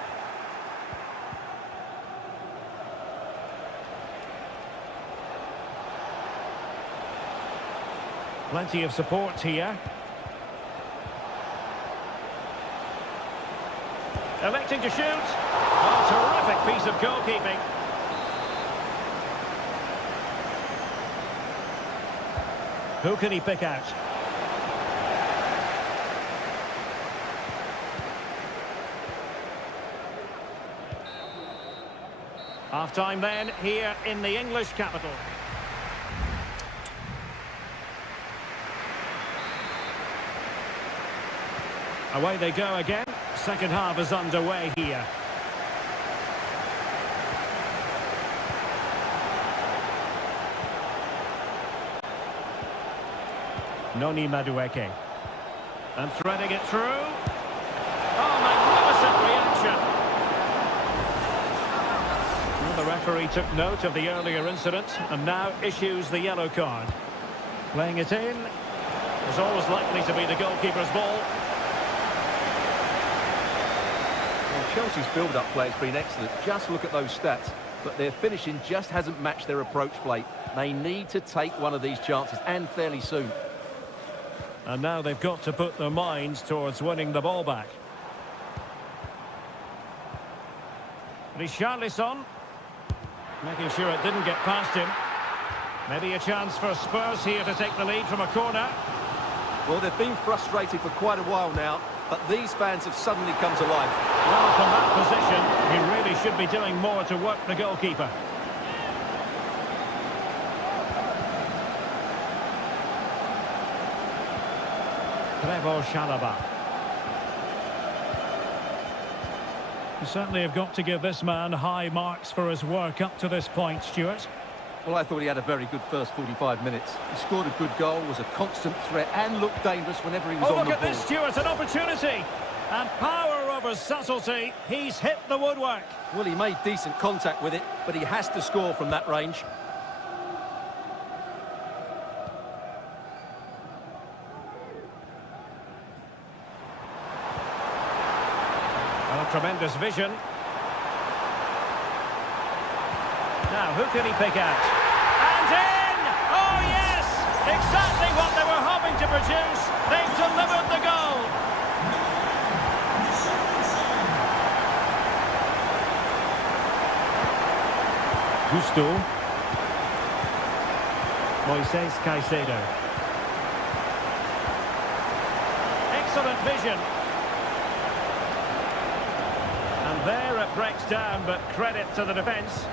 Plenty of support here. Electing to shoot. Oh, terrific piece of goalkeeping. Who can he pick out? Half-time then, here in the English capital. Away they go again. Second half is underway here. Noni Madueke. And threading it through. Oh, magnificent reaction. Well, the referee took note of the earlier incident and now issues the yellow card. Playing it in. It's always likely to be the goalkeeper's ball. Well, Chelsea's build-up play has been excellent. Just look at those stats. But their finishing just hasn't matched their approach play. They need to take one of these chances, and fairly soon. And now they've got to put their minds towards winning the ball back. Richarlison. Making sure it didn't get past him. Maybe a chance for Spurs here to take the lead from a corner. Well, they've been frustrated for quite a while now, but these fans have suddenly come to life. Well, from that position, he really should be doing more to work the goalkeeper. Trevor Chalobah. You certainly have got to give this man high marks for his work up to this point, Stuart. Well, I thought he had a very good first 45 minutes. He scored a good goal, was a constant threat, and looked dangerous whenever he was on the ball. Oh, look at this, Stuart, an opportunity! And power over subtlety, he's hit the woodwork. Well, he made decent contact with it, but he has to score from that range. Well, tremendous vision. Now, who can he pick out? And in! Oh, yes! Exactly what they were hoping to produce. They've delivered the goal. Gusto. Moises Caicedo. Excellent vision. And there it breaks down, but credit to the defence.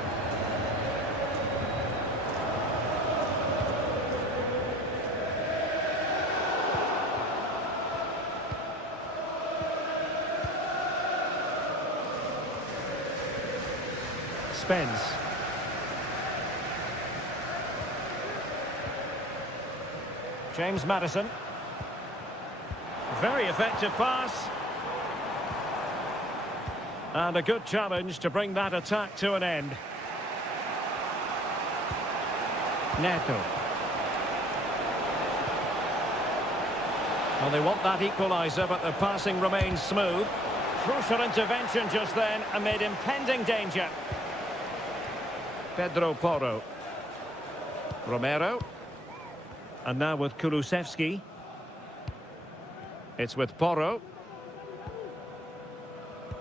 Spence. James Maddison. Very effective pass. And a good challenge to bring that attack to an end. Neto. Well, they want that equaliser, but the passing remains smooth. Crucial intervention just then amid impending danger. Pedro Porro. Romero. And now with Kulusevski. It's with Porro.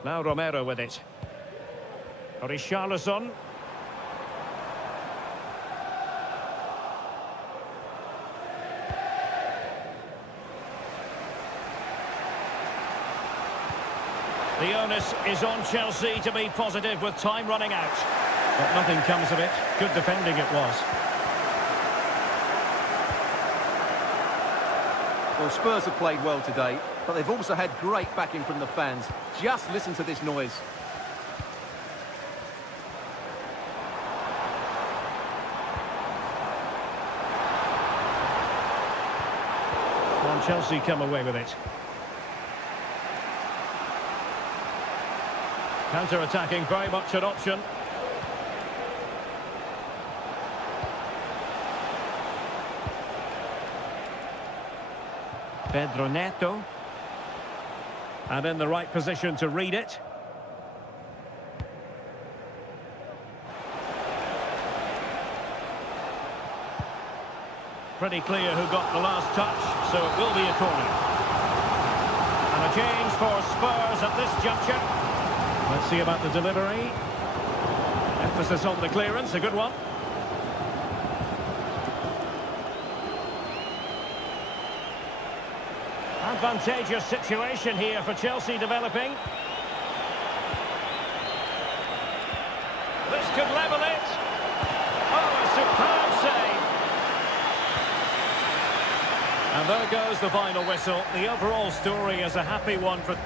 Now Romero with it. Richarlison. The onus is on Chelsea to be positive with time running out. But nothing comes of it. Good defending it was. Well, Spurs have played well today, but they've also had great backing from the fans. Just listen to this noise. And Chelsea come away with it. Counter-attacking, very much an option. Pedro Neto. And in the right position to read it. Pretty clear who got the last touch, so it will be a corner. And a change for Spurs at this juncture. Let's see about the delivery. Emphasis on the clearance, a good one. Advantageous situation here for Chelsea developing. This could level it. Oh, a superb save. And there goes the final whistle. The overall story is a happy one for...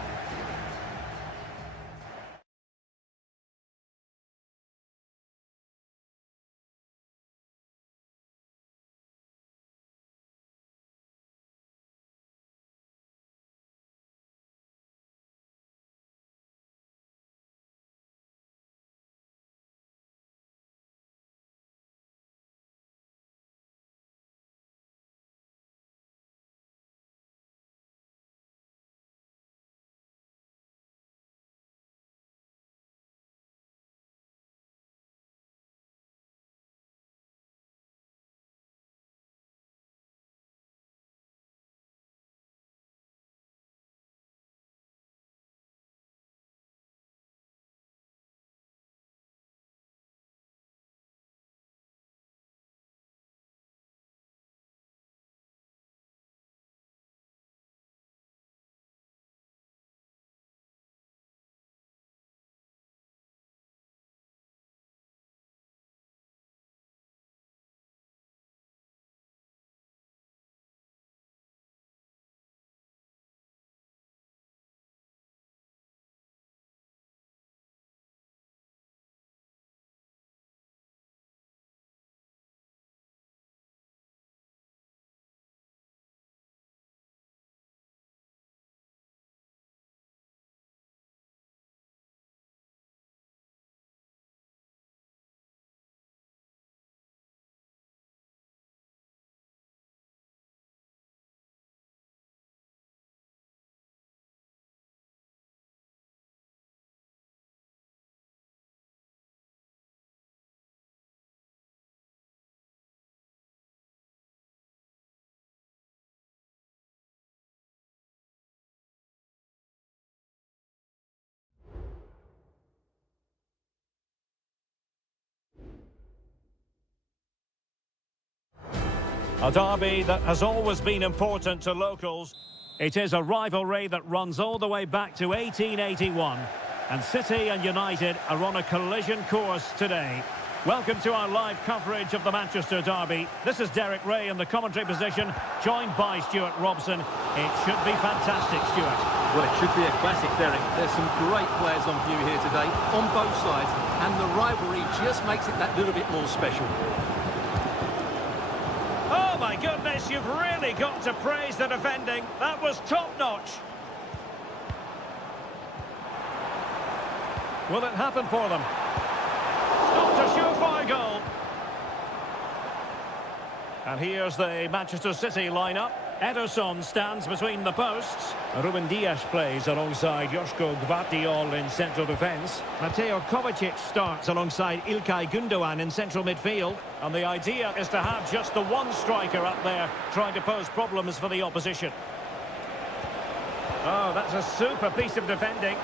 A derby that has always been important to locals. It is a rivalry that runs all the way back to 1881. And City and United are on a collision course today. Welcome to our live coverage of the Manchester derby. This is Derek Ray in the commentary position, joined by Stuart Robson. It should be fantastic, Stuart. Well, it should be a classic, Derek. There's some great players on view here today, on both sides, and the rivalry just makes it that little bit more special. Oh my goodness, you've really got to praise the defending. That was top-notch. Will it happen for them? Not a surefire goal. And here's the Manchester City lineup. Ederson stands between the posts. Ruben Dias plays alongside Joško Gvardiol in central defence. Mateo Kovacic starts alongside İlkay Gündoğan in central midfield. And the idea is to have just the one striker up there trying to pose problems for the opposition. Oh, that's a super piece of defending.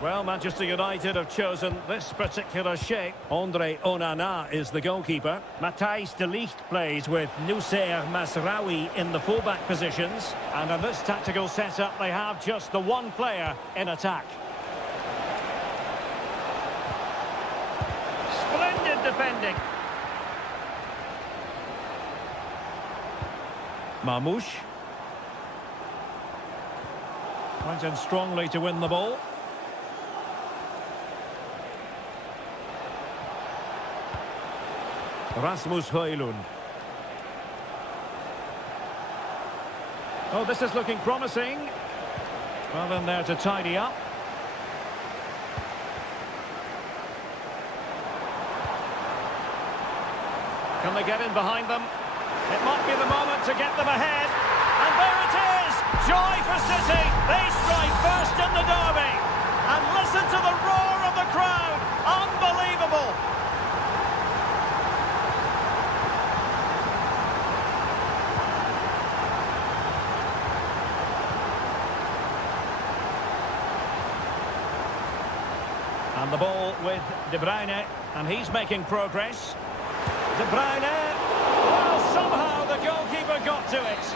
Well, Manchester United have chosen this particular shape. Andre Onana is the goalkeeper. Matthijs de Ligt plays with Noussair Mazraoui in the fullback positions. And in this tactical setup, they have just the one player in attack. Splendid defending. Marmoush. Went in strongly to win the ball. Rasmus Højlund. Oh, this is looking promising. Well, then there to tidy up. Can they get in behind them? It might be the moment to get them ahead. And there it is! Joy for City! They strike first in the derby. And listen to the roar of the crowd. Unbelievable! And the ball with De Bruyne, and he's making progress. De Bruyne, well, somehow the goalkeeper got to it.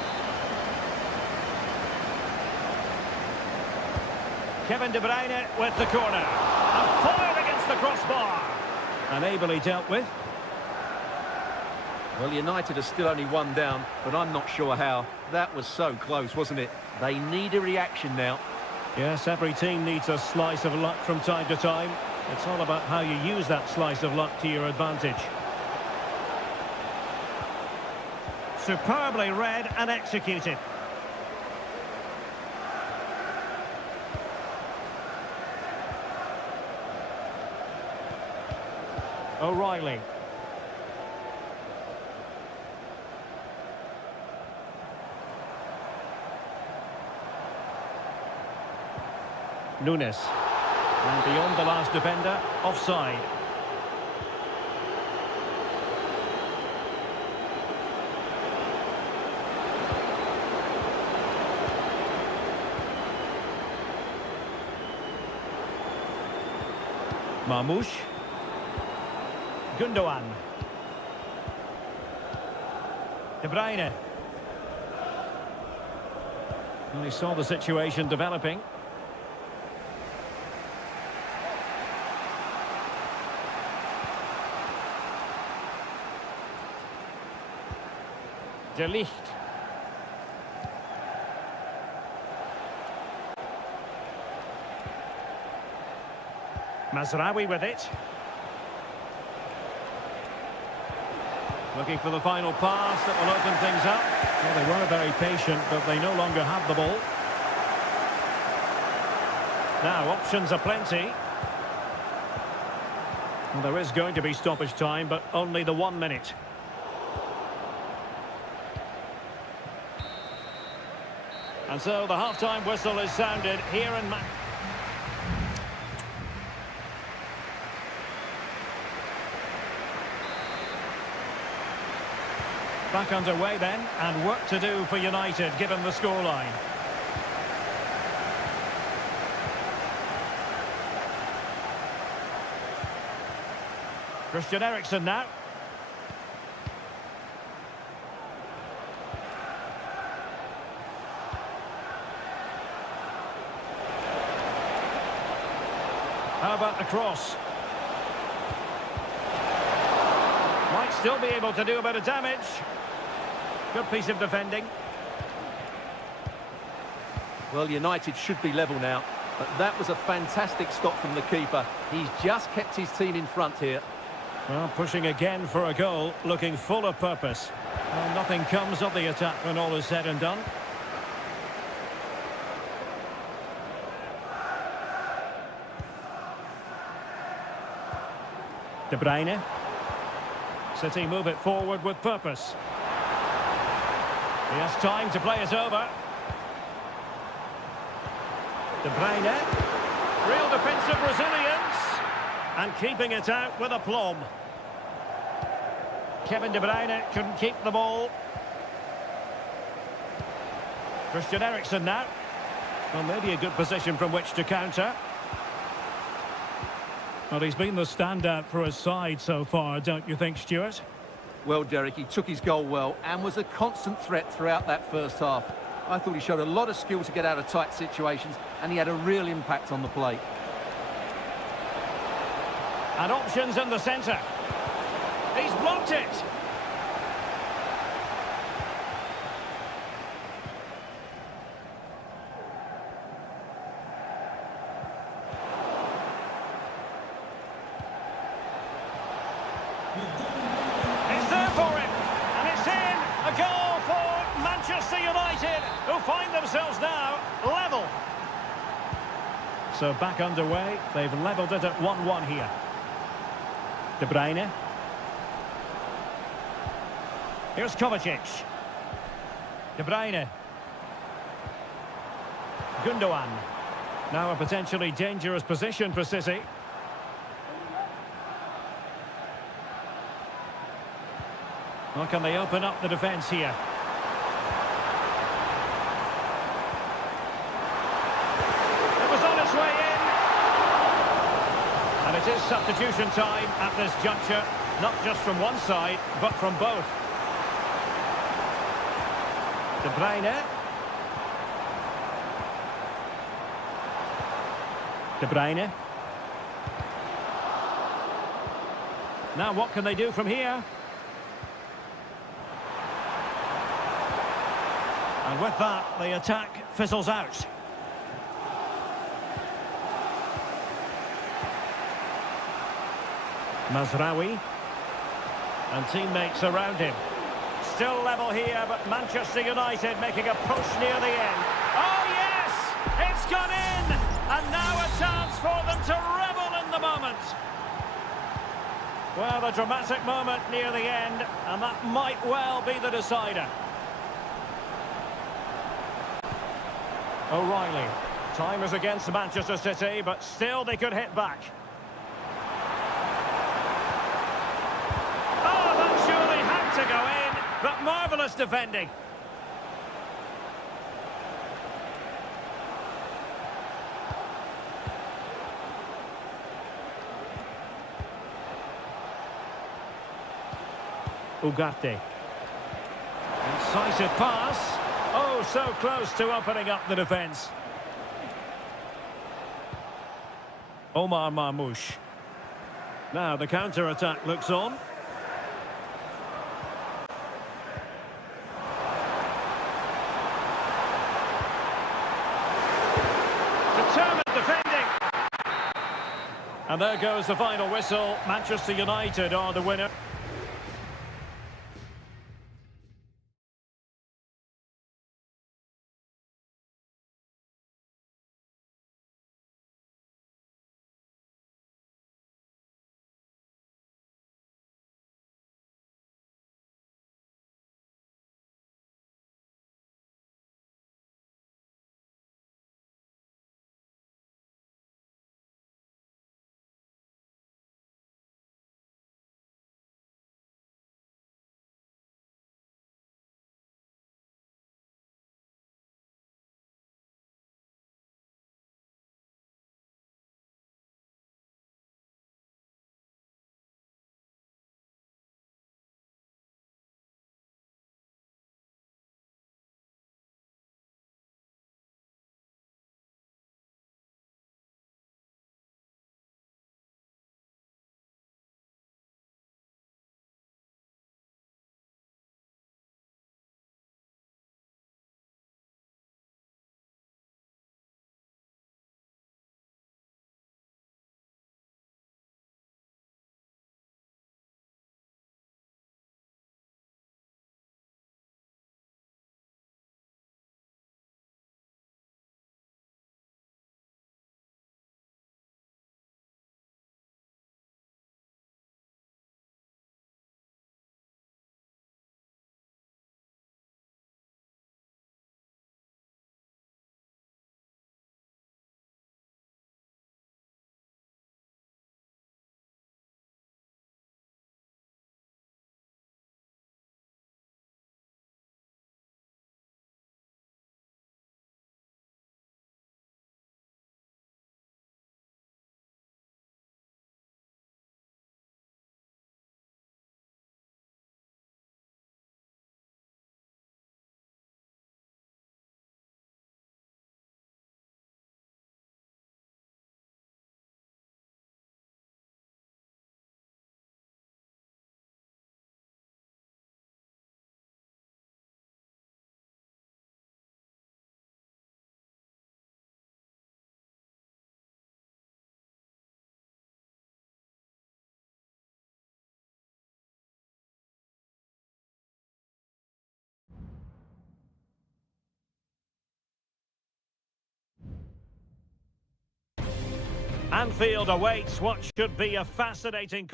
Kevin De Bruyne with the corner. And fired against the crossbar. And ably dealt with. Well, United are still only one down, but I'm not sure how. That was so close, wasn't it? They need a reaction now. Yes, every team needs a slice of luck from time to time. It's all about how you use that slice of luck to your advantage. Superbly read and executed. O'Reilly. Nunes. And beyond the last defender, offside. Marmoush. Gündoğan. De Bruyne. Well, he saw the situation developing. De Ligt. Mazraoui with it. Looking for the final pass that will open things up. Well, they were very patient, but they no longer have the ball. Now, options are plenty. Well, there is going to be stoppage time, but only the 1 minute. And so the half-time whistle is sounded here in back underway then, and work to do for United given the scoreline. Christian Eriksen now. about the cross? Might still be able to do a bit of damage. Good piece of defending. Well, United should be level now, but that was a fantastic stop from the keeper. He's just kept his team in front here. Well, pushing again for a goal, looking full of purpose. Well, nothing comes of the attack when all is said and done. De Bruyne. City move it forward with purpose. He has time to play it over. De Bruyne. Real defensive resilience. And keeping it out with aplomb. Kevin De Bruyne couldn't keep the ball. Christian Eriksen now. Well, maybe a good position from which to counter. Well, he's been the standout for his side so far, don't you think, Stuart? Well, Derek, he took his goal well and was a constant threat throughout that first half. I thought he showed a lot of skill to get out of tight situations, and he had a real impact on the play. And options in the centre. He's blocked it. It's there for him. And it's in. A goal for Manchester United, who find themselves now level. So back underway. They've levelled it at 1-1 here. De Bruyne. Here's Kovacic. De Bruyne. Gundogan. Now a potentially dangerous position for City. Well, can they open up the defence here? It was on its way in. And it is substitution time at this juncture, not just from one side, but from both. De Bruyne. De Bruyne. Now what can they do from here? And with that, the attack fizzles out. Mazraoui. And teammates around him. Still level here, but Manchester United making a push near the end. Oh, yes! It's gone in! And now a chance for them to revel in the moment. Well, a dramatic moment near the end, and that might well be the decider. O'Reilly. Time is against Manchester City, but still they could hit back. Oh, that surely had to go in, but marvellous defending. Ugarte. Incisive pass. Oh, so close to opening up the defence. Omar Marmoush. Now the counter-attack looks on. Determined defending. And there goes the final whistle. Manchester United are the winner. Anfield awaits what should be a fascinating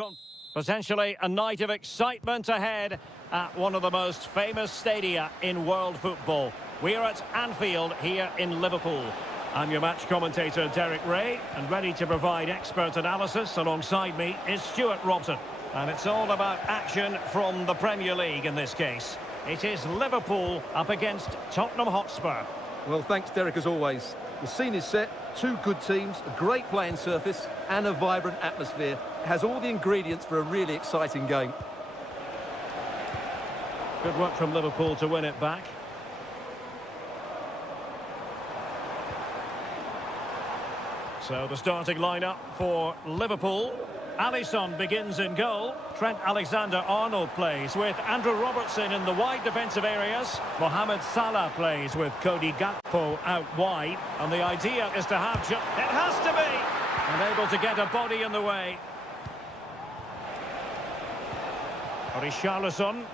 potentially a night of excitement ahead at one of the most famous stadia in world football. We're at Anfield here in Liverpool. I'm your match commentator, Derek Ray, and ready to provide expert analysis alongside me is Stuart Robson. And it's all about action from the Premier League in this case. It is Liverpool up against Tottenham Hotspur. Well, thanks, Derek, as always. The scene is set, two good teams, a great playing surface and a vibrant atmosphere. It has all the ingredients for a really exciting game. Good work from Liverpool to win it back. So the starting lineup for Liverpool. Alisson begins in goal. Trent Alexander-Arnold plays with Andrew Robertson in the wide defensive areas. Mohamed Salah plays with Cody Gakpo out wide. And the idea is to have it has to be! And able to get a body in the way. Richarlison.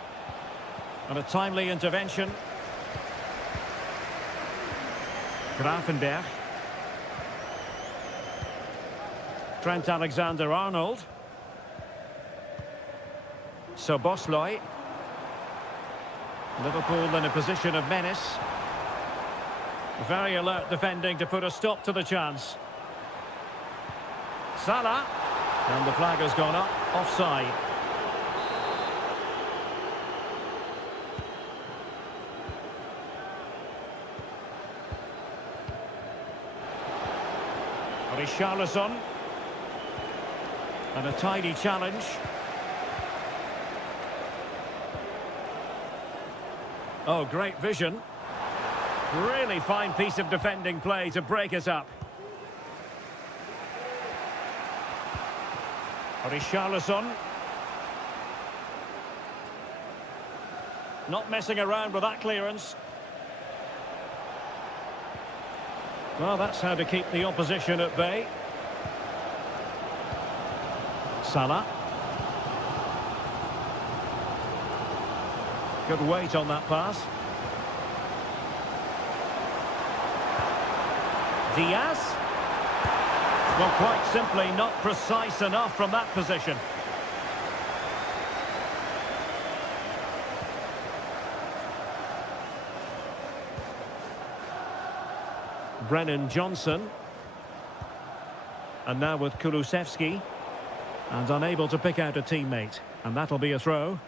And a timely intervention. Grafenberg. Trent Alexander-Arnold. Szoboszlai. Liverpool in a position of menace. Very alert defending to put a stop to the chance. Salah. And the flag has gone up. Offside. Richarlison. And a tidy challenge. Oh, great vision. Really fine piece of defending play to break it up. Richarlison. Not messing around with that clearance. Well, that's how to keep the opposition at bay. Salah. Good weight on that pass. Diaz. Well, quite simply not precise enough from that position. Brennan Johnson. And now with Kulusevski. And unable to pick out a teammate. And that'll be a throw.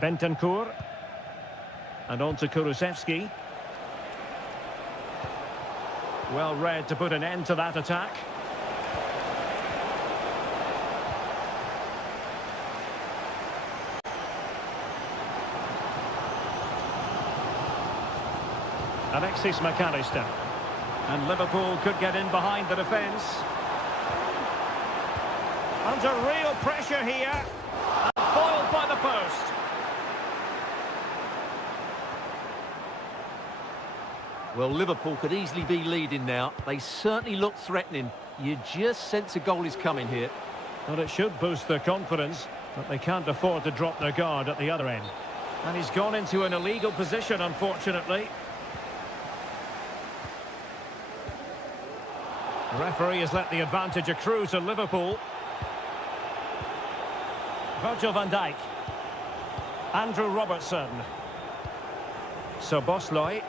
Bentancur. And on to Kulusevski. Well read to put an end to that attack. Alexis McAllister. And Liverpool could get in behind the defence. Under real pressure here. And foiled by the post. Well, Liverpool could easily be leading now. They certainly look threatening. You just sense a goal is coming here. Well, it should boost their confidence, but they can't afford to drop their guard at the other end. And he's gone into an illegal position, unfortunately. The referee has let the advantage accrue to Liverpool. Virgil van Dijk. Andrew Robertson. Szoboszlai.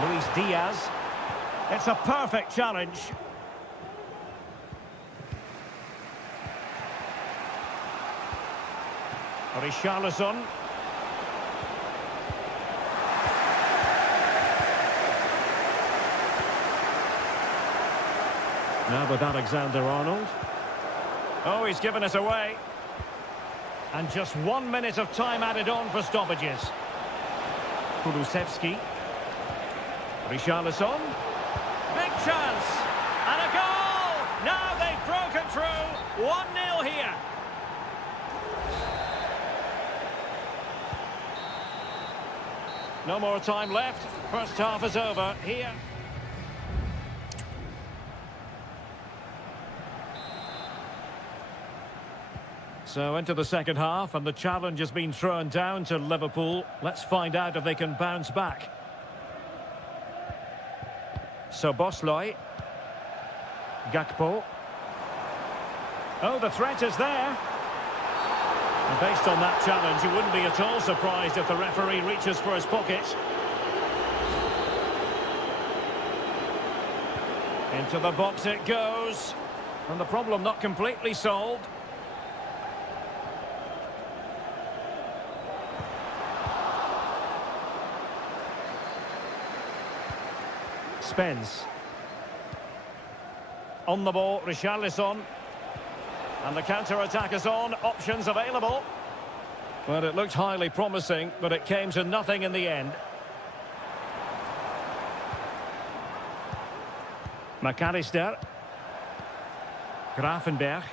Luis Diaz. It's a perfect challenge. Richarlison. Now with Alexander-Arnold. Oh, he's given us away. And just 1 minute of time added on for stoppages. Kulusevski. Richarlison. Big chance. And a goal! Now they've broken through. 1-0 here. No more time left. First half is over here. So into the second half, and the challenge has been thrown down to Liverpool. Let's find out if they can bounce back. So Bosloy. Gakpo. Oh, the threat is there. And based on that challenge, you wouldn't be at all surprised if the referee reaches for his pocket. Into the box it goes. And the problem not completely solved. Spence. On the ball, Richarlison. And the counter-attack is on. Options available. Well, it looked highly promising, but it came to nothing in the end. McAllister. Grafenberg.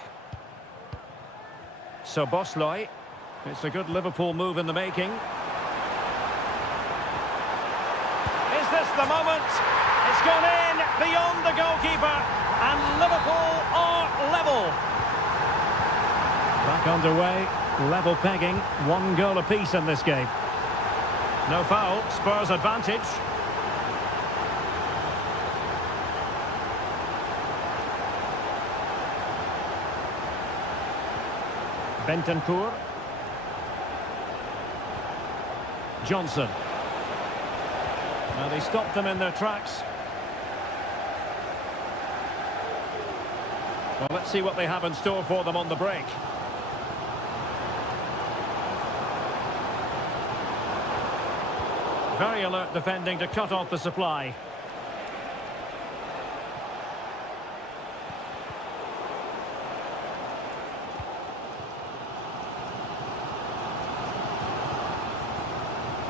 So Bosloy. It's a good Liverpool move in the making. Is this the moment? It's gone in beyond the goalkeeper. And Liverpool are level. Back underway. Level pegging. 1 goal apiece in this game. No foul. Spurs advantage. Bentancur. Johnson. Now they stopped them in their tracks. Well, let's see what they have in store for them on the break. Very alert defending to cut off the supply.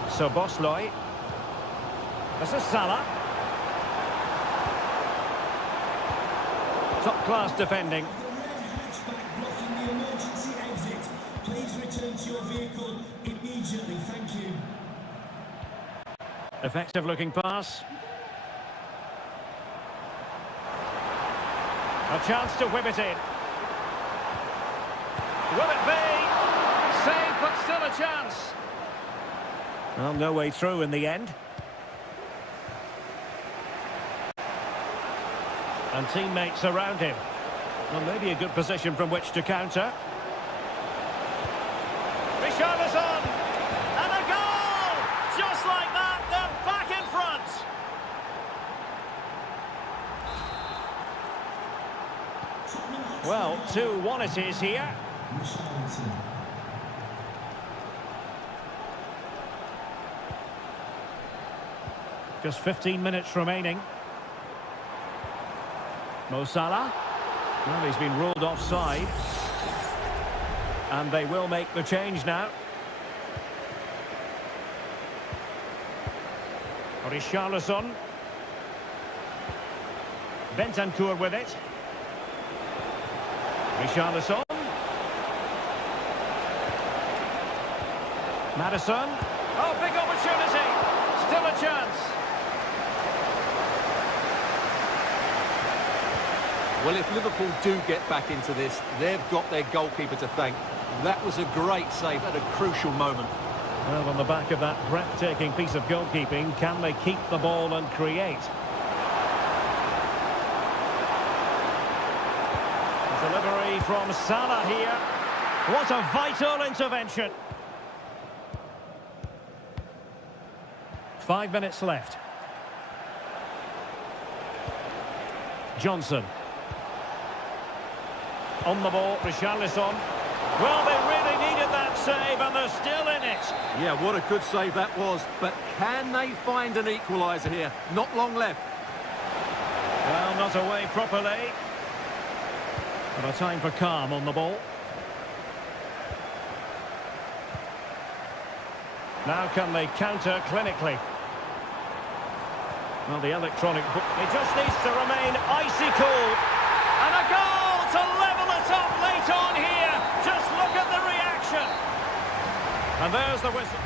So Bosloy. This is Salah. Top-class defending. The red hatchback blocking the emergency exit. Please return to your vehicle immediately. Thank you. Effective-looking pass. A chance to whip it in. Will it be? Save, but still a chance. Well, no way through in the end. And teammates around him. Well, maybe a good position from which to counter. Richarlison! And a goal! Just like that, they're back in front! Well, 2-1 it is here. Just 15 minutes remaining. Mo Salah. Well, he's been ruled offside. And they will make the change now. Richarlison. Bentancur with it. Richarlison. Maddison. Oh, big opportunity. Still a chance. Well, if Liverpool do get back into this, they've got their goalkeeper to thank. That was a great save at a crucial moment. Well, on the back of that breathtaking piece of goalkeeping, can they keep the ball and create? Delivery from Salah here. What a vital intervention. 5 minutes left. Johnson. On the ball, Richarlison. Well, they really needed that save, and they're still in it. Yeah, what a good save that was. But can they find an equaliser here? Not long left. Well, not away properly. But a time for calm on the ball. Now can they counter clinically? Well, the electronic... He just needs to remain icy cool. And a goal to level it up late on here. Just look at the reaction. And there's the whistle.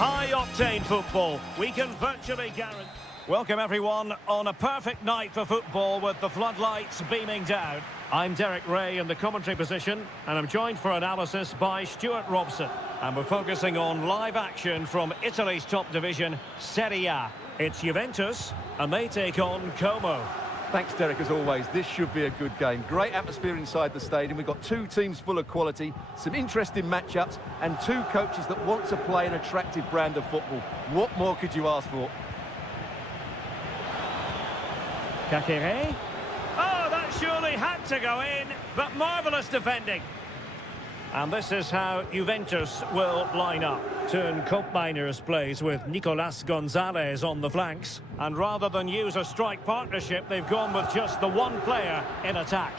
High-octane football. We can virtually guarantee... Welcome, everyone, on a perfect night for football with the floodlights beaming down. I'm Derek Ray in the commentary position, and I'm joined for analysis by Stuart Robson. And we're focusing on live action from Italy's top division, Seria. It's Juventus, and they take on Como. Thanks, Derek, as always. This should be a good game. Great atmosphere inside the stadium. We've got two teams full of quality, some interesting matchups, and two coaches that want to play an attractive brand of football. What more could you ask for? Kakere. Oh, that surely had to go in, but marvellous defending. And this is how Juventus will line up. Turn Koopmeiners plays with Nicolas Gonzalez on the flanks. And rather than use a strike partnership, they've gone with just the one player in attack.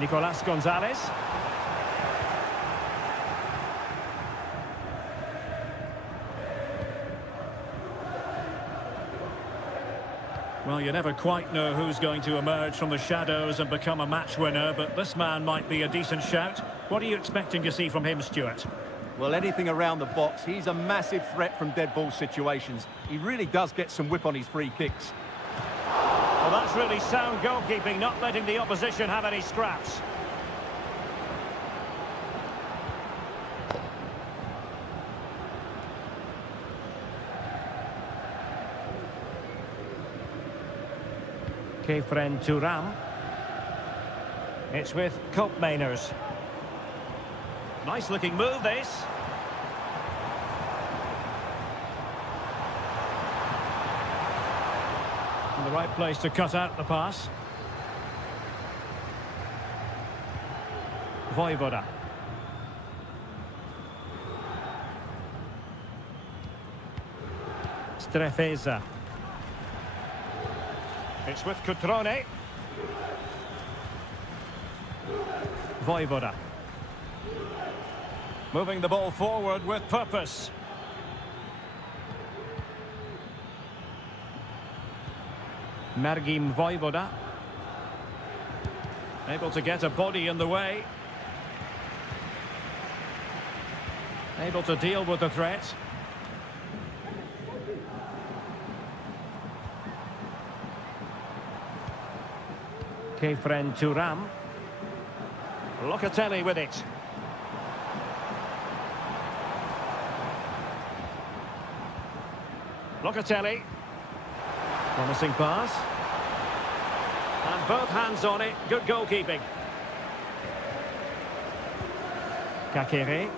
Nicolas Gonzalez. Well, you never quite know who's going to emerge from the shadows and become a match winner, but this man might be a decent shout. What are you expecting to see from him, Stuart? Well, anything around the box. He's a massive threat from dead ball situations. He really does get some whip on his free kicks. Well, that's really sound goalkeeping, not letting the opposition have any scraps. Kefren Turam. It's with Koopmeiners. Nice looking move, this. In the right place to cut out the pass. Vojvoda. Strefeza. It's with Cutrone. Vojvoda. Moving the ball forward with purpose. Mergim Vojvoda. Able to get a body in the way. Able to deal with the threat. Kefren Turam. Locatelli with it. Locatelli. Promising pass. And both hands on it. Good goalkeeping. Kakere.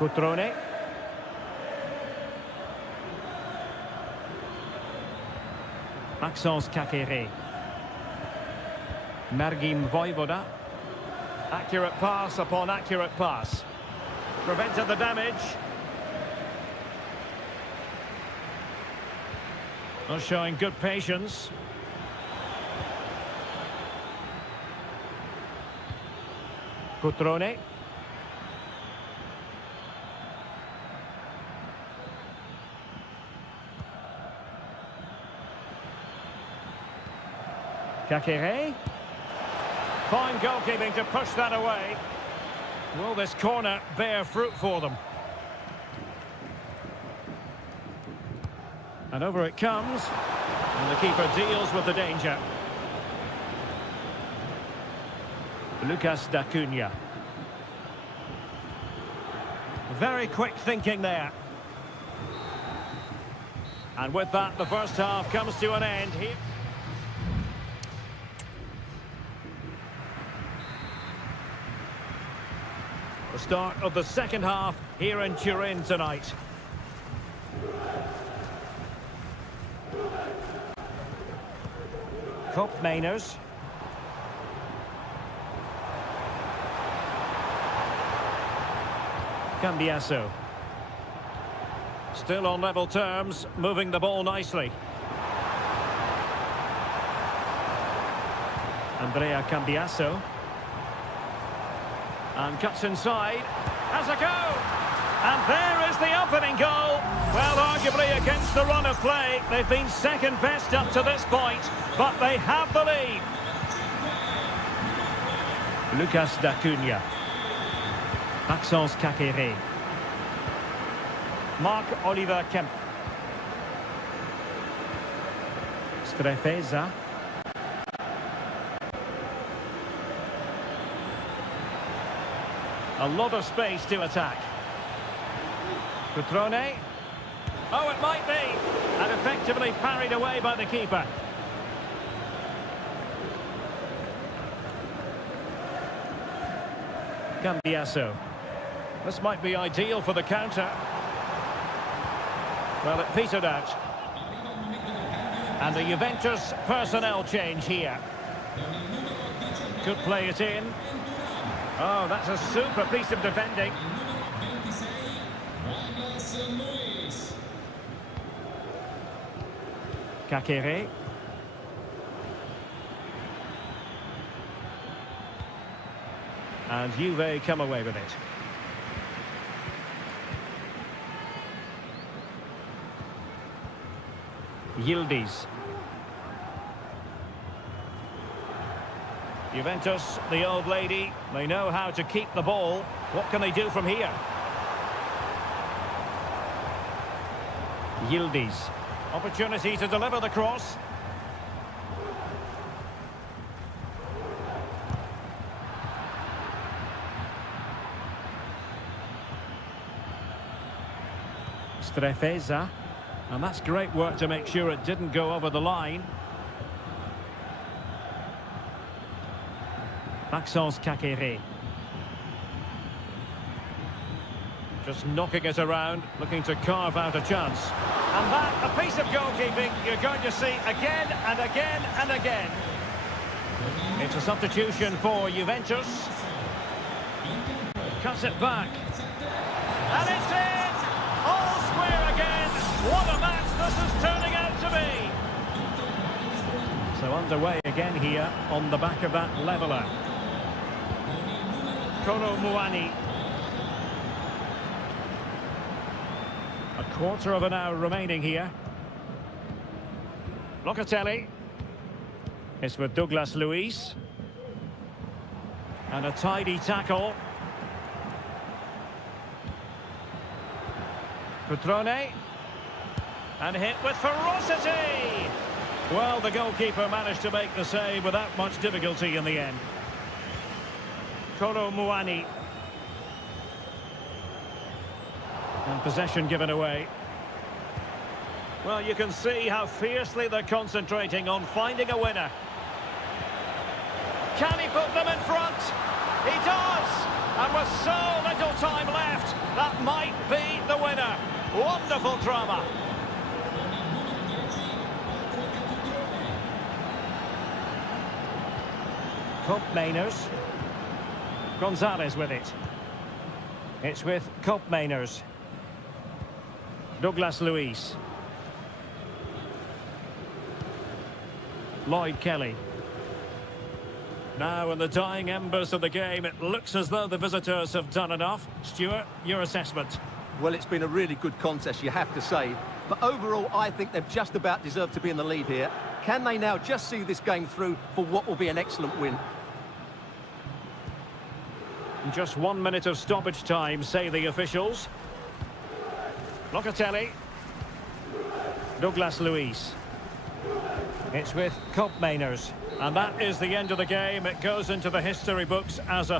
Cutrone. Maxence Kakere. Mergim Vojvoda. Accurate pass upon accurate pass. Prevented the damage. Well, showing good patience. Cutrone. Kakere. Fine goalkeeping to push that away. Will this corner bear fruit for them? And over it comes. And the keeper deals with the danger. Lucas D'Acunha. Very quick thinking there. And with that, the first half comes to an end here. The start of the second half here in Turin tonight. Koopmeiners. Cambiasso. Still on level terms, moving the ball nicely. Andrea Cambiasso. And cuts inside. Has a go! And there is the opening goal. Well, arguably against the run of play, they've been second best up to this point, but they have the lead. Lucas d'Acunha. Maxence Caqueret. Marc-Oliver Kemp. Strefeza. A lot of space to attack. Cutrone. Oh, it might be. And effectively parried away by the keeper. Cambiasso. This might be ideal for the counter. Well, it petered out. And a Juventus personnel change here. Could play it in. Oh, that's a super piece of defending. Caqueret. And Juve come away with it. Yildiz. Juventus, the old lady, they know how to keep the ball. What can they do from here? Yildiz. Opportunity to deliver the cross. Strefeza. And that's great work to make sure it didn't go over the line. Maxence Caqueret. Just knocking it around, looking to carve out a chance. And that, a piece of goalkeeping you're going to see again and again and again. It's a substitution for Juventus. Cuts it back. And it's in! All square again. What a match this is turning out to be. So underway again here on the back of that leveller. Kolo Muani. A quarter of an hour remaining here. Locatelli. It's with Douglas Luiz. And a tidy tackle. Cutrone. And hit with ferocity. Well, the goalkeeper managed to make the save without much difficulty in the end. Kolo Muani. And possession given away. Well, you can see how fiercely they're concentrating on finding a winner. Can he put them in front? He does! And with so little time left, that might be the winner. Wonderful drama. Koopmeiners. Gonzalez with it. It's with Koopmeiners. Douglas Luiz. Lloyd Kelly. Now in the dying embers of the game, it looks as though the visitors have done enough. Stuart, your assessment? Well, it's been a really good contest, you have to say. But overall, I think they've just about deserved to be in the lead here. Can they now just see this game through for what will be an excellent win? Just 1 minute of stoppage time, say the officials. Locatelli. Douglas Luiz. It's with Koopmeiners. And that is the end of the game. It goes into the history books as a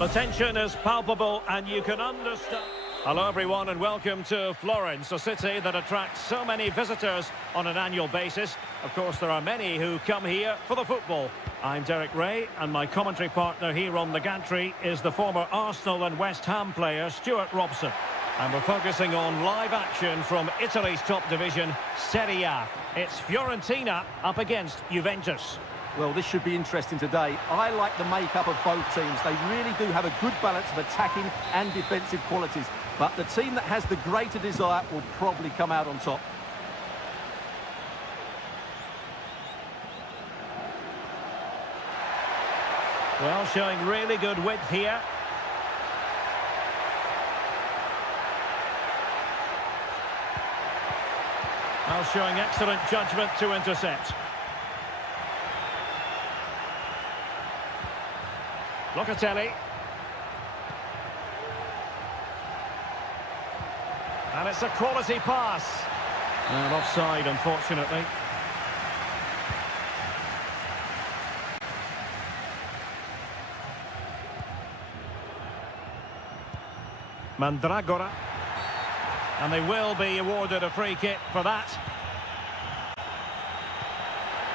The tension is palpable and you can understand. Hello everyone and welcome to Florence, a city that attracts so many visitors on an annual basis. Of course, there are many who come here for the football. I'm Derek Ray and my commentary partner here on the gantry is the former Arsenal and West Ham player Stuart Robson. And we're focusing on live action from Italy's top division, Seria. It's Fiorentina up against Juventus. Well, this should be interesting today. I like the makeup of both teams. They really do have a good balance of attacking and defensive qualities. But the team that has the greater desire will probably come out on top. Well, showing really good width here. Well, showing excellent judgment to intercept. Locatelli. And it's a quality pass. And offside, unfortunately. Mandragora. And they will be awarded a free kick for that.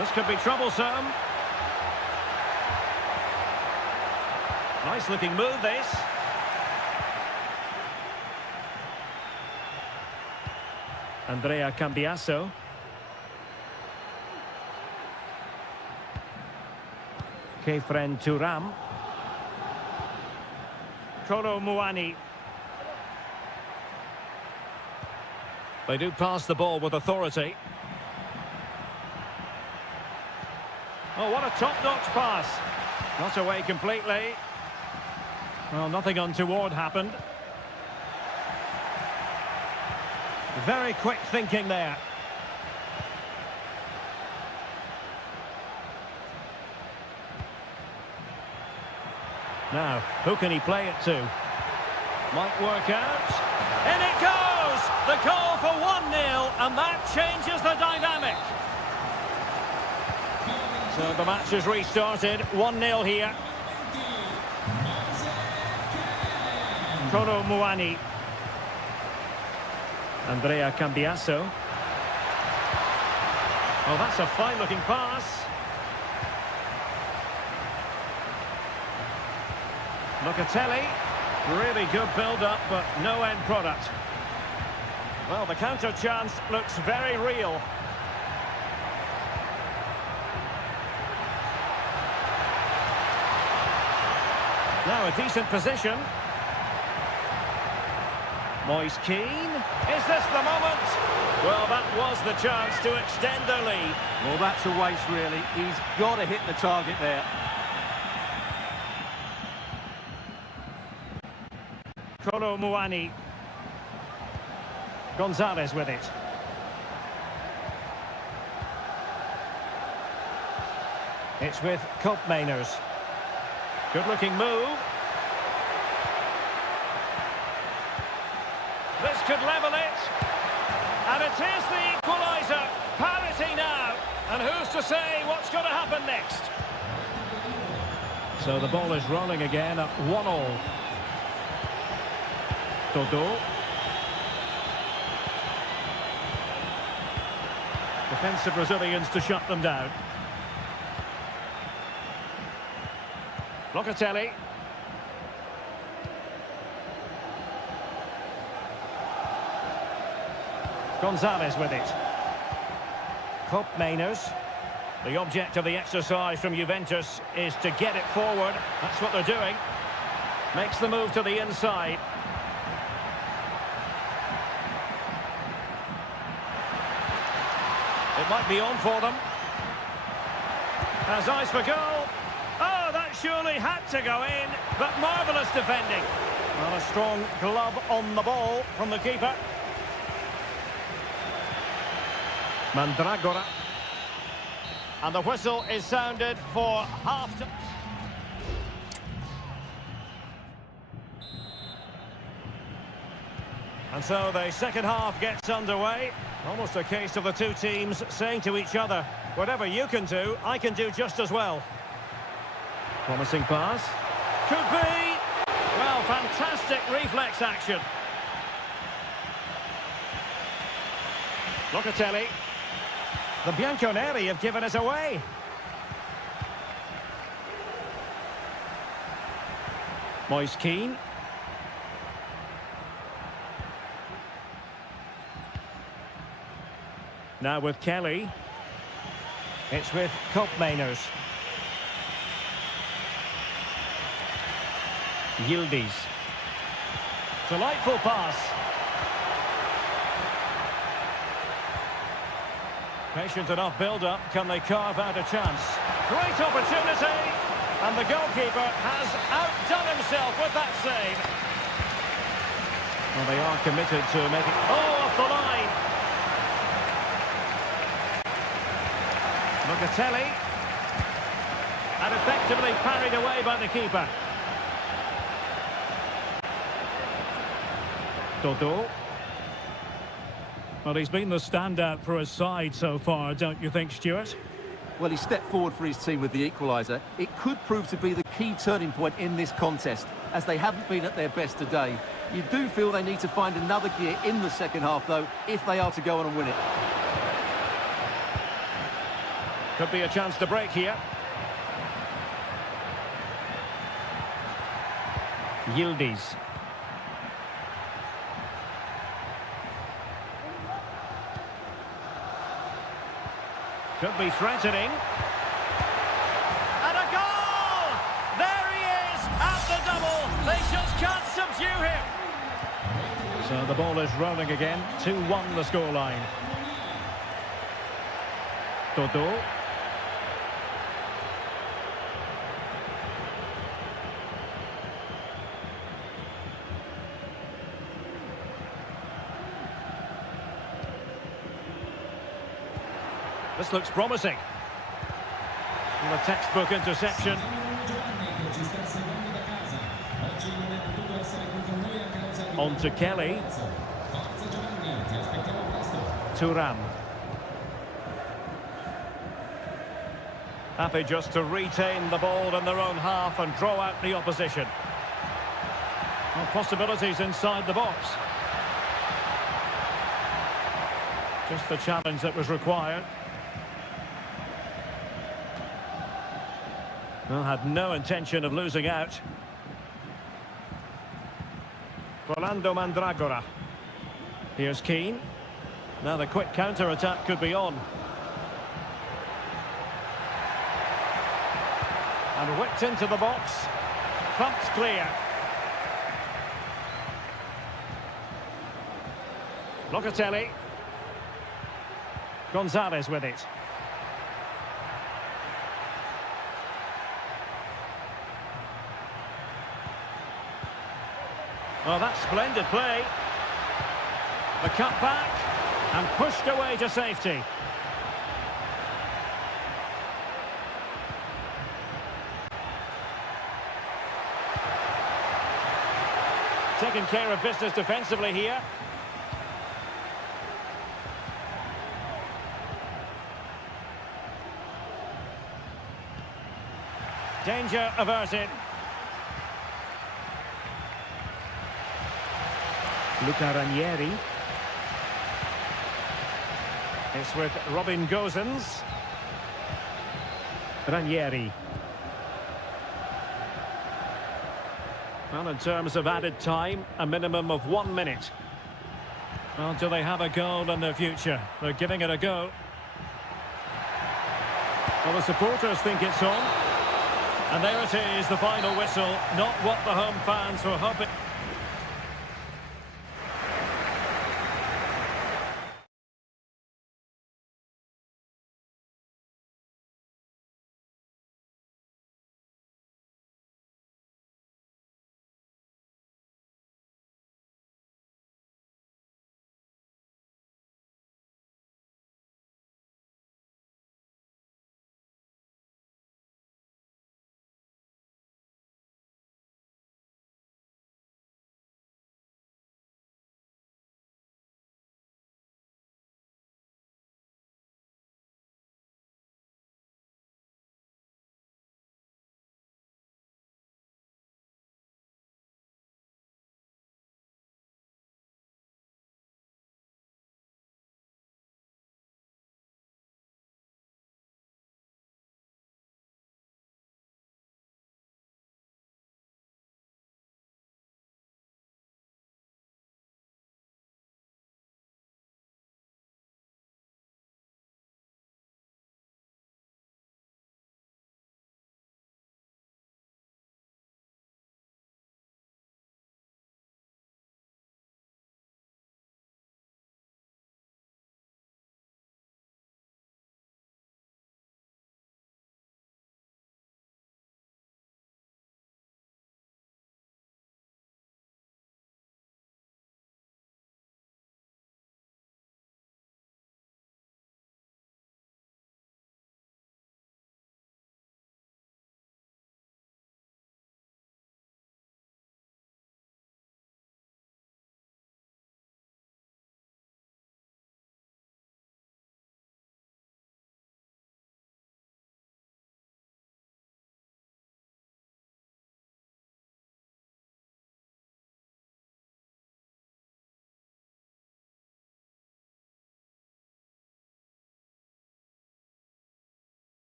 This could be troublesome. Nice looking move, this. Andrea Cambiasso. Kefren Turam. Kolo Muani. They do pass the ball with authority. Oh, what a top-notch pass. Not away completely. Well, nothing untoward happened. Very quick thinking there. Now, who can he play it to? Might work out. In it goes! The goal for 1-0, and that changes the dynamic. So the match has restarted. 1-0 here. Kolo Muani. Andrea Cambiasso. Oh, that's a fine-looking pass. Locatelli. Really good build-up, but no end product. Well, the counter chance looks very real. Now a decent position. Moise Keane. Is this the moment? Well, that was the chance to extend their lead. Well, that's a waste, really. He's got to hit the target there. Kolo Muani. Gonzalez with it. It's with Koopmeiners. Good-looking move. This could level it. And it is the equaliser. Parity now. And who's to say what's going to happen next? So the ball is rolling again at 1-1. Dodo. Defensive Brazilians to shut them down. Locatelli. Gonzalez with it. Koopmeiners. The object of the exercise from Juventus is to get it forward. That's what they're doing. Makes the move to the inside. It might be on for them. Has eyes for goal. Oh, that surely had to go in, but marvellous defending. Well, a strong glove on the ball from the keeper. Mandragora. And the whistle is sounded for half-time. And so the second half gets underway. Almost a case of the two teams saying to each other, whatever you can do, I can do just as well. Promising pass. Could be. fantastic reflex action. Locatelli. The Bianconeri have given us away. Moise Keane. Now with Kelly. It's with Kopmeiners. Yildiz. Delightful pass. Patient enough build-up. Can they carve out a chance? Great opportunity. And the goalkeeper has outdone himself with that save. Well, they are committed to making... Oh, off the line. Locatelli. And effectively parried away by the keeper. Dodo. Well, he's been the standout for his side so far, don't you think, Stuart? Well, he stepped forward for his team with the equaliser. It could prove to be the key turning point in this contest, as they haven't been at their best today. You do feel they need to find another gear in the second half, though, if they are to go on and win it. Could be a chance to break here. Yildiz. Could be threatening. And a goal! There he is at the double. They just can't subdue him. So the ball is rolling again. 2-1 the scoreline. Dodo. This looks promising. And a textbook interception. On to Kelly. Thuram. Happy just to retain the ball in their own half and draw out the opposition. Well, possibilities inside the box. Just the challenge that was required. Well, had no intention of losing out. Rolando Mandragora. Here's Keane. Now the quick counter-attack could be on. And whipped into the box. Thumped clear. Locatelli. Gonzalez with it. Well, that's splendid play. The cut back and pushed away to safety. Taking care of business defensively here. Danger averted. Luca Ranieri. It's with Robin Gosens. Ranieri. Well, in terms of added time, a minimum of 1 minute. Well, do they have a goal in their future? They're giving it a go. Well, the supporters think it's on. And there it is, the final whistle. Not what the home fans were hoping.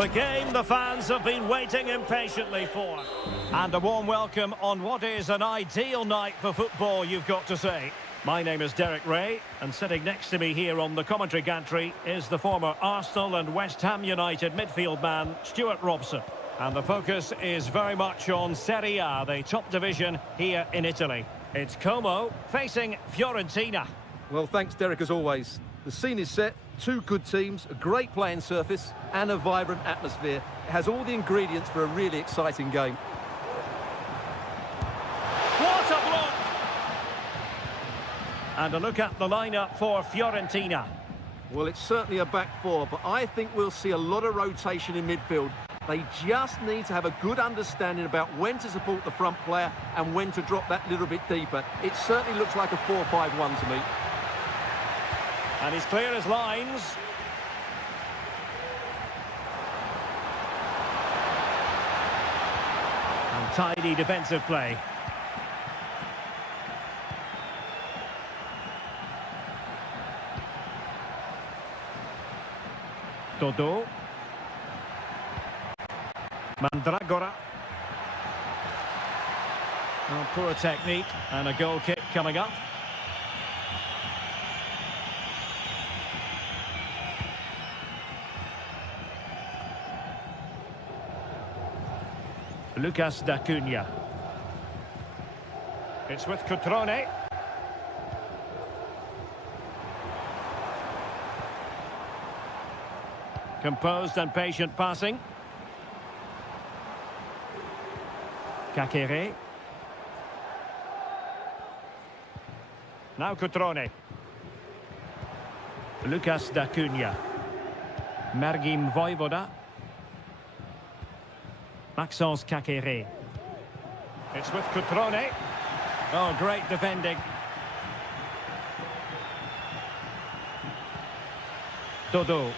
The game the fans have been waiting impatiently for. And a warm welcome on what is an ideal night for football, you've got to say. My name is Derek Ray, and sitting next to me here on the commentary gantry is the former Arsenal and West Ham United midfield man, Stuart Robson. And the focus is very much on Seria, the top division here in Italy. It's Como facing Fiorentina. Well, thanks, Derek, as always. The scene is set, two good teams, a great playing surface, and a vibrant atmosphere. It has all the ingredients for a really exciting game. What a block! And a look at the lineup for Fiorentina. Well, it's certainly a back four, but I think we'll see a lot of rotation in midfield. They just need to have a good understanding about when to support the front player and when to drop that little bit deeper. It certainly looks like a 4-5-1 to me. And he's clear as lines. And tidy defensive play. Dodo. Mandragora. Oh, poor technique, and a goal kick coming up. Lucas D'Acunha. It's with Cutrone. Composed and patient passing. Kakere. Now Cutrone. Lucas D'Acunha. Mergim Vojvoda. Maxence Kakere. It's with Cutrone. Oh, great defending. Dodo.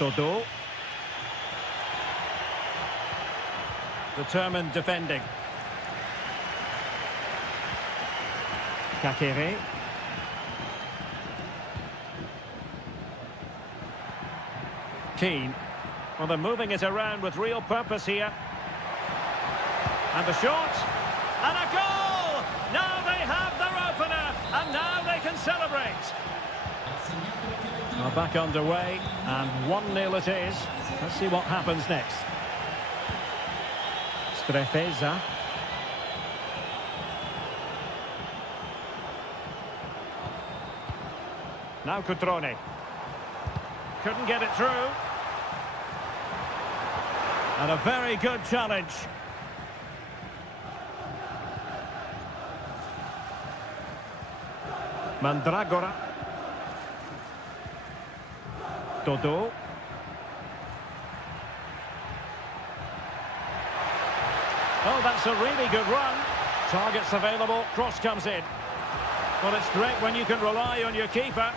Dodo. Determined defending. Kakere. Keane. Well, they're moving it around with real purpose here. And the shot. And a goal! Now they have their opener. And now they can celebrate. Well, back underway. And 1-0 it is. Let's see what happens next. Strefeza. Now Cutrone. Couldn't get it through. And a very good challenge. Mandragora. Dodo. Oh, that's a really good run. Targets available, cross comes in. Well, it's great when you can rely on your keeper.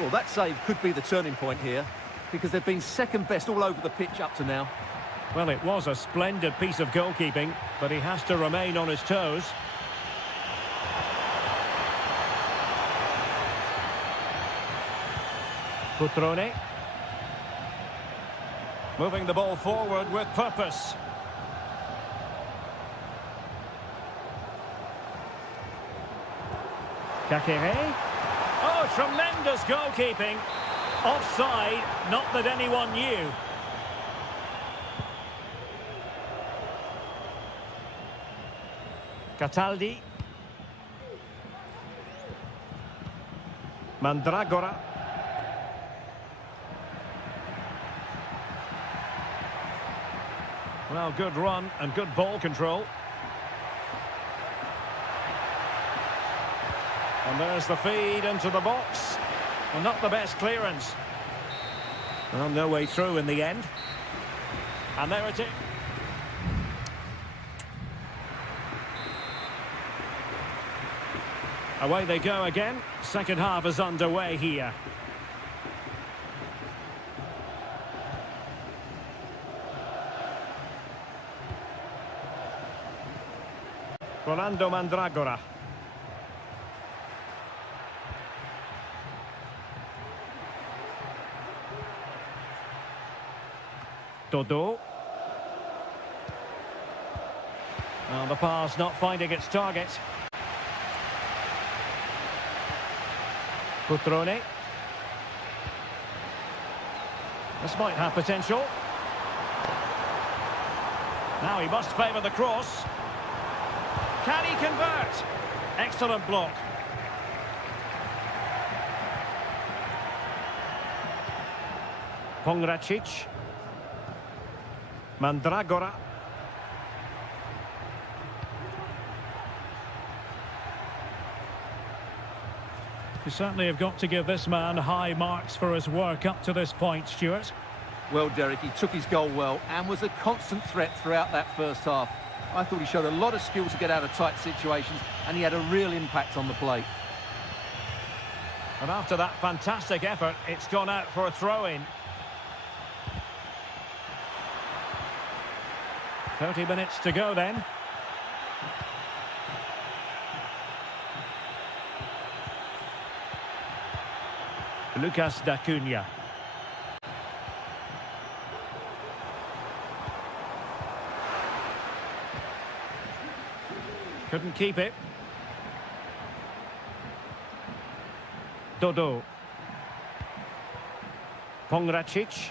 Well, that save could be the turning point here, because they've been second best all over the pitch up to now. Well, it was a splendid piece of goalkeeping, but he has to remain on his toes. Cutrone. Moving the ball forward with purpose. Kakere. Oh, tremendous goalkeeping. Offside, not that anyone knew. Cataldi. Mandragora. Well, good run and good ball control. And there's the feed into the box. Well, not the best clearance. Well, no way through in the end. And there it is. Away they go again. Second half is underway here. Rolando Mandragora. Dodo. Well, the pass not finding its target. Cutrone. This might have potential. Now he must favour the cross. Can he convert? Excellent block. Pongracic. Mandragora. You certainly have got to give this man high marks for his work up to this point, Stuart. Well, Derek, he took his goal well and was a constant threat throughout that first half. I thought he showed a lot of skill to get out of tight situations, and he had a real impact on the play. And after that fantastic effort, it's gone out for a throw-in. 30 minutes to go then. Lucas da Cunha. Couldn't keep it. Dodo. Pongracic.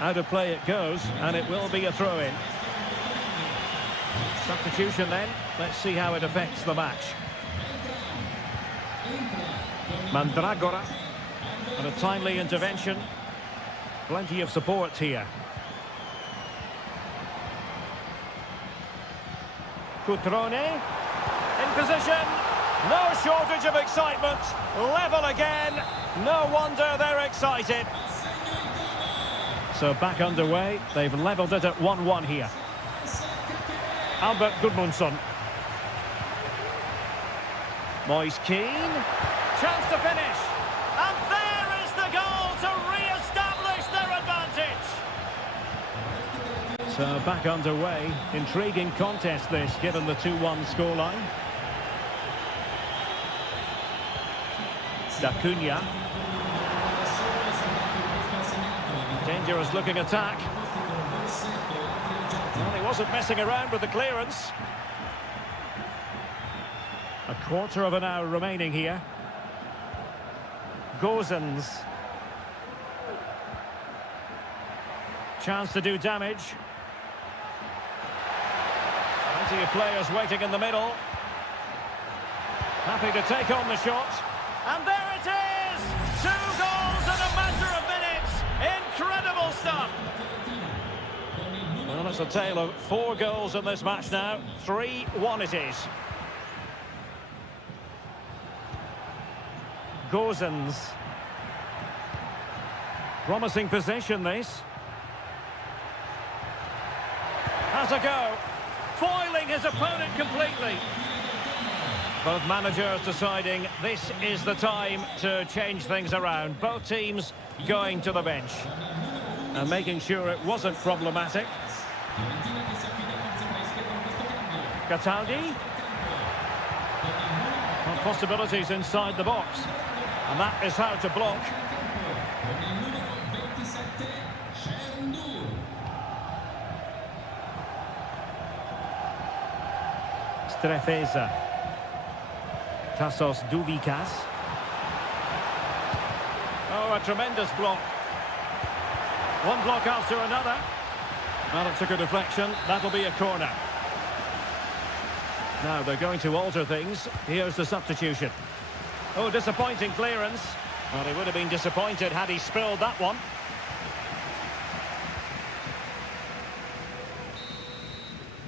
Out of play it goes, and it will be a throw-in. Substitution then. Let's see how it affects the match. Mandragora. And a timely intervention. Plenty of support here. Cutrone. In position. No shortage of excitement. Level again. No wonder they're excited. So back underway. They've levelled it at 1-1 here. Albert Gudmundsson. Moise Keane. Chance to finish. And there is the goal to re-establish their advantage. So back underway. Intriguing contest this, given the 2-1 scoreline. Da Cunha. Dangerous looking attack. Well, he wasn't messing around with the clearance. A quarter of an hour remaining here. Gozens. Chance to do damage. Plenty of players waiting in the middle. Happy to take on the shot. And there it is! 2 goals in a matter of minutes! Incredible stuff! Well, it's a tale of 4 goals in this match now. 3-1 it is. Gozens. Promising possession, this. Has a go. Foiling his opponent completely. Both managers deciding this is the time to change things around. Both teams going to the bench. And making sure it wasn't problematic. Cataldi. Well, possibilities inside the box. And that is how to block. Strefeza. Tassos Douvikas. Oh, a tremendous block. One block after another. Well, it took a deflection. That'll be a corner. Now they're going to alter things. Here's the substitution. Oh, disappointing clearance. Well, he would have been disappointed had he spilled that one.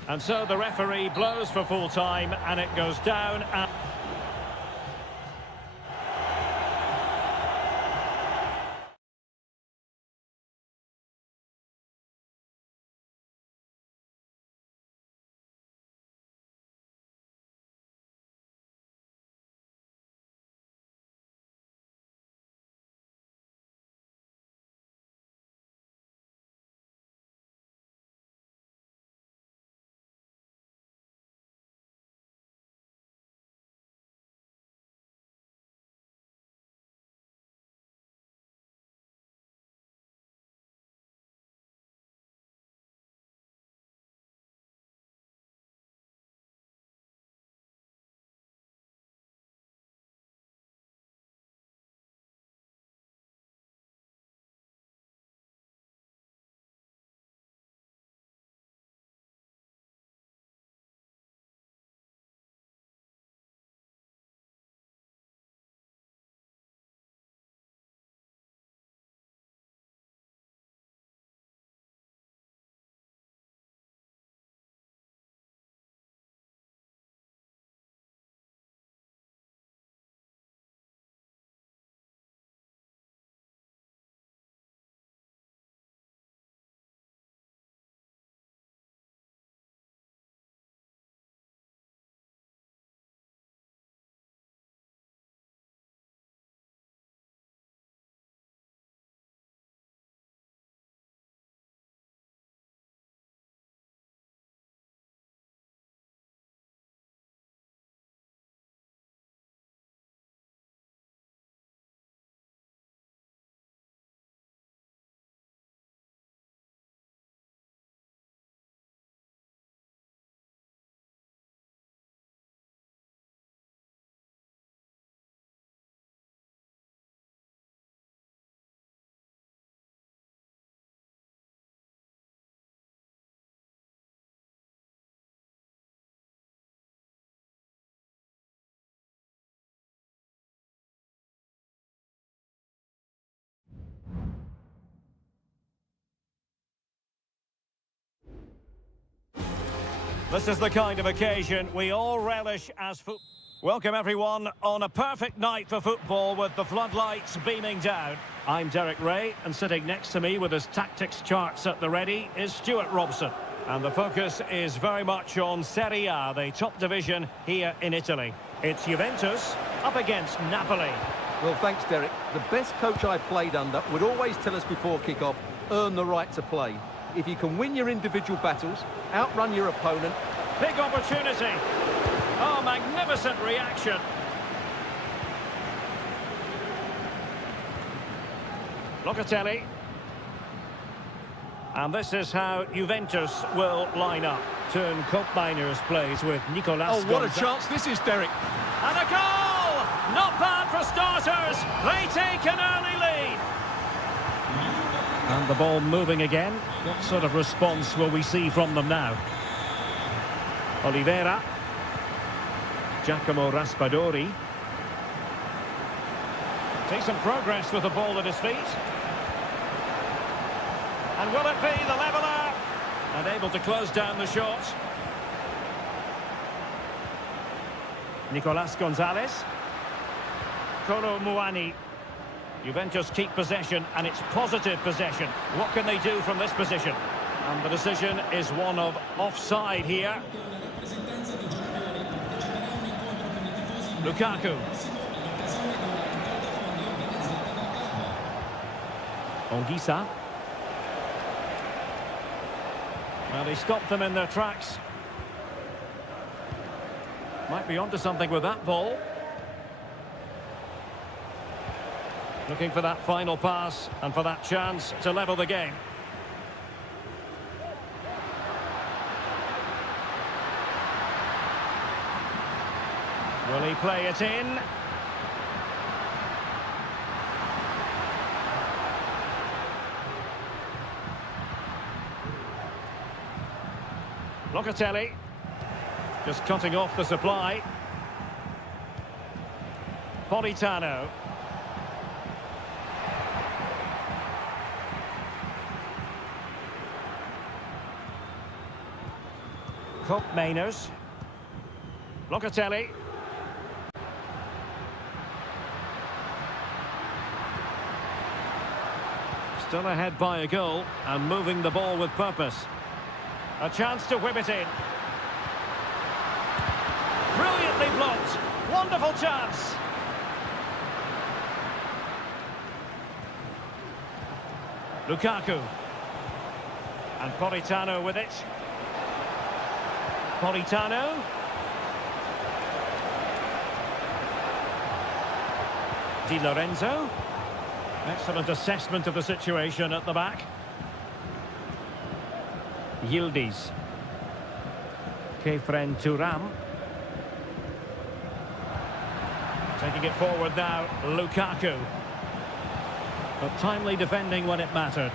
And so the referee blows for full time, and it goes down at... This is the kind of occasion we all relish as football. Welcome everyone on a perfect night for football with the floodlights beaming down. I'm Derek Ray, and sitting next to me with his tactics charts at the ready is Stuart Robson. And the focus is very much on Seria, the top division here in Italy. It's Juventus up against Napoli. Well, thanks, Derek. The best coach I played under would always tell us before kick-off, earn the right to play. If you can win your individual battles, outrun your opponent... Big opportunity. Oh, magnificent reaction. Locatelli. And this is how Juventus will line up. Turn Koopmeiners plays with Nicolas. Oh, what a chance this is, Derek. And a goal! Not bad for starters. They take an early lead. And the ball moving again. What sort of response will we see from them now? Oliveira. Giacomo Raspadori. Decent progress with the ball at his feet. And will it be the leveller? And able to close down the shot. Nicolas Gonzalez. Kolo Muani. Juventus keep possession, and it's positive possession. What can they do from this position? And the decision is one of offside here. Lukaku. Ongisa. Well, he stopped them in their tracks. Might be onto something with that ball. Looking for that final pass and for that chance to level the game. Will he play it in? Locatelli. Just cutting off the supply. Politano. Koopmeiners. Locatelli. Still ahead by a goal and moving the ball with purpose. A chance to whip it in. Brilliantly blocked. Wonderful chance. Lukaku. And Politano with it. Politano. Di Lorenzo. Excellent assessment of the situation at the back. Yildiz. Kefren Turam. Taking it forward now, Lukaku. But timely defending when it mattered.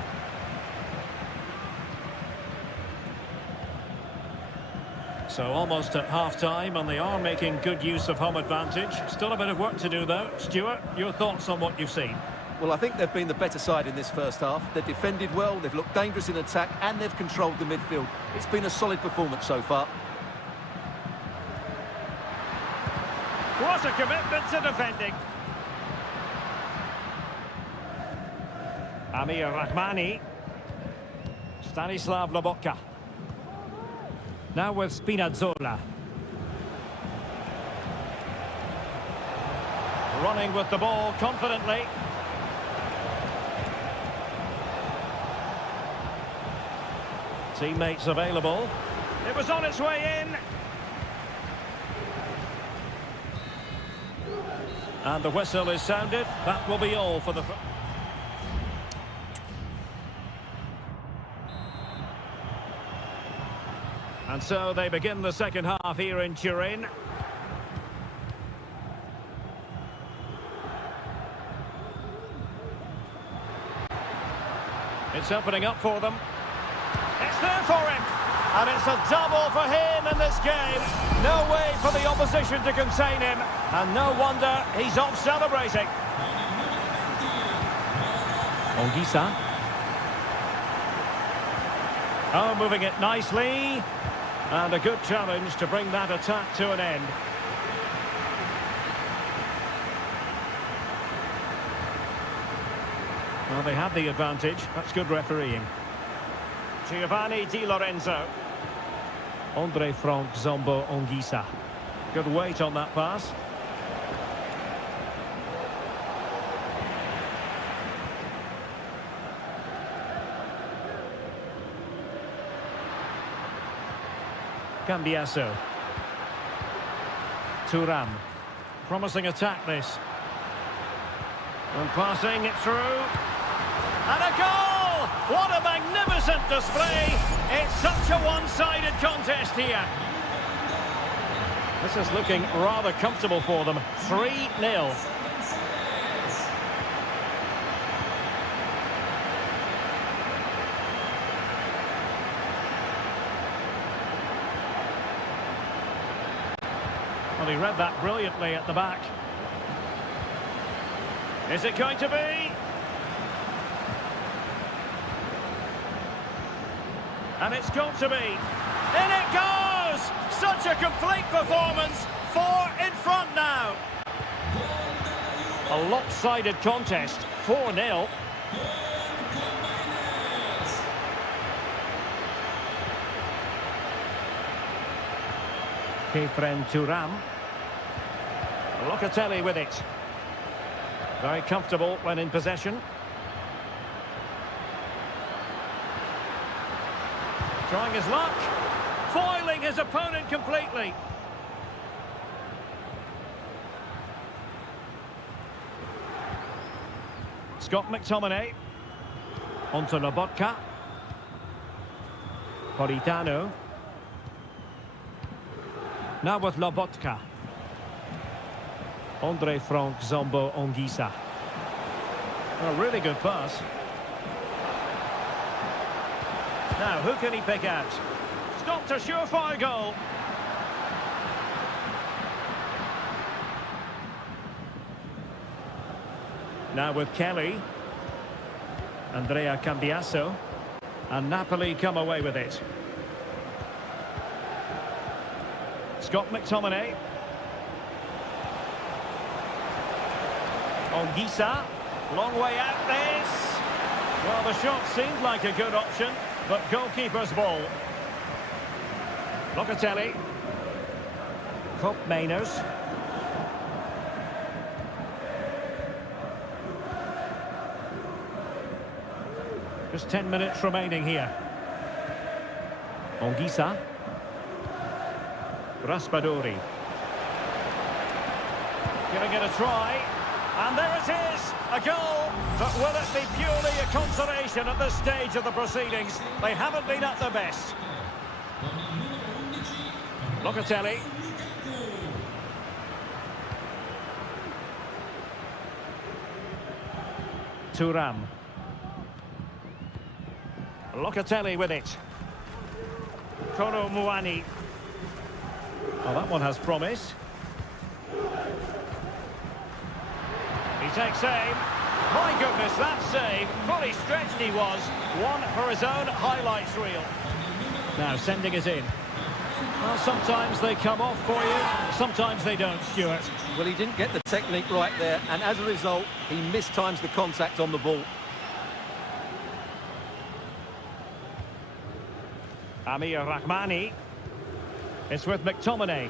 So almost at half-time, and they are making good use of home advantage. Still a bit of work to do, though. Stuart, your thoughts on what you've seen? Well, I think they've been the better side in this first half. They've defended well, they've looked dangerous in attack, and they've controlled the midfield. It's been a solid performance so far. What a commitment to defending. Amir Rahmani. Stanislav Lobotka. Now with Spinazzola. Running with the ball confidently. Teammates available. It was on its way in. And the whistle is sounded. That will be all for the... And so they begin the second half here in Turin. It's opening up for them. It's there for him. And it's a double for him in this game. No way for the opposition to contain him. And no wonder he's off celebrating. Ongisa. Oh, moving it nicely. And a good challenge to bring that attack to an end. Well, they have the advantage. That's good refereeing. Giovanni Di Lorenzo. Andre Frank Zombo Ongisa. Good weight on that pass. Cambiaso. Thuram. Promising attack this. And passing it through. And a goal! What a magnificent display! It's such a one-sided contest here. This is looking rather comfortable for them. 3-0. Well, he read that brilliantly at the back. Is it going to be? And it's got to be. In it goes! Such a complete performance. 4 in front now. A lopsided contest. 4-0. Kefren Thuram. Locatelli with it. Very comfortable when in possession. Trying his luck. Foiling his opponent completely. Scott McTominay. Onto Lobotka. Politano. Now with Lobotka. Andre Frank Zombo Ongisa. A really good pass. Now, who can he pick out? Stopped a surefire goal. Now with Kelly. Andrea Cambiaso. And Napoli come away with it. Scott McTominay. Ongisa. Long way out this. Well, the shot seemed like a good option, but goalkeeper's ball. Locatelli. Kopp Mainers. Just 10 minutes remaining here. Ongisa. Raspadori. Giving it a try. And there it is, a goal. But will it be purely a consolation at this stage of the proceedings? They haven't been at their best. Locatelli. Thuram. Locatelli with it. Koro Muani. Oh, that one has promise. He takes aim. My goodness, that save. Fully stretched he was. One for his own highlights reel. Now sending it in. Well, sometimes they come off for you, sometimes they don't, Stuart. Well, he didn't get the technique right there, and as a result, he mistimes the contact on the ball. Amir Rahmani. It's with McTominay.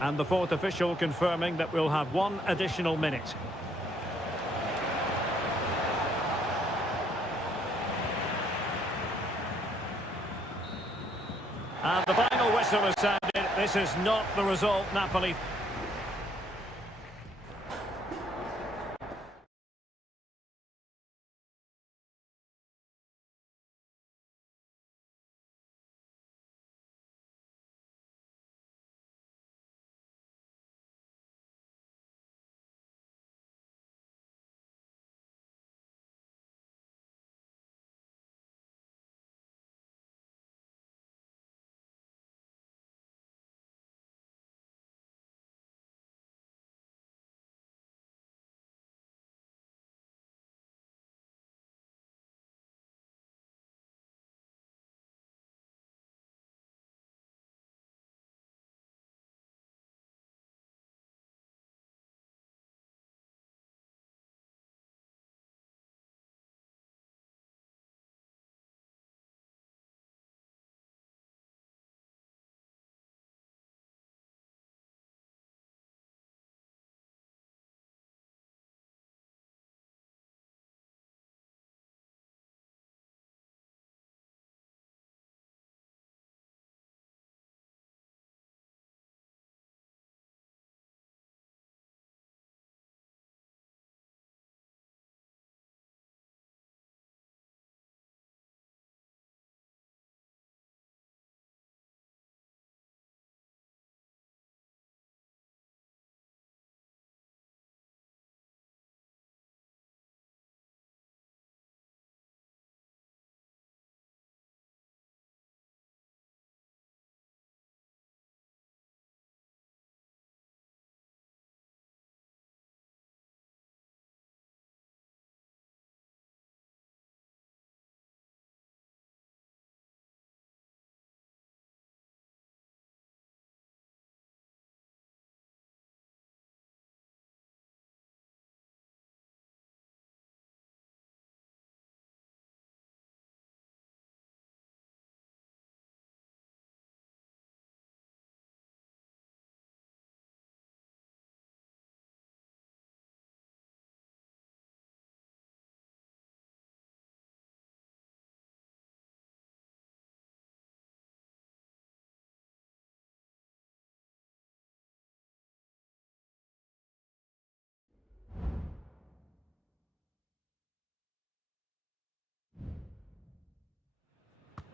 And the fourth official confirming that we'll have one additional minute. And the final whistle is sounded. This is not the result Napoli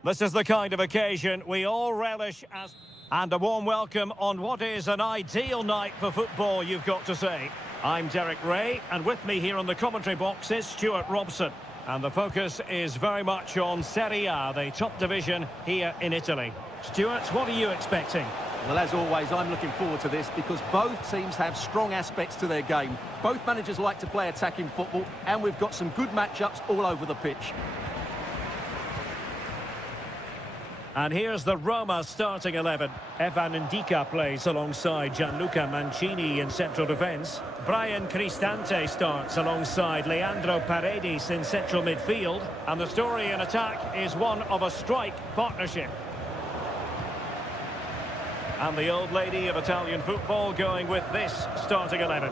This is the kind of occasion we all relish as... And a warm welcome on what is an ideal night for football, you've got to say. I'm Derek Ray, and with me here on the commentary box is Stuart Robson. And the focus is very much on Seria, the top division here in Italy. Stuart, what are you expecting? Well, as always, I'm looking forward to this because both teams have strong aspects to their game. Both managers like to play attacking football, and we've got some good matchups all over the pitch. And here's the Roma starting 11. Evan Ndika plays alongside Gianluca Mancini in central defence. Brian Cristante starts alongside Leandro Paredes in central midfield. And the story in attack is one of a strike partnership. And the old lady of Italian football going with this starting 11.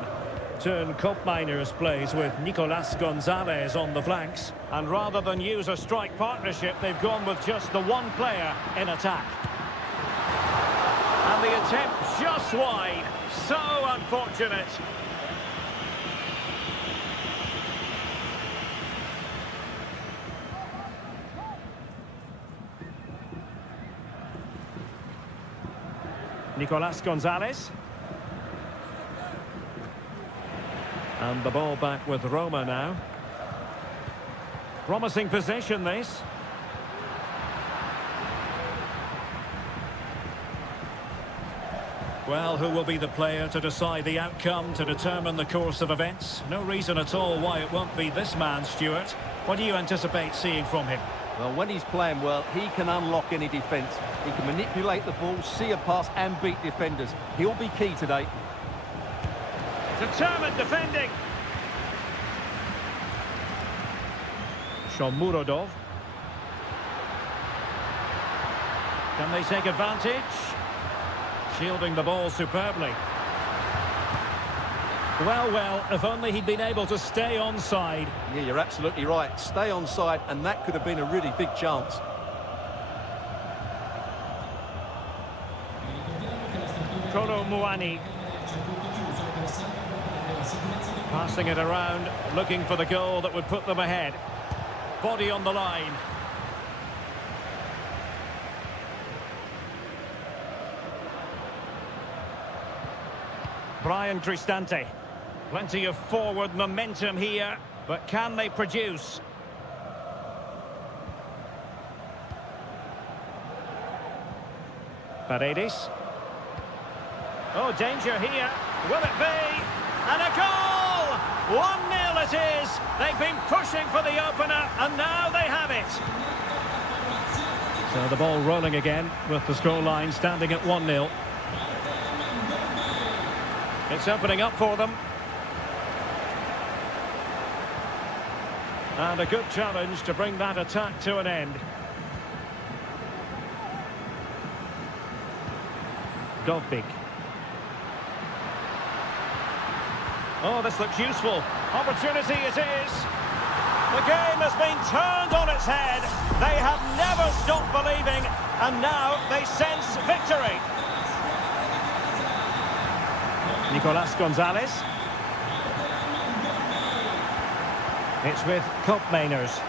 Turn Koopmeiners plays with Nicolas Gonzalez on the flanks. And rather than use a strike partnership, they've gone with just the one player in attack. And the attempt just wide. So unfortunate. Nicolas Gonzalez. And the ball back with Roma now. Promising possession, this. Well, who will be the player to decide the outcome, to determine the course of events? No reason at all why it won't be this man, Stuart. What do you anticipate seeing from him? Well, when he's playing well, he can unlock any defence. He can manipulate the ball, see a pass and beat defenders. He'll be key today. Determined defending. Shomurodov. Can they take advantage? Shielding the ball superbly. Well, if only he'd been able to stay onside. Yeah, you're absolutely right. Stay onside, and that could have been a really big chance. Kolo Muani. Passing it around, looking for the goal that would put them ahead. Body on the line. Brian Cristante. Plenty of forward momentum here, but can they produce? Paredes. Oh, danger here. Will it be? And a goal! 1-0 it is. They've been pushing for the opener, and now they have it. So the ball rolling again, with the scoreline standing at 1-0. It's opening up for them. And a good challenge to bring that attack to an end. Dovbik. Oh, this looks useful. Opportunity it is. The game has been turned on its head. They have never stopped believing, and now they sense victory. Nicolas Gonzalez. It's with Koopmeiners.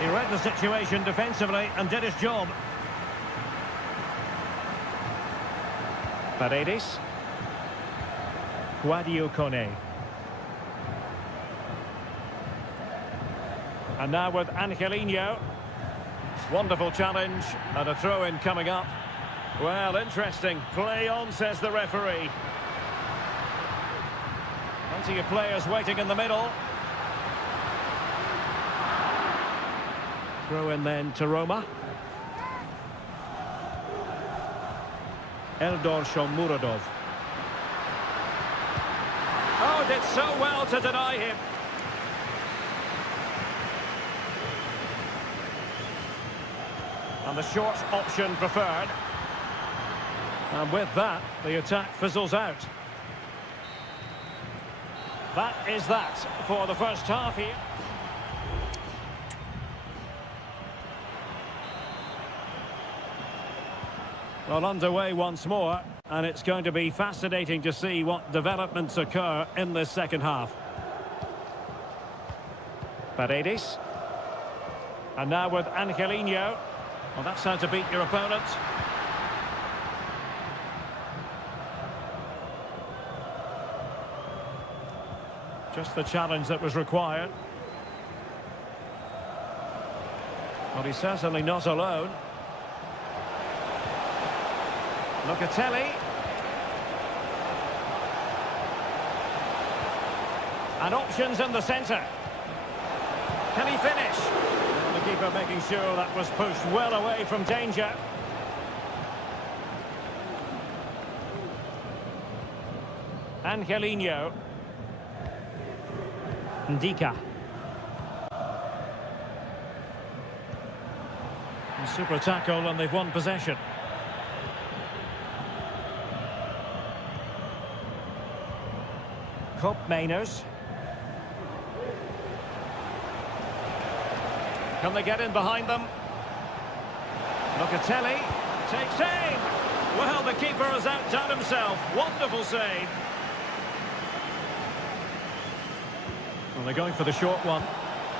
He read the situation defensively and did his job. Paredes. Guadio Kone. And now with Angelino. Wonderful challenge and a throw-in coming up. Well, interesting. Play on, says the referee. Plenty of players waiting in the middle. Throw in then to Roma. Eldor Shomurodov. Oh, did so well to deny him. And the short option preferred. And with that, the attack fizzles out. That is that for the first half here. Well, underway once more, and it's going to be fascinating to see what developments occur in this second half. Paredes. And now with Angelino. Well, that's how to beat your opponent. Just the challenge that was required. Well, he's certainly not alone. Locatelli. And options in the centre. Can he finish? And the keeper making sure that was pushed well away from danger. Angelino. Ndika. A super tackle and they've won possession. Mainers. Can they get in behind them? Locatelli takes aim. Well, the keeper has outdone himself. Wonderful save. Well, they're going for the short one.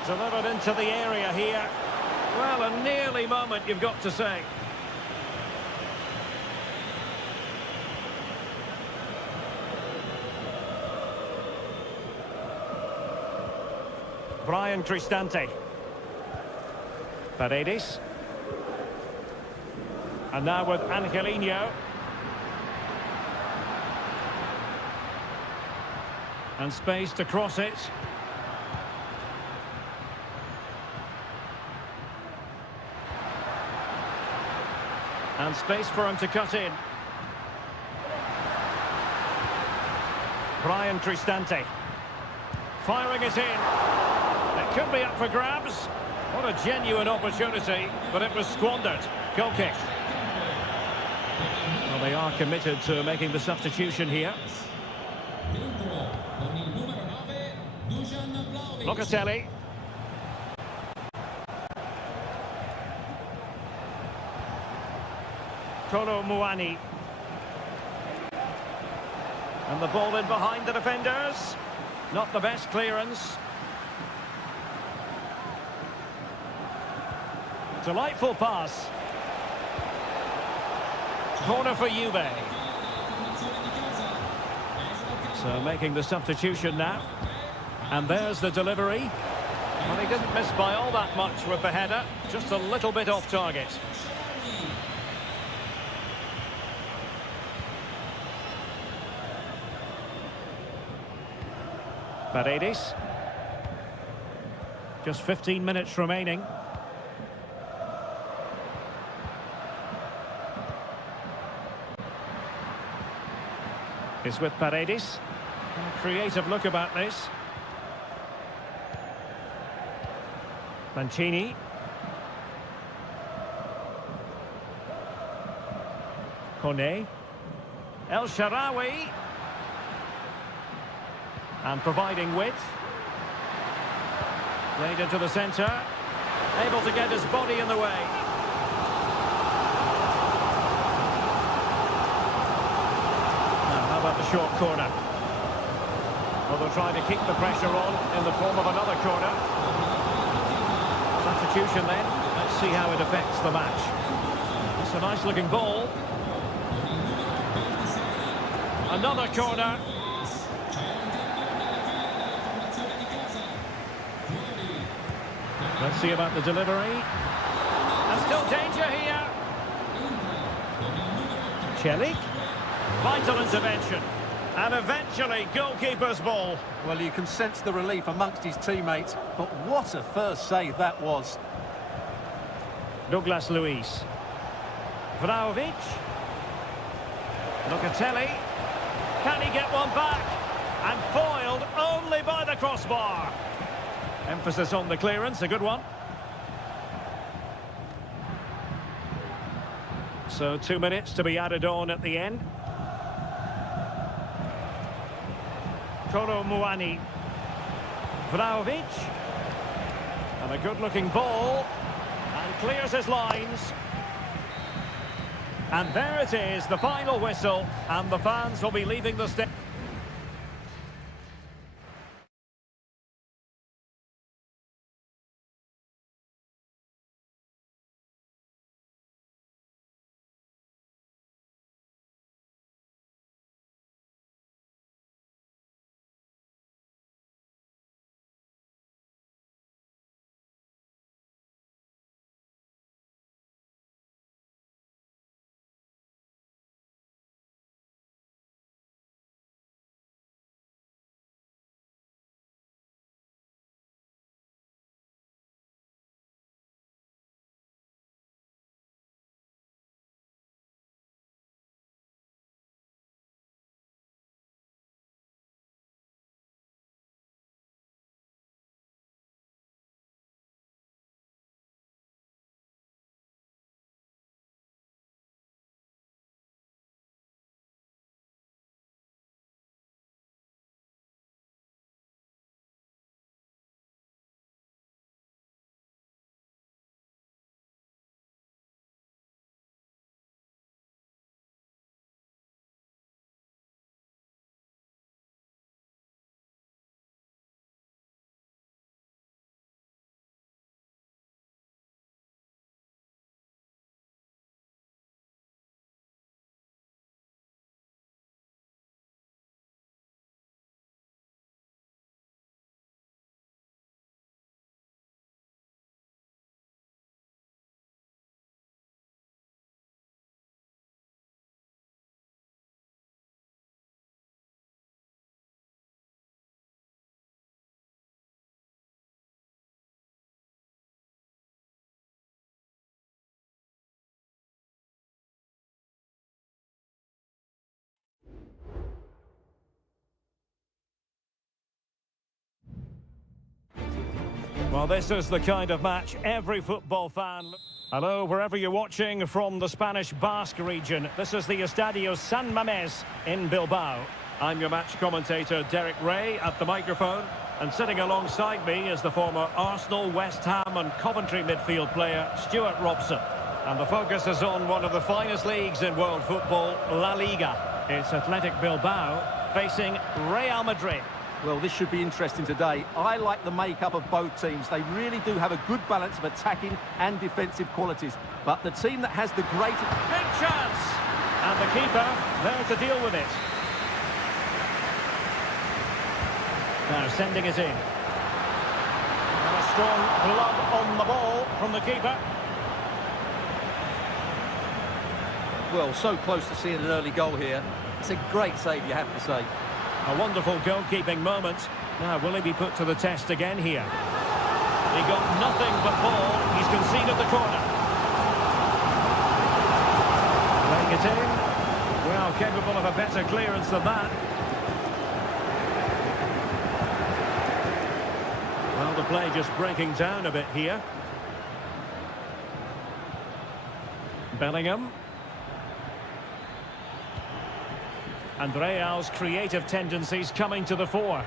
Delivered into the area here. Well, a nearly moment, you've got to say. Brian Cristante. Paredes. And now with Angelino. And space to cross it. And space for him to cut in. Brian Cristante. Firing it in. It could be up for grabs. What a genuine opportunity, but it was squandered. Goal kick. Well, they are committed to making the substitution here. Locatelli. Kolo Muani. And the ball in behind the defenders. Not the best clearance. Delightful pass. Corner for Juve. So making the substitution now. And there's the delivery. Well, he didn't miss by all that much with the header. Just a little bit off target. Paredes. Just 15 minutes remaining. Is with Paredes. Creative look about this. Mancini. Kone. El Shaarawy. And providing width. Played into the centre. Able to get his body in the way. Now, how about the short corner? Well, they'll try to keep the pressure on in the form of another corner. Substitution then. Let's see how it affects the match. It's a nice looking ball. Another corner. Let's see about the delivery. And still danger here. Celik. Vital intervention. And eventually, goalkeeper's ball. Well, you can sense the relief amongst his teammates, but what a first save that was. Douglas Luiz. Vlahovic. Locatelli. Can he get one back? And foiled only by the crossbar. Emphasis on the clearance, a good one. So 2 minutes to be added on at the end. Kolo Muani. Vlahovic. And a good-looking ball. And clears his lines. And there it is, the final whistle. And the fans will be leaving the stage. Well, this is the kind of match every football fan... Hello, wherever you're watching from the Spanish Basque region. This is the Estadio San Mamés in Bilbao. I'm your match commentator, Derek Ray, at the microphone. And sitting alongside me is the former Arsenal, West Ham and Coventry midfield player, Stuart Robson. And the focus is on one of the finest leagues in world football, La Liga. It's Athletic Bilbao facing Real Madrid. Well, this should be interesting today. I like the makeup of both teams. They really do have a good balance of attacking and defensive qualities. But the team that has the greatest... Big chance! And the keeper there to deal with it. Now sending it in. And a strong glove on the ball from the keeper. Well, so close to seeing an early goal here. It's a great save, you have to say. A wonderful goalkeeping moment. Now, will he be put to the test again here? He got nothing but ball. He's conceded the corner. Playing it in. Well, capable of a better clearance than that. Well, the play just breaking down a bit here. Bellingham. And Real's creative tendencies coming to the fore.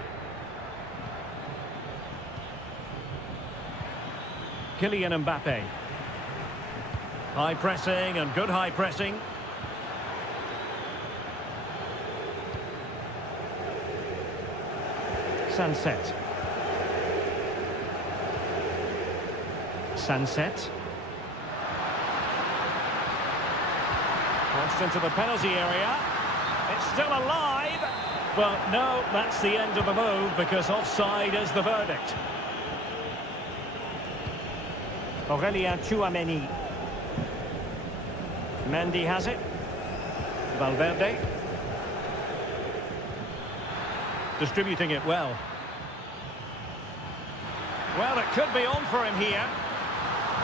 Kylian Mbappe. High pressing and good high pressing. Sunset. Sunset. Crossed into the penalty area. It's still alive. Well, no, that's the end of the move because offside is the verdict. Aurélien Tchouameni. Mendy has it. Valverde. Distributing it well. Well, it could be on for him here.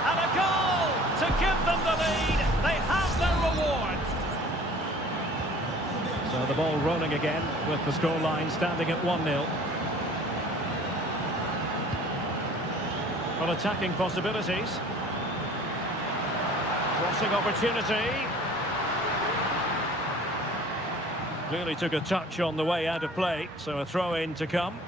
And a goal to give them the lead. They have their reward. So the ball rolling again with the scoreline standing at 1-0. Well, attacking possibilities. Crossing opportunity. Clearly took a touch on the way out of play, so a throw-in to come.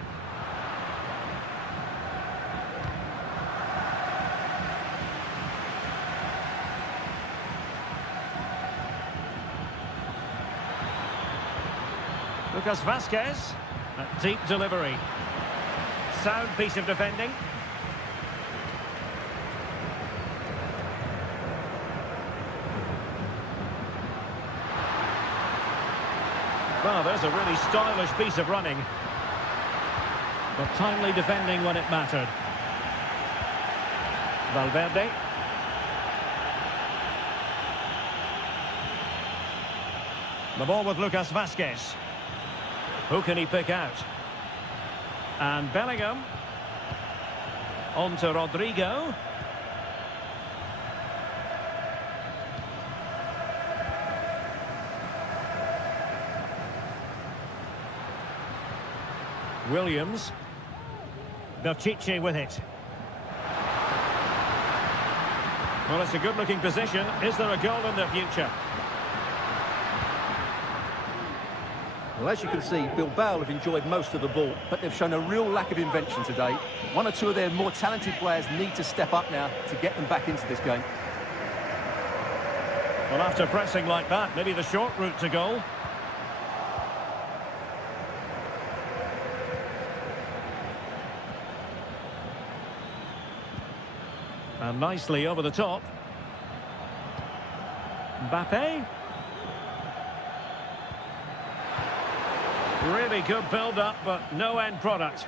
Lucas Vazquez, a deep delivery. Sound piece of defending. Well, there's a really stylish piece of running. But timely defending when it mattered. Valverde. The ball with Lucas Vazquez. Who can he pick out? And Bellingham. On to Rodrigo. Williams. Píchić with it. Well, it's a good-looking position. Is there a goal in the future? Well, as you can see, Bilbao have enjoyed most of the ball, but they've shown a real lack of invention today. One or two of their more talented players need to step up now to get them back into this game. Well, after pressing like that, maybe the short route to goal. And nicely over the top. Mbappe. Really good build-up, but no end product.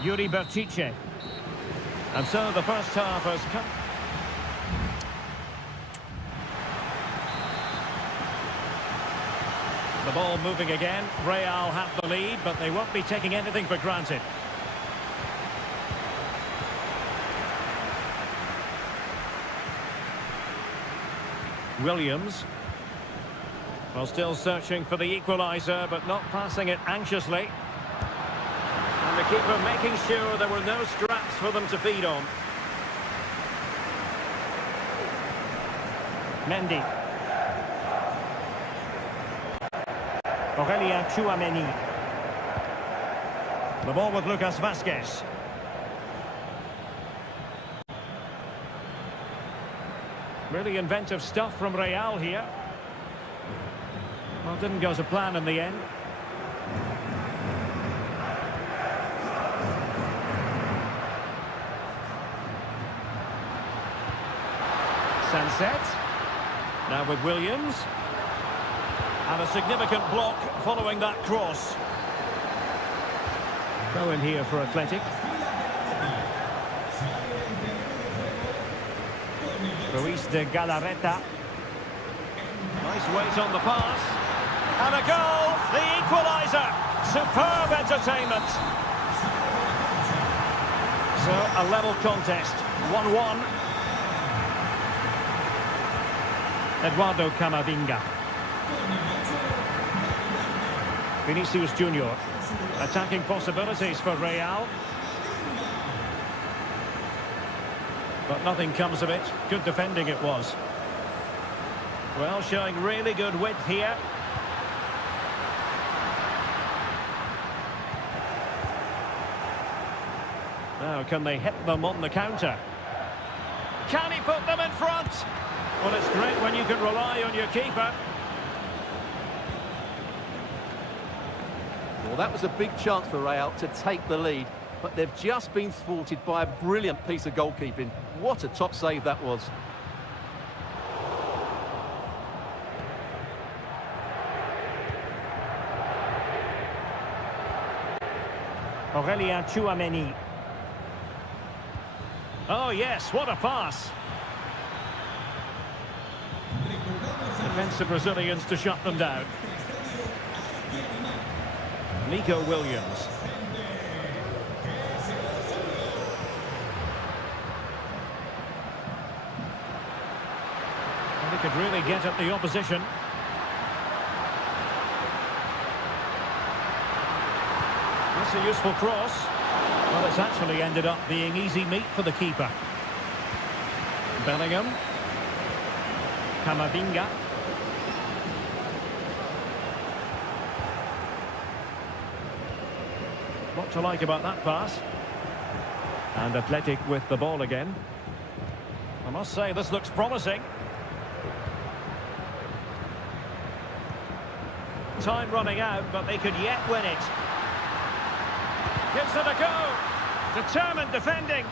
Yuri Píchić. And so the first half has come. The ball moving again. Real have the lead, but they won't be taking anything for granted. Williams. Well, still searching for the equaliser, but not passing it anxiously. And the keeper making sure there were no scraps for them to feed on. Mendy. Aurelien Tchouameni. The ball with Lucas Vazquez. Really inventive stuff from Real here. Well, didn't go to plan in the end. Sunset. Now with Williams. And a significant block following that cross. Throw in here for Athletic. Ruiz de Galarreta. Nice weight on the pass. And a goal! The equaliser! Superb entertainment. So, a level contest. 1-1. Eduardo Camavinga. Vinicius Junior. Attacking possibilities for Real. But nothing comes of it. Good defending it was. Well, showing really good width here. Now, can they hit them on the counter? Can he put them in front? Well, it's great when you can rely on your keeper. Well, that was a big chance for Real to take the lead, but they've just been thwarted by a brilliant piece of goalkeeping. What a top save that was. Aurelien Tchouameni. Oh, yes, what a pass. Defensive Brazilians to shut them down. Nico Williams. Well, they could really get at the opposition. That's a useful cross. Well, it's actually ended up being easy meat for the keeper. Bellingham. Camavinga. What to like about that pass. And Athletic with the ball again. I must say, this looks promising. Time running out, but they could yet win it. Gives it a go. Determined defending.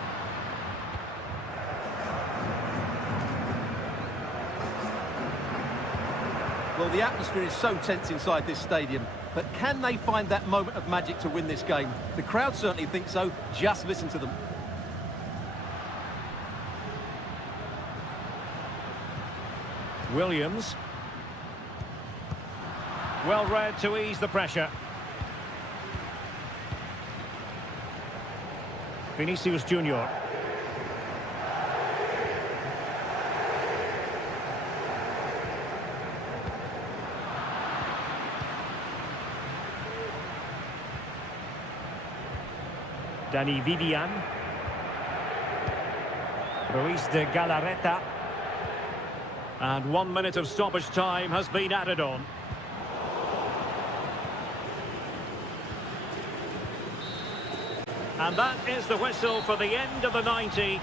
Well, the atmosphere is so tense inside this stadium, but can they find that moment of magic to win this game? The crowd certainly think so. Just listen to them. Williams. Well read to ease the pressure. Vinicius Junior. Dani Vivian. Ruiz de Galarreta. And 1 minute of stoppage time has been added on. And that is the whistle for the end of the 90.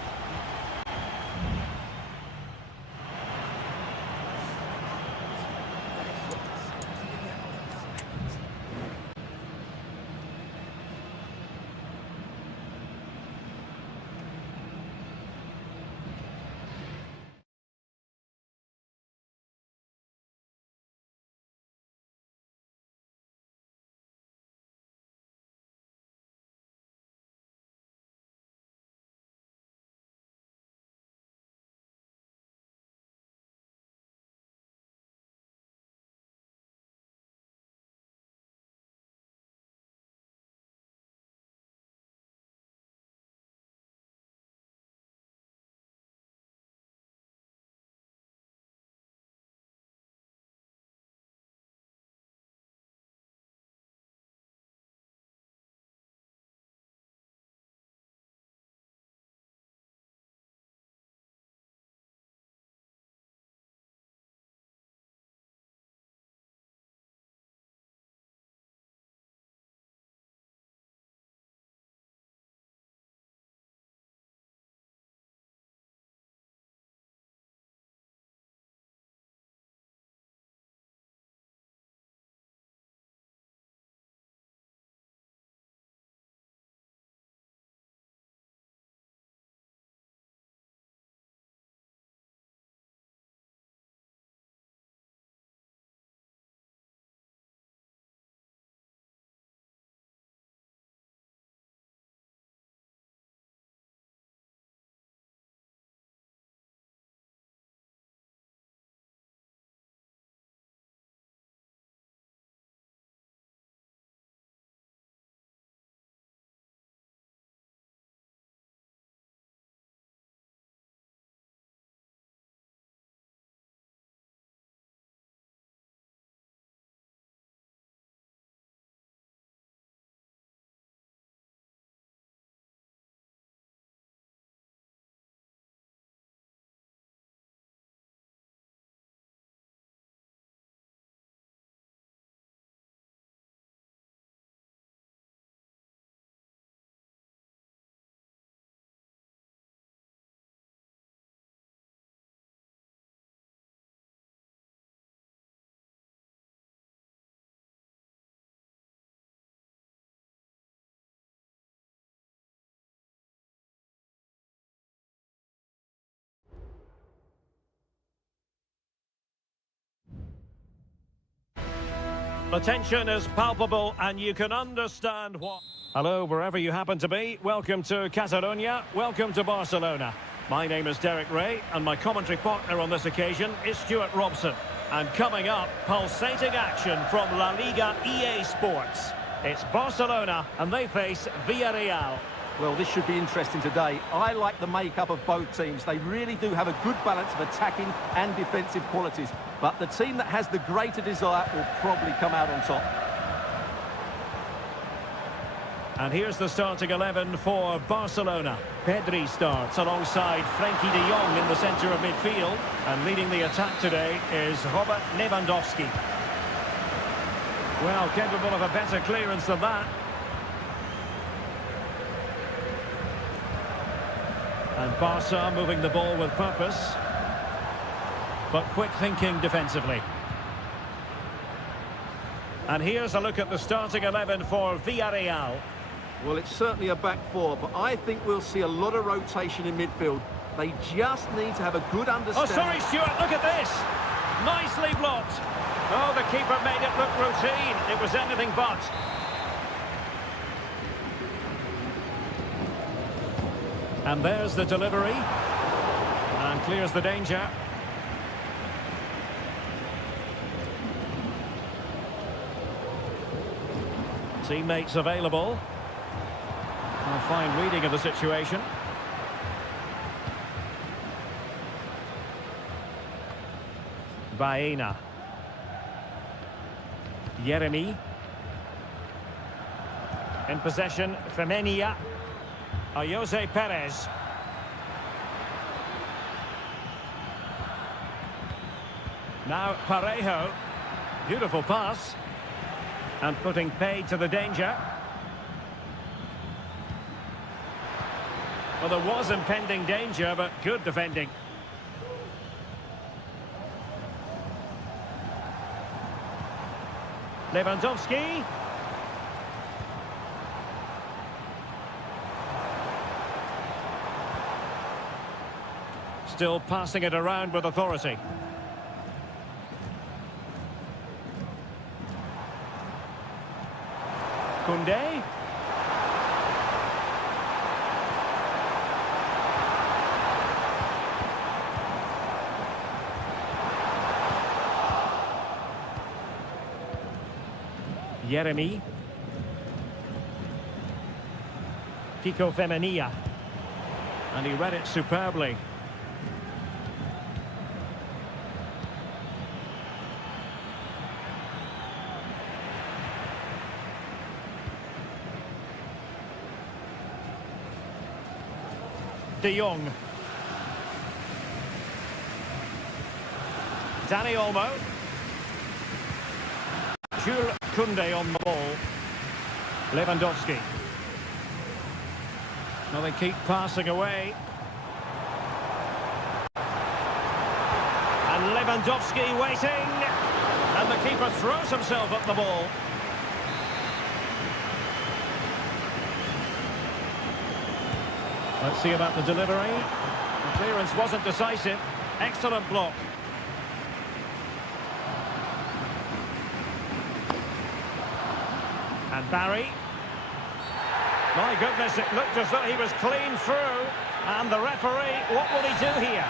The tension is palpable and you can understand what... Hello, wherever you happen to be. Welcome to Catalonia. Welcome to Barcelona. My name is Derek Ray and my commentary partner on this occasion is Stuart Robson. And coming up, pulsating action from La Liga EA Sports. It's Barcelona and they face Villarreal. Well, this should be interesting today. I like the makeup of both teams. They really do have a good balance of attacking and defensive qualities. But the team that has the greater desire will probably come out on top. And here's the starting 11 for Barcelona. Pedri starts alongside Frenkie de Jong in the centre of midfield. And leading the attack today is Robert Lewandowski. Well, capable of a better clearance than that. And Barca moving the ball with purpose. But quick thinking defensively. And here's a look at the starting 11 for Villarreal. Well, it's certainly a back four, but I think we'll see a lot of rotation in midfield. They just need to have a good understanding. Oh, sorry, Stuart, look at this. Nicely blocked. Oh, the keeper made it look routine. It was anything but. And there's the delivery. And clears the danger. Teammates available. A fine reading of the situation. Baena. Yeremy. In possession, Femenia. Jose Perez. Now Parejo. Beautiful pass. And putting paid to the danger. Well, there was impending danger, but good defending. Lewandowski. Still passing it around with authority. Koundé. Yeremy. Pico Femenia. And he read it superbly. De Jong. Dani Olmo. Jules Koundé on the ball. Lewandowski. Well, they keep passing away. And Lewandowski waiting. And the keeper throws himself at the ball. Let's see about the delivery. The clearance wasn't decisive. Excellent block. And Barry. My goodness, it looked as though he was clean through. And the referee, what will he do here?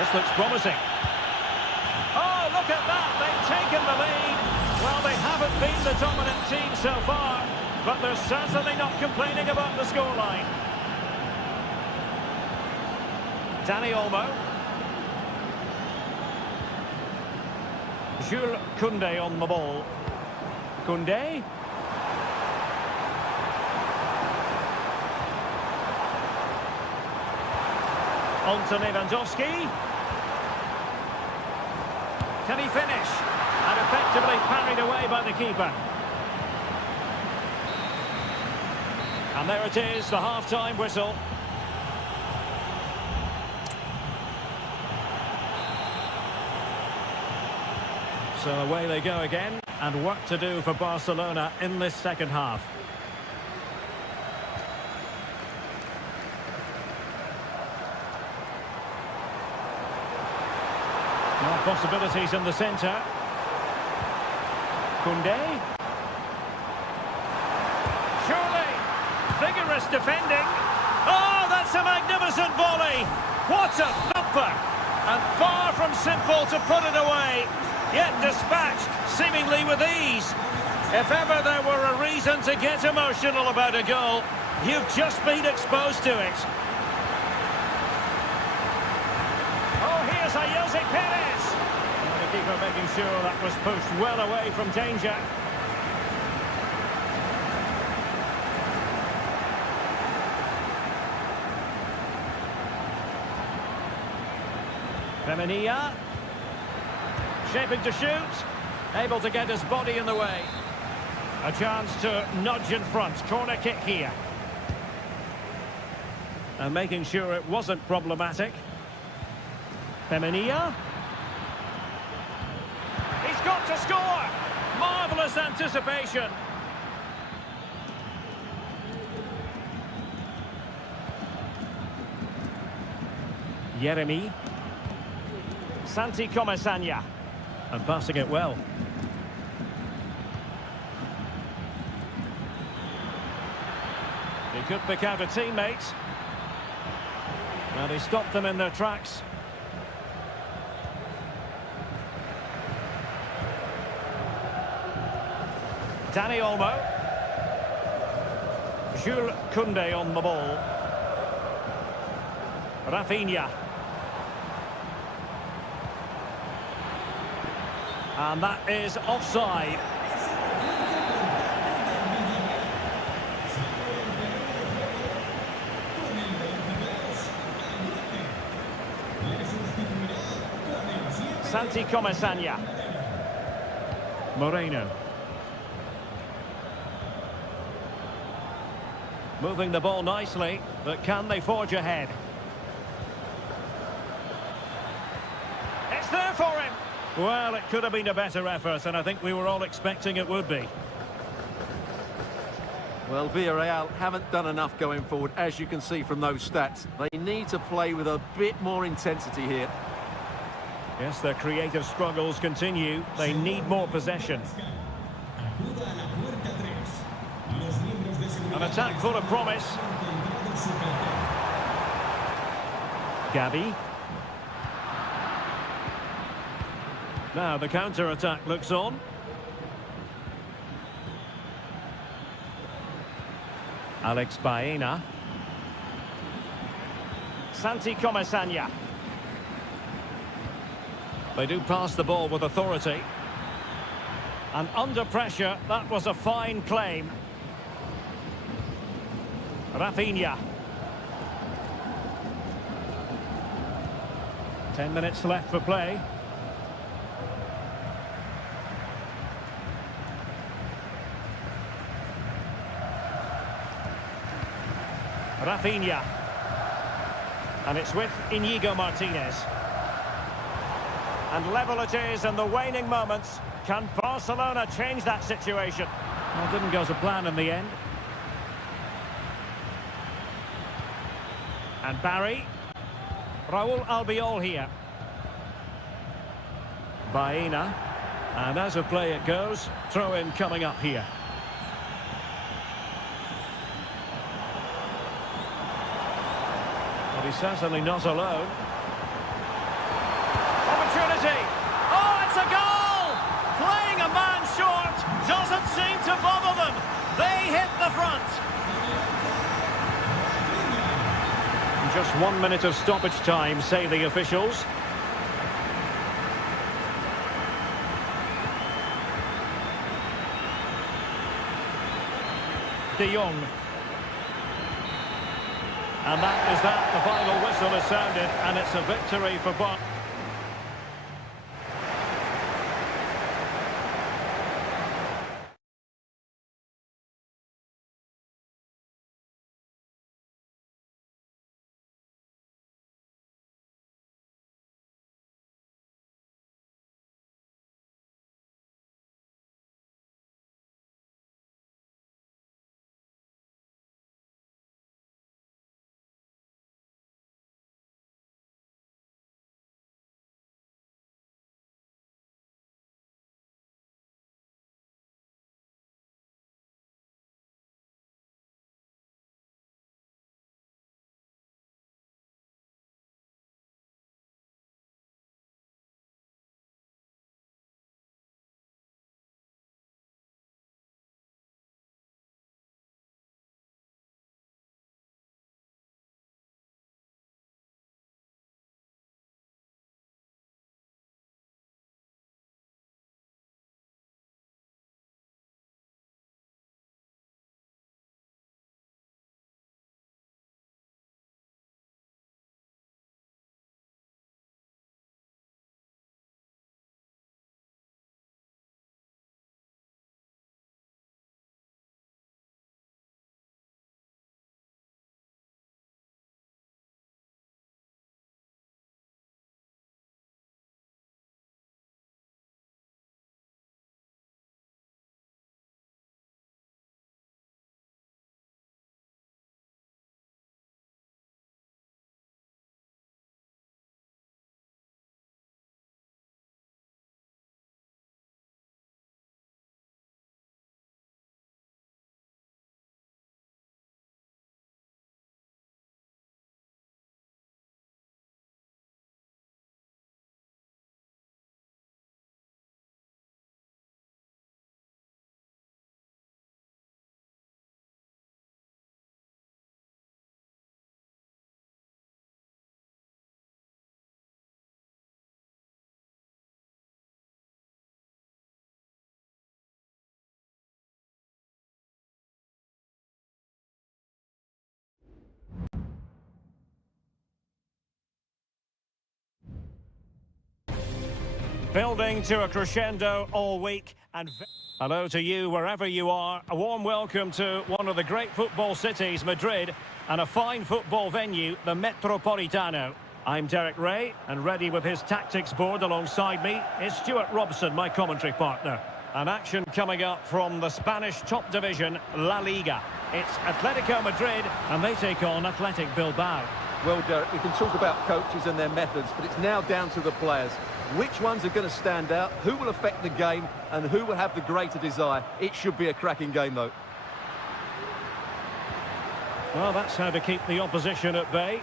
This looks promising. Oh, look at that. They've taken the lead. Well, they haven't been the dominant team so far, but they're certainly not complaining about the scoreline. Dani Olmo. Jules Koundé on the ball. Koundé. On to Lewandowski. Can he finish? And effectively parried away by the keeper. And there it is, the half-time whistle. So away they go again, and work to do for Barcelona in this second half. Well, possibilities in the centre. Koundé. Surely. Vigorous defending. Oh, that's a magnificent volley. What a thumper. And far from simple to put it away. Yet dispatched, seemingly with ease. If ever there were a reason to get emotional about a goal, you've just been exposed to it. Oh, here's a Jose Perez. And the keeper making sure that was pushed well away from danger. Femenia. Shaping to shoot. Able to get his body in the way. A chance to nudge in front. Corner kick here. And making sure it wasn't problematic. Femenia. He's got to score! Marvellous anticipation. Yeremy. Santi Comasagna. And passing it well. He could pick out a teammate. And he stopped them in their tracks. Dani Olmo. Jules Koundé on the ball. Rafinha. And that is offside. Santi Comasagna. Moreno. Moving the ball nicely, but can they forge ahead? It's there for him! Well, it could have been a better effort, and I think we were all expecting it would be. Well, Villarreal haven't done enough going forward, as you can see from those stats. They need to play with a bit more intensity here. Yes, their creative struggles continue. They need more possession. An attack full of promise. Gabi. Now the counter-attack looks on. Alex Baena. Santi Comasagna. They do pass the ball with authority. And under pressure, that was a fine claim. Rafinha. 10 minutes left for play. Rafinha. And it's with Inigo Martinez. And level it is in the waning moments. Can Barcelona change that situation? Well, didn't go to plan in the end. And Barry. Raul Albiol here. Baena. And as a play it goes, throw-in coming up here. But he's certainly not alone. Opportunity. Oh, it's a goal! Playing a man short doesn't seem to bother them. They hit the front. Just 1 minute of stoppage time, say the officials. De Jong. And that is that. The final whistle is sounded, and it's a victory for Barcelona. Building to a crescendo all week. And hello to you wherever you are. A warm welcome to one of the great football cities, Madrid, and a fine football venue, the Metropolitano. I'm Derek Ray, and ready with his tactics board alongside me is Stuart Robson, my commentary partner. An action coming up from the Spanish top division, La Liga. It's Atletico Madrid, and they take on Athletic Bilbao. Well, Derek, we can talk about coaches and their methods, but it's now down to the players. Which ones are going to stand out, who will affect the game, and who will have the greater desire? It should be a cracking game, though. Well, that's how to keep the opposition at bay.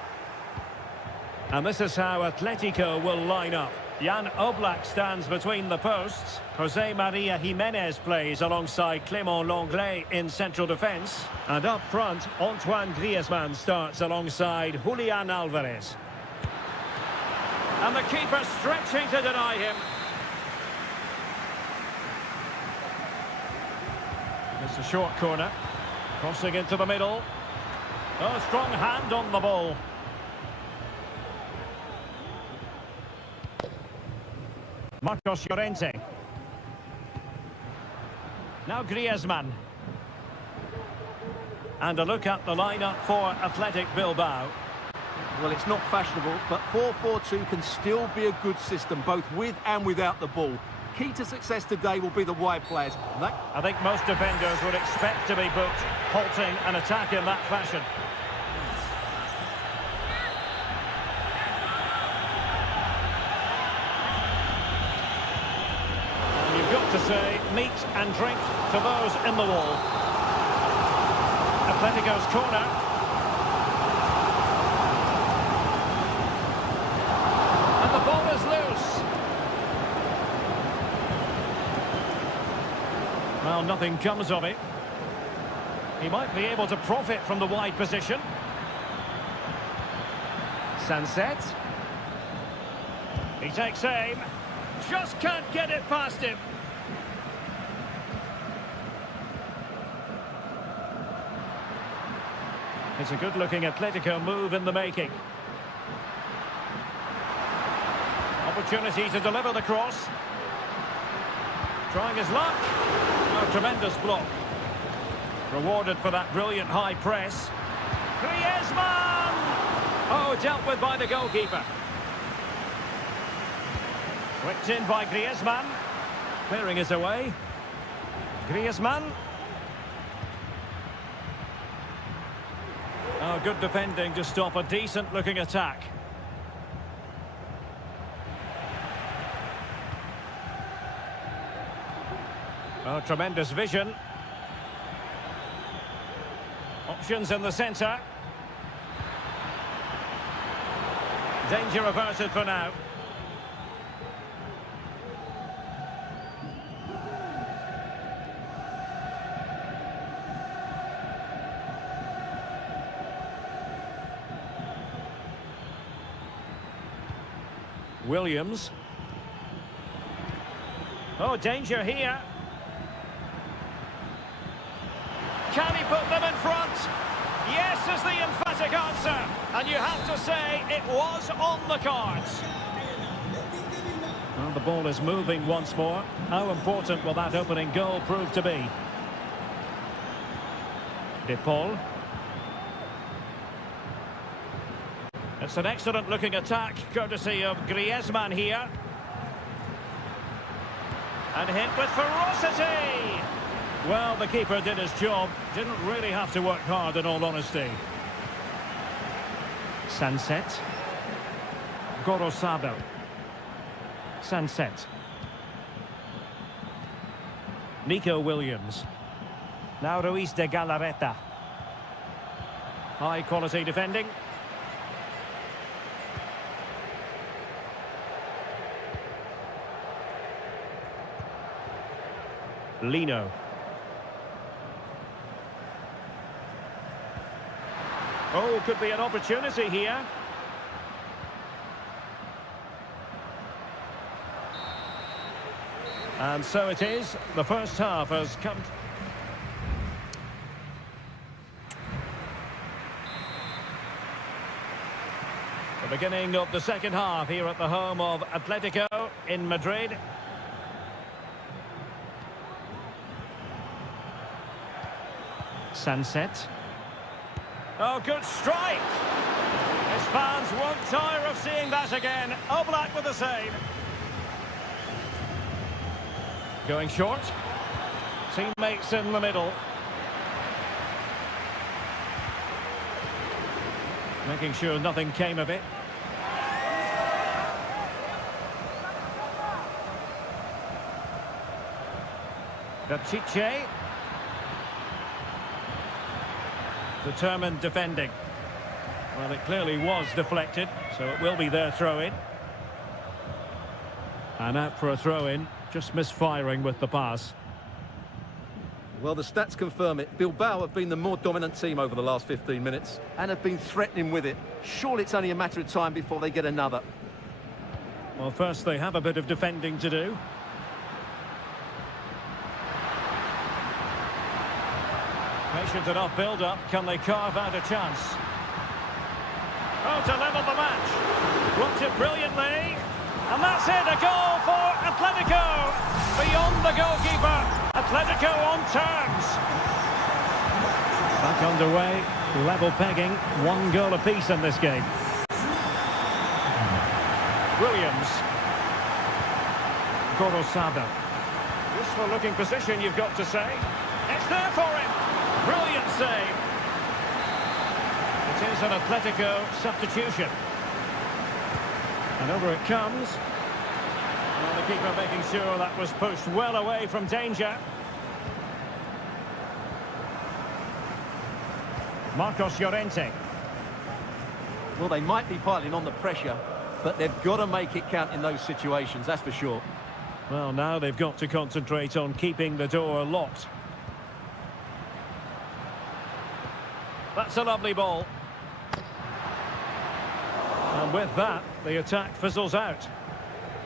And this is how Atletico will line up. Jan Oblak stands between the posts. Jose Maria Jimenez plays alongside Clément Lenglet in central defence. And up front, Antoine Griezmann starts alongside Julian Alvarez. And the keeper stretching to deny him. It's a short corner. Crossing into the middle. Oh, strong hand on the ball. Marcos Llorente. Now Griezmann. And a look at the lineup for Athletic Bilbao. Well, it's not fashionable, but 4-4-2 can still be a good system, both with and without the ball. Key to success today will be the wide players. I think most defenders would expect to be booked, halting an attack in that fashion. You've got to say meat and drink to those in the wall. Atletico's corner. And the ball is loose. Well, nothing comes of it. He might be able to profit from the wide position. Sunset. He takes aim. Just can't get it past him. It's a good-looking Atletico move in the making. Opportunity to deliver the cross. Trying his luck. Oh, tremendous block. Rewarded for that brilliant high press. Griezmann! Oh, dealt with by the goalkeeper. Whipped in by Griezmann. Clearing his away. Griezmann. Oh, good defending to stop a decent-looking attack. Oh, tremendous vision. Options in the centre. Danger averted for now. Williams. Oh, danger here. Can he put them in front? Yes is the emphatic answer. And you have to say it was on the cards. Well, the ball is moving once more. How important will that opening goal prove to be? De Paul. It's an excellent-looking attack, courtesy of Griezmann here. And hit with ferocity! Well, the keeper did his job. Didn't really have to work hard, in all honesty. Sunset. Gorosabel. Sunset. Nico Williams. Now Ruiz de Galarreta. High-quality defending. Lino. Oh, could be an opportunity here. And so it is. The first half has come. The beginning of the second half here at the home of Atletico. in Madrid. Sunset. Oh, good strike! His fans won't tire of seeing that again. Oblak with the save. Going short. Teammates in the middle. Making sure nothing came of it. Pishit. Determined defending. Well, it clearly was deflected, so it will be their throw-in. And out for a throw-in, just misfiring with the pass. Well, the stats confirm it. Bilbao have been the more dominant team over the last 15 minutes and have been threatening with it. Surely it's only a matter of time before they get another. Well, first they have a bit of defending to do. Patient enough build-up. Can they carve out a chance? Oh, to level the match. Blocked it brilliantly. And that's it, a goal for Atletico. Beyond the goalkeeper. Atletico on terms. Back underway. Level pegging. 1 goal apiece in this game. Williams. Gorosada. Useful looking position, you've got to say. It's there for him. Brilliant save. It is an Atletico substitution. And over it comes. Well, the keeper making sure that was pushed well away from danger. Marcos Llorente. Well, they might be piling on the pressure, but they've got to make it count in those situations, that's for sure. Well, now they've got to concentrate on keeping the door locked. That's a lovely ball. And with that, the attack fizzles out.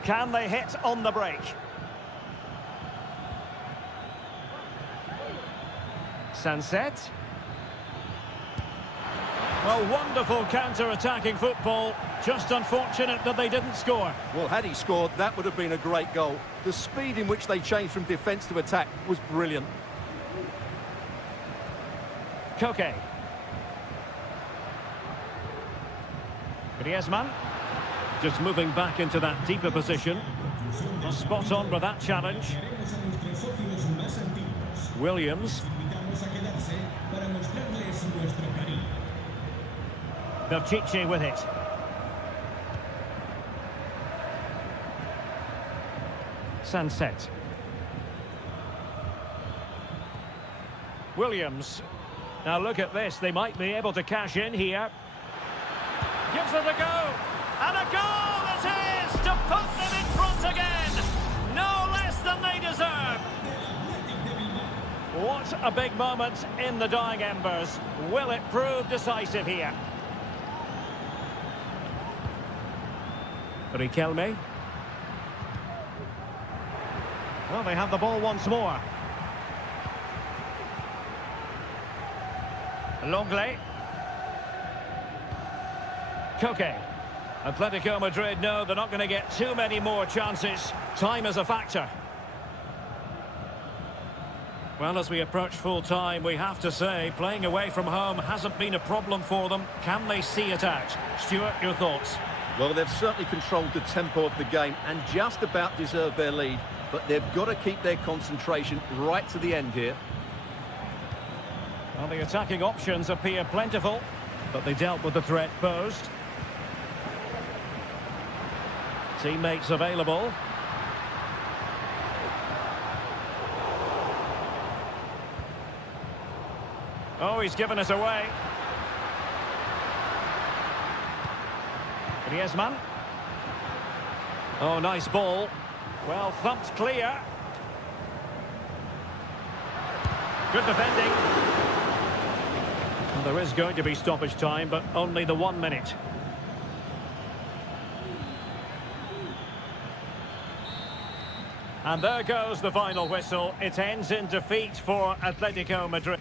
Can they hit on the break? Sunset. Well, wonderful counter-attacking football. Just unfortunate that they didn't score. Well, had he scored, that would have been a great goal. The speed in which they changed from defence to attack was brilliant. Koke. Griezmann. Just moving back into that deeper position. Spot on with that challenge. Williams. Pishit with it. Sunset. Williams. Now look at this, they might be able to cash in here. Gives it a go. And a goal it is to put them in front again. No less than they deserve. What a big moment in the dying embers. Will it prove decisive here? Riquelme. Well, they have the ball once more. Longley. Koke. Atletico Madrid know they're not going to get too many more chances. Time is a factor. Well, as we approach full time, we have to say playing away from home hasn't been a problem for them. Can they see it out? Stuart, your thoughts? Well, they've certainly controlled the tempo of the game and just about deserved their lead, but they've got to keep their concentration right to the end here. Well, the attacking options appear plentiful, but they dealt with the threat posed. Teammates available. Oh, he's given us away. Griezmann. Oh, nice ball. Well, thumped clear. Good defending. Well, there is going to be stoppage time, but only the 1 minute. And there goes the final whistle. It ends in defeat for Atletico Madrid.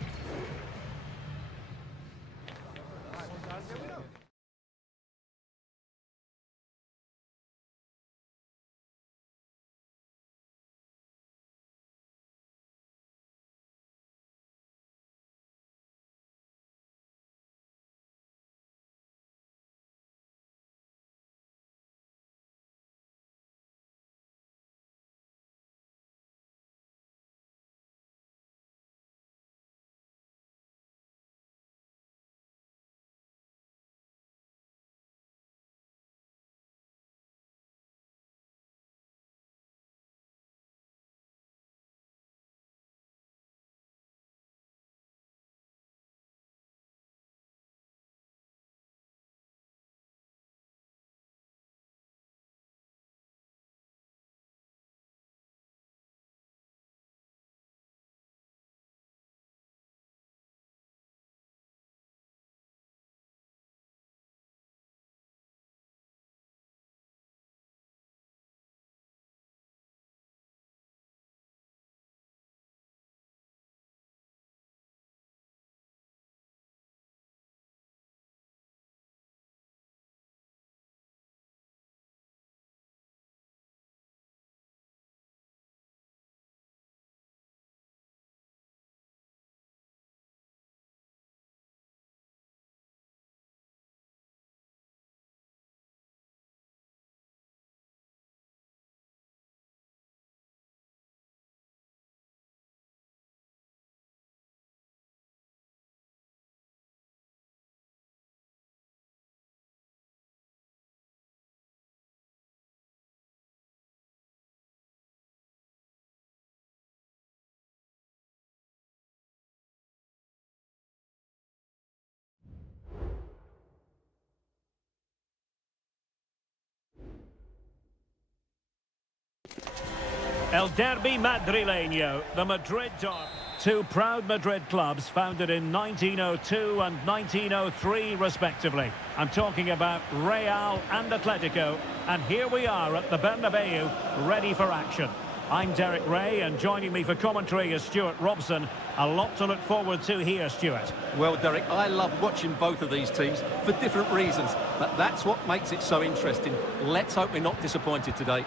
El Derby Madrileño, the Madrid derby. Two proud Madrid clubs founded in 1902 and 1903 respectively. I'm talking about Real and Atletico, and here we are at the Bernabeu, ready for action. I'm Derek Ray, and joining me for commentary is Stuart Robson. A lot to look forward to here, Stuart. Well, Derek, I love watching both of these teams for different reasons, but that's what makes it so interesting. Let's hope we're not disappointed today.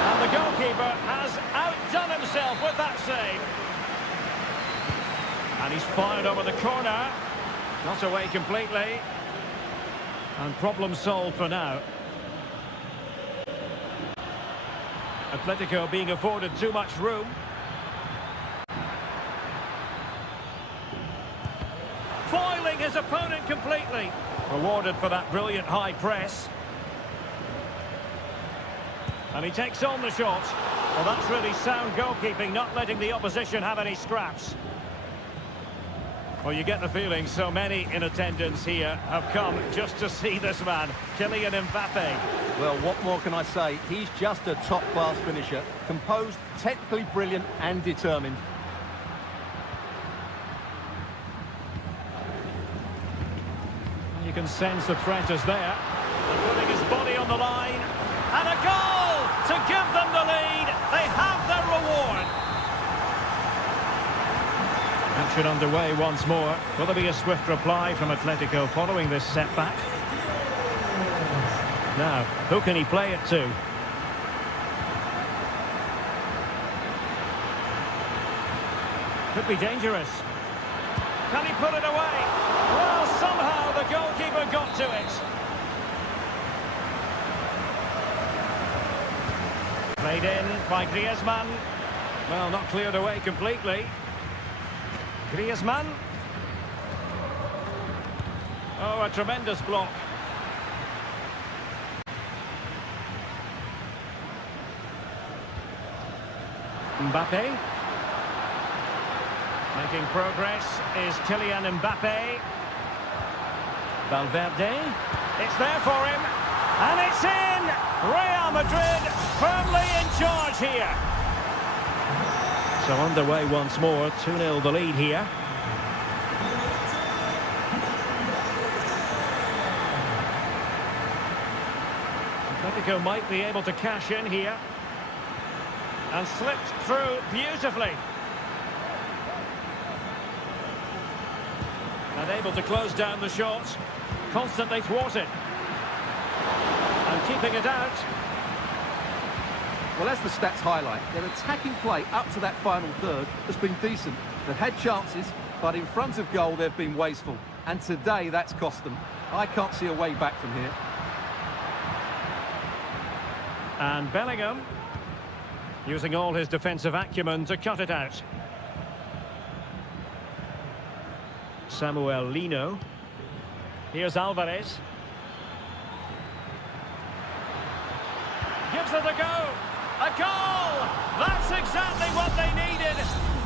And the goalkeeper has outdone himself with that save. And he's fired over the corner. Not away completely. And problem solved for now. Atletico being afforded too much room. Foiling his opponent completely. Rewarded for that brilliant high press. And he takes on the shot. Well, that's really sound goalkeeping, not letting the opposition have any scraps. Well, you get the feeling so many in attendance here have come just to see this man, Kylian Mbappe. Well, what more can I say? He's just a top-class finisher, composed, technically brilliant and determined. You can sense the threat is there. And putting his body on the line. And a goal to give them the lead. They have their reward. Action underway once more. Will there be a swift reply from Atletico following this setback? Now, who can he play it to? Could be dangerous. Can he put it away? Well, somehow the goalkeeper got to it. Played in by Griezmann. Well, not cleared away completely. Griezmann. Oh, a tremendous block. Mbappe. Making progress is Kylian Mbappe. Valverde. It's there for him. And it's in! Real Madrid firmly in charge here. So underway once more. 2-0 the lead here. Atletico might be able to cash in here. And slipped through beautifully. And able to close down the shots. Constantly thwarted. And keeping it out. Well, as the stats highlight, their attacking play up to that final third has been decent. They've had chances, but in front of goal they've been wasteful. And today that's cost them. I can't see a way back from here. And Bellingham, using all his defensive acumen to cut it out. Samuel Lino. Here's Alvarez. Gives it a go. A goal! That's exactly what they needed.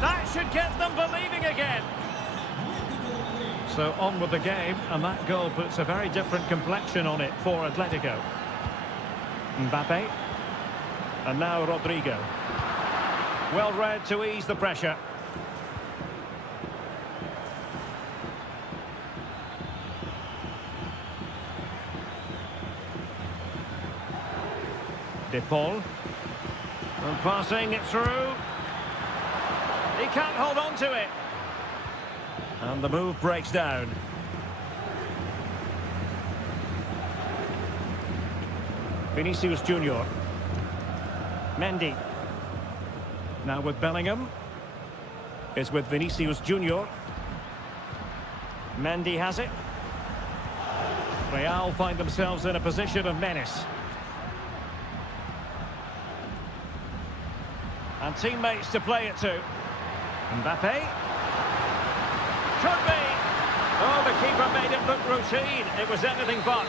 That should get them believing again. So on with the game, and that goal puts a very different complexion on it for Atletico. Mbappe. And now Rodrigo. Well read to ease the pressure. De Paul. And passing it through. He can't hold on to it. And the move breaks down. Vinicius Junior. Mendy. Now with Bellingham. It's with Vinicius Junior. Mendy has it. Real find themselves in a position of menace. And teammates to play it to. Mbappe. Could be. Oh, the keeper made it look routine. It was anything but.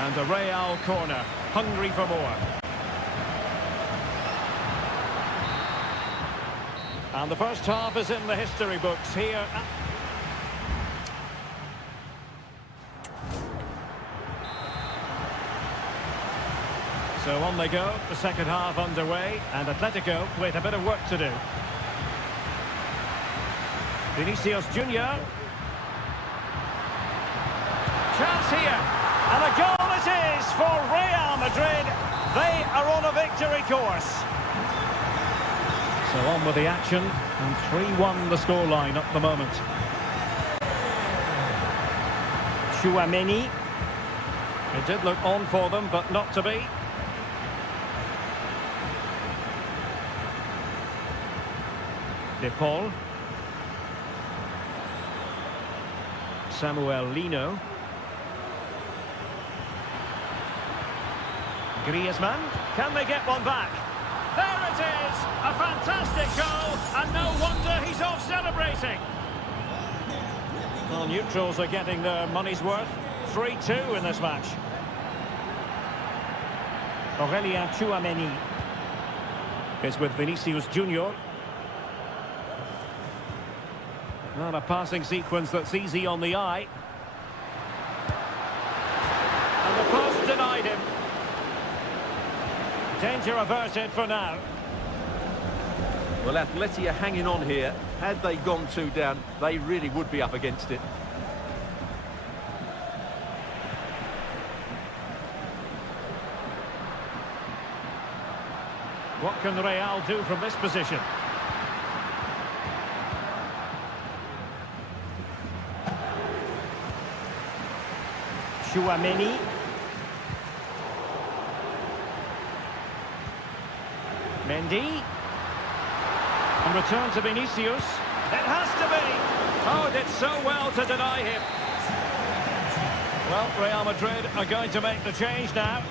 And a Real corner. Hungry for more. And the first half is in the history books here. So on they go, the second half underway, and Atletico with a bit of work to do. Vinicius Junior. Chance here, and a goal it is for Real Madrid. They are on a victory course. So on with the action, and 3-1 the scoreline at the moment. Tchouaméni. It did look on for them, but not to be. De Paul. Samuel Lino. Griezmann. Can they get one back? There it is! A fantastic goal, and no wonder he's off celebrating. Well, neutrals are getting their money's worth. 3-2 in this match. Aurélien Tchouaméni is with Vinicius Junior. Not a passing sequence that's easy on the eye. And the post denied him. Danger averted for now. Well, Atleti are hanging on here. Had they gone 2 down, they really would be up against it. What can Real do from this position? Tchouaméni. Mendy. And return to Vinicius. It has to be. Oh, did so well to deny him. Well, Real Madrid are going to make the change now.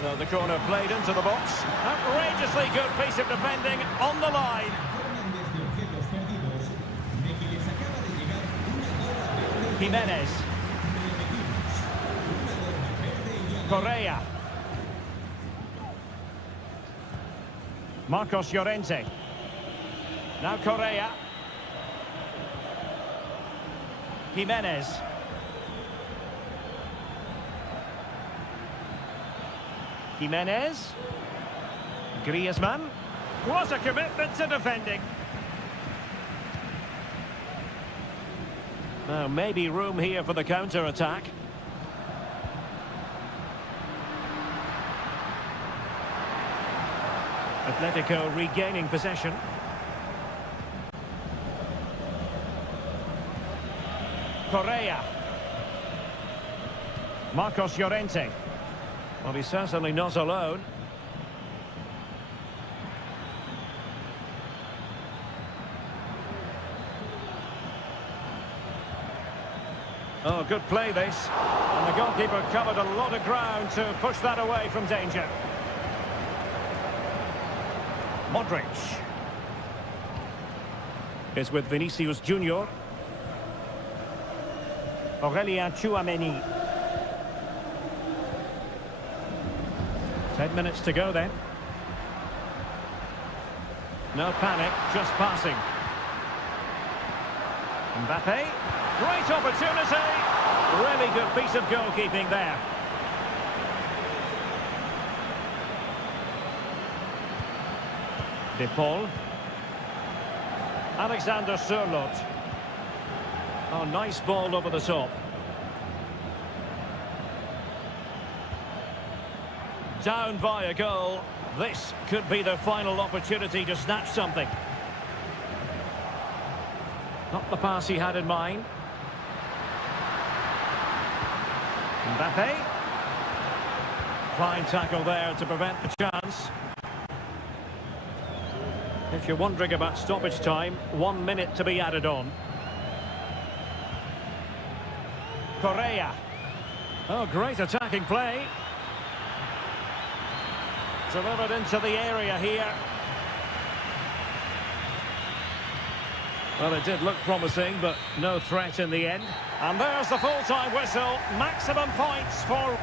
So the corner played into the box. Outrageously good piece of defending on the line. Jimenez. Correa. Marcos Llorente. Now Correa. Jimenez. Jimenez. Griezmann. What a commitment to defending. Now maybe room here for the counter-attack. Atletico regaining possession. Correa. Marcos Llorente. Well, he's certainly not alone. Oh, good play this. And the goalkeeper covered a lot of ground to push that away from danger. Modric is with Vinicius Junior. Aurélien Tchouaméni. 10 minutes to go then. No panic, just passing. Mbappe. Great opportunity. Really good piece of goalkeeping there. De Paul. Alexander Sørloth. Oh, nice ball over the top. Down by a goal. This could be the final opportunity to snatch something. Not the pass he had in mind. Mbappe. Fine tackle there to prevent the chance. If you're wondering about stoppage time, 1 minute to be added on. Correa. Oh, great attacking play. Delivered into the area here. Well, it did look promising, but no threat in the end. And there's the full-time whistle. Maximum points for...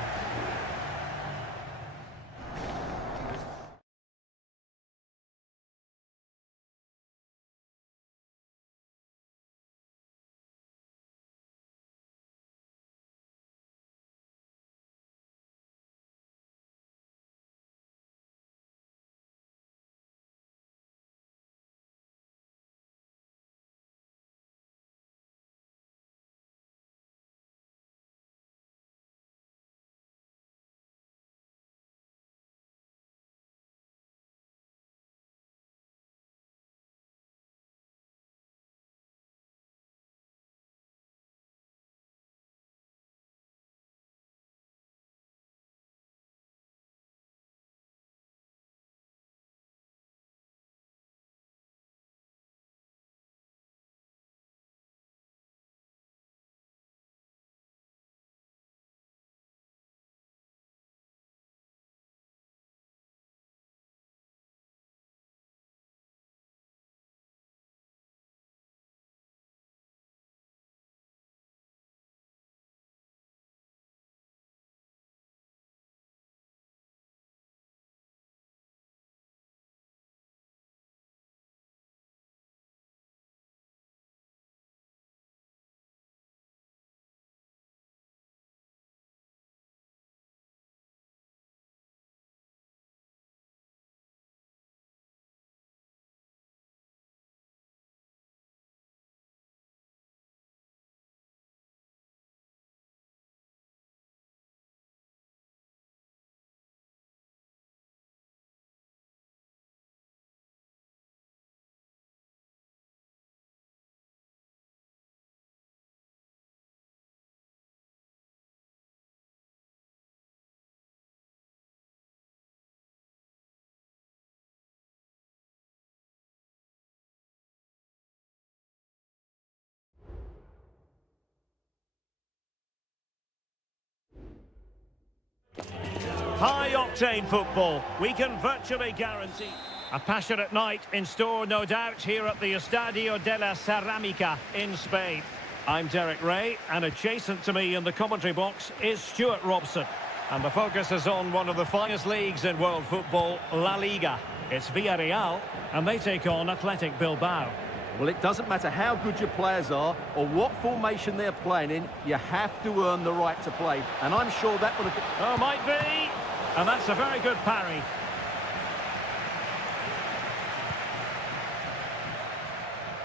High-octane football, we can virtually guarantee. A passionate night in store, no doubt, here at the Estadio de la Ceramica in Spain. I'm Derek Ray, and adjacent to me in the commentary box is Stuart Robson. And the focus is on one of the finest leagues in world football, La Liga. It's Villarreal, and they take on Athletic Bilbao. Well, it doesn't matter how good your players are or what formation they're playing in, you have to earn the right to play. And I'm sure that would have been... Oh, might be. And that's a very good parry.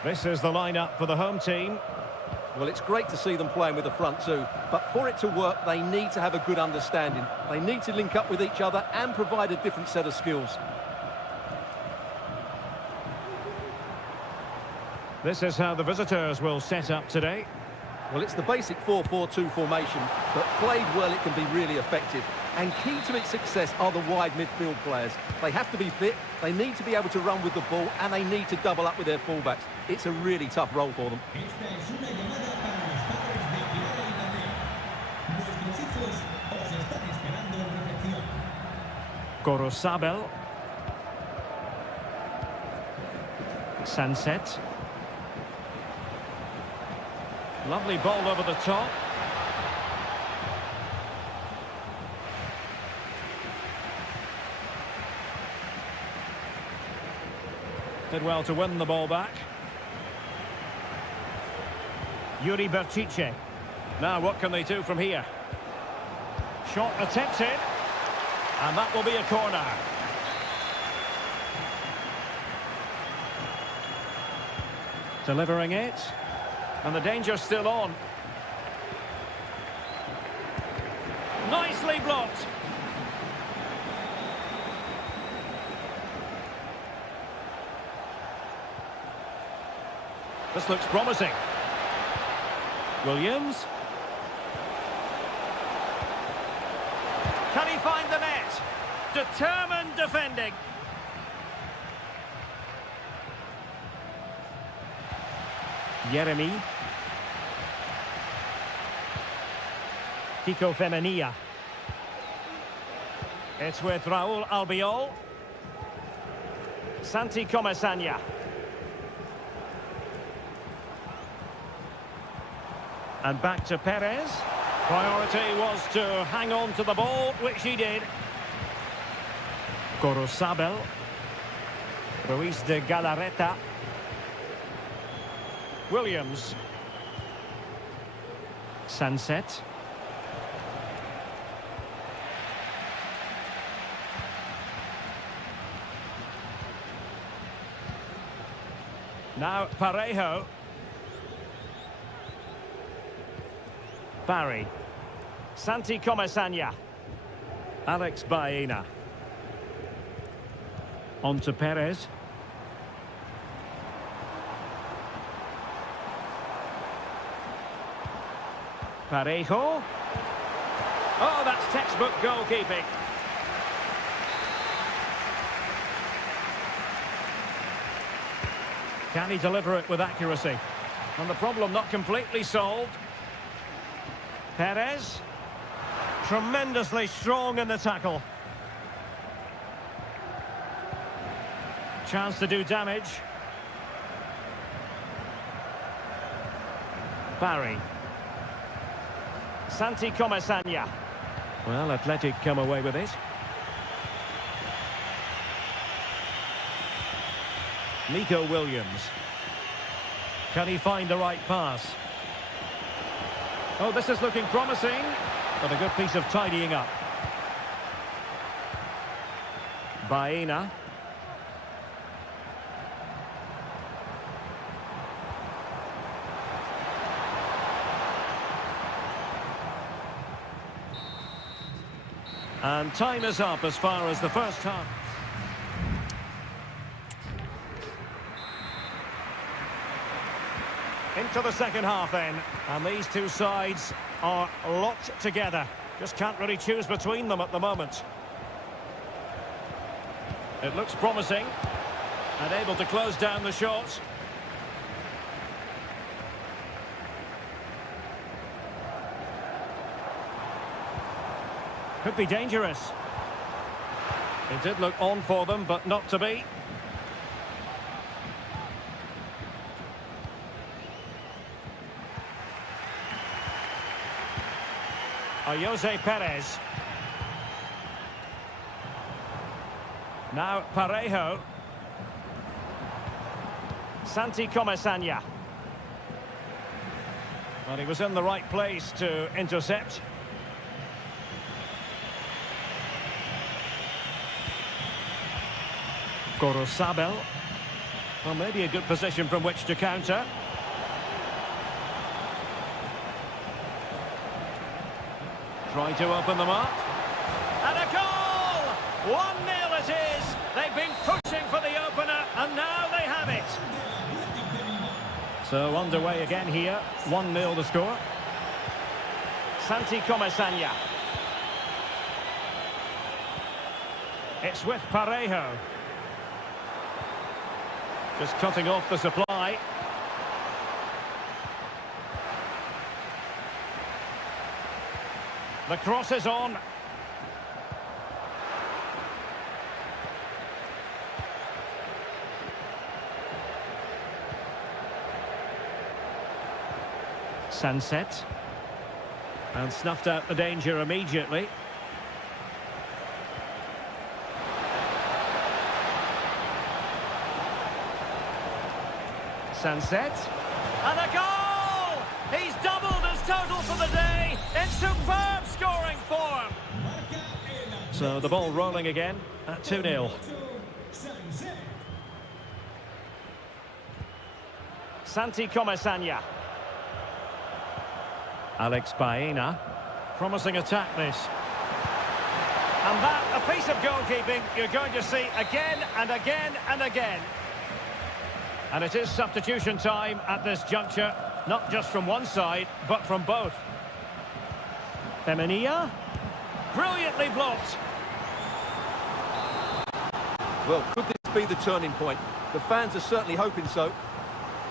This is the lineup for the home team. Well, it's great to see them playing with the front two, but for it to work, they need to have a good understanding. They need to link up with each other and provide a different set of skills. This is how the visitors will set up today. Well, it's the basic 4-4-2 formation, but played well, it can be really effective. And key to its success are the wide midfield players. They have to be fit, they need to be able to run with the ball, and they need to double up with their fullbacks. It's a really tough role for them. Esta es una llamada para los padres de Pilar y Daniel. Nuestros hijos os están esperando en recepción. Gorosabel. Sunset. Lovely ball over the top. Did well to win the ball back. Yuri Berchiche. Now what can they do from here? Shot attempted. And that will be a corner. Delivering it. And the danger's still on. Nicely blocked. This looks promising. Williams. Can he find the net? Determined defending. Jeremy. Kiko Femenia. It's with Raúl Albiol. Santi Comesaña. And back to Perez. Priority was to hang on to the ball, which he did. Gorosabel. Ruiz de Galarreta. Williams. Sunset. Now Parejo. Barry. Santi Comesaña. Alex Baena. On to Perez. Parejo. Oh, that's textbook goalkeeping. Can he deliver it with accuracy? And the problem not completely solved. Perez. Tremendously strong in the tackle. Chance to do damage. Barry. Santi Comesaña. Well, Athletic come away with it. Nico Williams. Can he find the right pass? Oh, this is looking promising, but a good piece of tidying up. Baena. And time is up as far as the first half. Into the second half then, and these two sides are locked together. Just can't really choose between them at the moment. It looks promising, and able to close down the shots. Could be dangerous. It did look on for them, but not to be. Jose Perez. Now Parejo. Santi Comesaña. Well, he was in the right place to intercept. Gorosabel. Well, maybe a good position from which to counter. Trying to open them up. And a goal! 1-0 it is. They've been pushing for the opener, and now they have it. So underway again here. 1-0 the score. Santi Comesaña. It's with Parejo. Just cutting off the supply. The cross is on. Sunset. And snuffed out the danger immediately. Sunset. And a goal! He's doubled his total for the day. It's superb scoring form. So the ball rolling again at 2-0. Santi Comesaña. Alex Baena. Promising attack this. And that, a piece of goalkeeping you're going to see again and again and again. And it is substitution time at this juncture, not just from one side, but from both. Femenia. Brilliantly blocked. Well, could this be the turning point? The fans are certainly hoping so.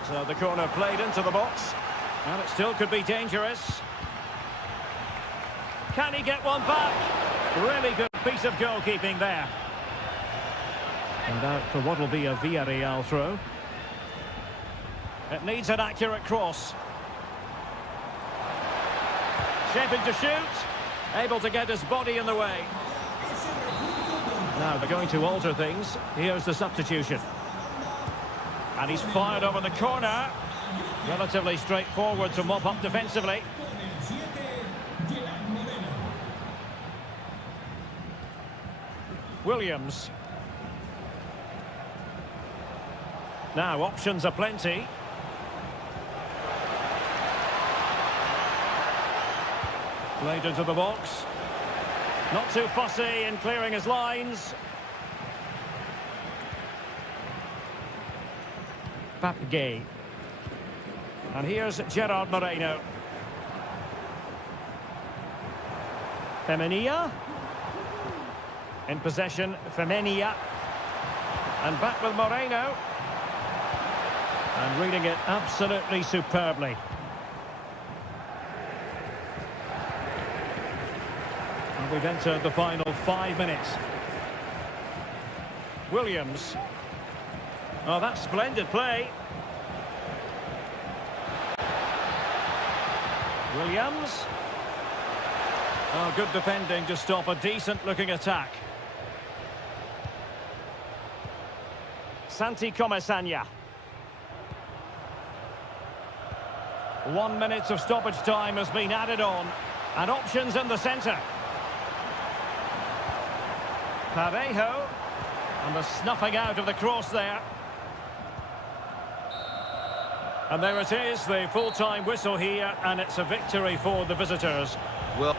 So the corner played into the box. And it still could be dangerous. Can he get one back? Really good piece of goalkeeping there. And out for what will be a Villarreal throw. It needs an accurate cross. Shaping to shoot. Able to get his body in the way. Now they're going to alter things. Here's the substitution. And he's fired over the corner. Relatively straightforward to mop up defensively. Williams. Now options are plenty. Played into the box. Not too fussy in clearing his lines. Papgay. And here's Gerard Moreno. Femenia. In possession, Femenia. And back with Moreno. And reading it absolutely superbly. And we've entered the final 5 minutes. Williams. Oh, that's splendid play. Williams. Oh, good defending to stop a decent-looking attack. Santi Comesaña. 1 minute of stoppage time has been added on. And options in the centre. Parejo. And the snuffing out of the cross there. And there it is, the full-time whistle here, and it's a victory for the visitors. Well,